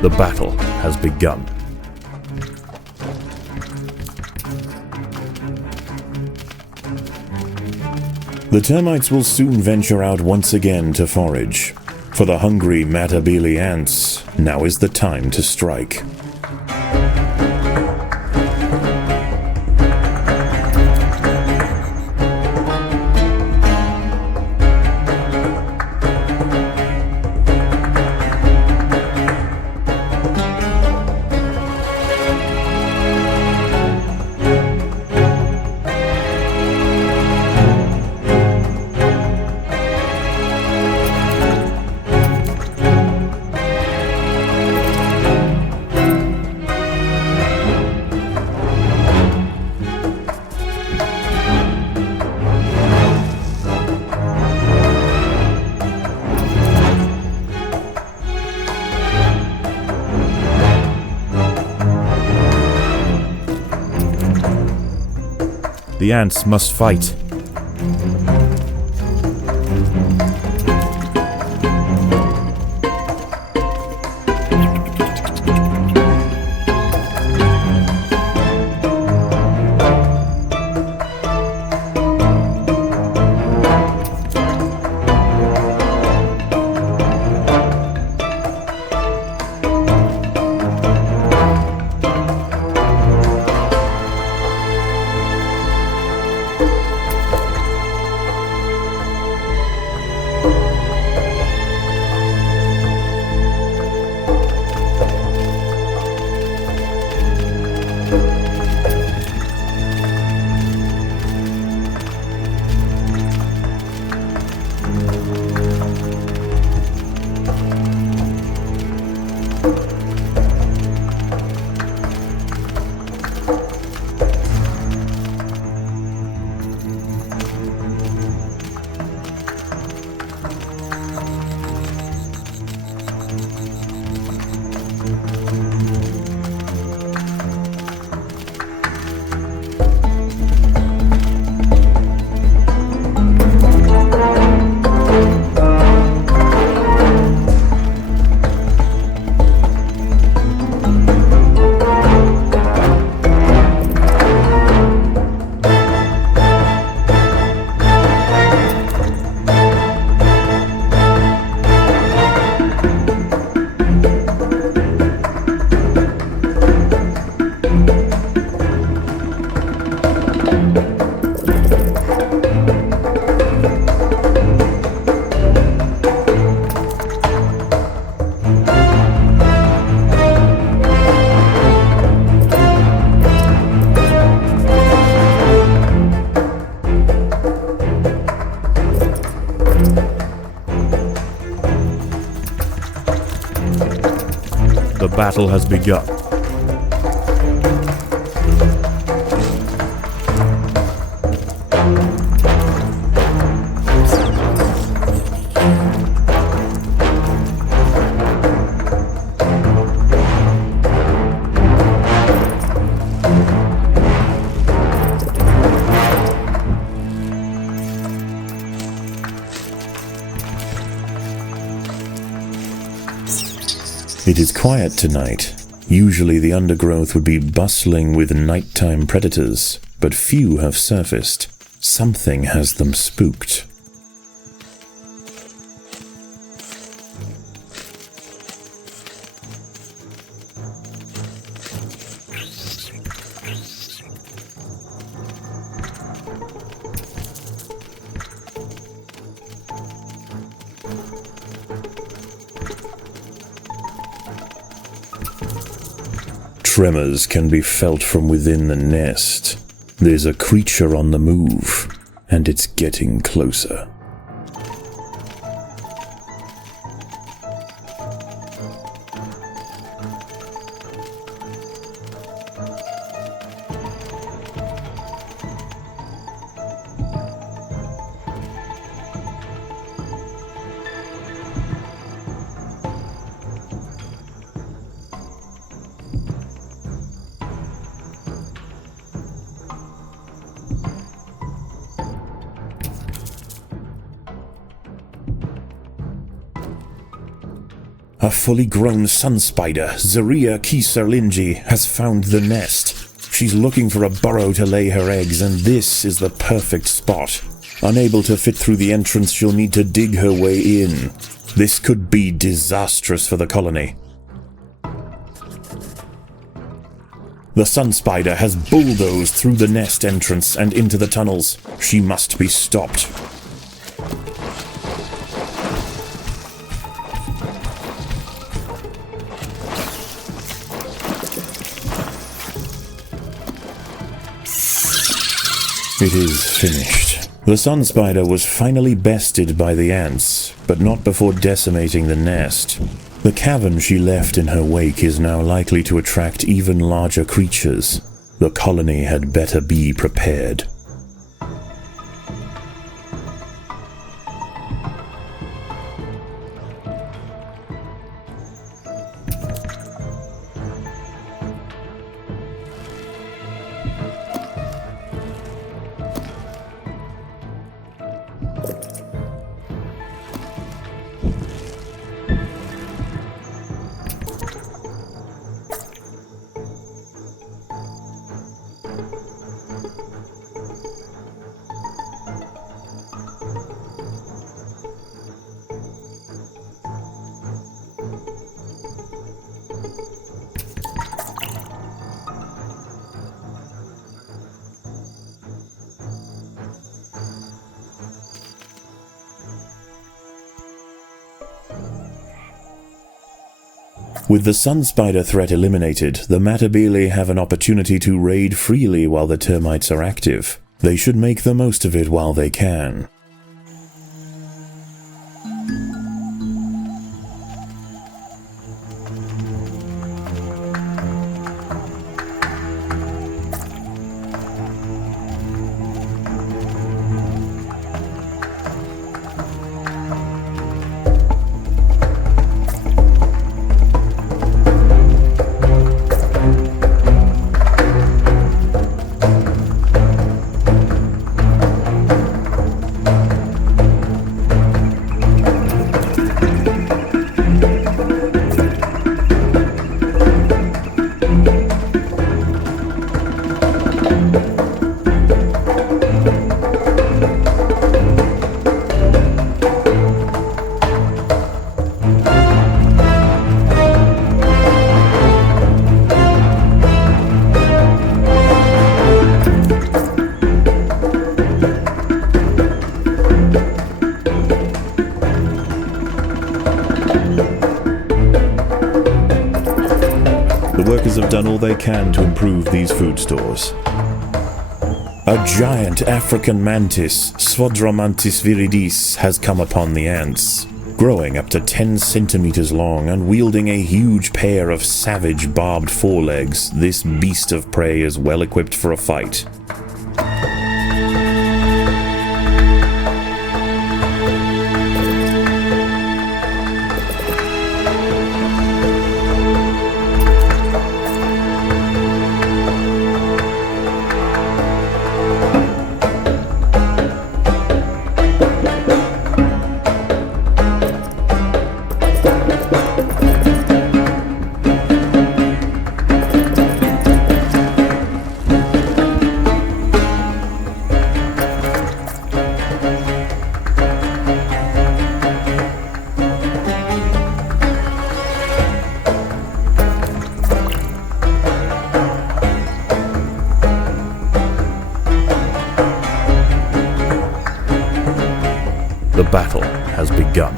The battle has begun. The termites will soon venture out once again to forage. For the hungry Matabele ants, now is the time to strike. The ants must fight. battle has begun. It is quiet tonight. Usually the undergrowth would be bustling with nighttime predators, but few have surfaced. Something has them spooked. Tremors can be felt from within the nest. There's a creature on the move, and it's getting closer. A fully grown sun spider, Zaria Kisarlinji, has found the nest. She's looking for a burrow to lay her eggs, and this is the perfect spot. Unable to fit through the entrance, she'll need to dig her way in. This could be disastrous for the colony. The sun spider has bulldozed through the nest entrance and into the tunnels. She must be stopped. It is finished. The sun spider was finally bested by the ants, but not before decimating the nest. The cavern she left in her wake is now likely to attract even larger creatures. The colony had better be prepared. With the sun spider threat eliminated, the Matabele have an opportunity to raid freely while the termites are active. They should make the most of it while they can. The workers have done all they can to improve these food stores. A giant African mantis, Sphydromantis viridis, has come upon the ants. Growing up to 10 centimeters long and wielding a huge pair of savage barbed forelegs, this beast of prey is well equipped for a fight. The battle has begun.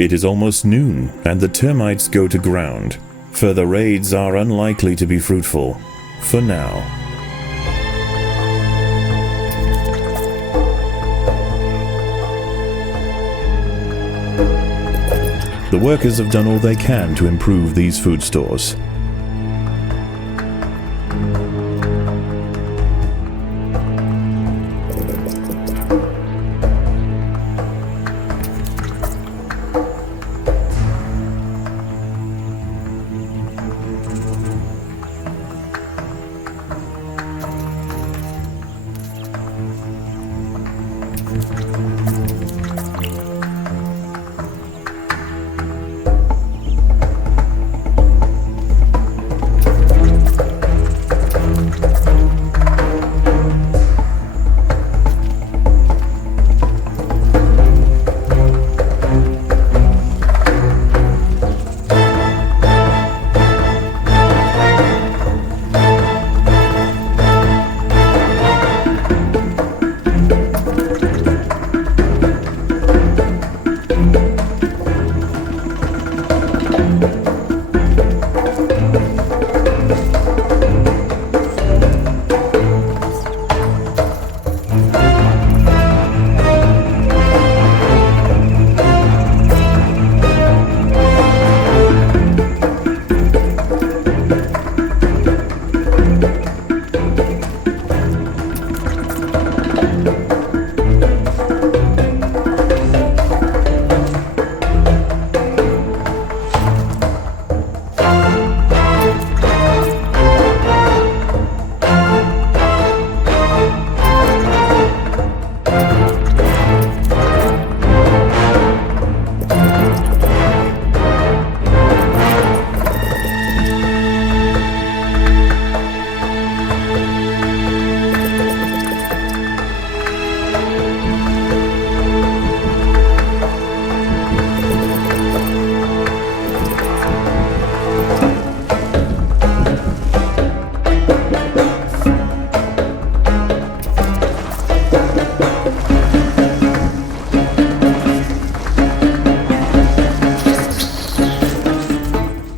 It is almost noon, and the termites go to ground. Further raids are unlikely to be fruitful, for now. The workers have done all they can to improve these food stores.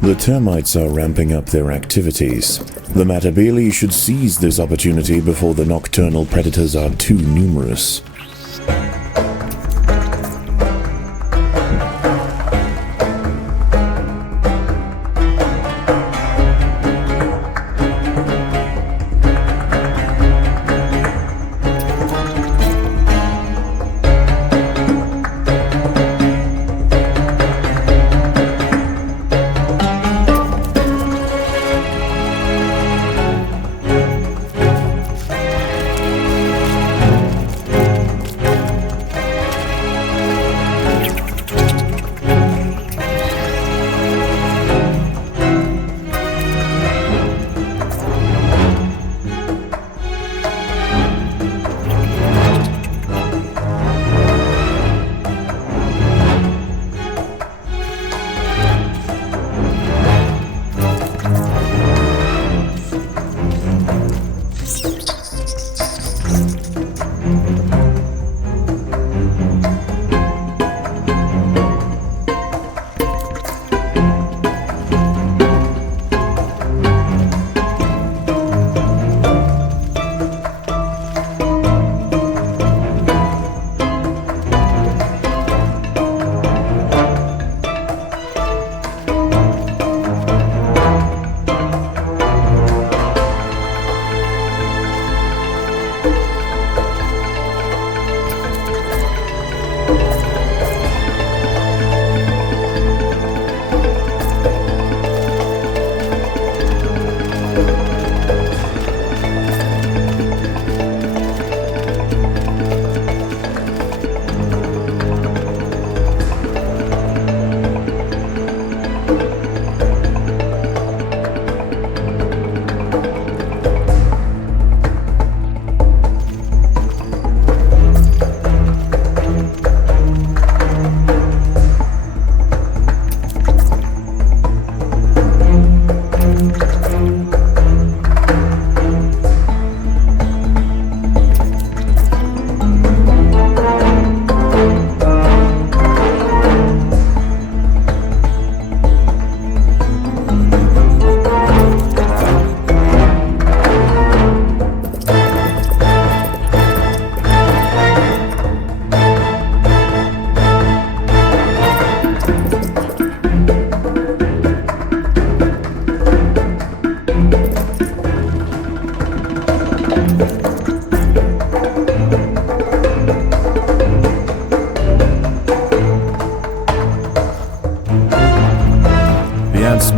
The termites are ramping up their activities. The Matabele should seize this opportunity before the nocturnal predators are too numerous.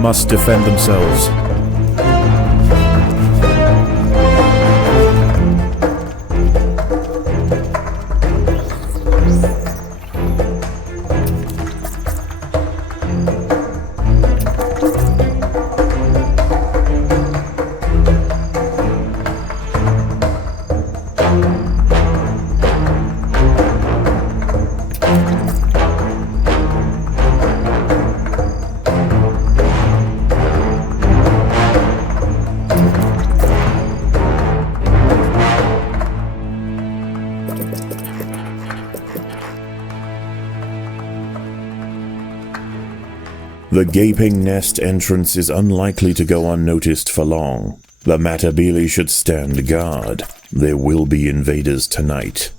must defend themselves. The gaping nest entrance is unlikely to go unnoticed for long. The Matabele should stand guard. There will be invaders tonight.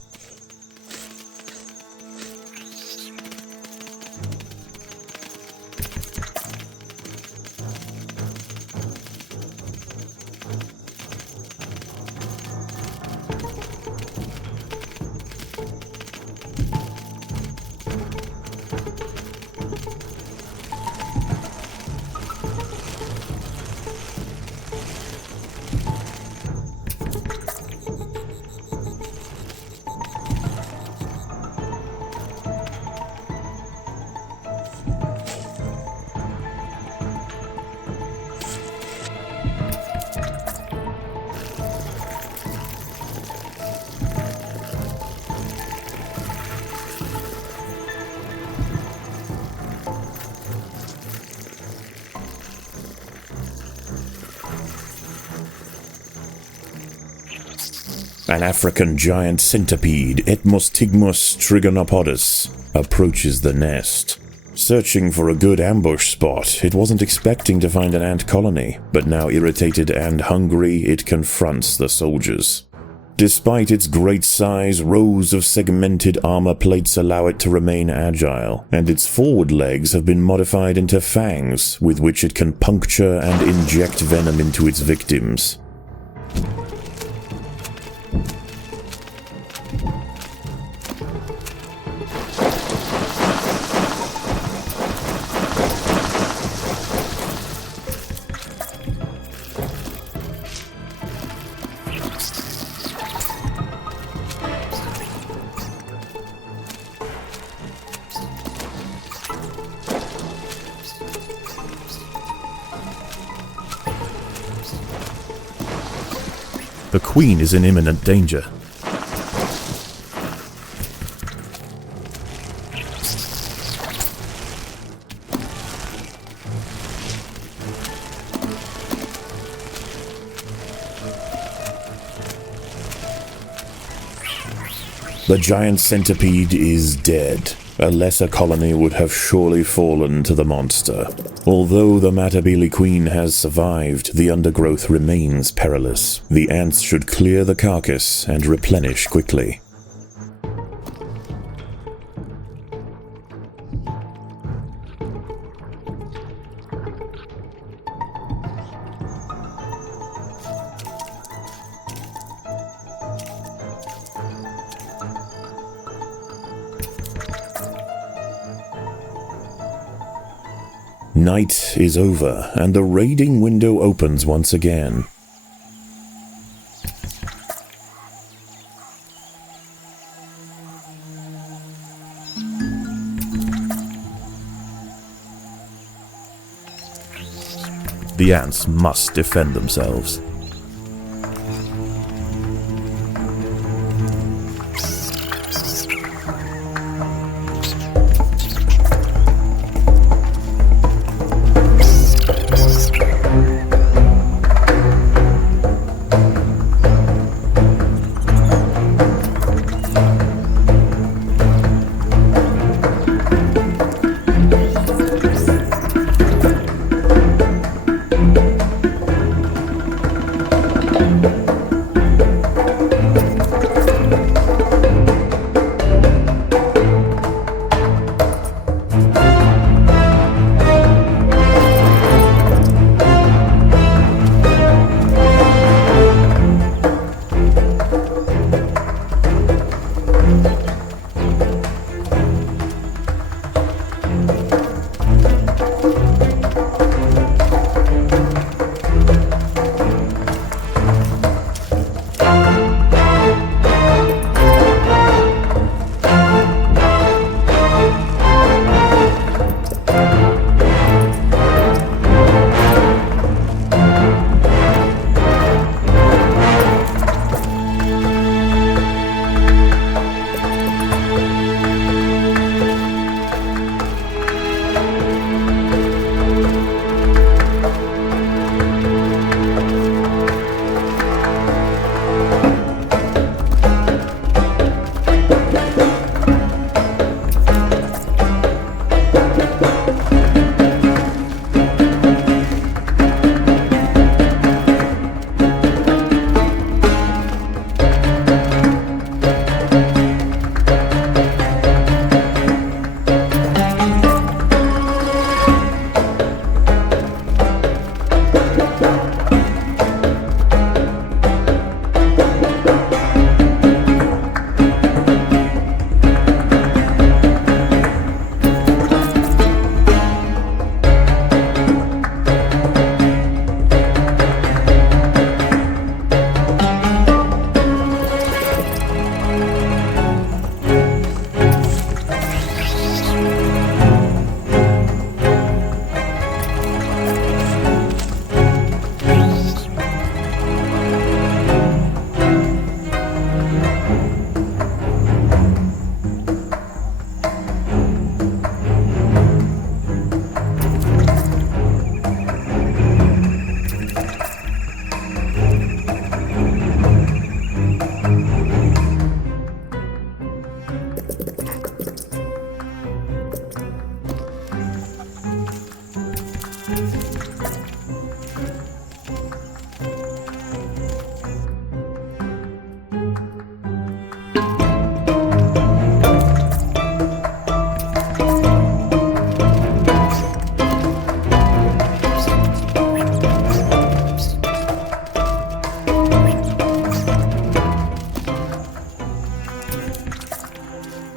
An African giant centipede, Etmostigmus trigonopodus, approaches the nest. Searching for a good ambush spot, it wasn't expecting to find an ant colony, but now irritated and hungry, it confronts the soldiers. Despite its great size, rows of segmented armor plates allow it to remain agile, and its forward legs have been modified into fangs, with which it can puncture and inject venom into its victims. The Queen is in imminent danger. The giant centipede is dead. A lesser colony would have surely fallen to the monster. Although the Matabele Queen has survived, the undergrowth remains perilous. The ants should clear the carcass and replenish quickly. Night is over, and the raiding window opens once again. The ants must defend themselves.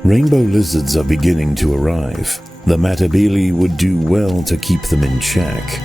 Rainbow lizards are beginning to arrive. The Matabele would do well to keep them in check.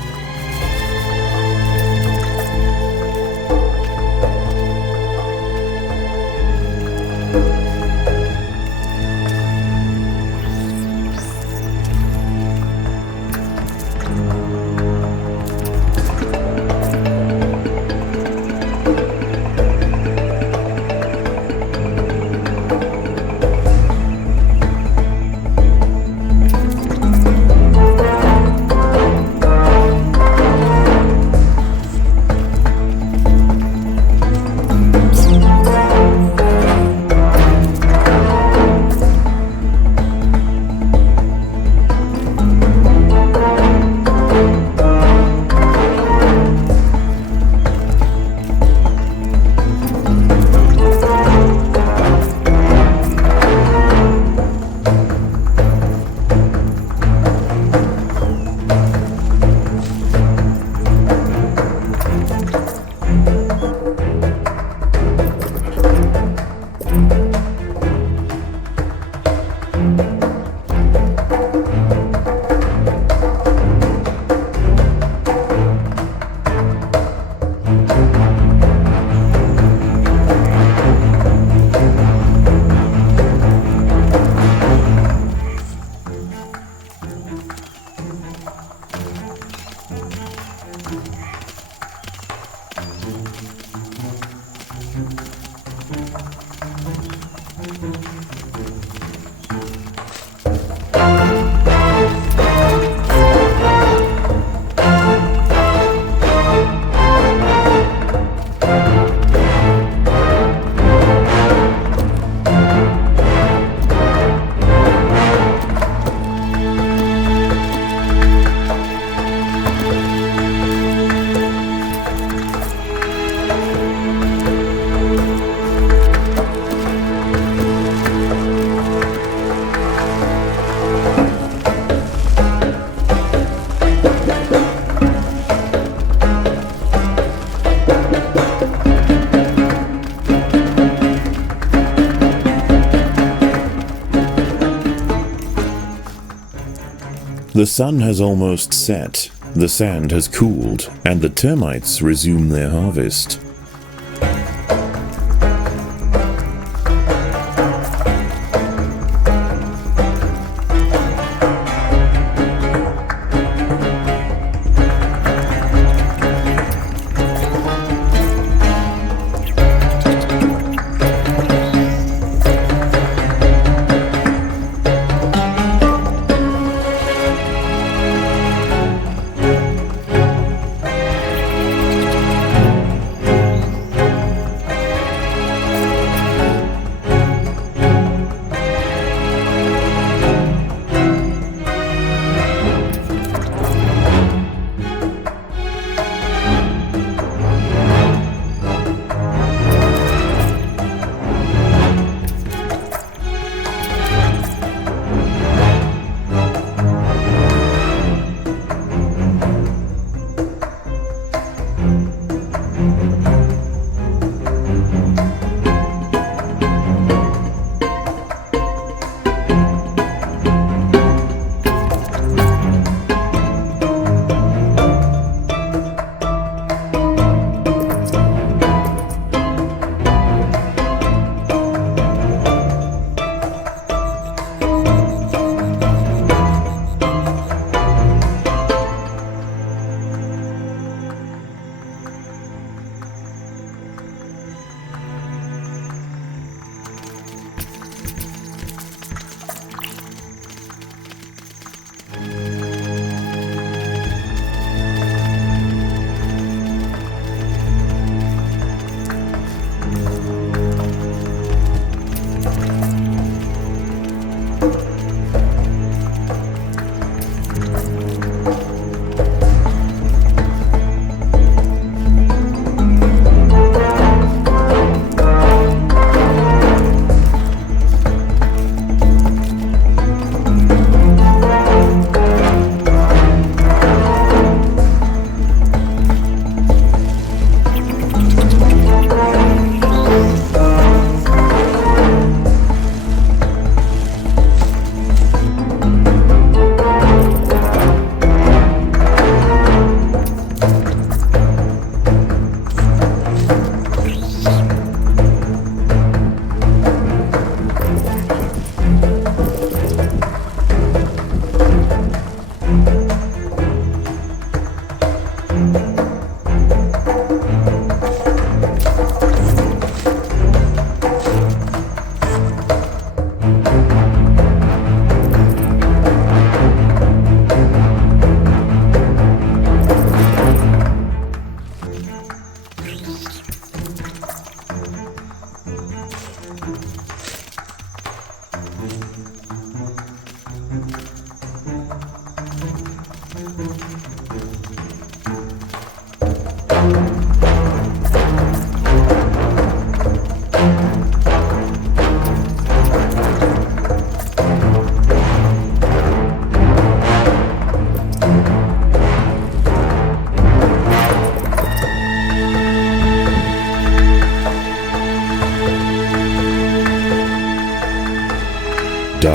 The sun has almost set, the sand has cooled, and the termites resume their harvest.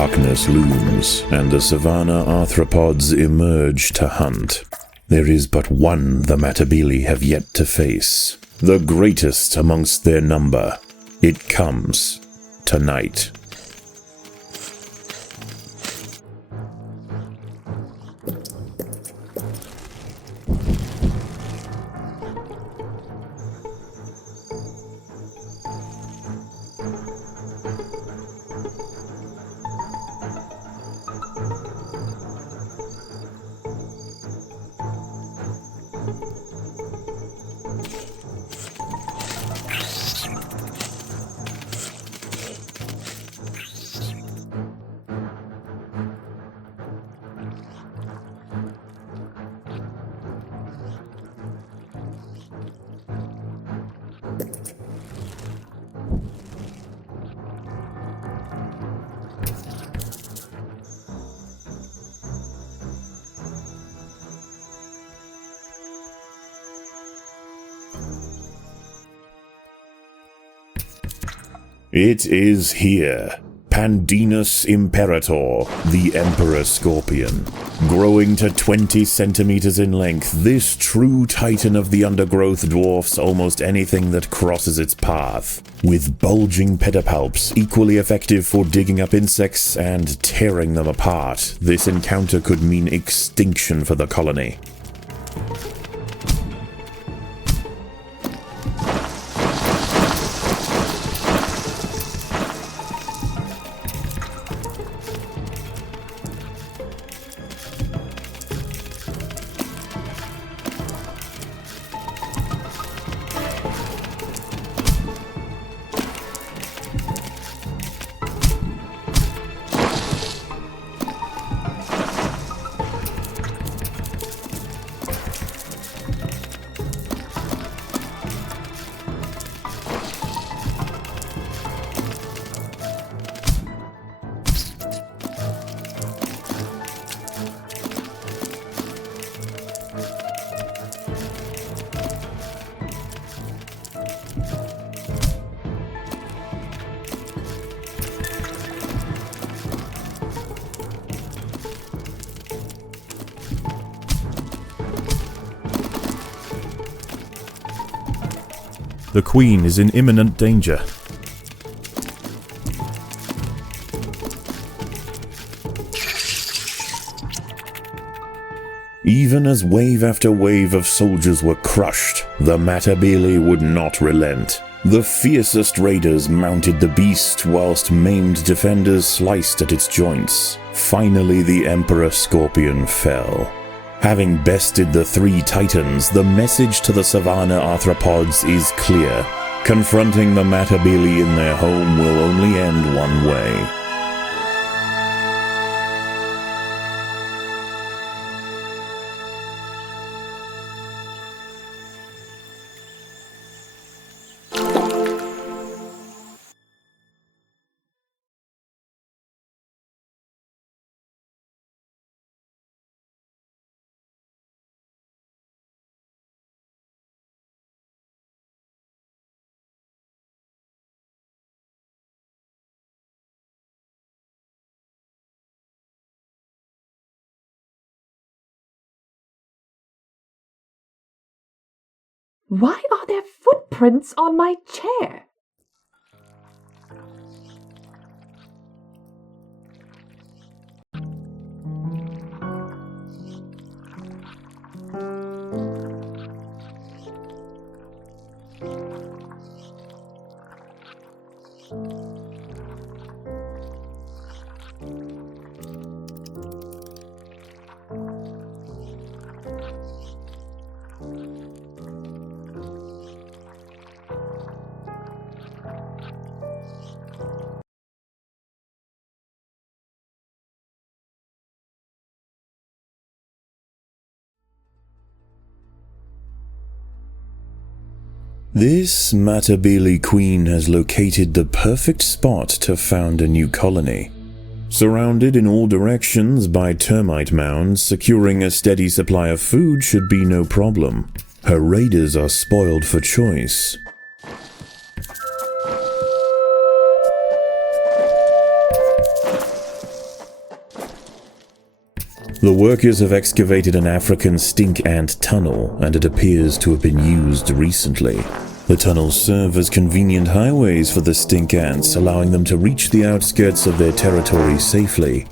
Darkness looms, and the savanna arthropods emerge to hunt. There is but one the Matabele have yet to face, the greatest amongst their number. It comes tonight. It is here. Pandinus Imperator, the Emperor Scorpion. Growing to 20 centimeters in length, this true titan of the undergrowth dwarfs almost anything that crosses its path. With bulging pedipalps, equally effective for digging up insects and tearing them apart, this encounter could mean extinction for the colony. The Queen is in imminent danger. Even as wave after wave of soldiers were crushed, the Matabele would not relent. The fiercest raiders mounted the beast whilst maimed defenders sliced at its joints. Finally, the Emperor Scorpion fell. Having bested the three titans, the message to the savanna arthropods is clear. Confronting the Matabele in their home will only end one way. Why are there footprints on my chair? This Matabele queen has located the perfect spot to found a new colony. Surrounded in all directions by termite mounds, securing a steady supply of food should be no problem. Her raiders are spoiled for choice. The workers have excavated an African stink ant tunnel, and it appears to have been used recently. The tunnels serve as convenient highways for the stink ants, allowing them to reach the outskirts of their territory safely.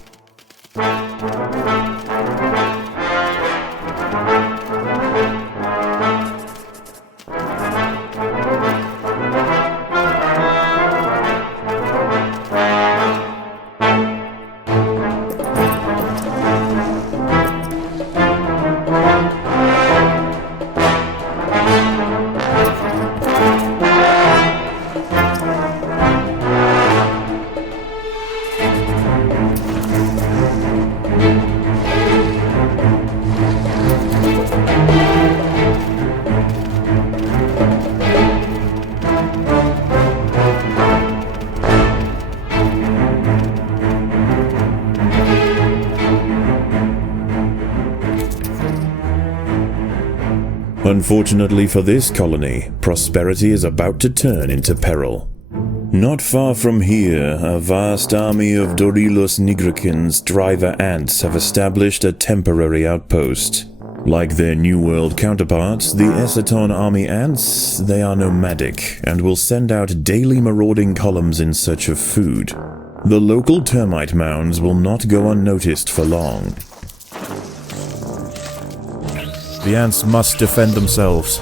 Unfortunately for this colony, prosperity is about to turn into peril. Not far from here, a vast army of Dorilus nigricans driver ants have established a temporary outpost. Like their New World counterparts, the Essaton army ants, they are nomadic and will send out daily marauding columns in search of food. The local termite mounds will not go unnoticed for long. The ants must defend themselves.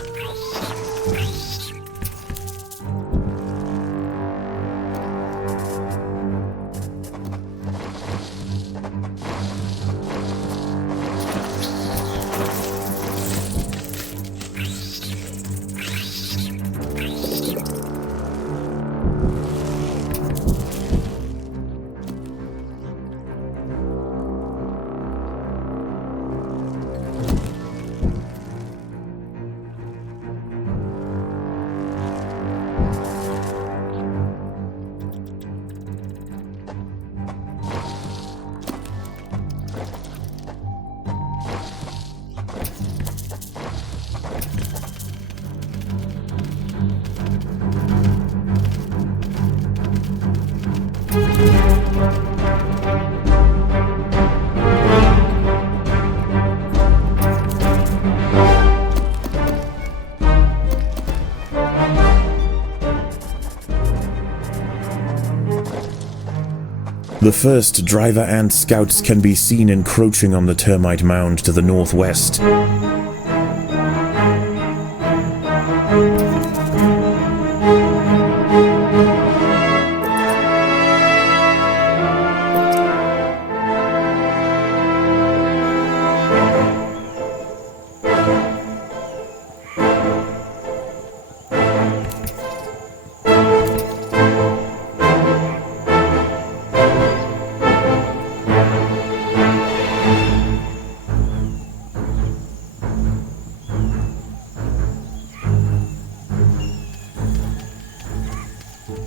The first driver ant scouts can be seen encroaching on the termite mound to the northwest.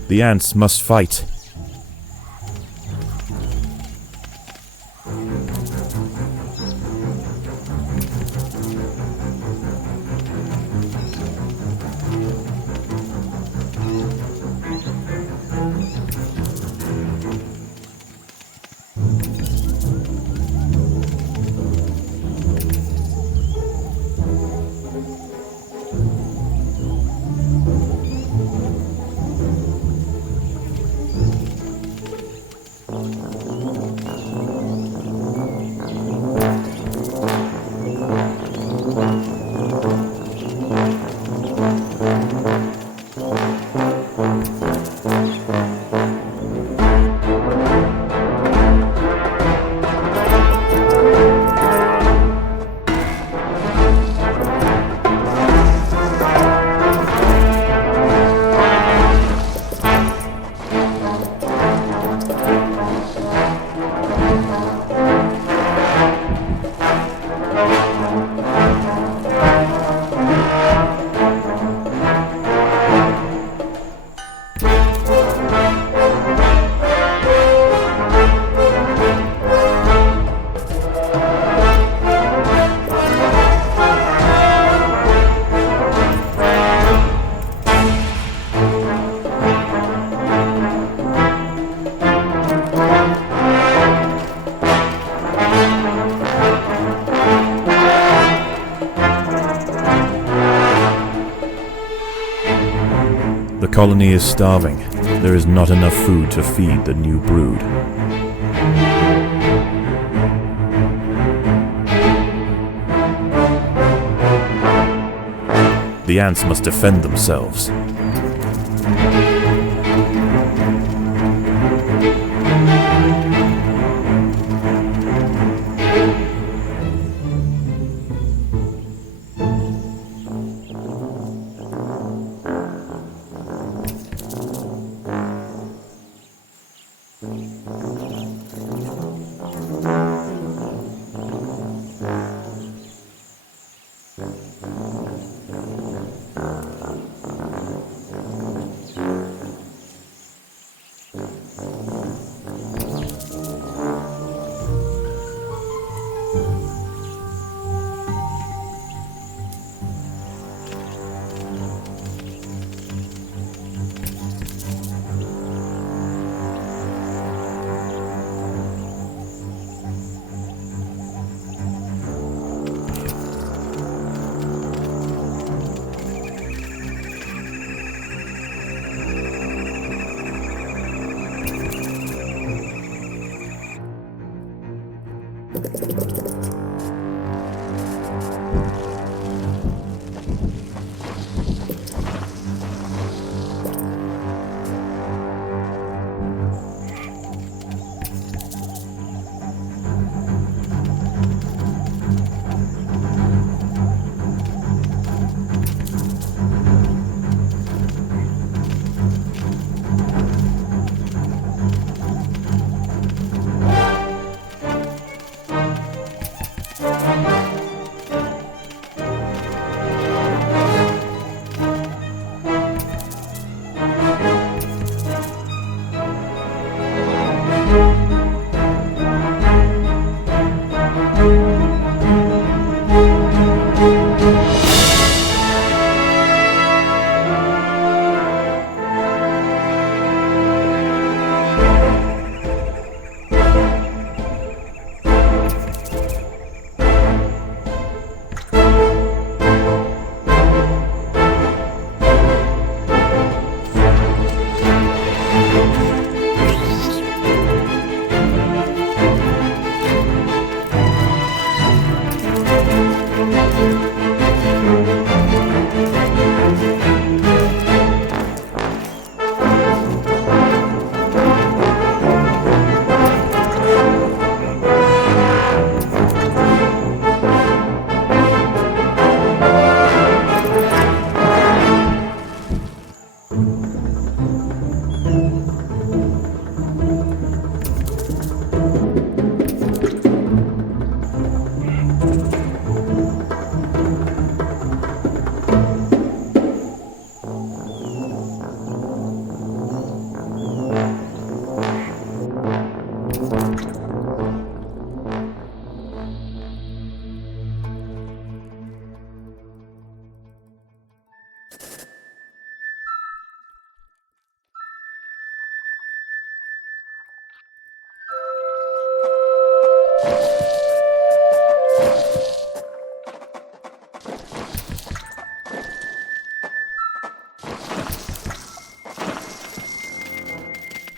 The ants must fight. colony is starving. There is not enough food to feed the new brood. The ants must defend themselves.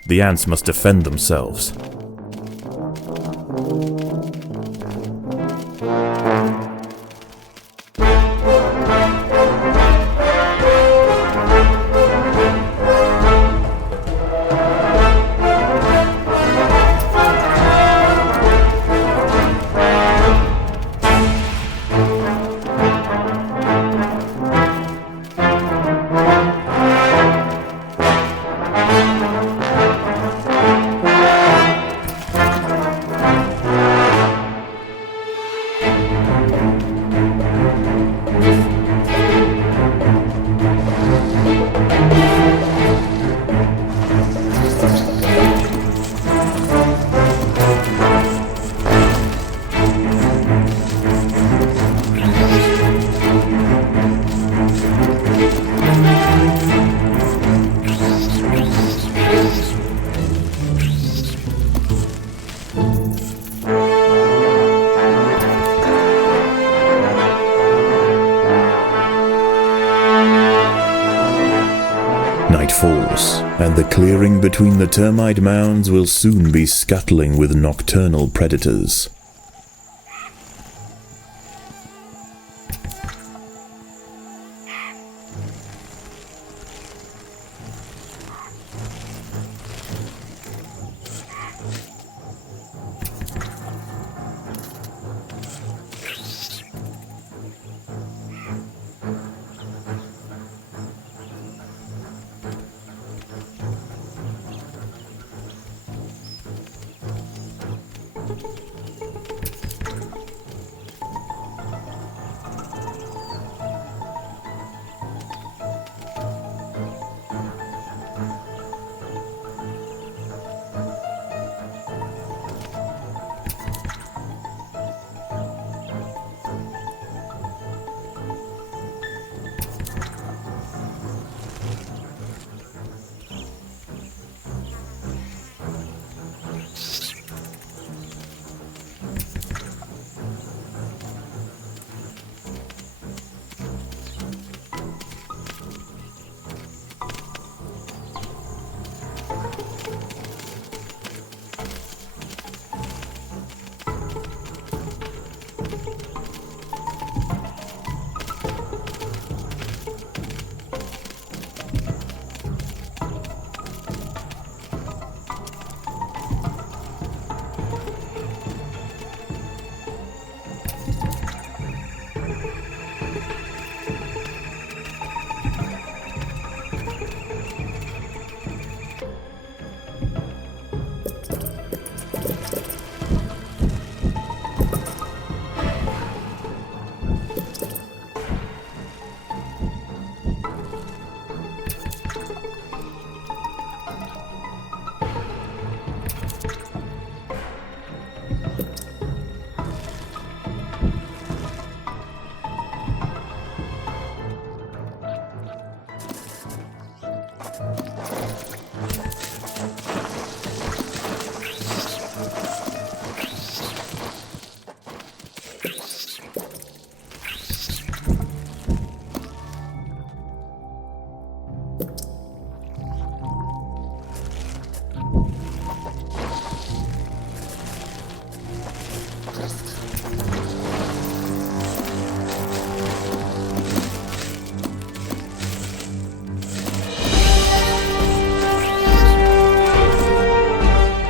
The ants must defend themselves. course, and the clearing between the termite mounds will soon be scuttling with nocturnal predators.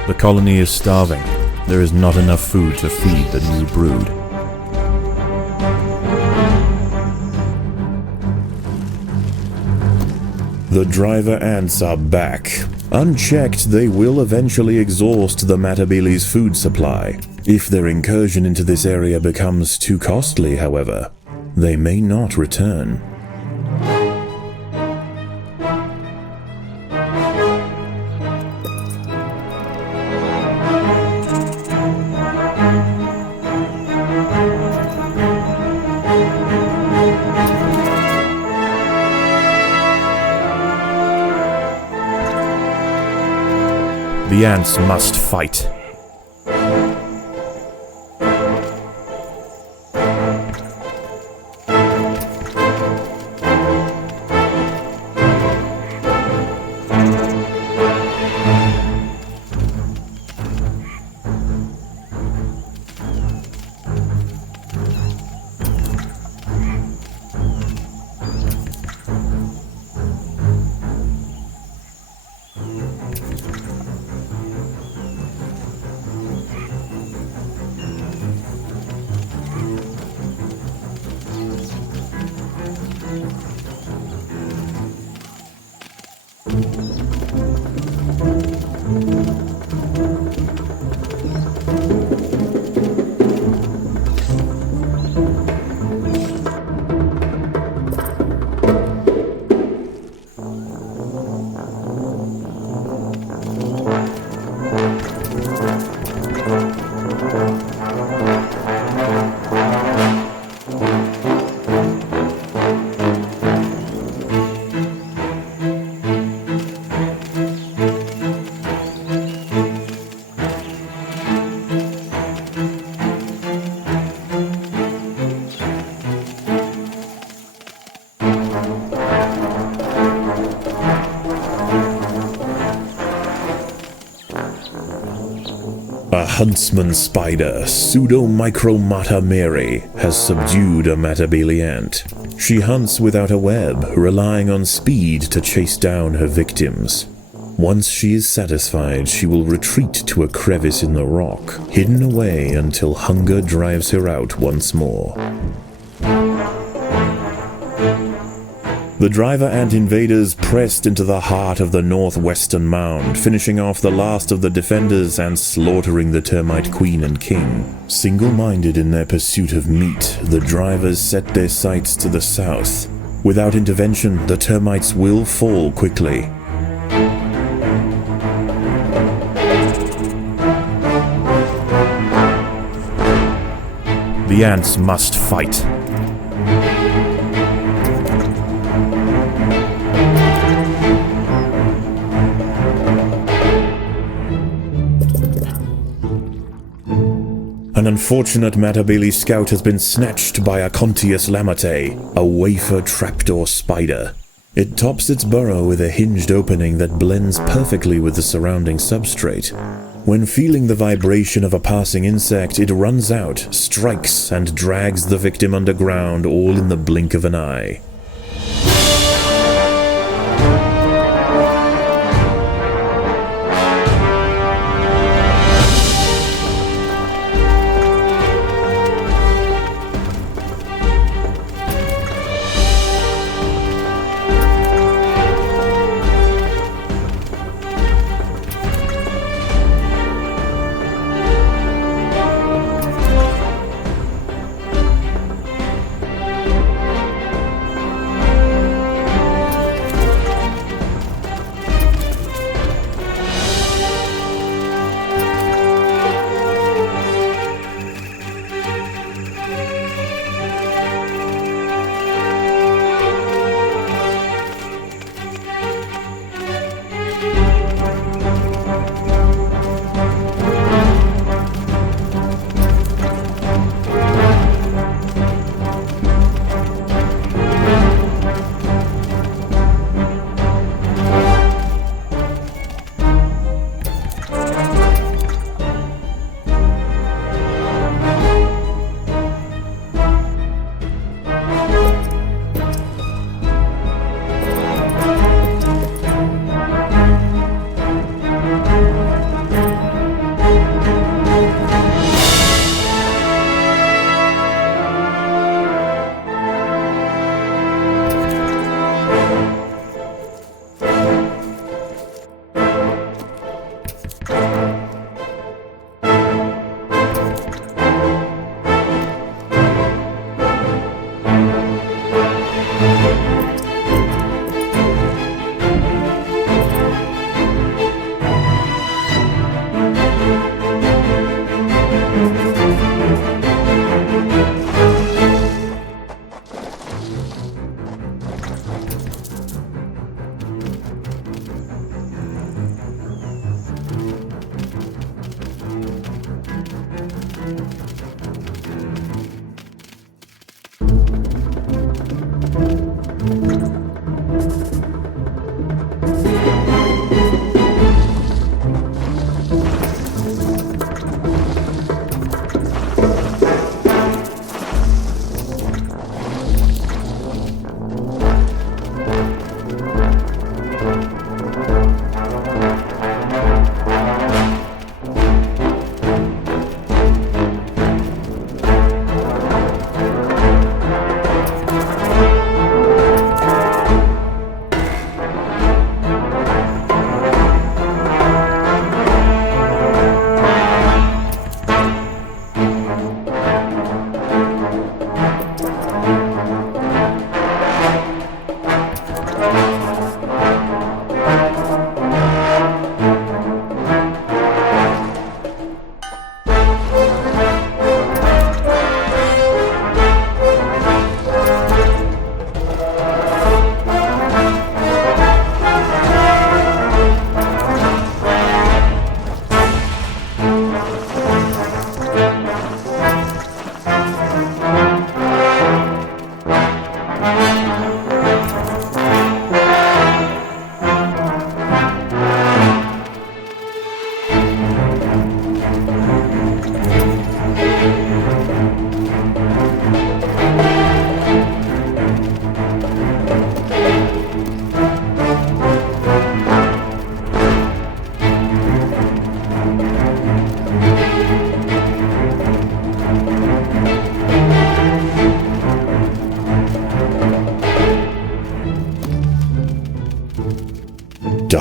The colony is starving. There is not enough food to feed the new brood. The driver ants are back. Unchecked, they will eventually exhaust the Matabele's food supply. If their incursion into this area becomes too costly, however, they may not return. The ants must fight. huntsman spider, Pseudomicromata mary, has subdued a Matabele ant. She hunts without a web, relying on speed to chase down her victims. Once she is satisfied, she will retreat to a crevice in the rock, hidden away until hunger drives her out once more. The driver ant invaders pressed into the heart of the northwestern mound, finishing off the last of the defenders and slaughtering the termite queen and king. Single-minded in their pursuit of meat, the drivers set their sights to the south. Without intervention, the termites will fall quickly. The ants must fight. An unfortunate Matabele scout has been snatched by a Contius lamate, a wafer trapdoor spider. It tops its burrow with a hinged opening that blends perfectly with the surrounding substrate. When feeling the vibration of a passing insect, it runs out, strikes, and drags the victim underground, all in the blink of an eye.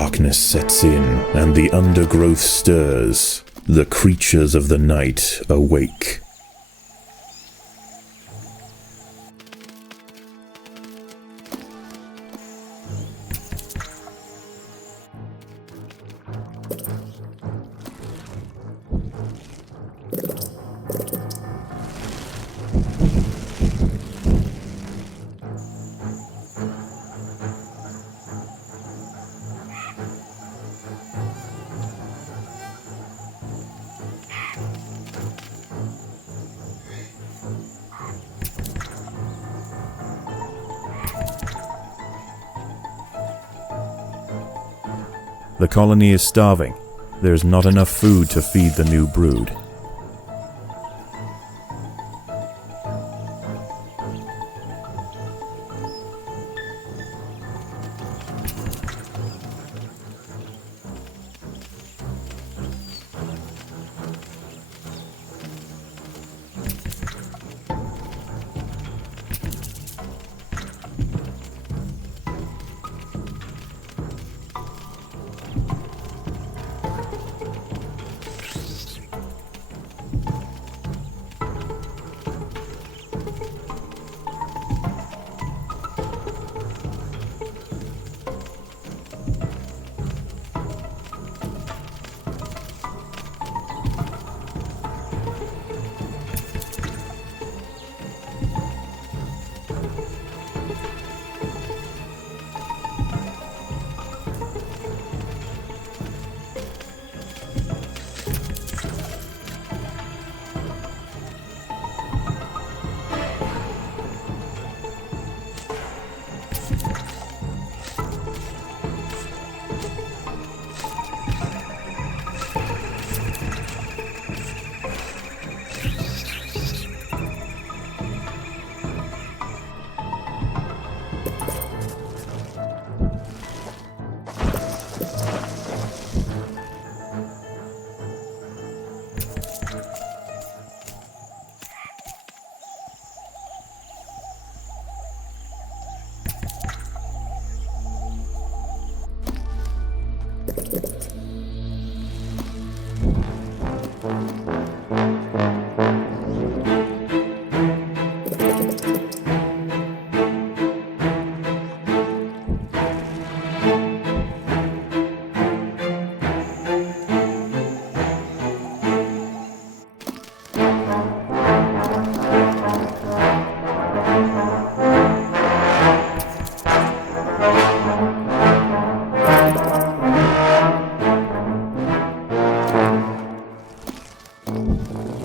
Darkness sets in, and the undergrowth stirs. The creatures of the night awake. The colony is starving. There's not enough food to feed the new brood.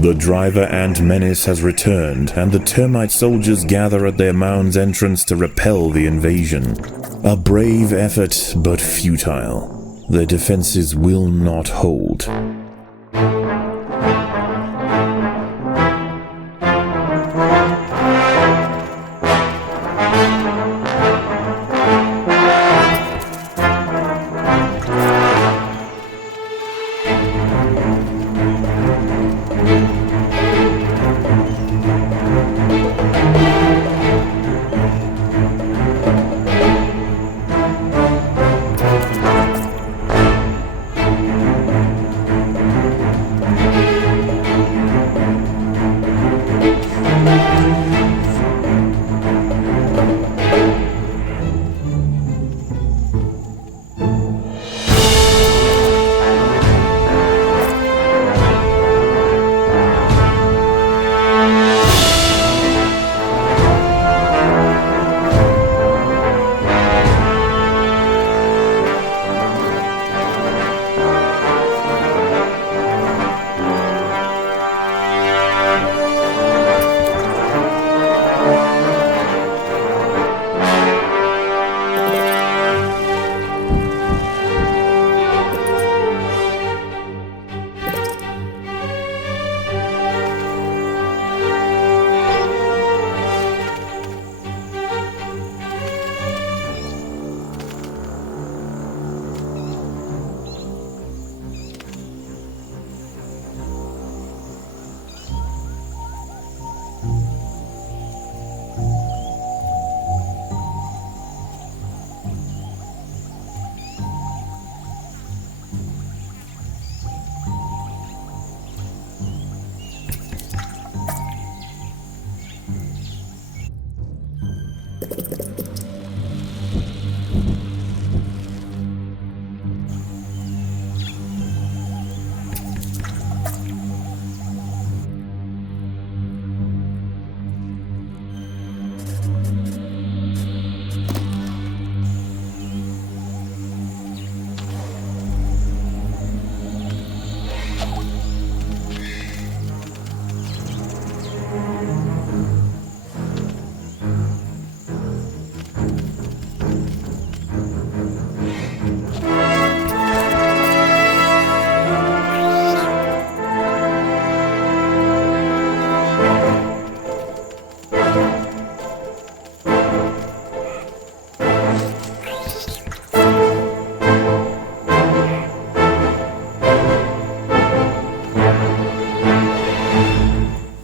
The driver ant menace has returned, and the termite soldiers gather at their mound's entrance to repel the invasion. A brave effort, but futile. Their defenses will not hold.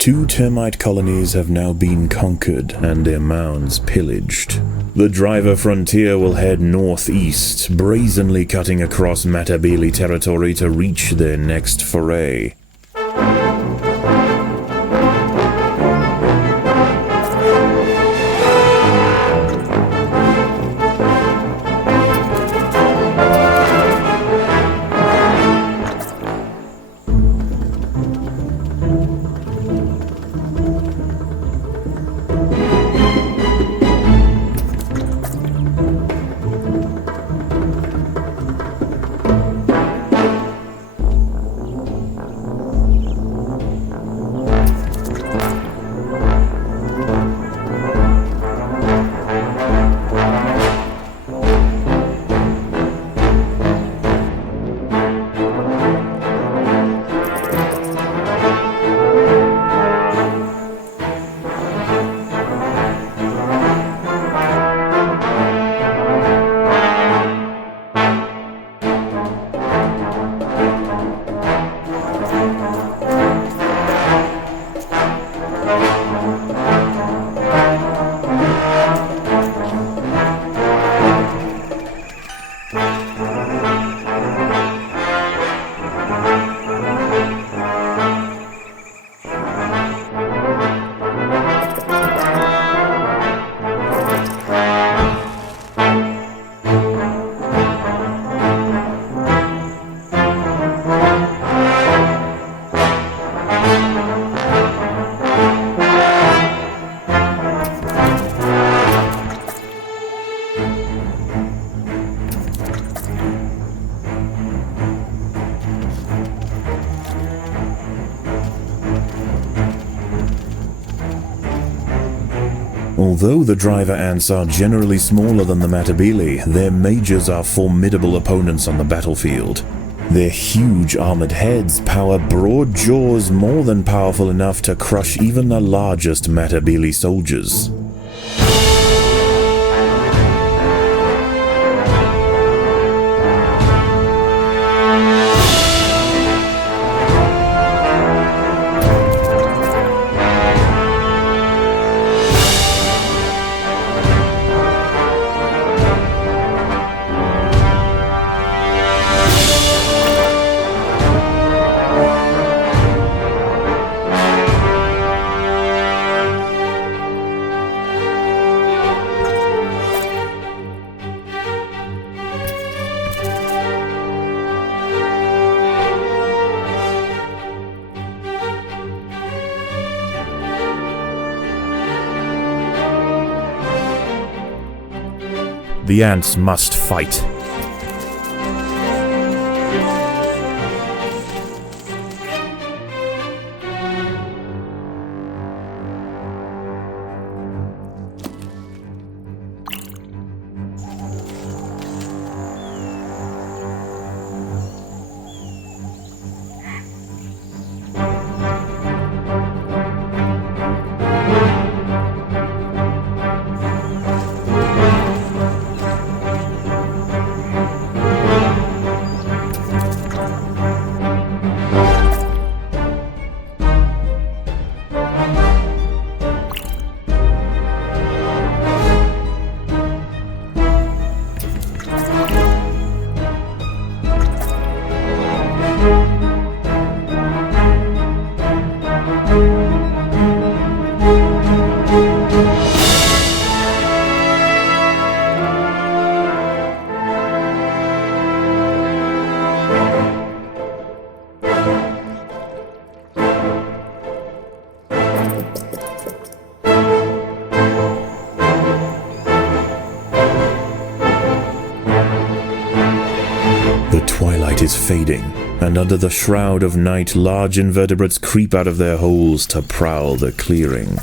2 termite colonies have now been conquered and their mounds pillaged. The driver frontier will head northeast, brazenly cutting across Matabele territory to reach their next foray. Although the driver ants are generally smaller than the Matabele, their mages are formidable opponents on the battlefield. Their huge armored heads power broad jaws more than powerful enough to crush even the largest Matabele soldiers. The ants must fight. The twilight is fading, and under the shroud of night, large invertebrates creep out of their holes to prowl the clearing.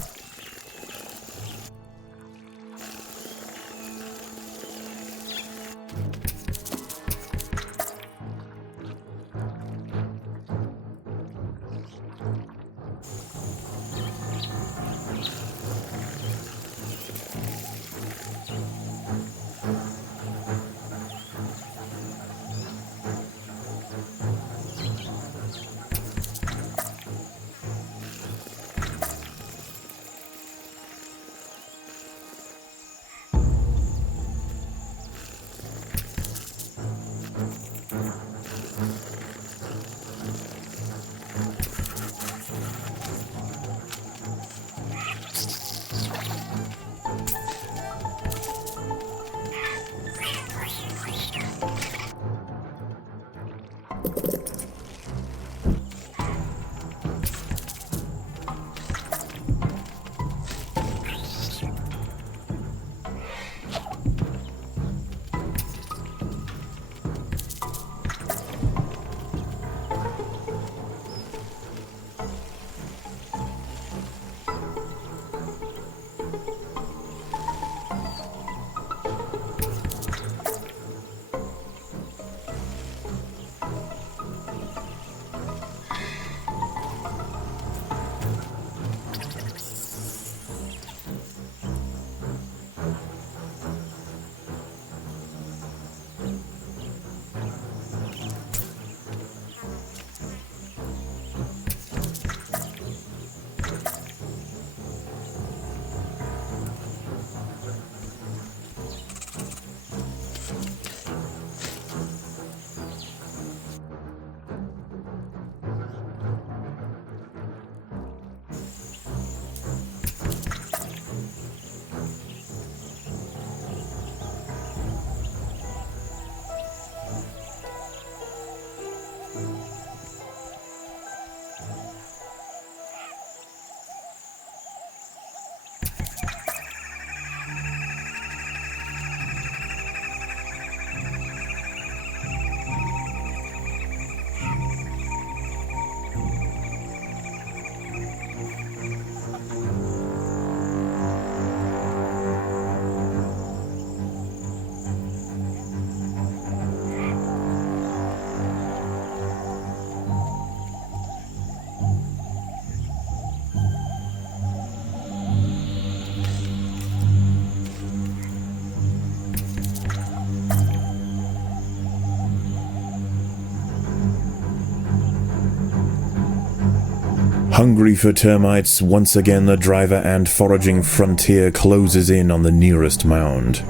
Hungry for termites, once again the driver and foraging frontier closes in on the nearest mound.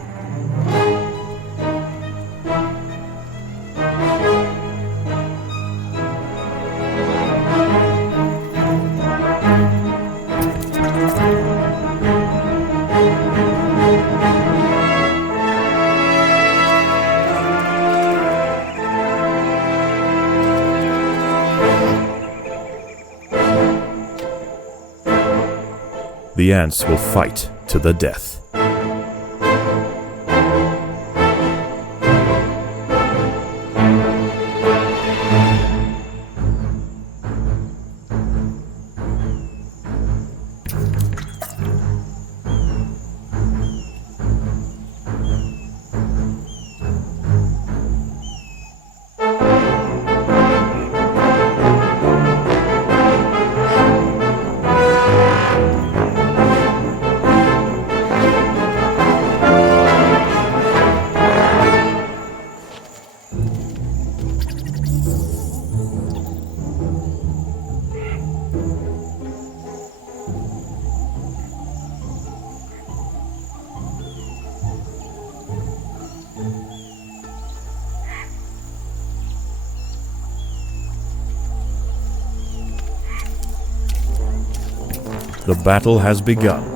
The ants will fight to the death. The battle has begun.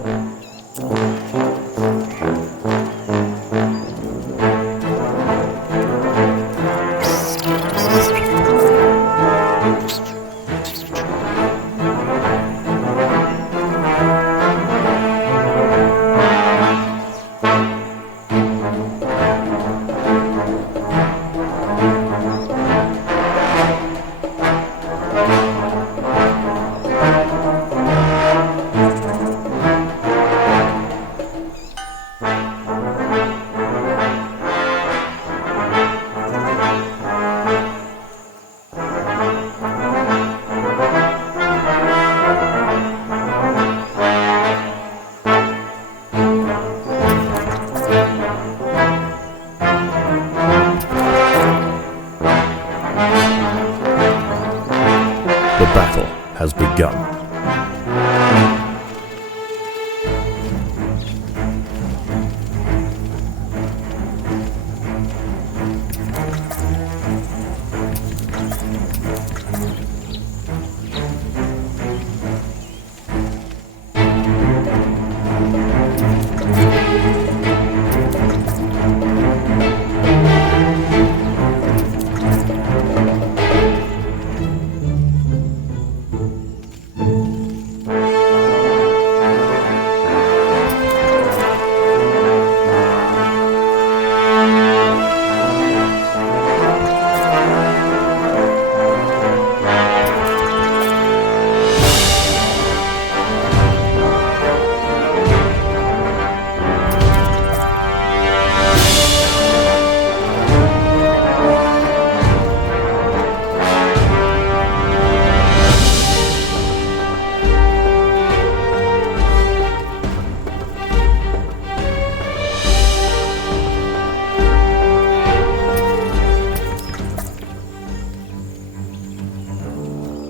The battle has begun.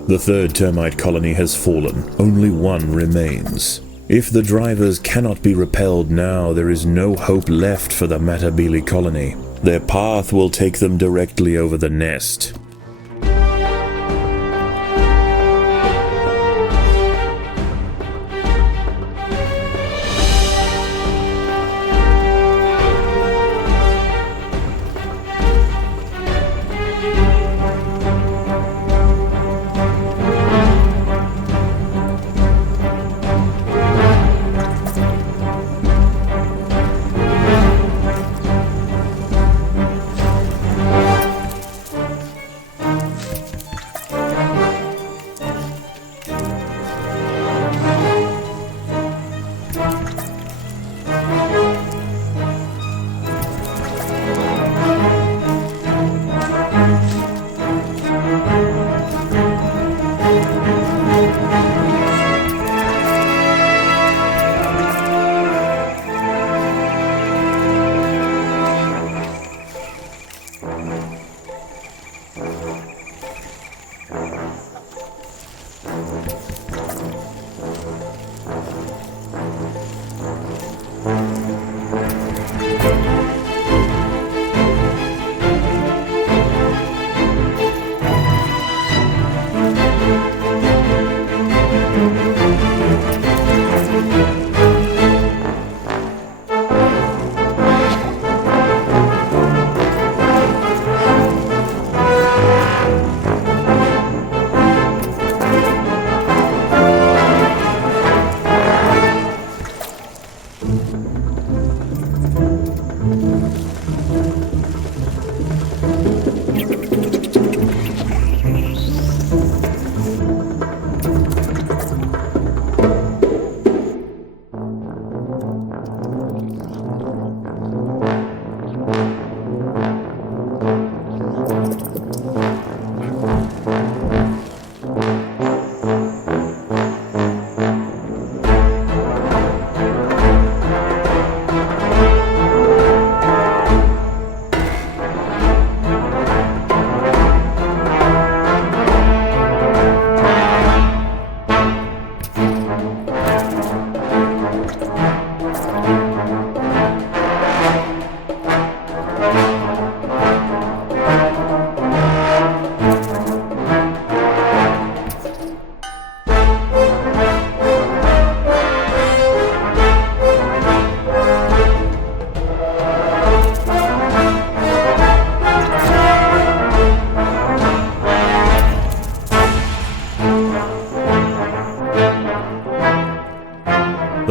The third termite colony has fallen. Only one remains. If the drivers cannot be repelled now, there is no hope left for the Matabele colony. Their path will take them directly over the nest.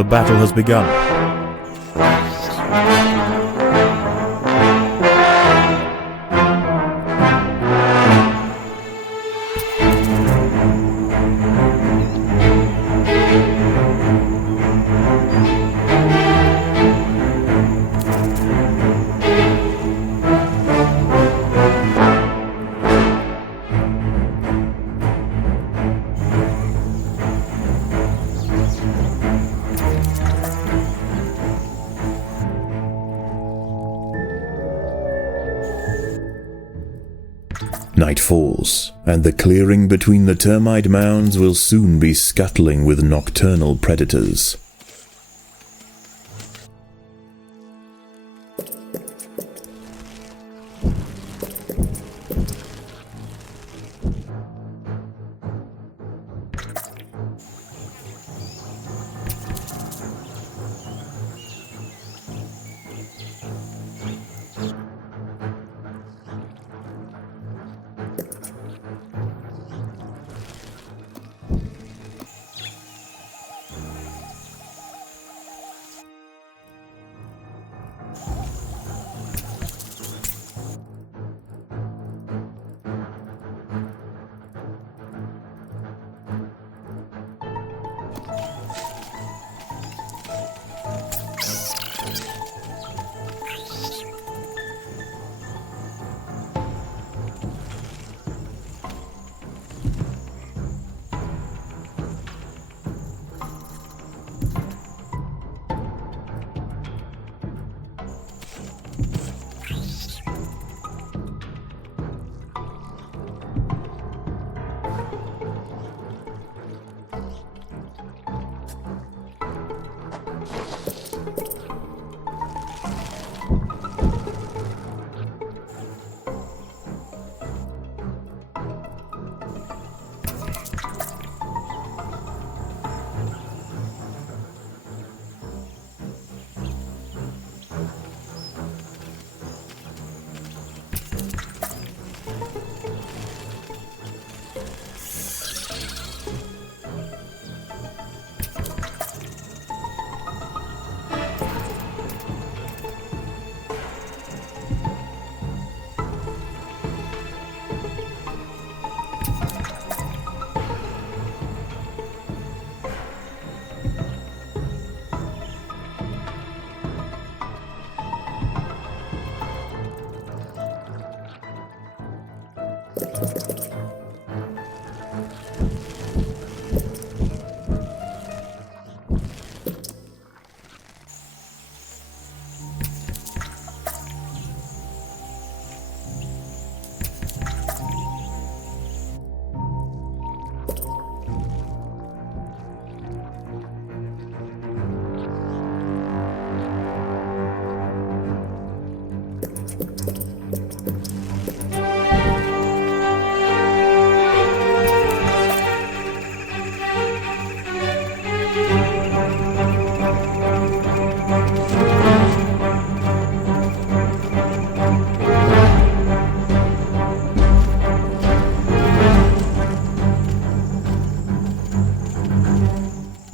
The battle has begun. Night falls, and the clearing between the termite mounds will soon be scuttling with nocturnal predators.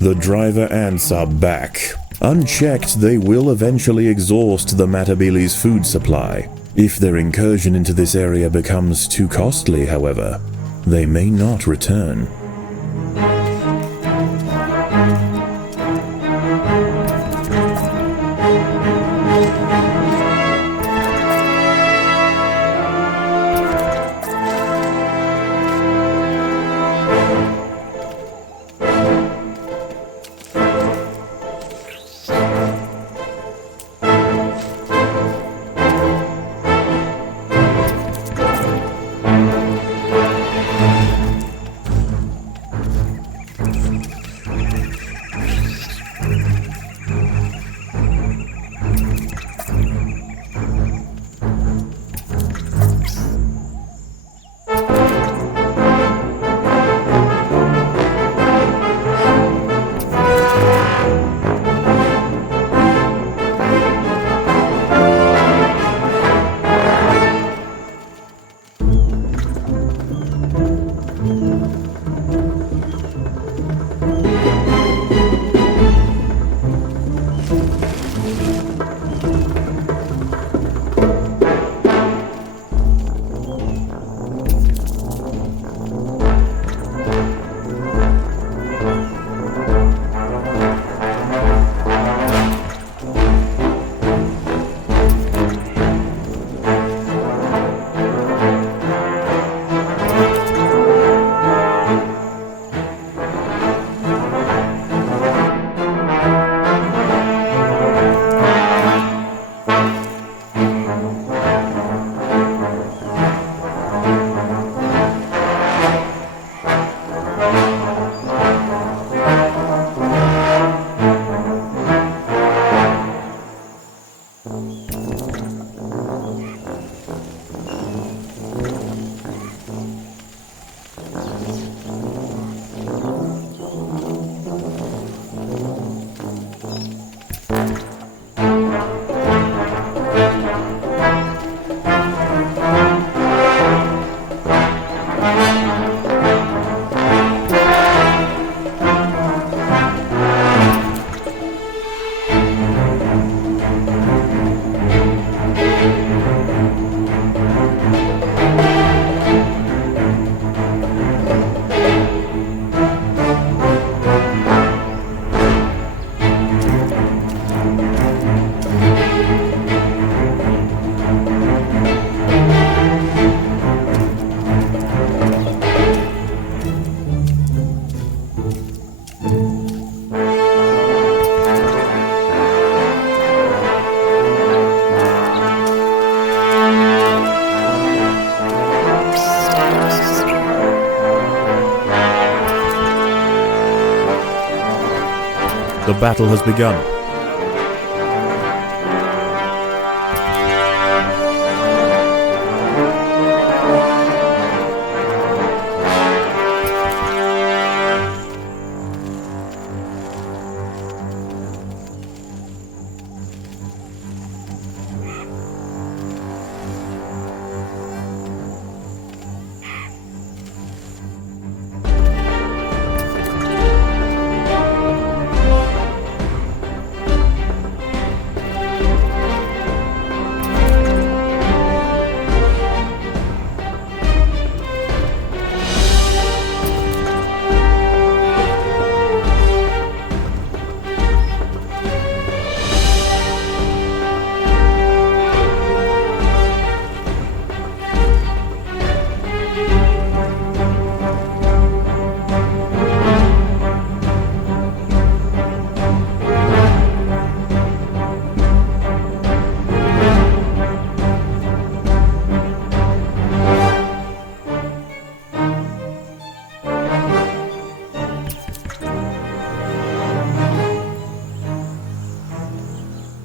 The driver ants are back. Unchecked, they will eventually exhaust the Matabele's food supply. If their incursion into this area becomes too costly, however, they may not return. The battle has begun.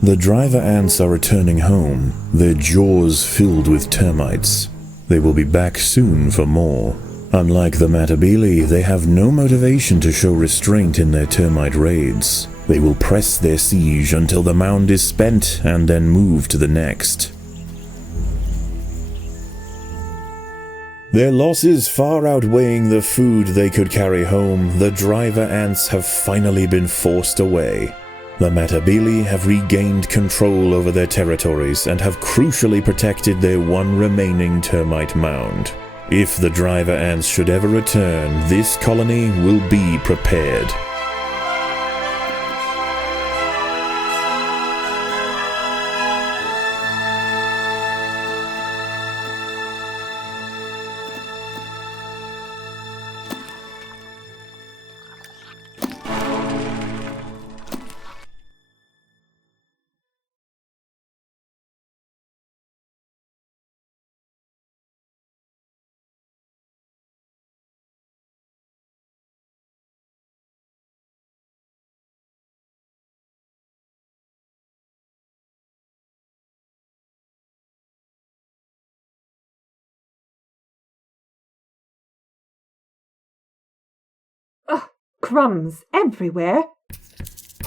The driver ants are returning home, their jaws filled with termites. They will be back soon for more. Unlike the Matabili, they have no motivation to show restraint in their termite raids. They will press their siege until the mound is spent and then move to the next. Their losses far outweighing the food they could carry home, the driver ants have finally been forced away. The Matabili have regained control over their territories and have crucially protected their one remaining termite mound. If the driver ants should ever return, this colony will be prepared. Ugh, crumbs everywhere.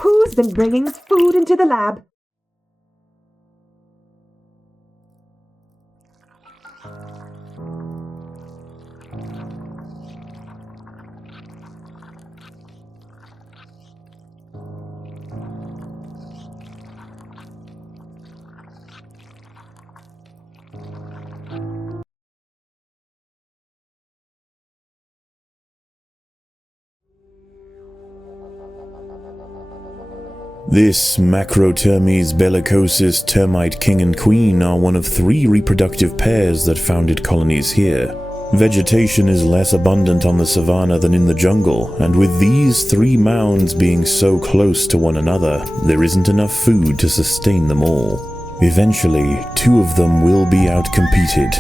Who's been bringing food into the lab? This Macrotermes bellicosus termite king and queen are one of 3 reproductive pairs that founded colonies here. Vegetation is less abundant on the savanna than in the jungle, and with these 3 mounds being so close to one another, there isn't enough food to sustain them all. Eventually, 2 of them will be outcompeted.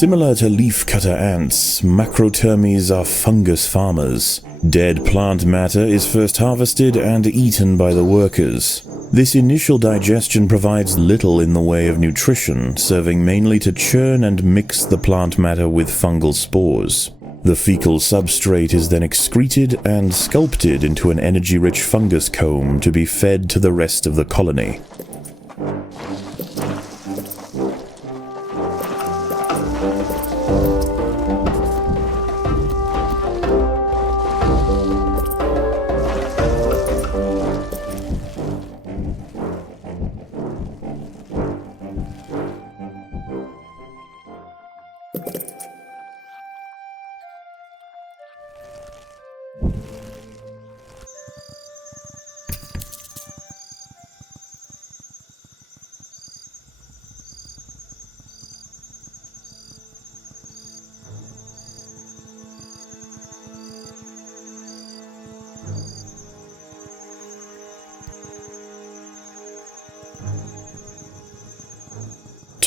Similar to leafcutter ants, Macrotermes are fungus farmers. Dead plant matter is first harvested and eaten by the workers. This initial digestion provides little in the way of nutrition, serving mainly to churn and mix the plant matter with fungal spores. The fecal substrate is then excreted and sculpted into an energy-rich fungus comb to be fed to the rest of the colony.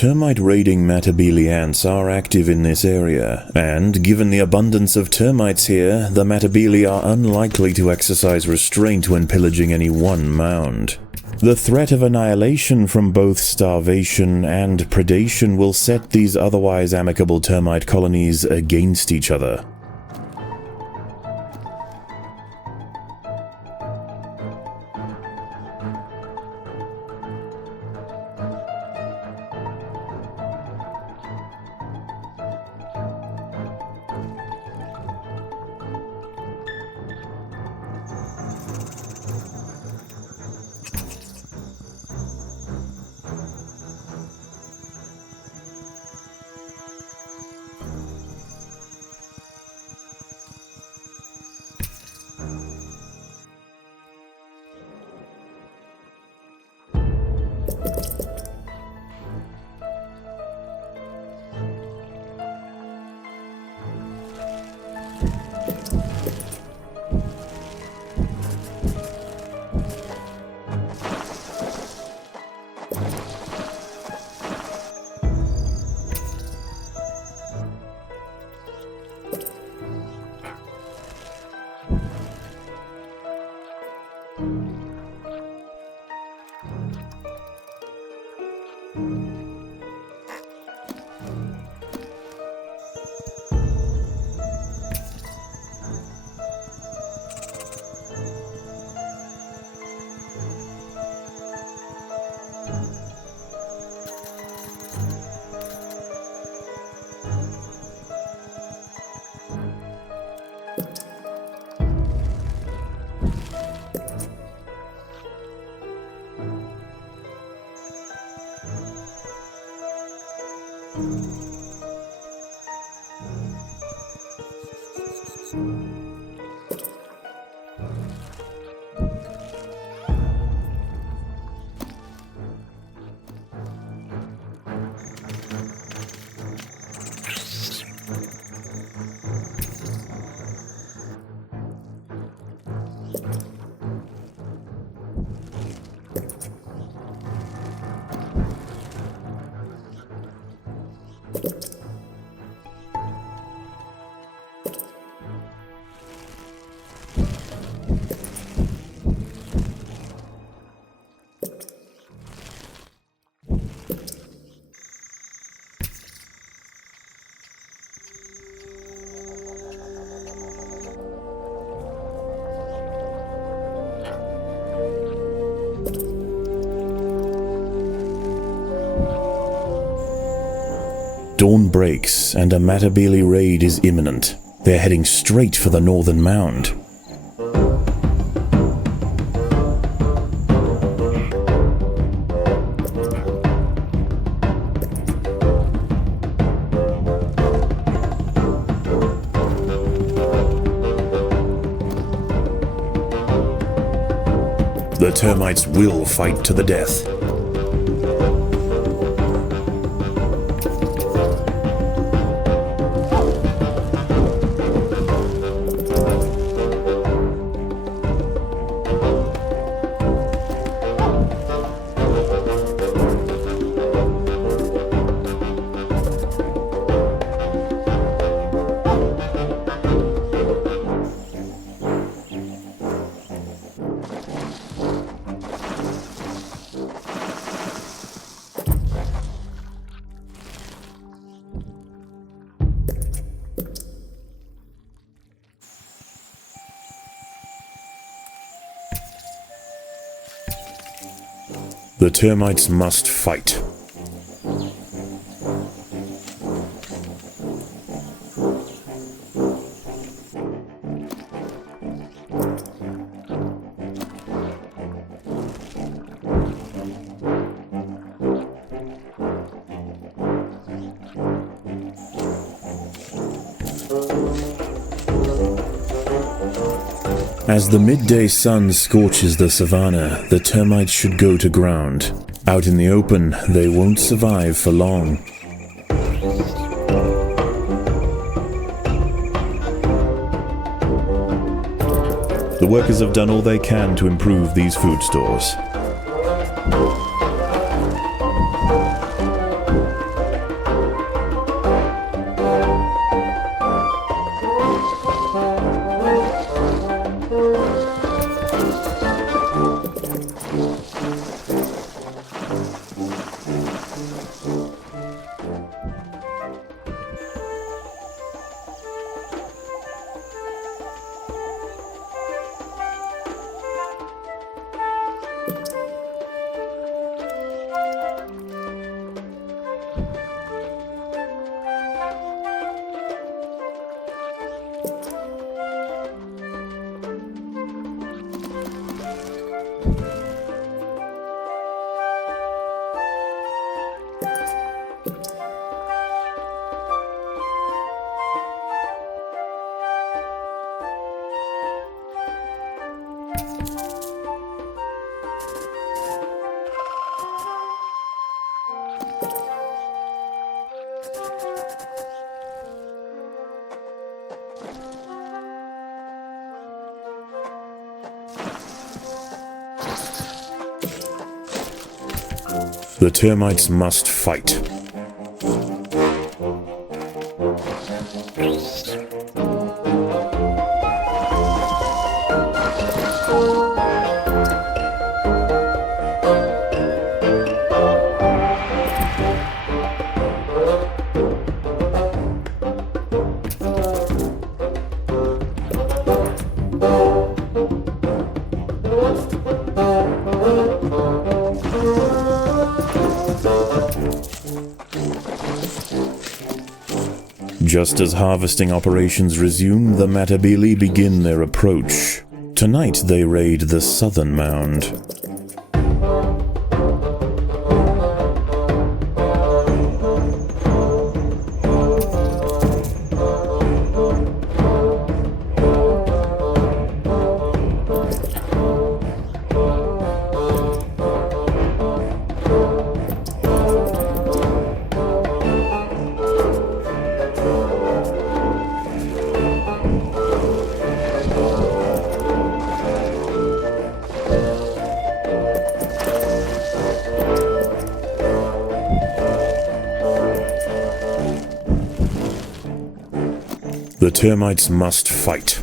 termite raiding Matabele ants are active in this area, and given the abundance of termites here, the Matabele are unlikely to exercise restraint when pillaging any one mound. The threat of annihilation from both starvation and predation will set these otherwise amicable termite colonies against each other. Dawn breaks, and a Matabele raid is imminent. They're heading straight for the northern mound. The termites will fight to the death. The termites must fight. As the midday sun scorches the savannah, the termites should go to ground. Out in the open, they won't survive for long. The workers have done all they can to improve these food stores. The termites must fight. Just as harvesting operations resume, the Matabili begin their approach. Tonight they raid the southern mound. The termites must fight.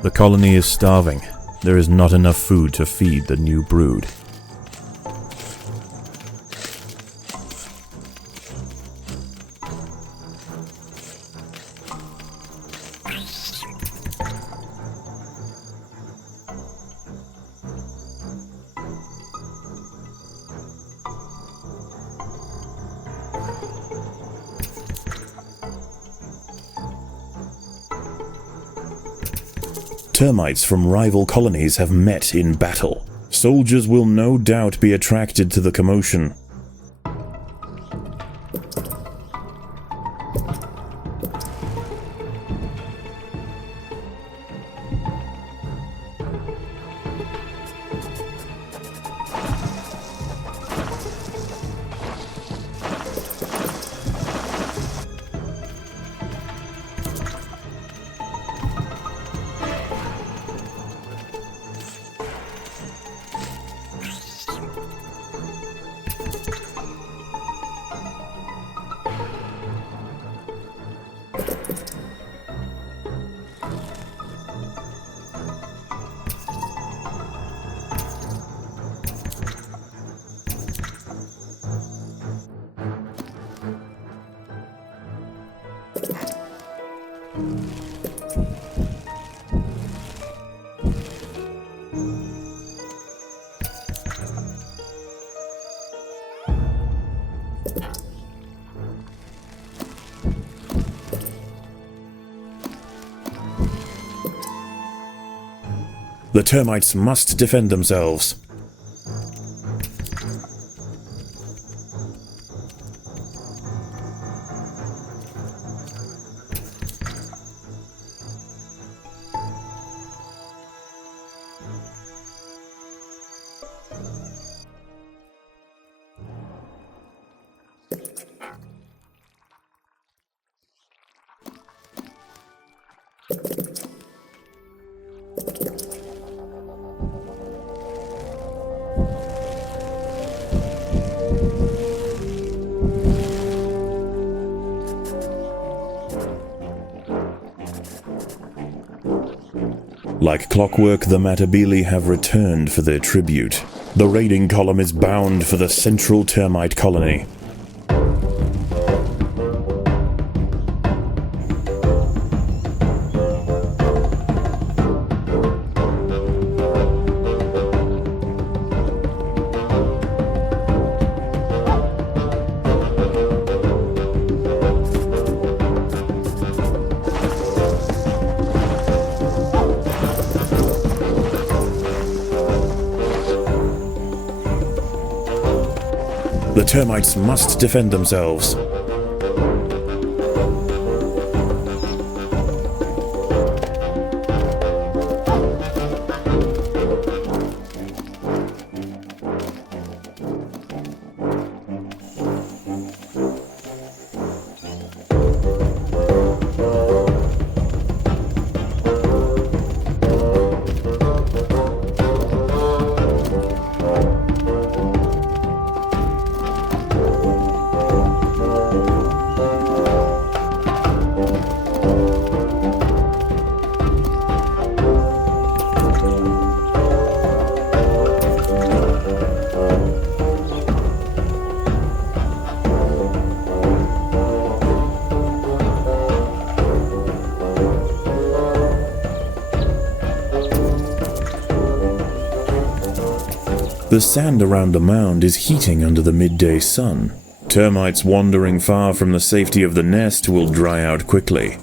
The colony is starving. There is not enough food to feed the new brood. Termites from rival colonies have met in battle. Soldiers will no doubt be attracted to the commotion. The termites must defend themselves. Like clockwork, the Matabili have returned for their tribute. The raiding column is bound for the central termite colony. The termites must defend themselves. The sand around the mound is heating under the midday sun. Termites wandering far from the safety of the nest will dry out quickly.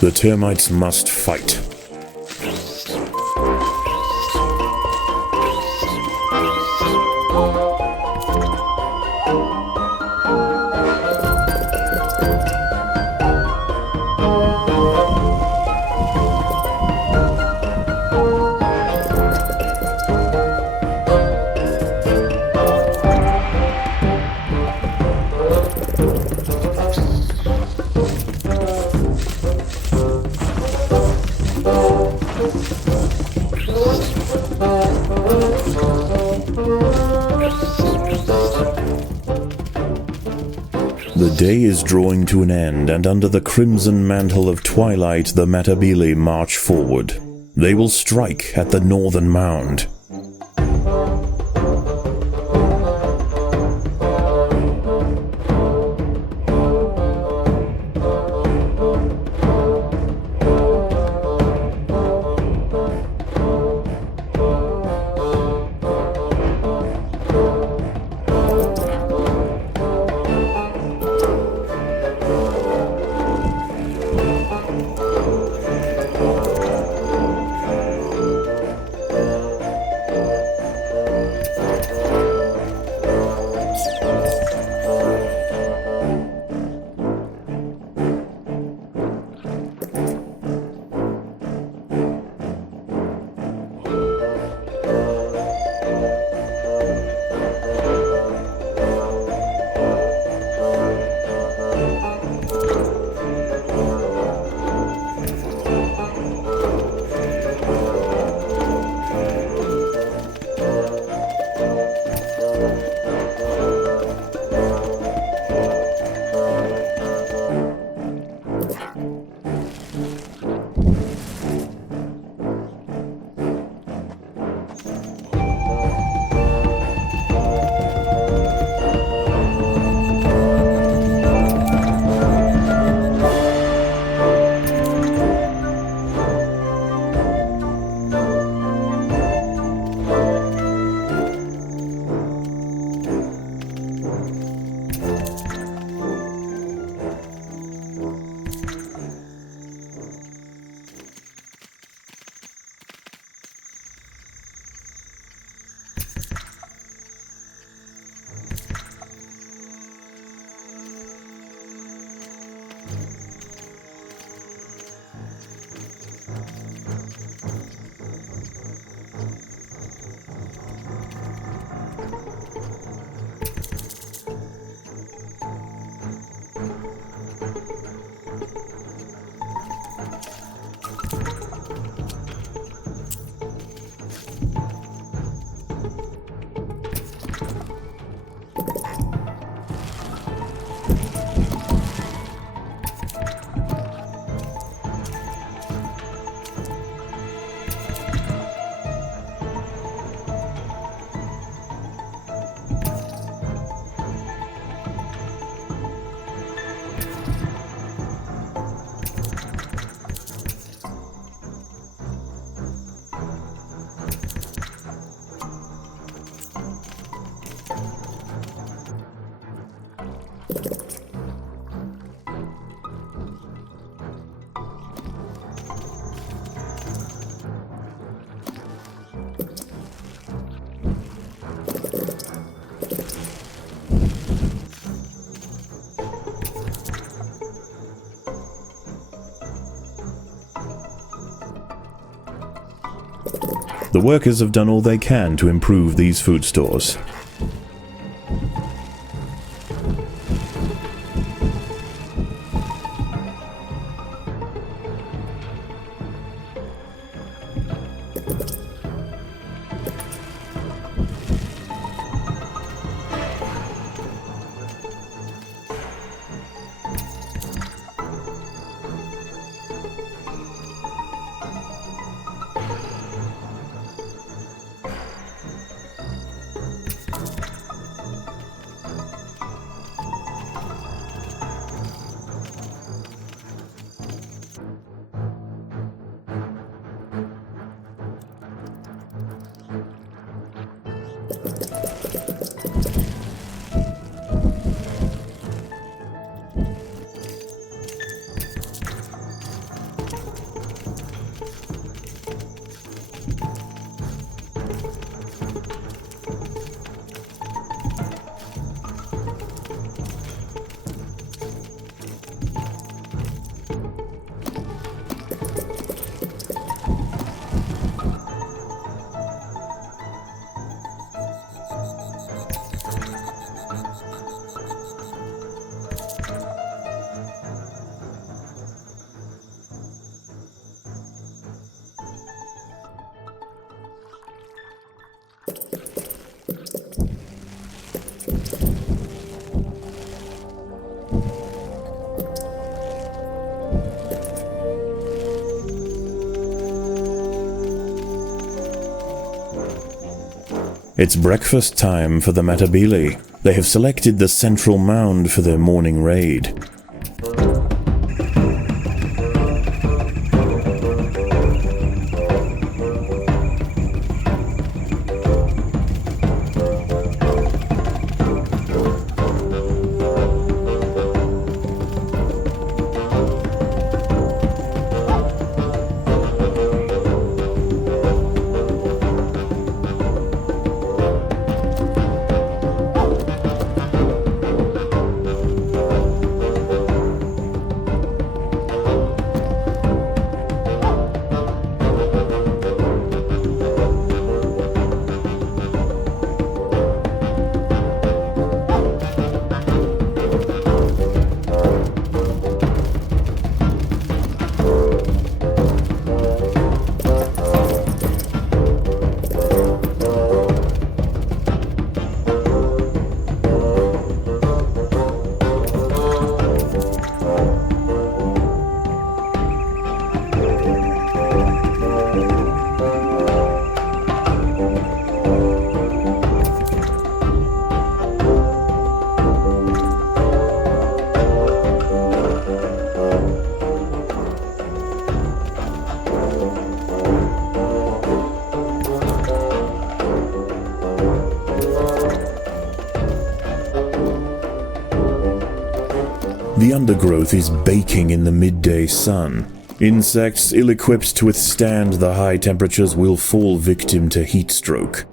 The termites must fight. The day is drawing to an end, and under the crimson mantle of twilight, the Matabili march forward. They will strike at the northern mound. The workers have done all they can to improve these food stores. It's breakfast time for the Matabili. They have selected the central mound for their morning raid. The undergrowth is baking in the midday sun. Insects ill-equipped to withstand the high temperatures will fall victim to heat stroke.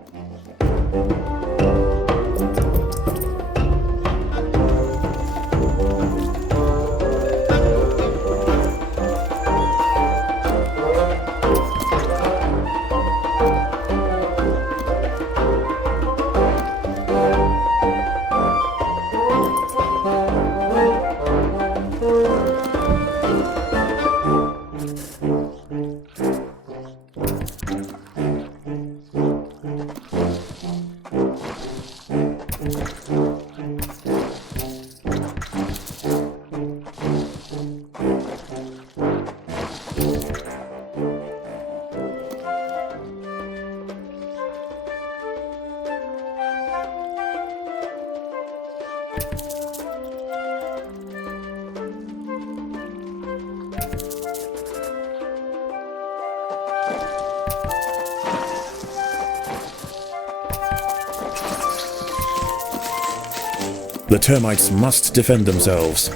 The termites must defend themselves.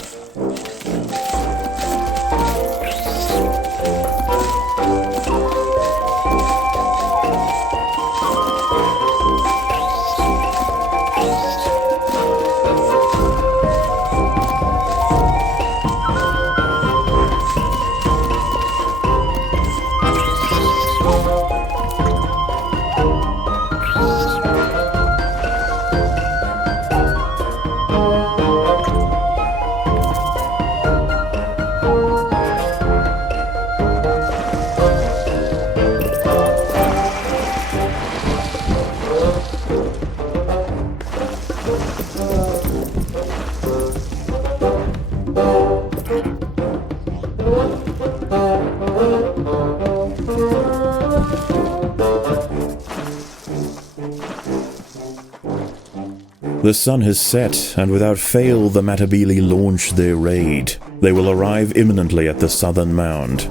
The sun has set, and without fail the Matabele launch their raid. They will arrive imminently at the southern mound.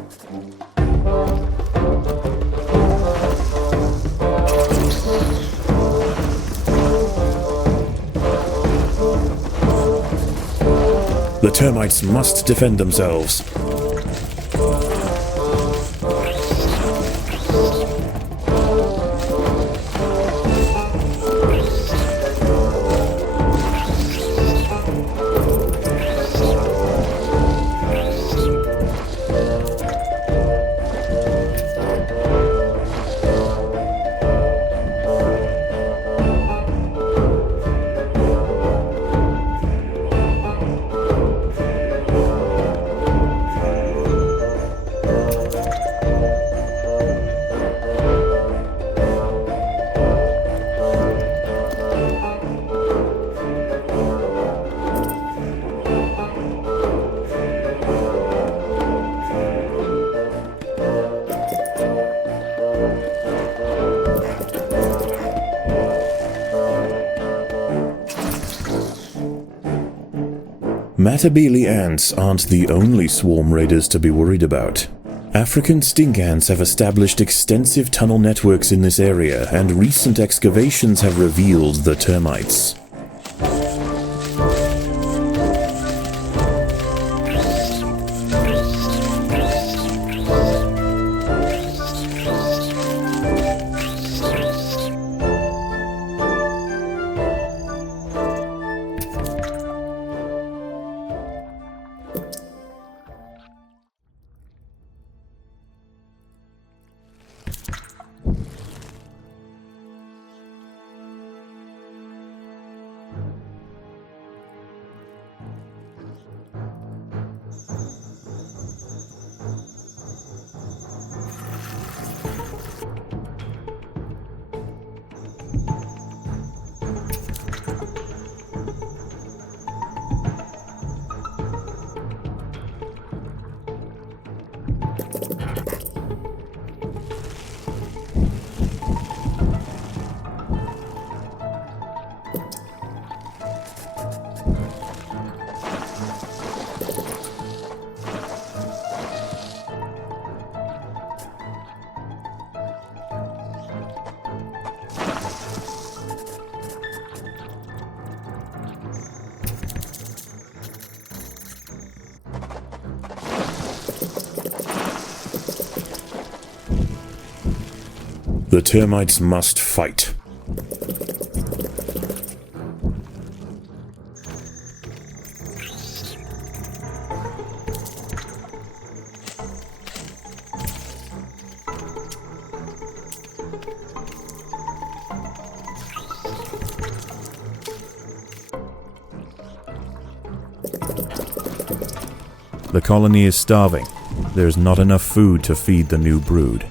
The termites must defend themselves. Matabele ants aren't the only swarm raiders to be worried about. African stink ants have established extensive tunnel networks in this area, and recent excavations have revealed the termites. The termites must fight. The colony is starving. There's not enough food to feed the new brood.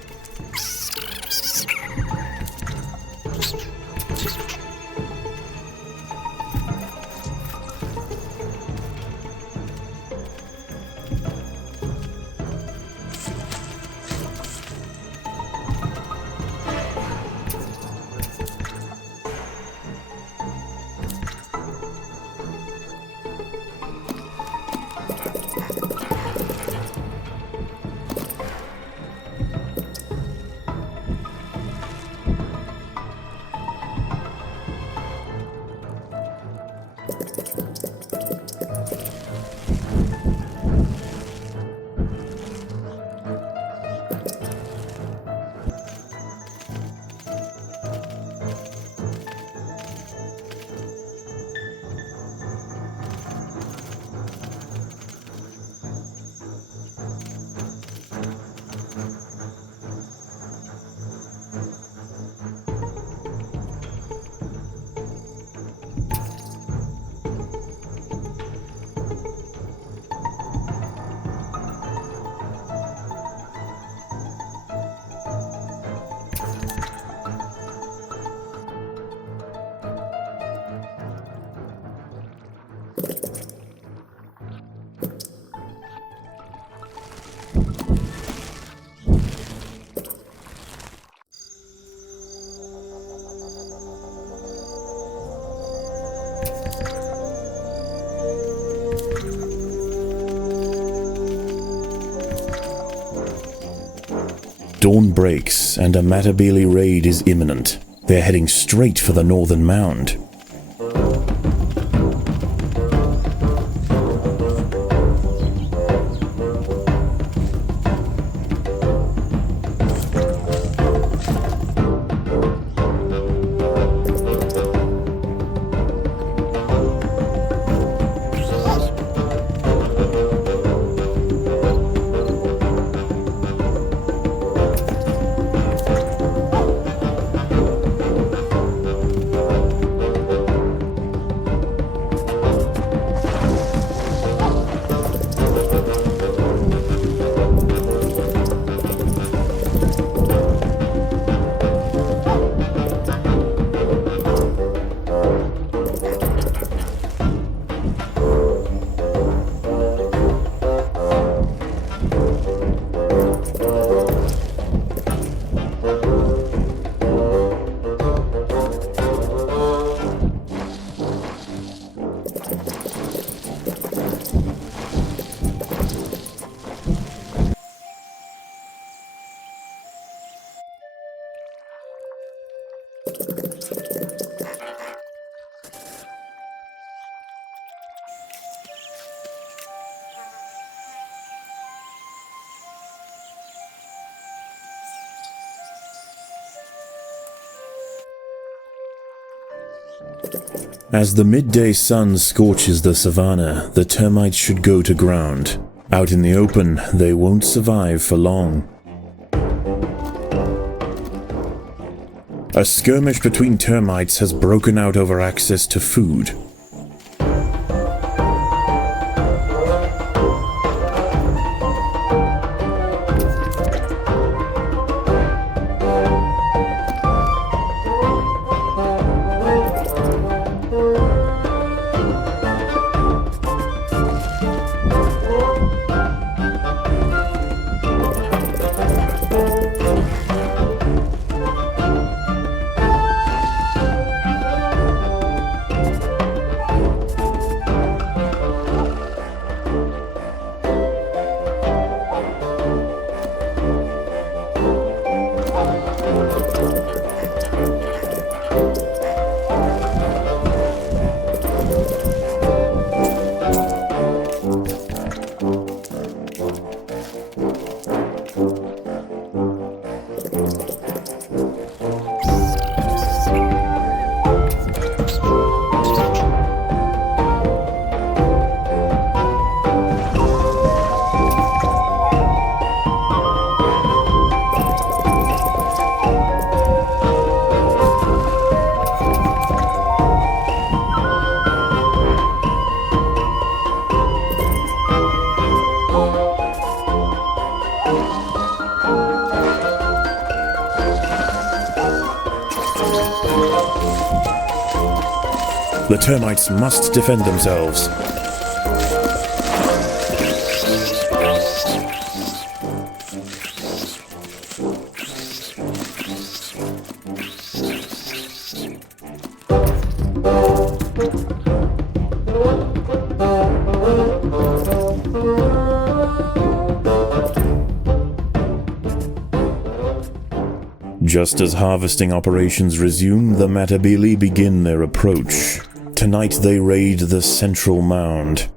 Dawn breaks, and a Matabele raid is imminent. They're heading straight for the northern mound. As the midday sun scorches the savannah, the termites should go to ground. Out in the open, they won't survive for long. A skirmish between termites has broken out over access to food. The termites must defend themselves. Just as harvesting operations resume, the Matabele begin their approach. Tonight they raid the central mound.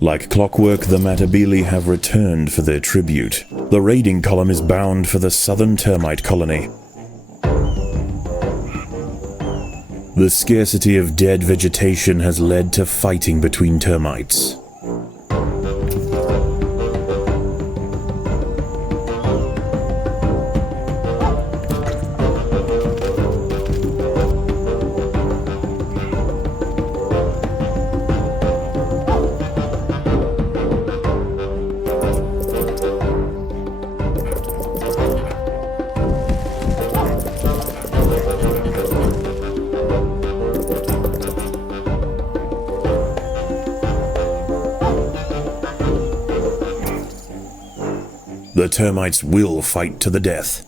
Like clockwork, the Matabele have returned for their tribute. The raiding column is bound for the southern termite colony. The scarcity of dead vegetation has led to fighting between termites. The termites will fight to the death.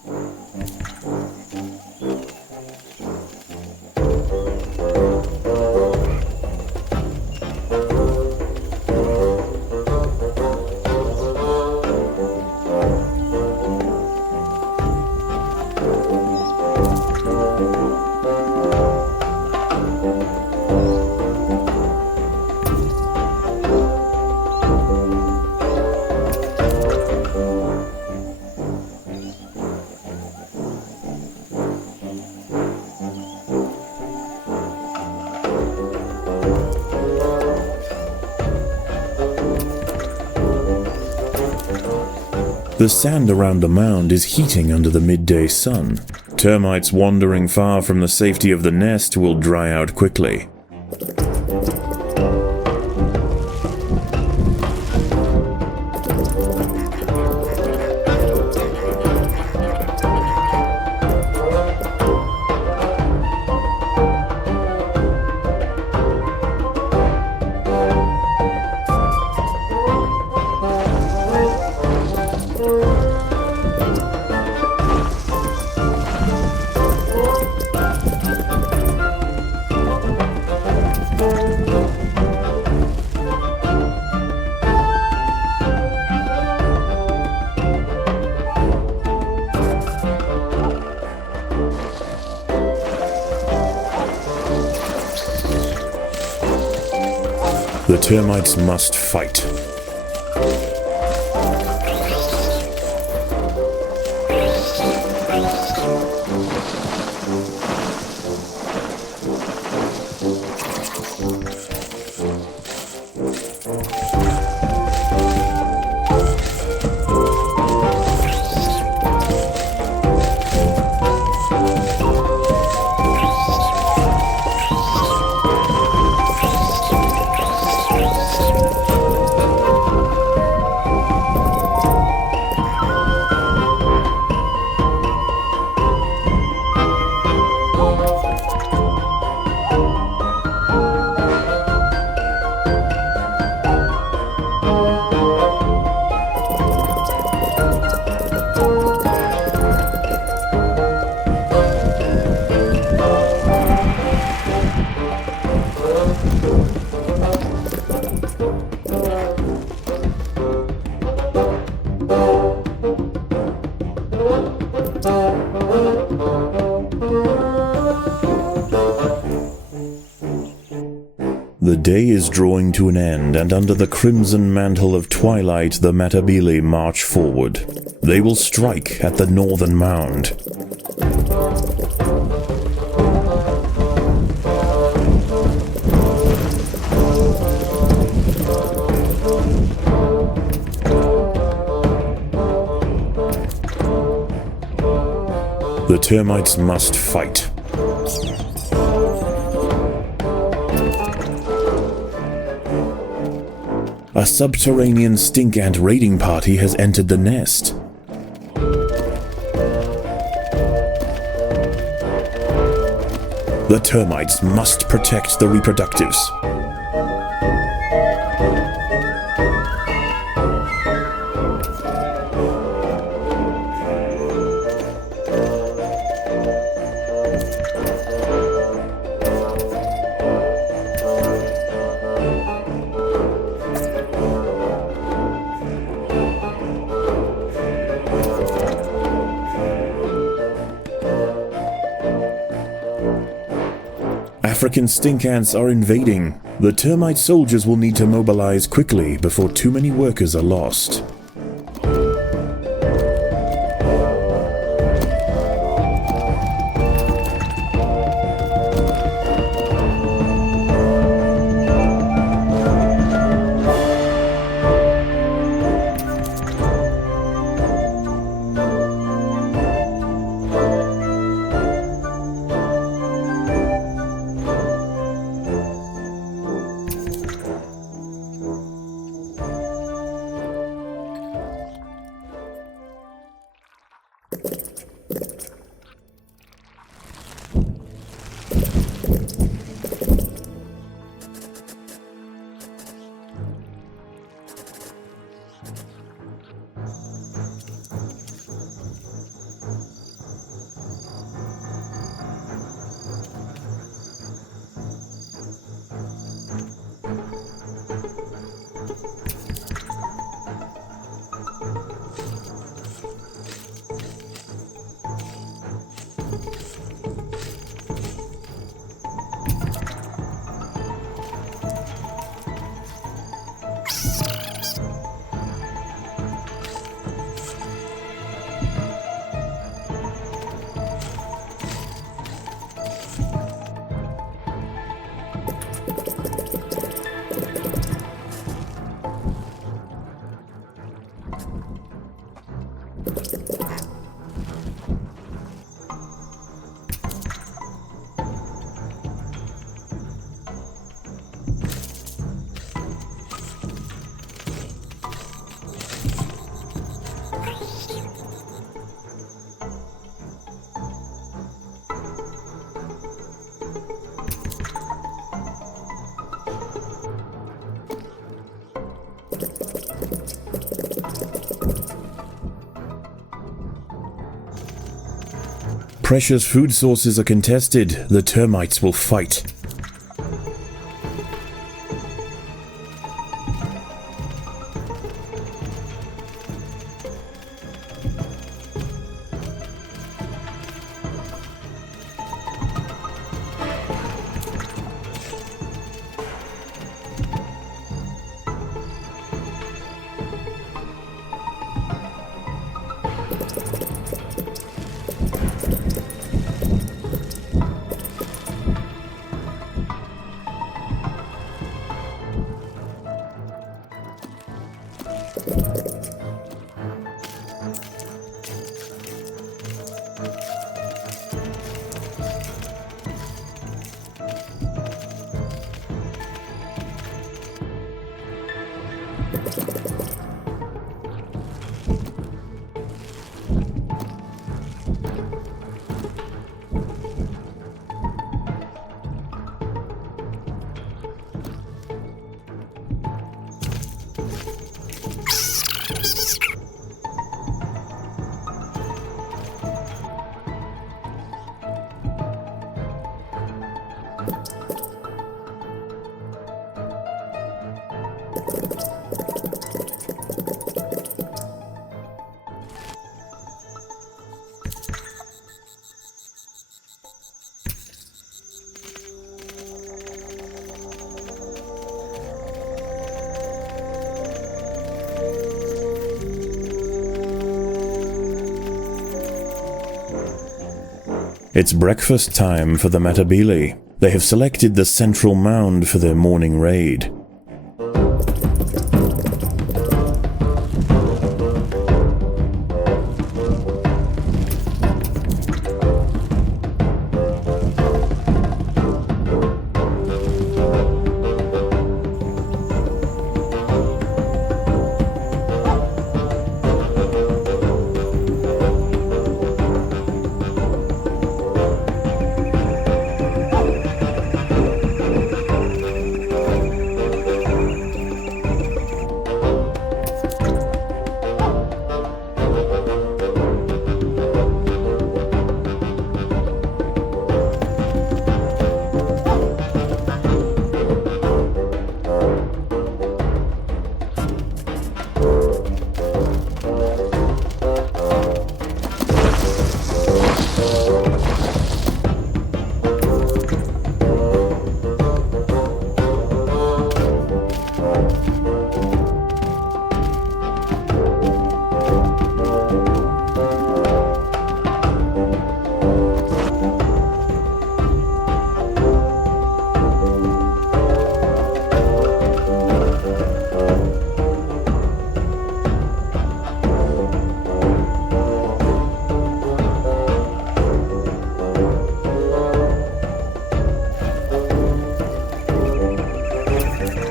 The sand around the mound is heating under the midday sun. Termites wandering far from the safety of the nest will dry out quickly. The termites must fight. The day is drawing to an end, and under the crimson mantle of twilight, the Matabele march forward. They will strike at the northern mound. The termites must fight. A subterranean stink ant raiding party has entered the nest. The termites must protect the reproductives. African stink ants are invading. The termite soldiers will need to mobilize quickly before too many workers are lost. Precious food sources are contested. The termites will fight. It's breakfast time for the Matabili. They have selected the central mound for their morning raid.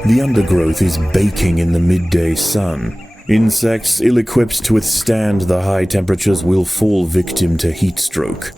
The undergrowth is baking in the midday sun. Insects ill-equipped to withstand the high temperatures will fall victim to heat stroke.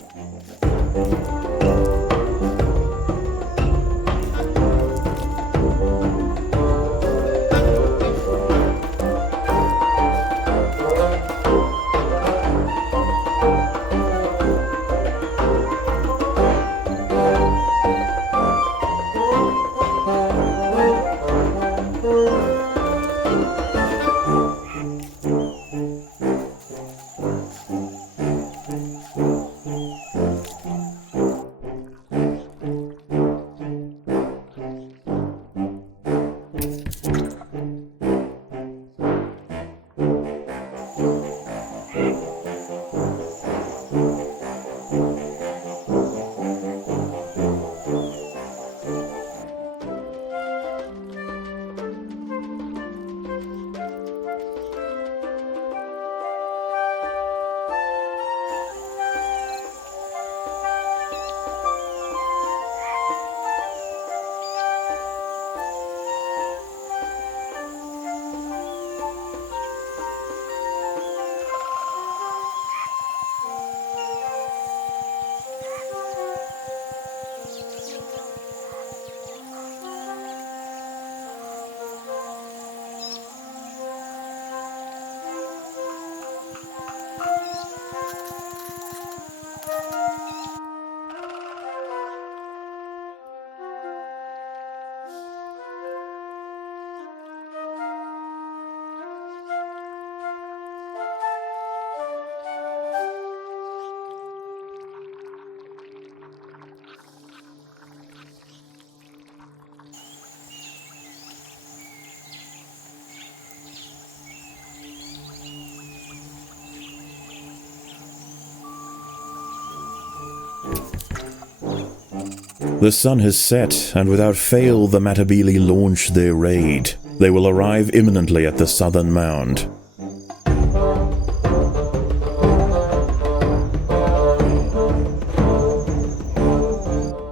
The sun has set, and without fail the Matabele launch their raid. They will arrive imminently at the southern mound.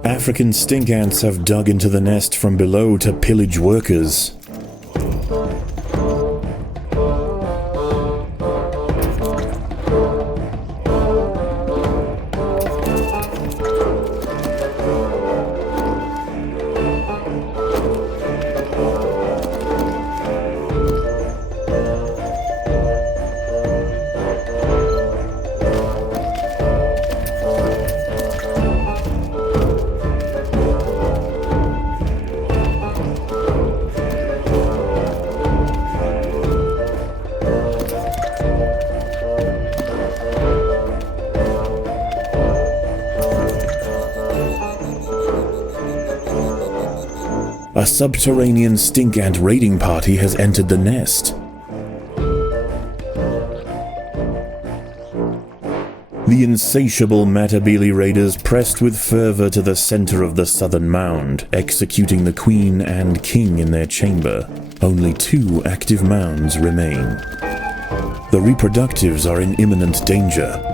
African stink ants have dug into the nest from below to pillage workers. A subterranean stink ant raiding party has entered the nest. The insatiable Matabele raiders pressed with fervor to the center of the southern mound, executing the queen and king in their chamber. Only 2 active mounds remain. The reproductives are in imminent danger.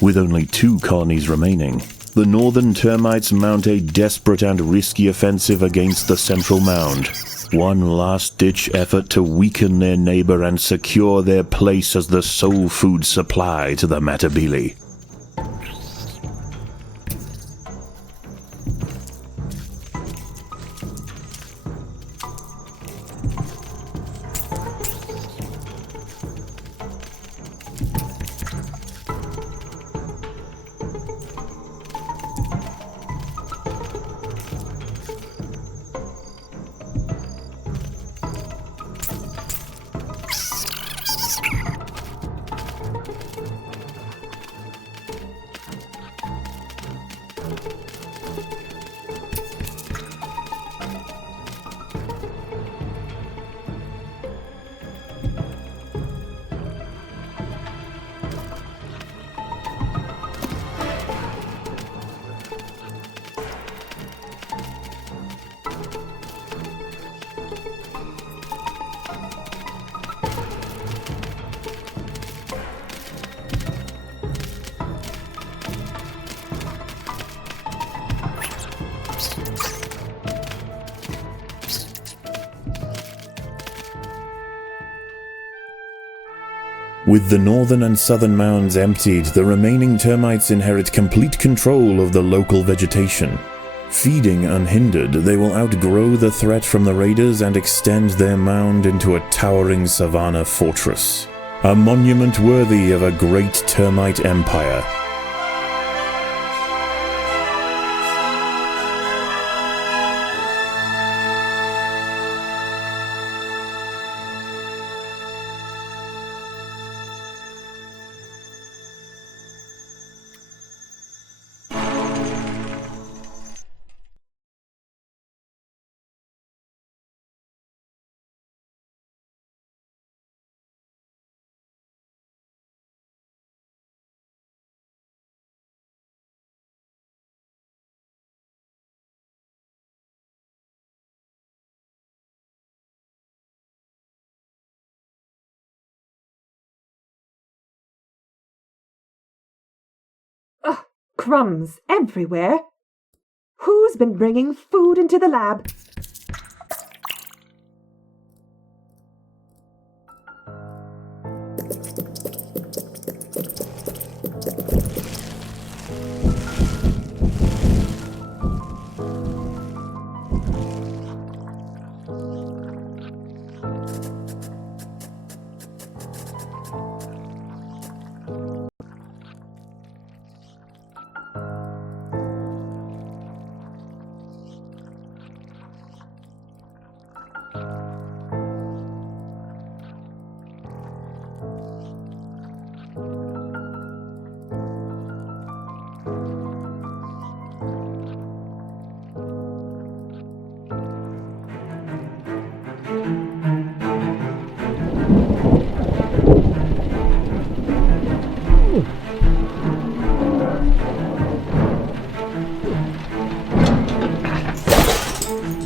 With only 2 colonies remaining, the northern termites mount a desperate and risky offensive against the central mound. One last-ditch effort to weaken their neighbor and secure their place as the sole food supply to the Matabele. With the northern and southern mounds emptied, the remaining termites inherit complete control of the local vegetation. Feeding unhindered, they will outgrow the threat from the raiders and extend their mound into a towering savanna fortress. A monument worthy of a great termite empire. Ugh, crumbs everywhere. Who's been bringing food into the lab?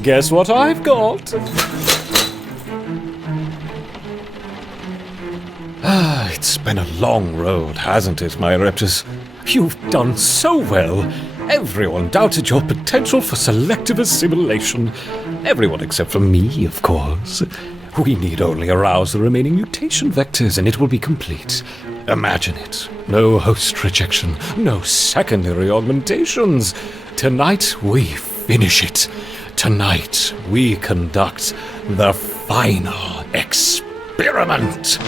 Guess what I've got? It's been a long road, hasn't it, my Reptors? You've done so well. Everyone doubted your potential for selective assimilation. Everyone except for me, of course. We need only arouse the remaining mutation vectors and it will be complete. Imagine it. No host rejection, no secondary augmentations. Tonight we finish it. Tonight we conduct the final experiment.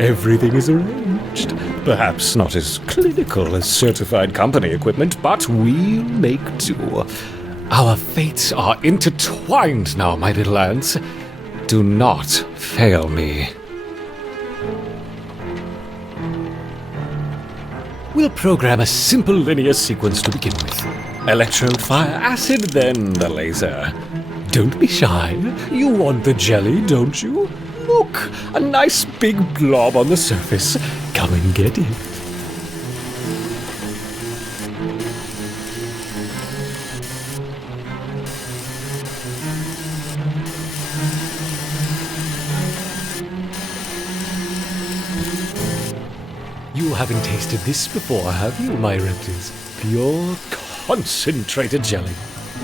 Everything is arranged. Perhaps not as clinical as certified company equipment, but we'll make do. Our fates are intertwined now, my little ants. Do not fail me. We'll program a simple linear sequence to begin with. Electrode, fire, acid, then the laser. Don't be shy. You want the jelly, don't you? Look, a nice big blob on the surface. Come and get it. You haven't tasted this before, have you, my Reptors? Pure, concentrated jelly.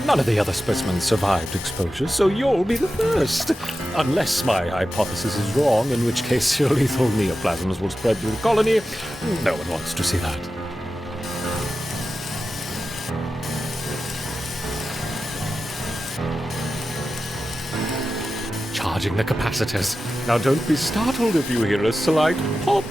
None of the other specimens survived exposure, so you'll be the first. Unless my hypothesis is wrong, in which case your lethal neoplasms will spread through the colony. No one wants to see that. Charging the capacitors. Now don't be startled if you hear a slight pop.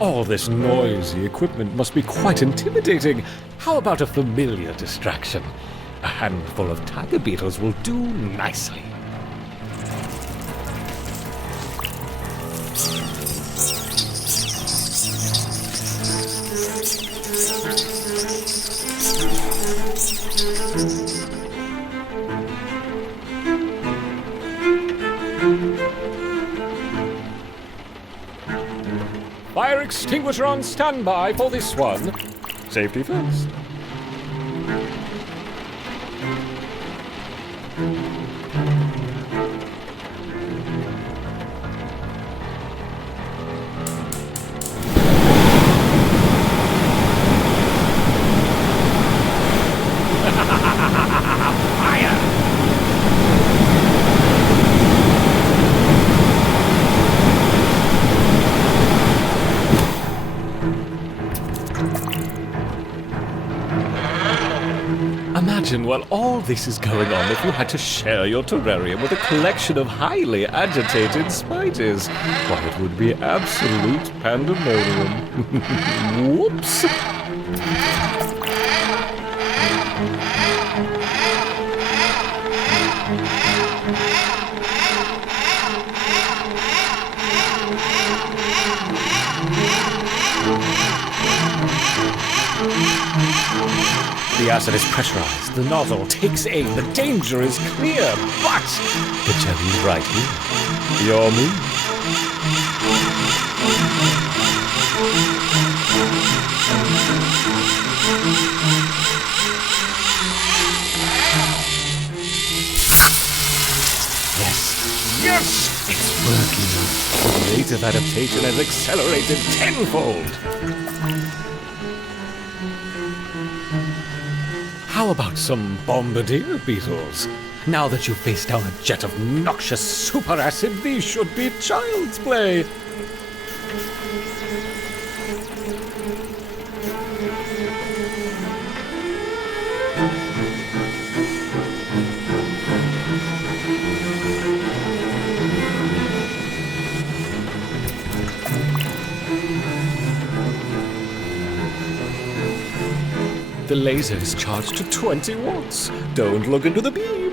All this noisy equipment must be quite intimidating. How about a familiar distraction? A handful of tiger beetles will do nicely. Fire extinguisher on standby for this one. Safety first. Imagine while all this is going on if you had to share your terrarium with a collection of highly agitated spiders. Why, it would be absolute pandemonium. Whoops! The acid is pressurized, the nozzle takes aim, the danger is clear, but the jelly's right here. Your move. Yes! It's working. The rate of adaptation has accelerated tenfold. How about some bombardier beetles? Now that you've faced down a jet of noxious super acid, these should be child's play. The laser is charged to 20 watts. Don't look into the beam.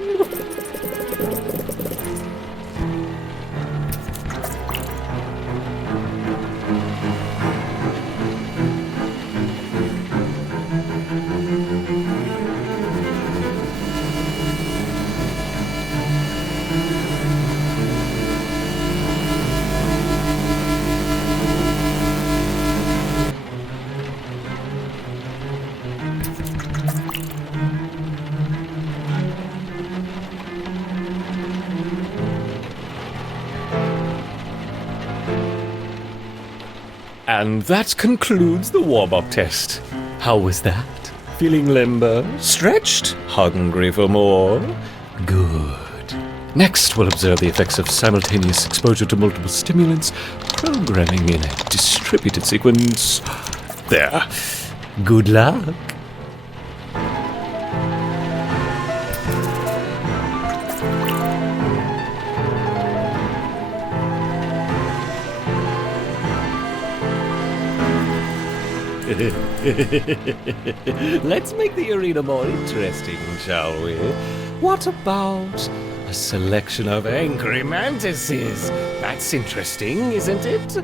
And that concludes the warm-up test. How was that? Feeling limber? Stretched? Hungry for more? Good. Next, we'll observe the effects of simultaneous exposure to multiple stimulants, programming in a distributed sequence. There. Good luck. Let's make the arena more interesting, shall we? What about a selection of angry mantises? That's interesting, isn't it?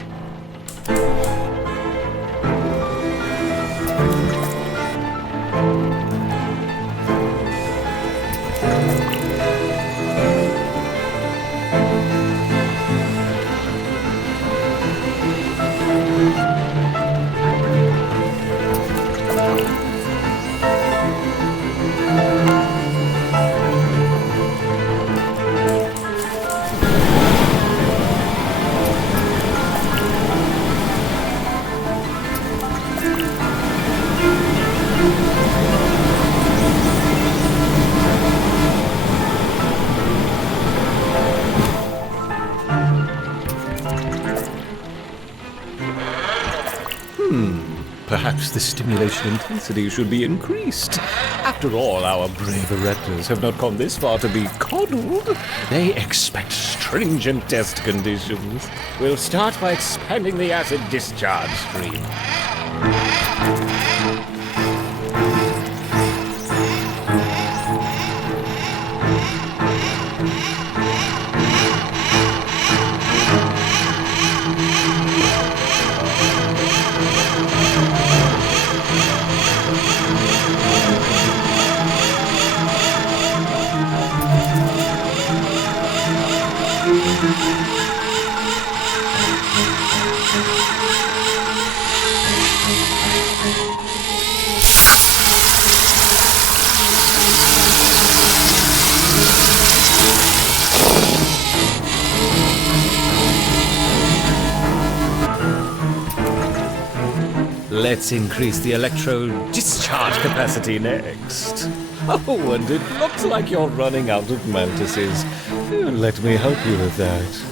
Perhaps the stimulation intensity should be increased. After all, our brave Erectors have not come this far to be coddled. They expect stringent test conditions. We'll start by expanding the acid discharge stream. Let's increase the electrode discharge capacity next. Oh, and it looks like you're running out of mantises. Let me help you with that.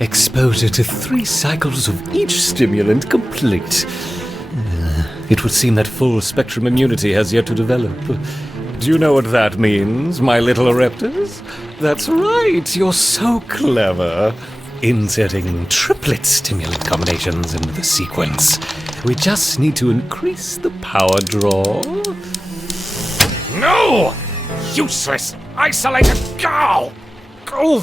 Exposure to 3 cycles of each stimulant complete. It would seem that full spectrum immunity has yet to develop. Do you know what that means, my little Raptors? That's right, you're so clever. Inserting triplet stimulant combinations into the sequence. We just need to increase the power draw. No! Useless! Isolated! Go! Go!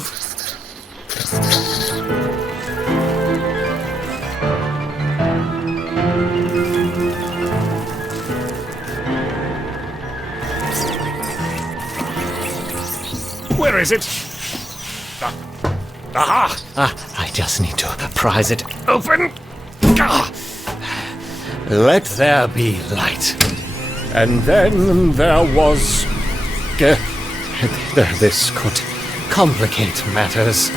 Where is it? Aha! I just need to prise it Open! Ah! Let there be light. And then there was... This could complicate matters.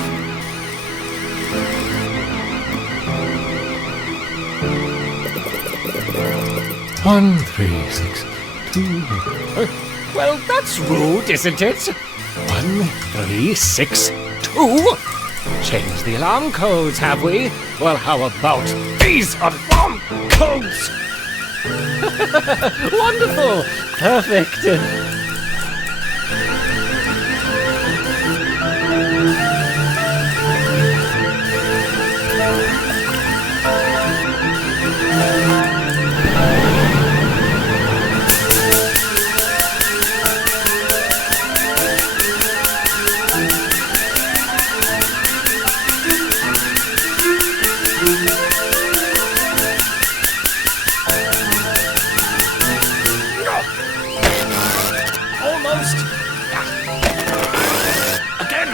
One, 3, 6, 2. Well, that's rude, isn't it? 1, 3, 6, 2. Changed the alarm codes, have we? Well, how about these alarm codes? Wonderful! Perfect! Almost. Again.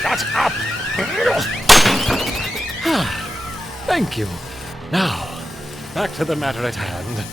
Shut up. Thank you. Now, back to the matter at hand.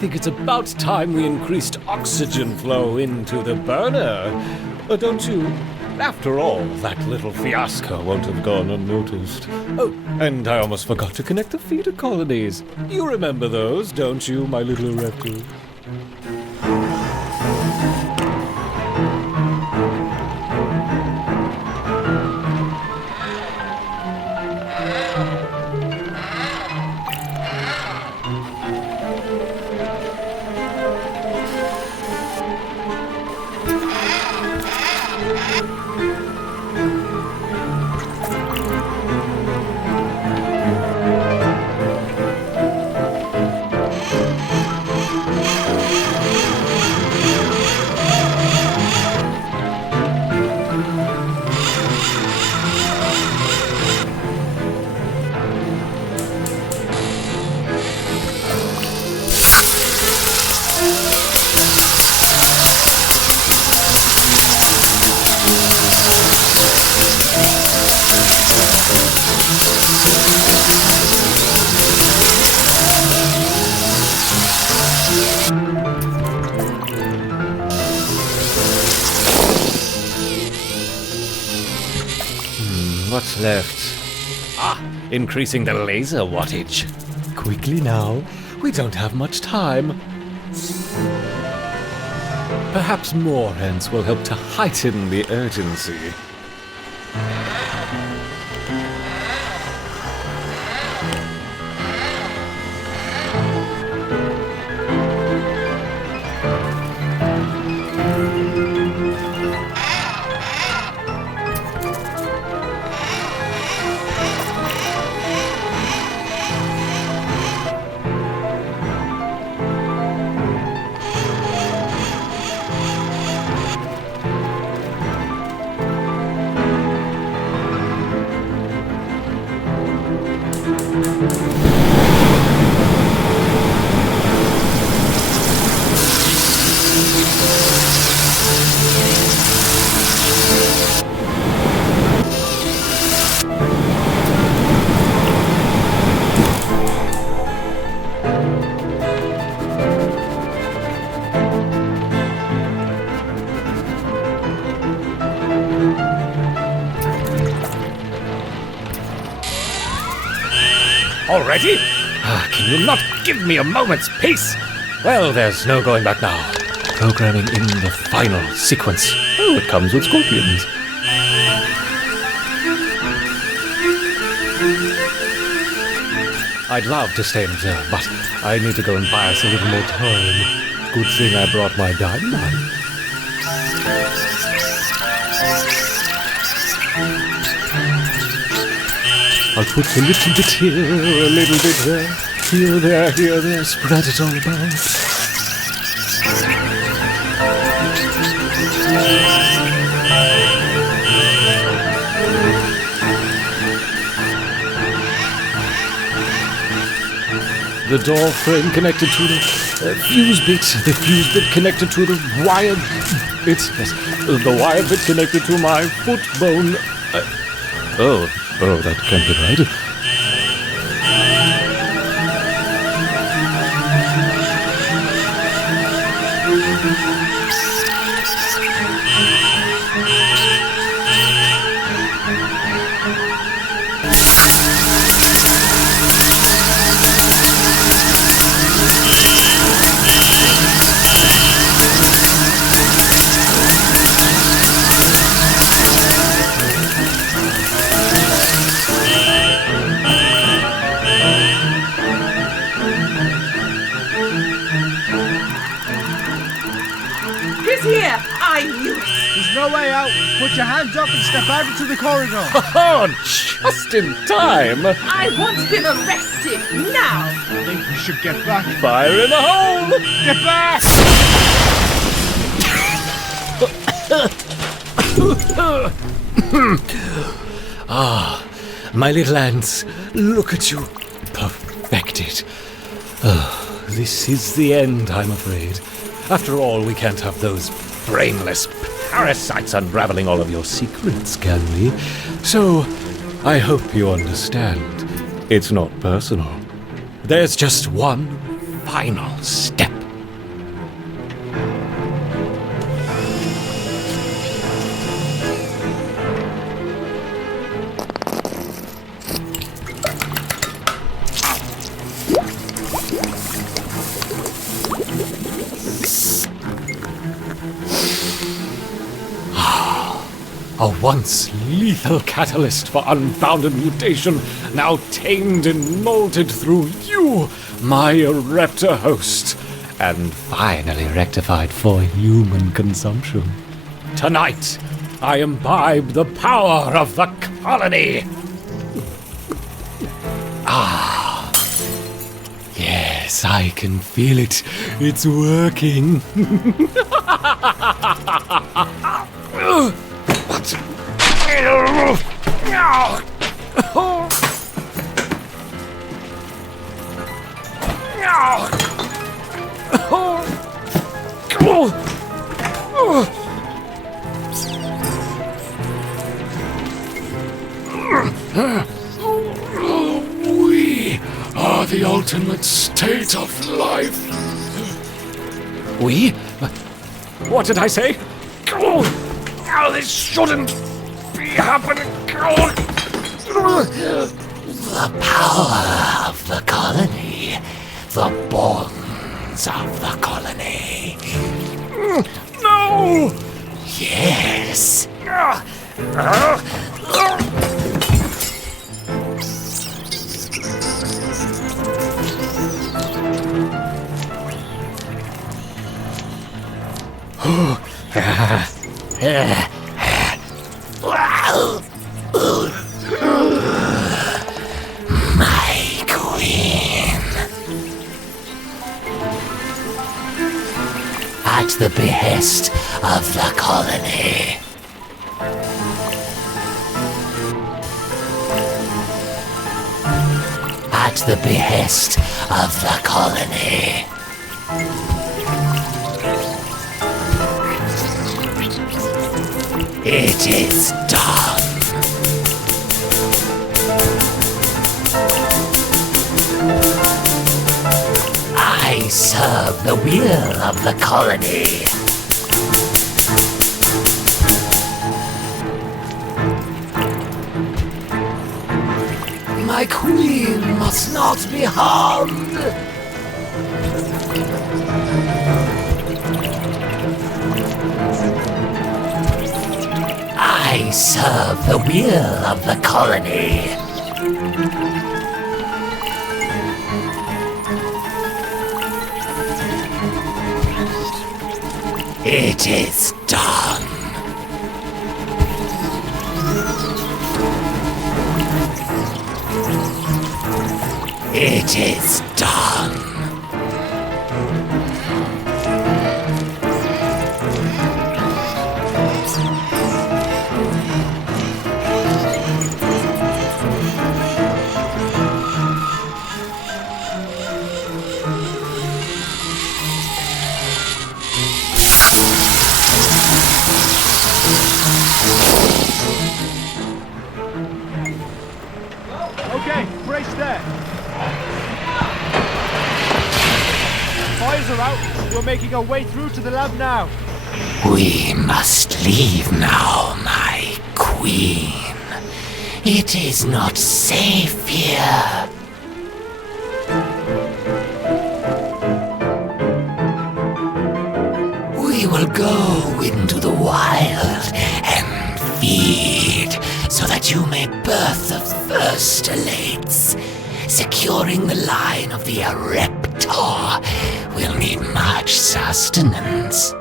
think it's about time we increased oxygen flow into the burner. Don't you? After all, that little fiasco won't have gone unnoticed. Oh, and I almost forgot to connect the feeder colonies. You remember those, don't you, my little reptile? What's left? Increasing the laser wattage. Quickly now. We don't have much time. Perhaps more ants will help to heighten the urgency. Already? Can you not give me a moment's peace? Well, there's no going back now. Programming in the final sequence. Oh, it comes with scorpions. I'd love to stay and observe, but I need to go and buy us a little more time. Good thing I brought my dynamite. I'll put a little bit here, a little bit there, here, there, spread it all about. The door frame connected to the fuse bit, the fuse bit connected to the wire bit, yes, the wire bit connected to my foot bone. Oh, that can't be right. Here! I knew it! There's no way out. Put your hands up and step out into the corridor. Oh, just in time. I want him arrested now! I think we should get back. Fire in the hole. Get back! My little ants, look at you. Perfected. Oh, this is the end, I'm afraid. After all, we can't have those brainless parasites unraveling all of your secrets, can we? So, I hope you understand. It's not personal. There's just one final step. a once lethal catalyst for unbounded mutation, now tamed and molded through you, my Raptor host, and finally rectified for human consumption. Tonight, I imbibe the power of the colony. Yes, I can feel it. It's working. What? We are the ultimate state of life. We? What did I say? Oh, this shouldn't be happening. The power of the colony. The bonds of the colony. No! Yes. My queen. At the behest of the colony. At the behest of the colony. It is done. I serve the will of the colony. My queen must not be harmed. I serve the will of the colony. It is done. It is done. Okay, brace there. Fires are out. We're making our way through to the lab now. We must leave now, my queen. It is not safe here. We will go into the wild and feed so that you may birth the first elates. Securing the line of the Raptor will need much sustenance.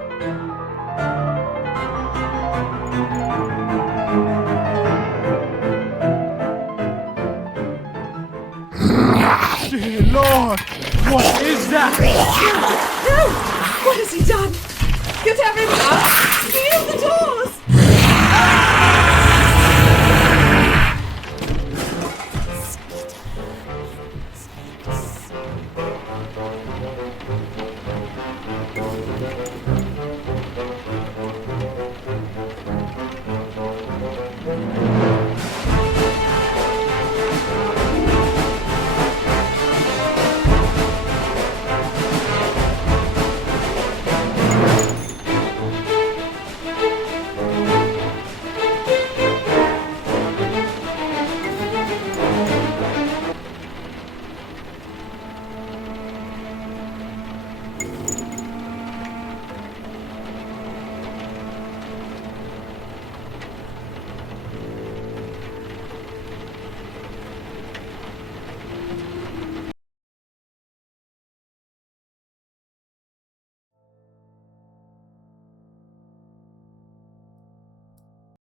Dear Lord, what is that? No! What has he done? Get everyone up! Seal the doors!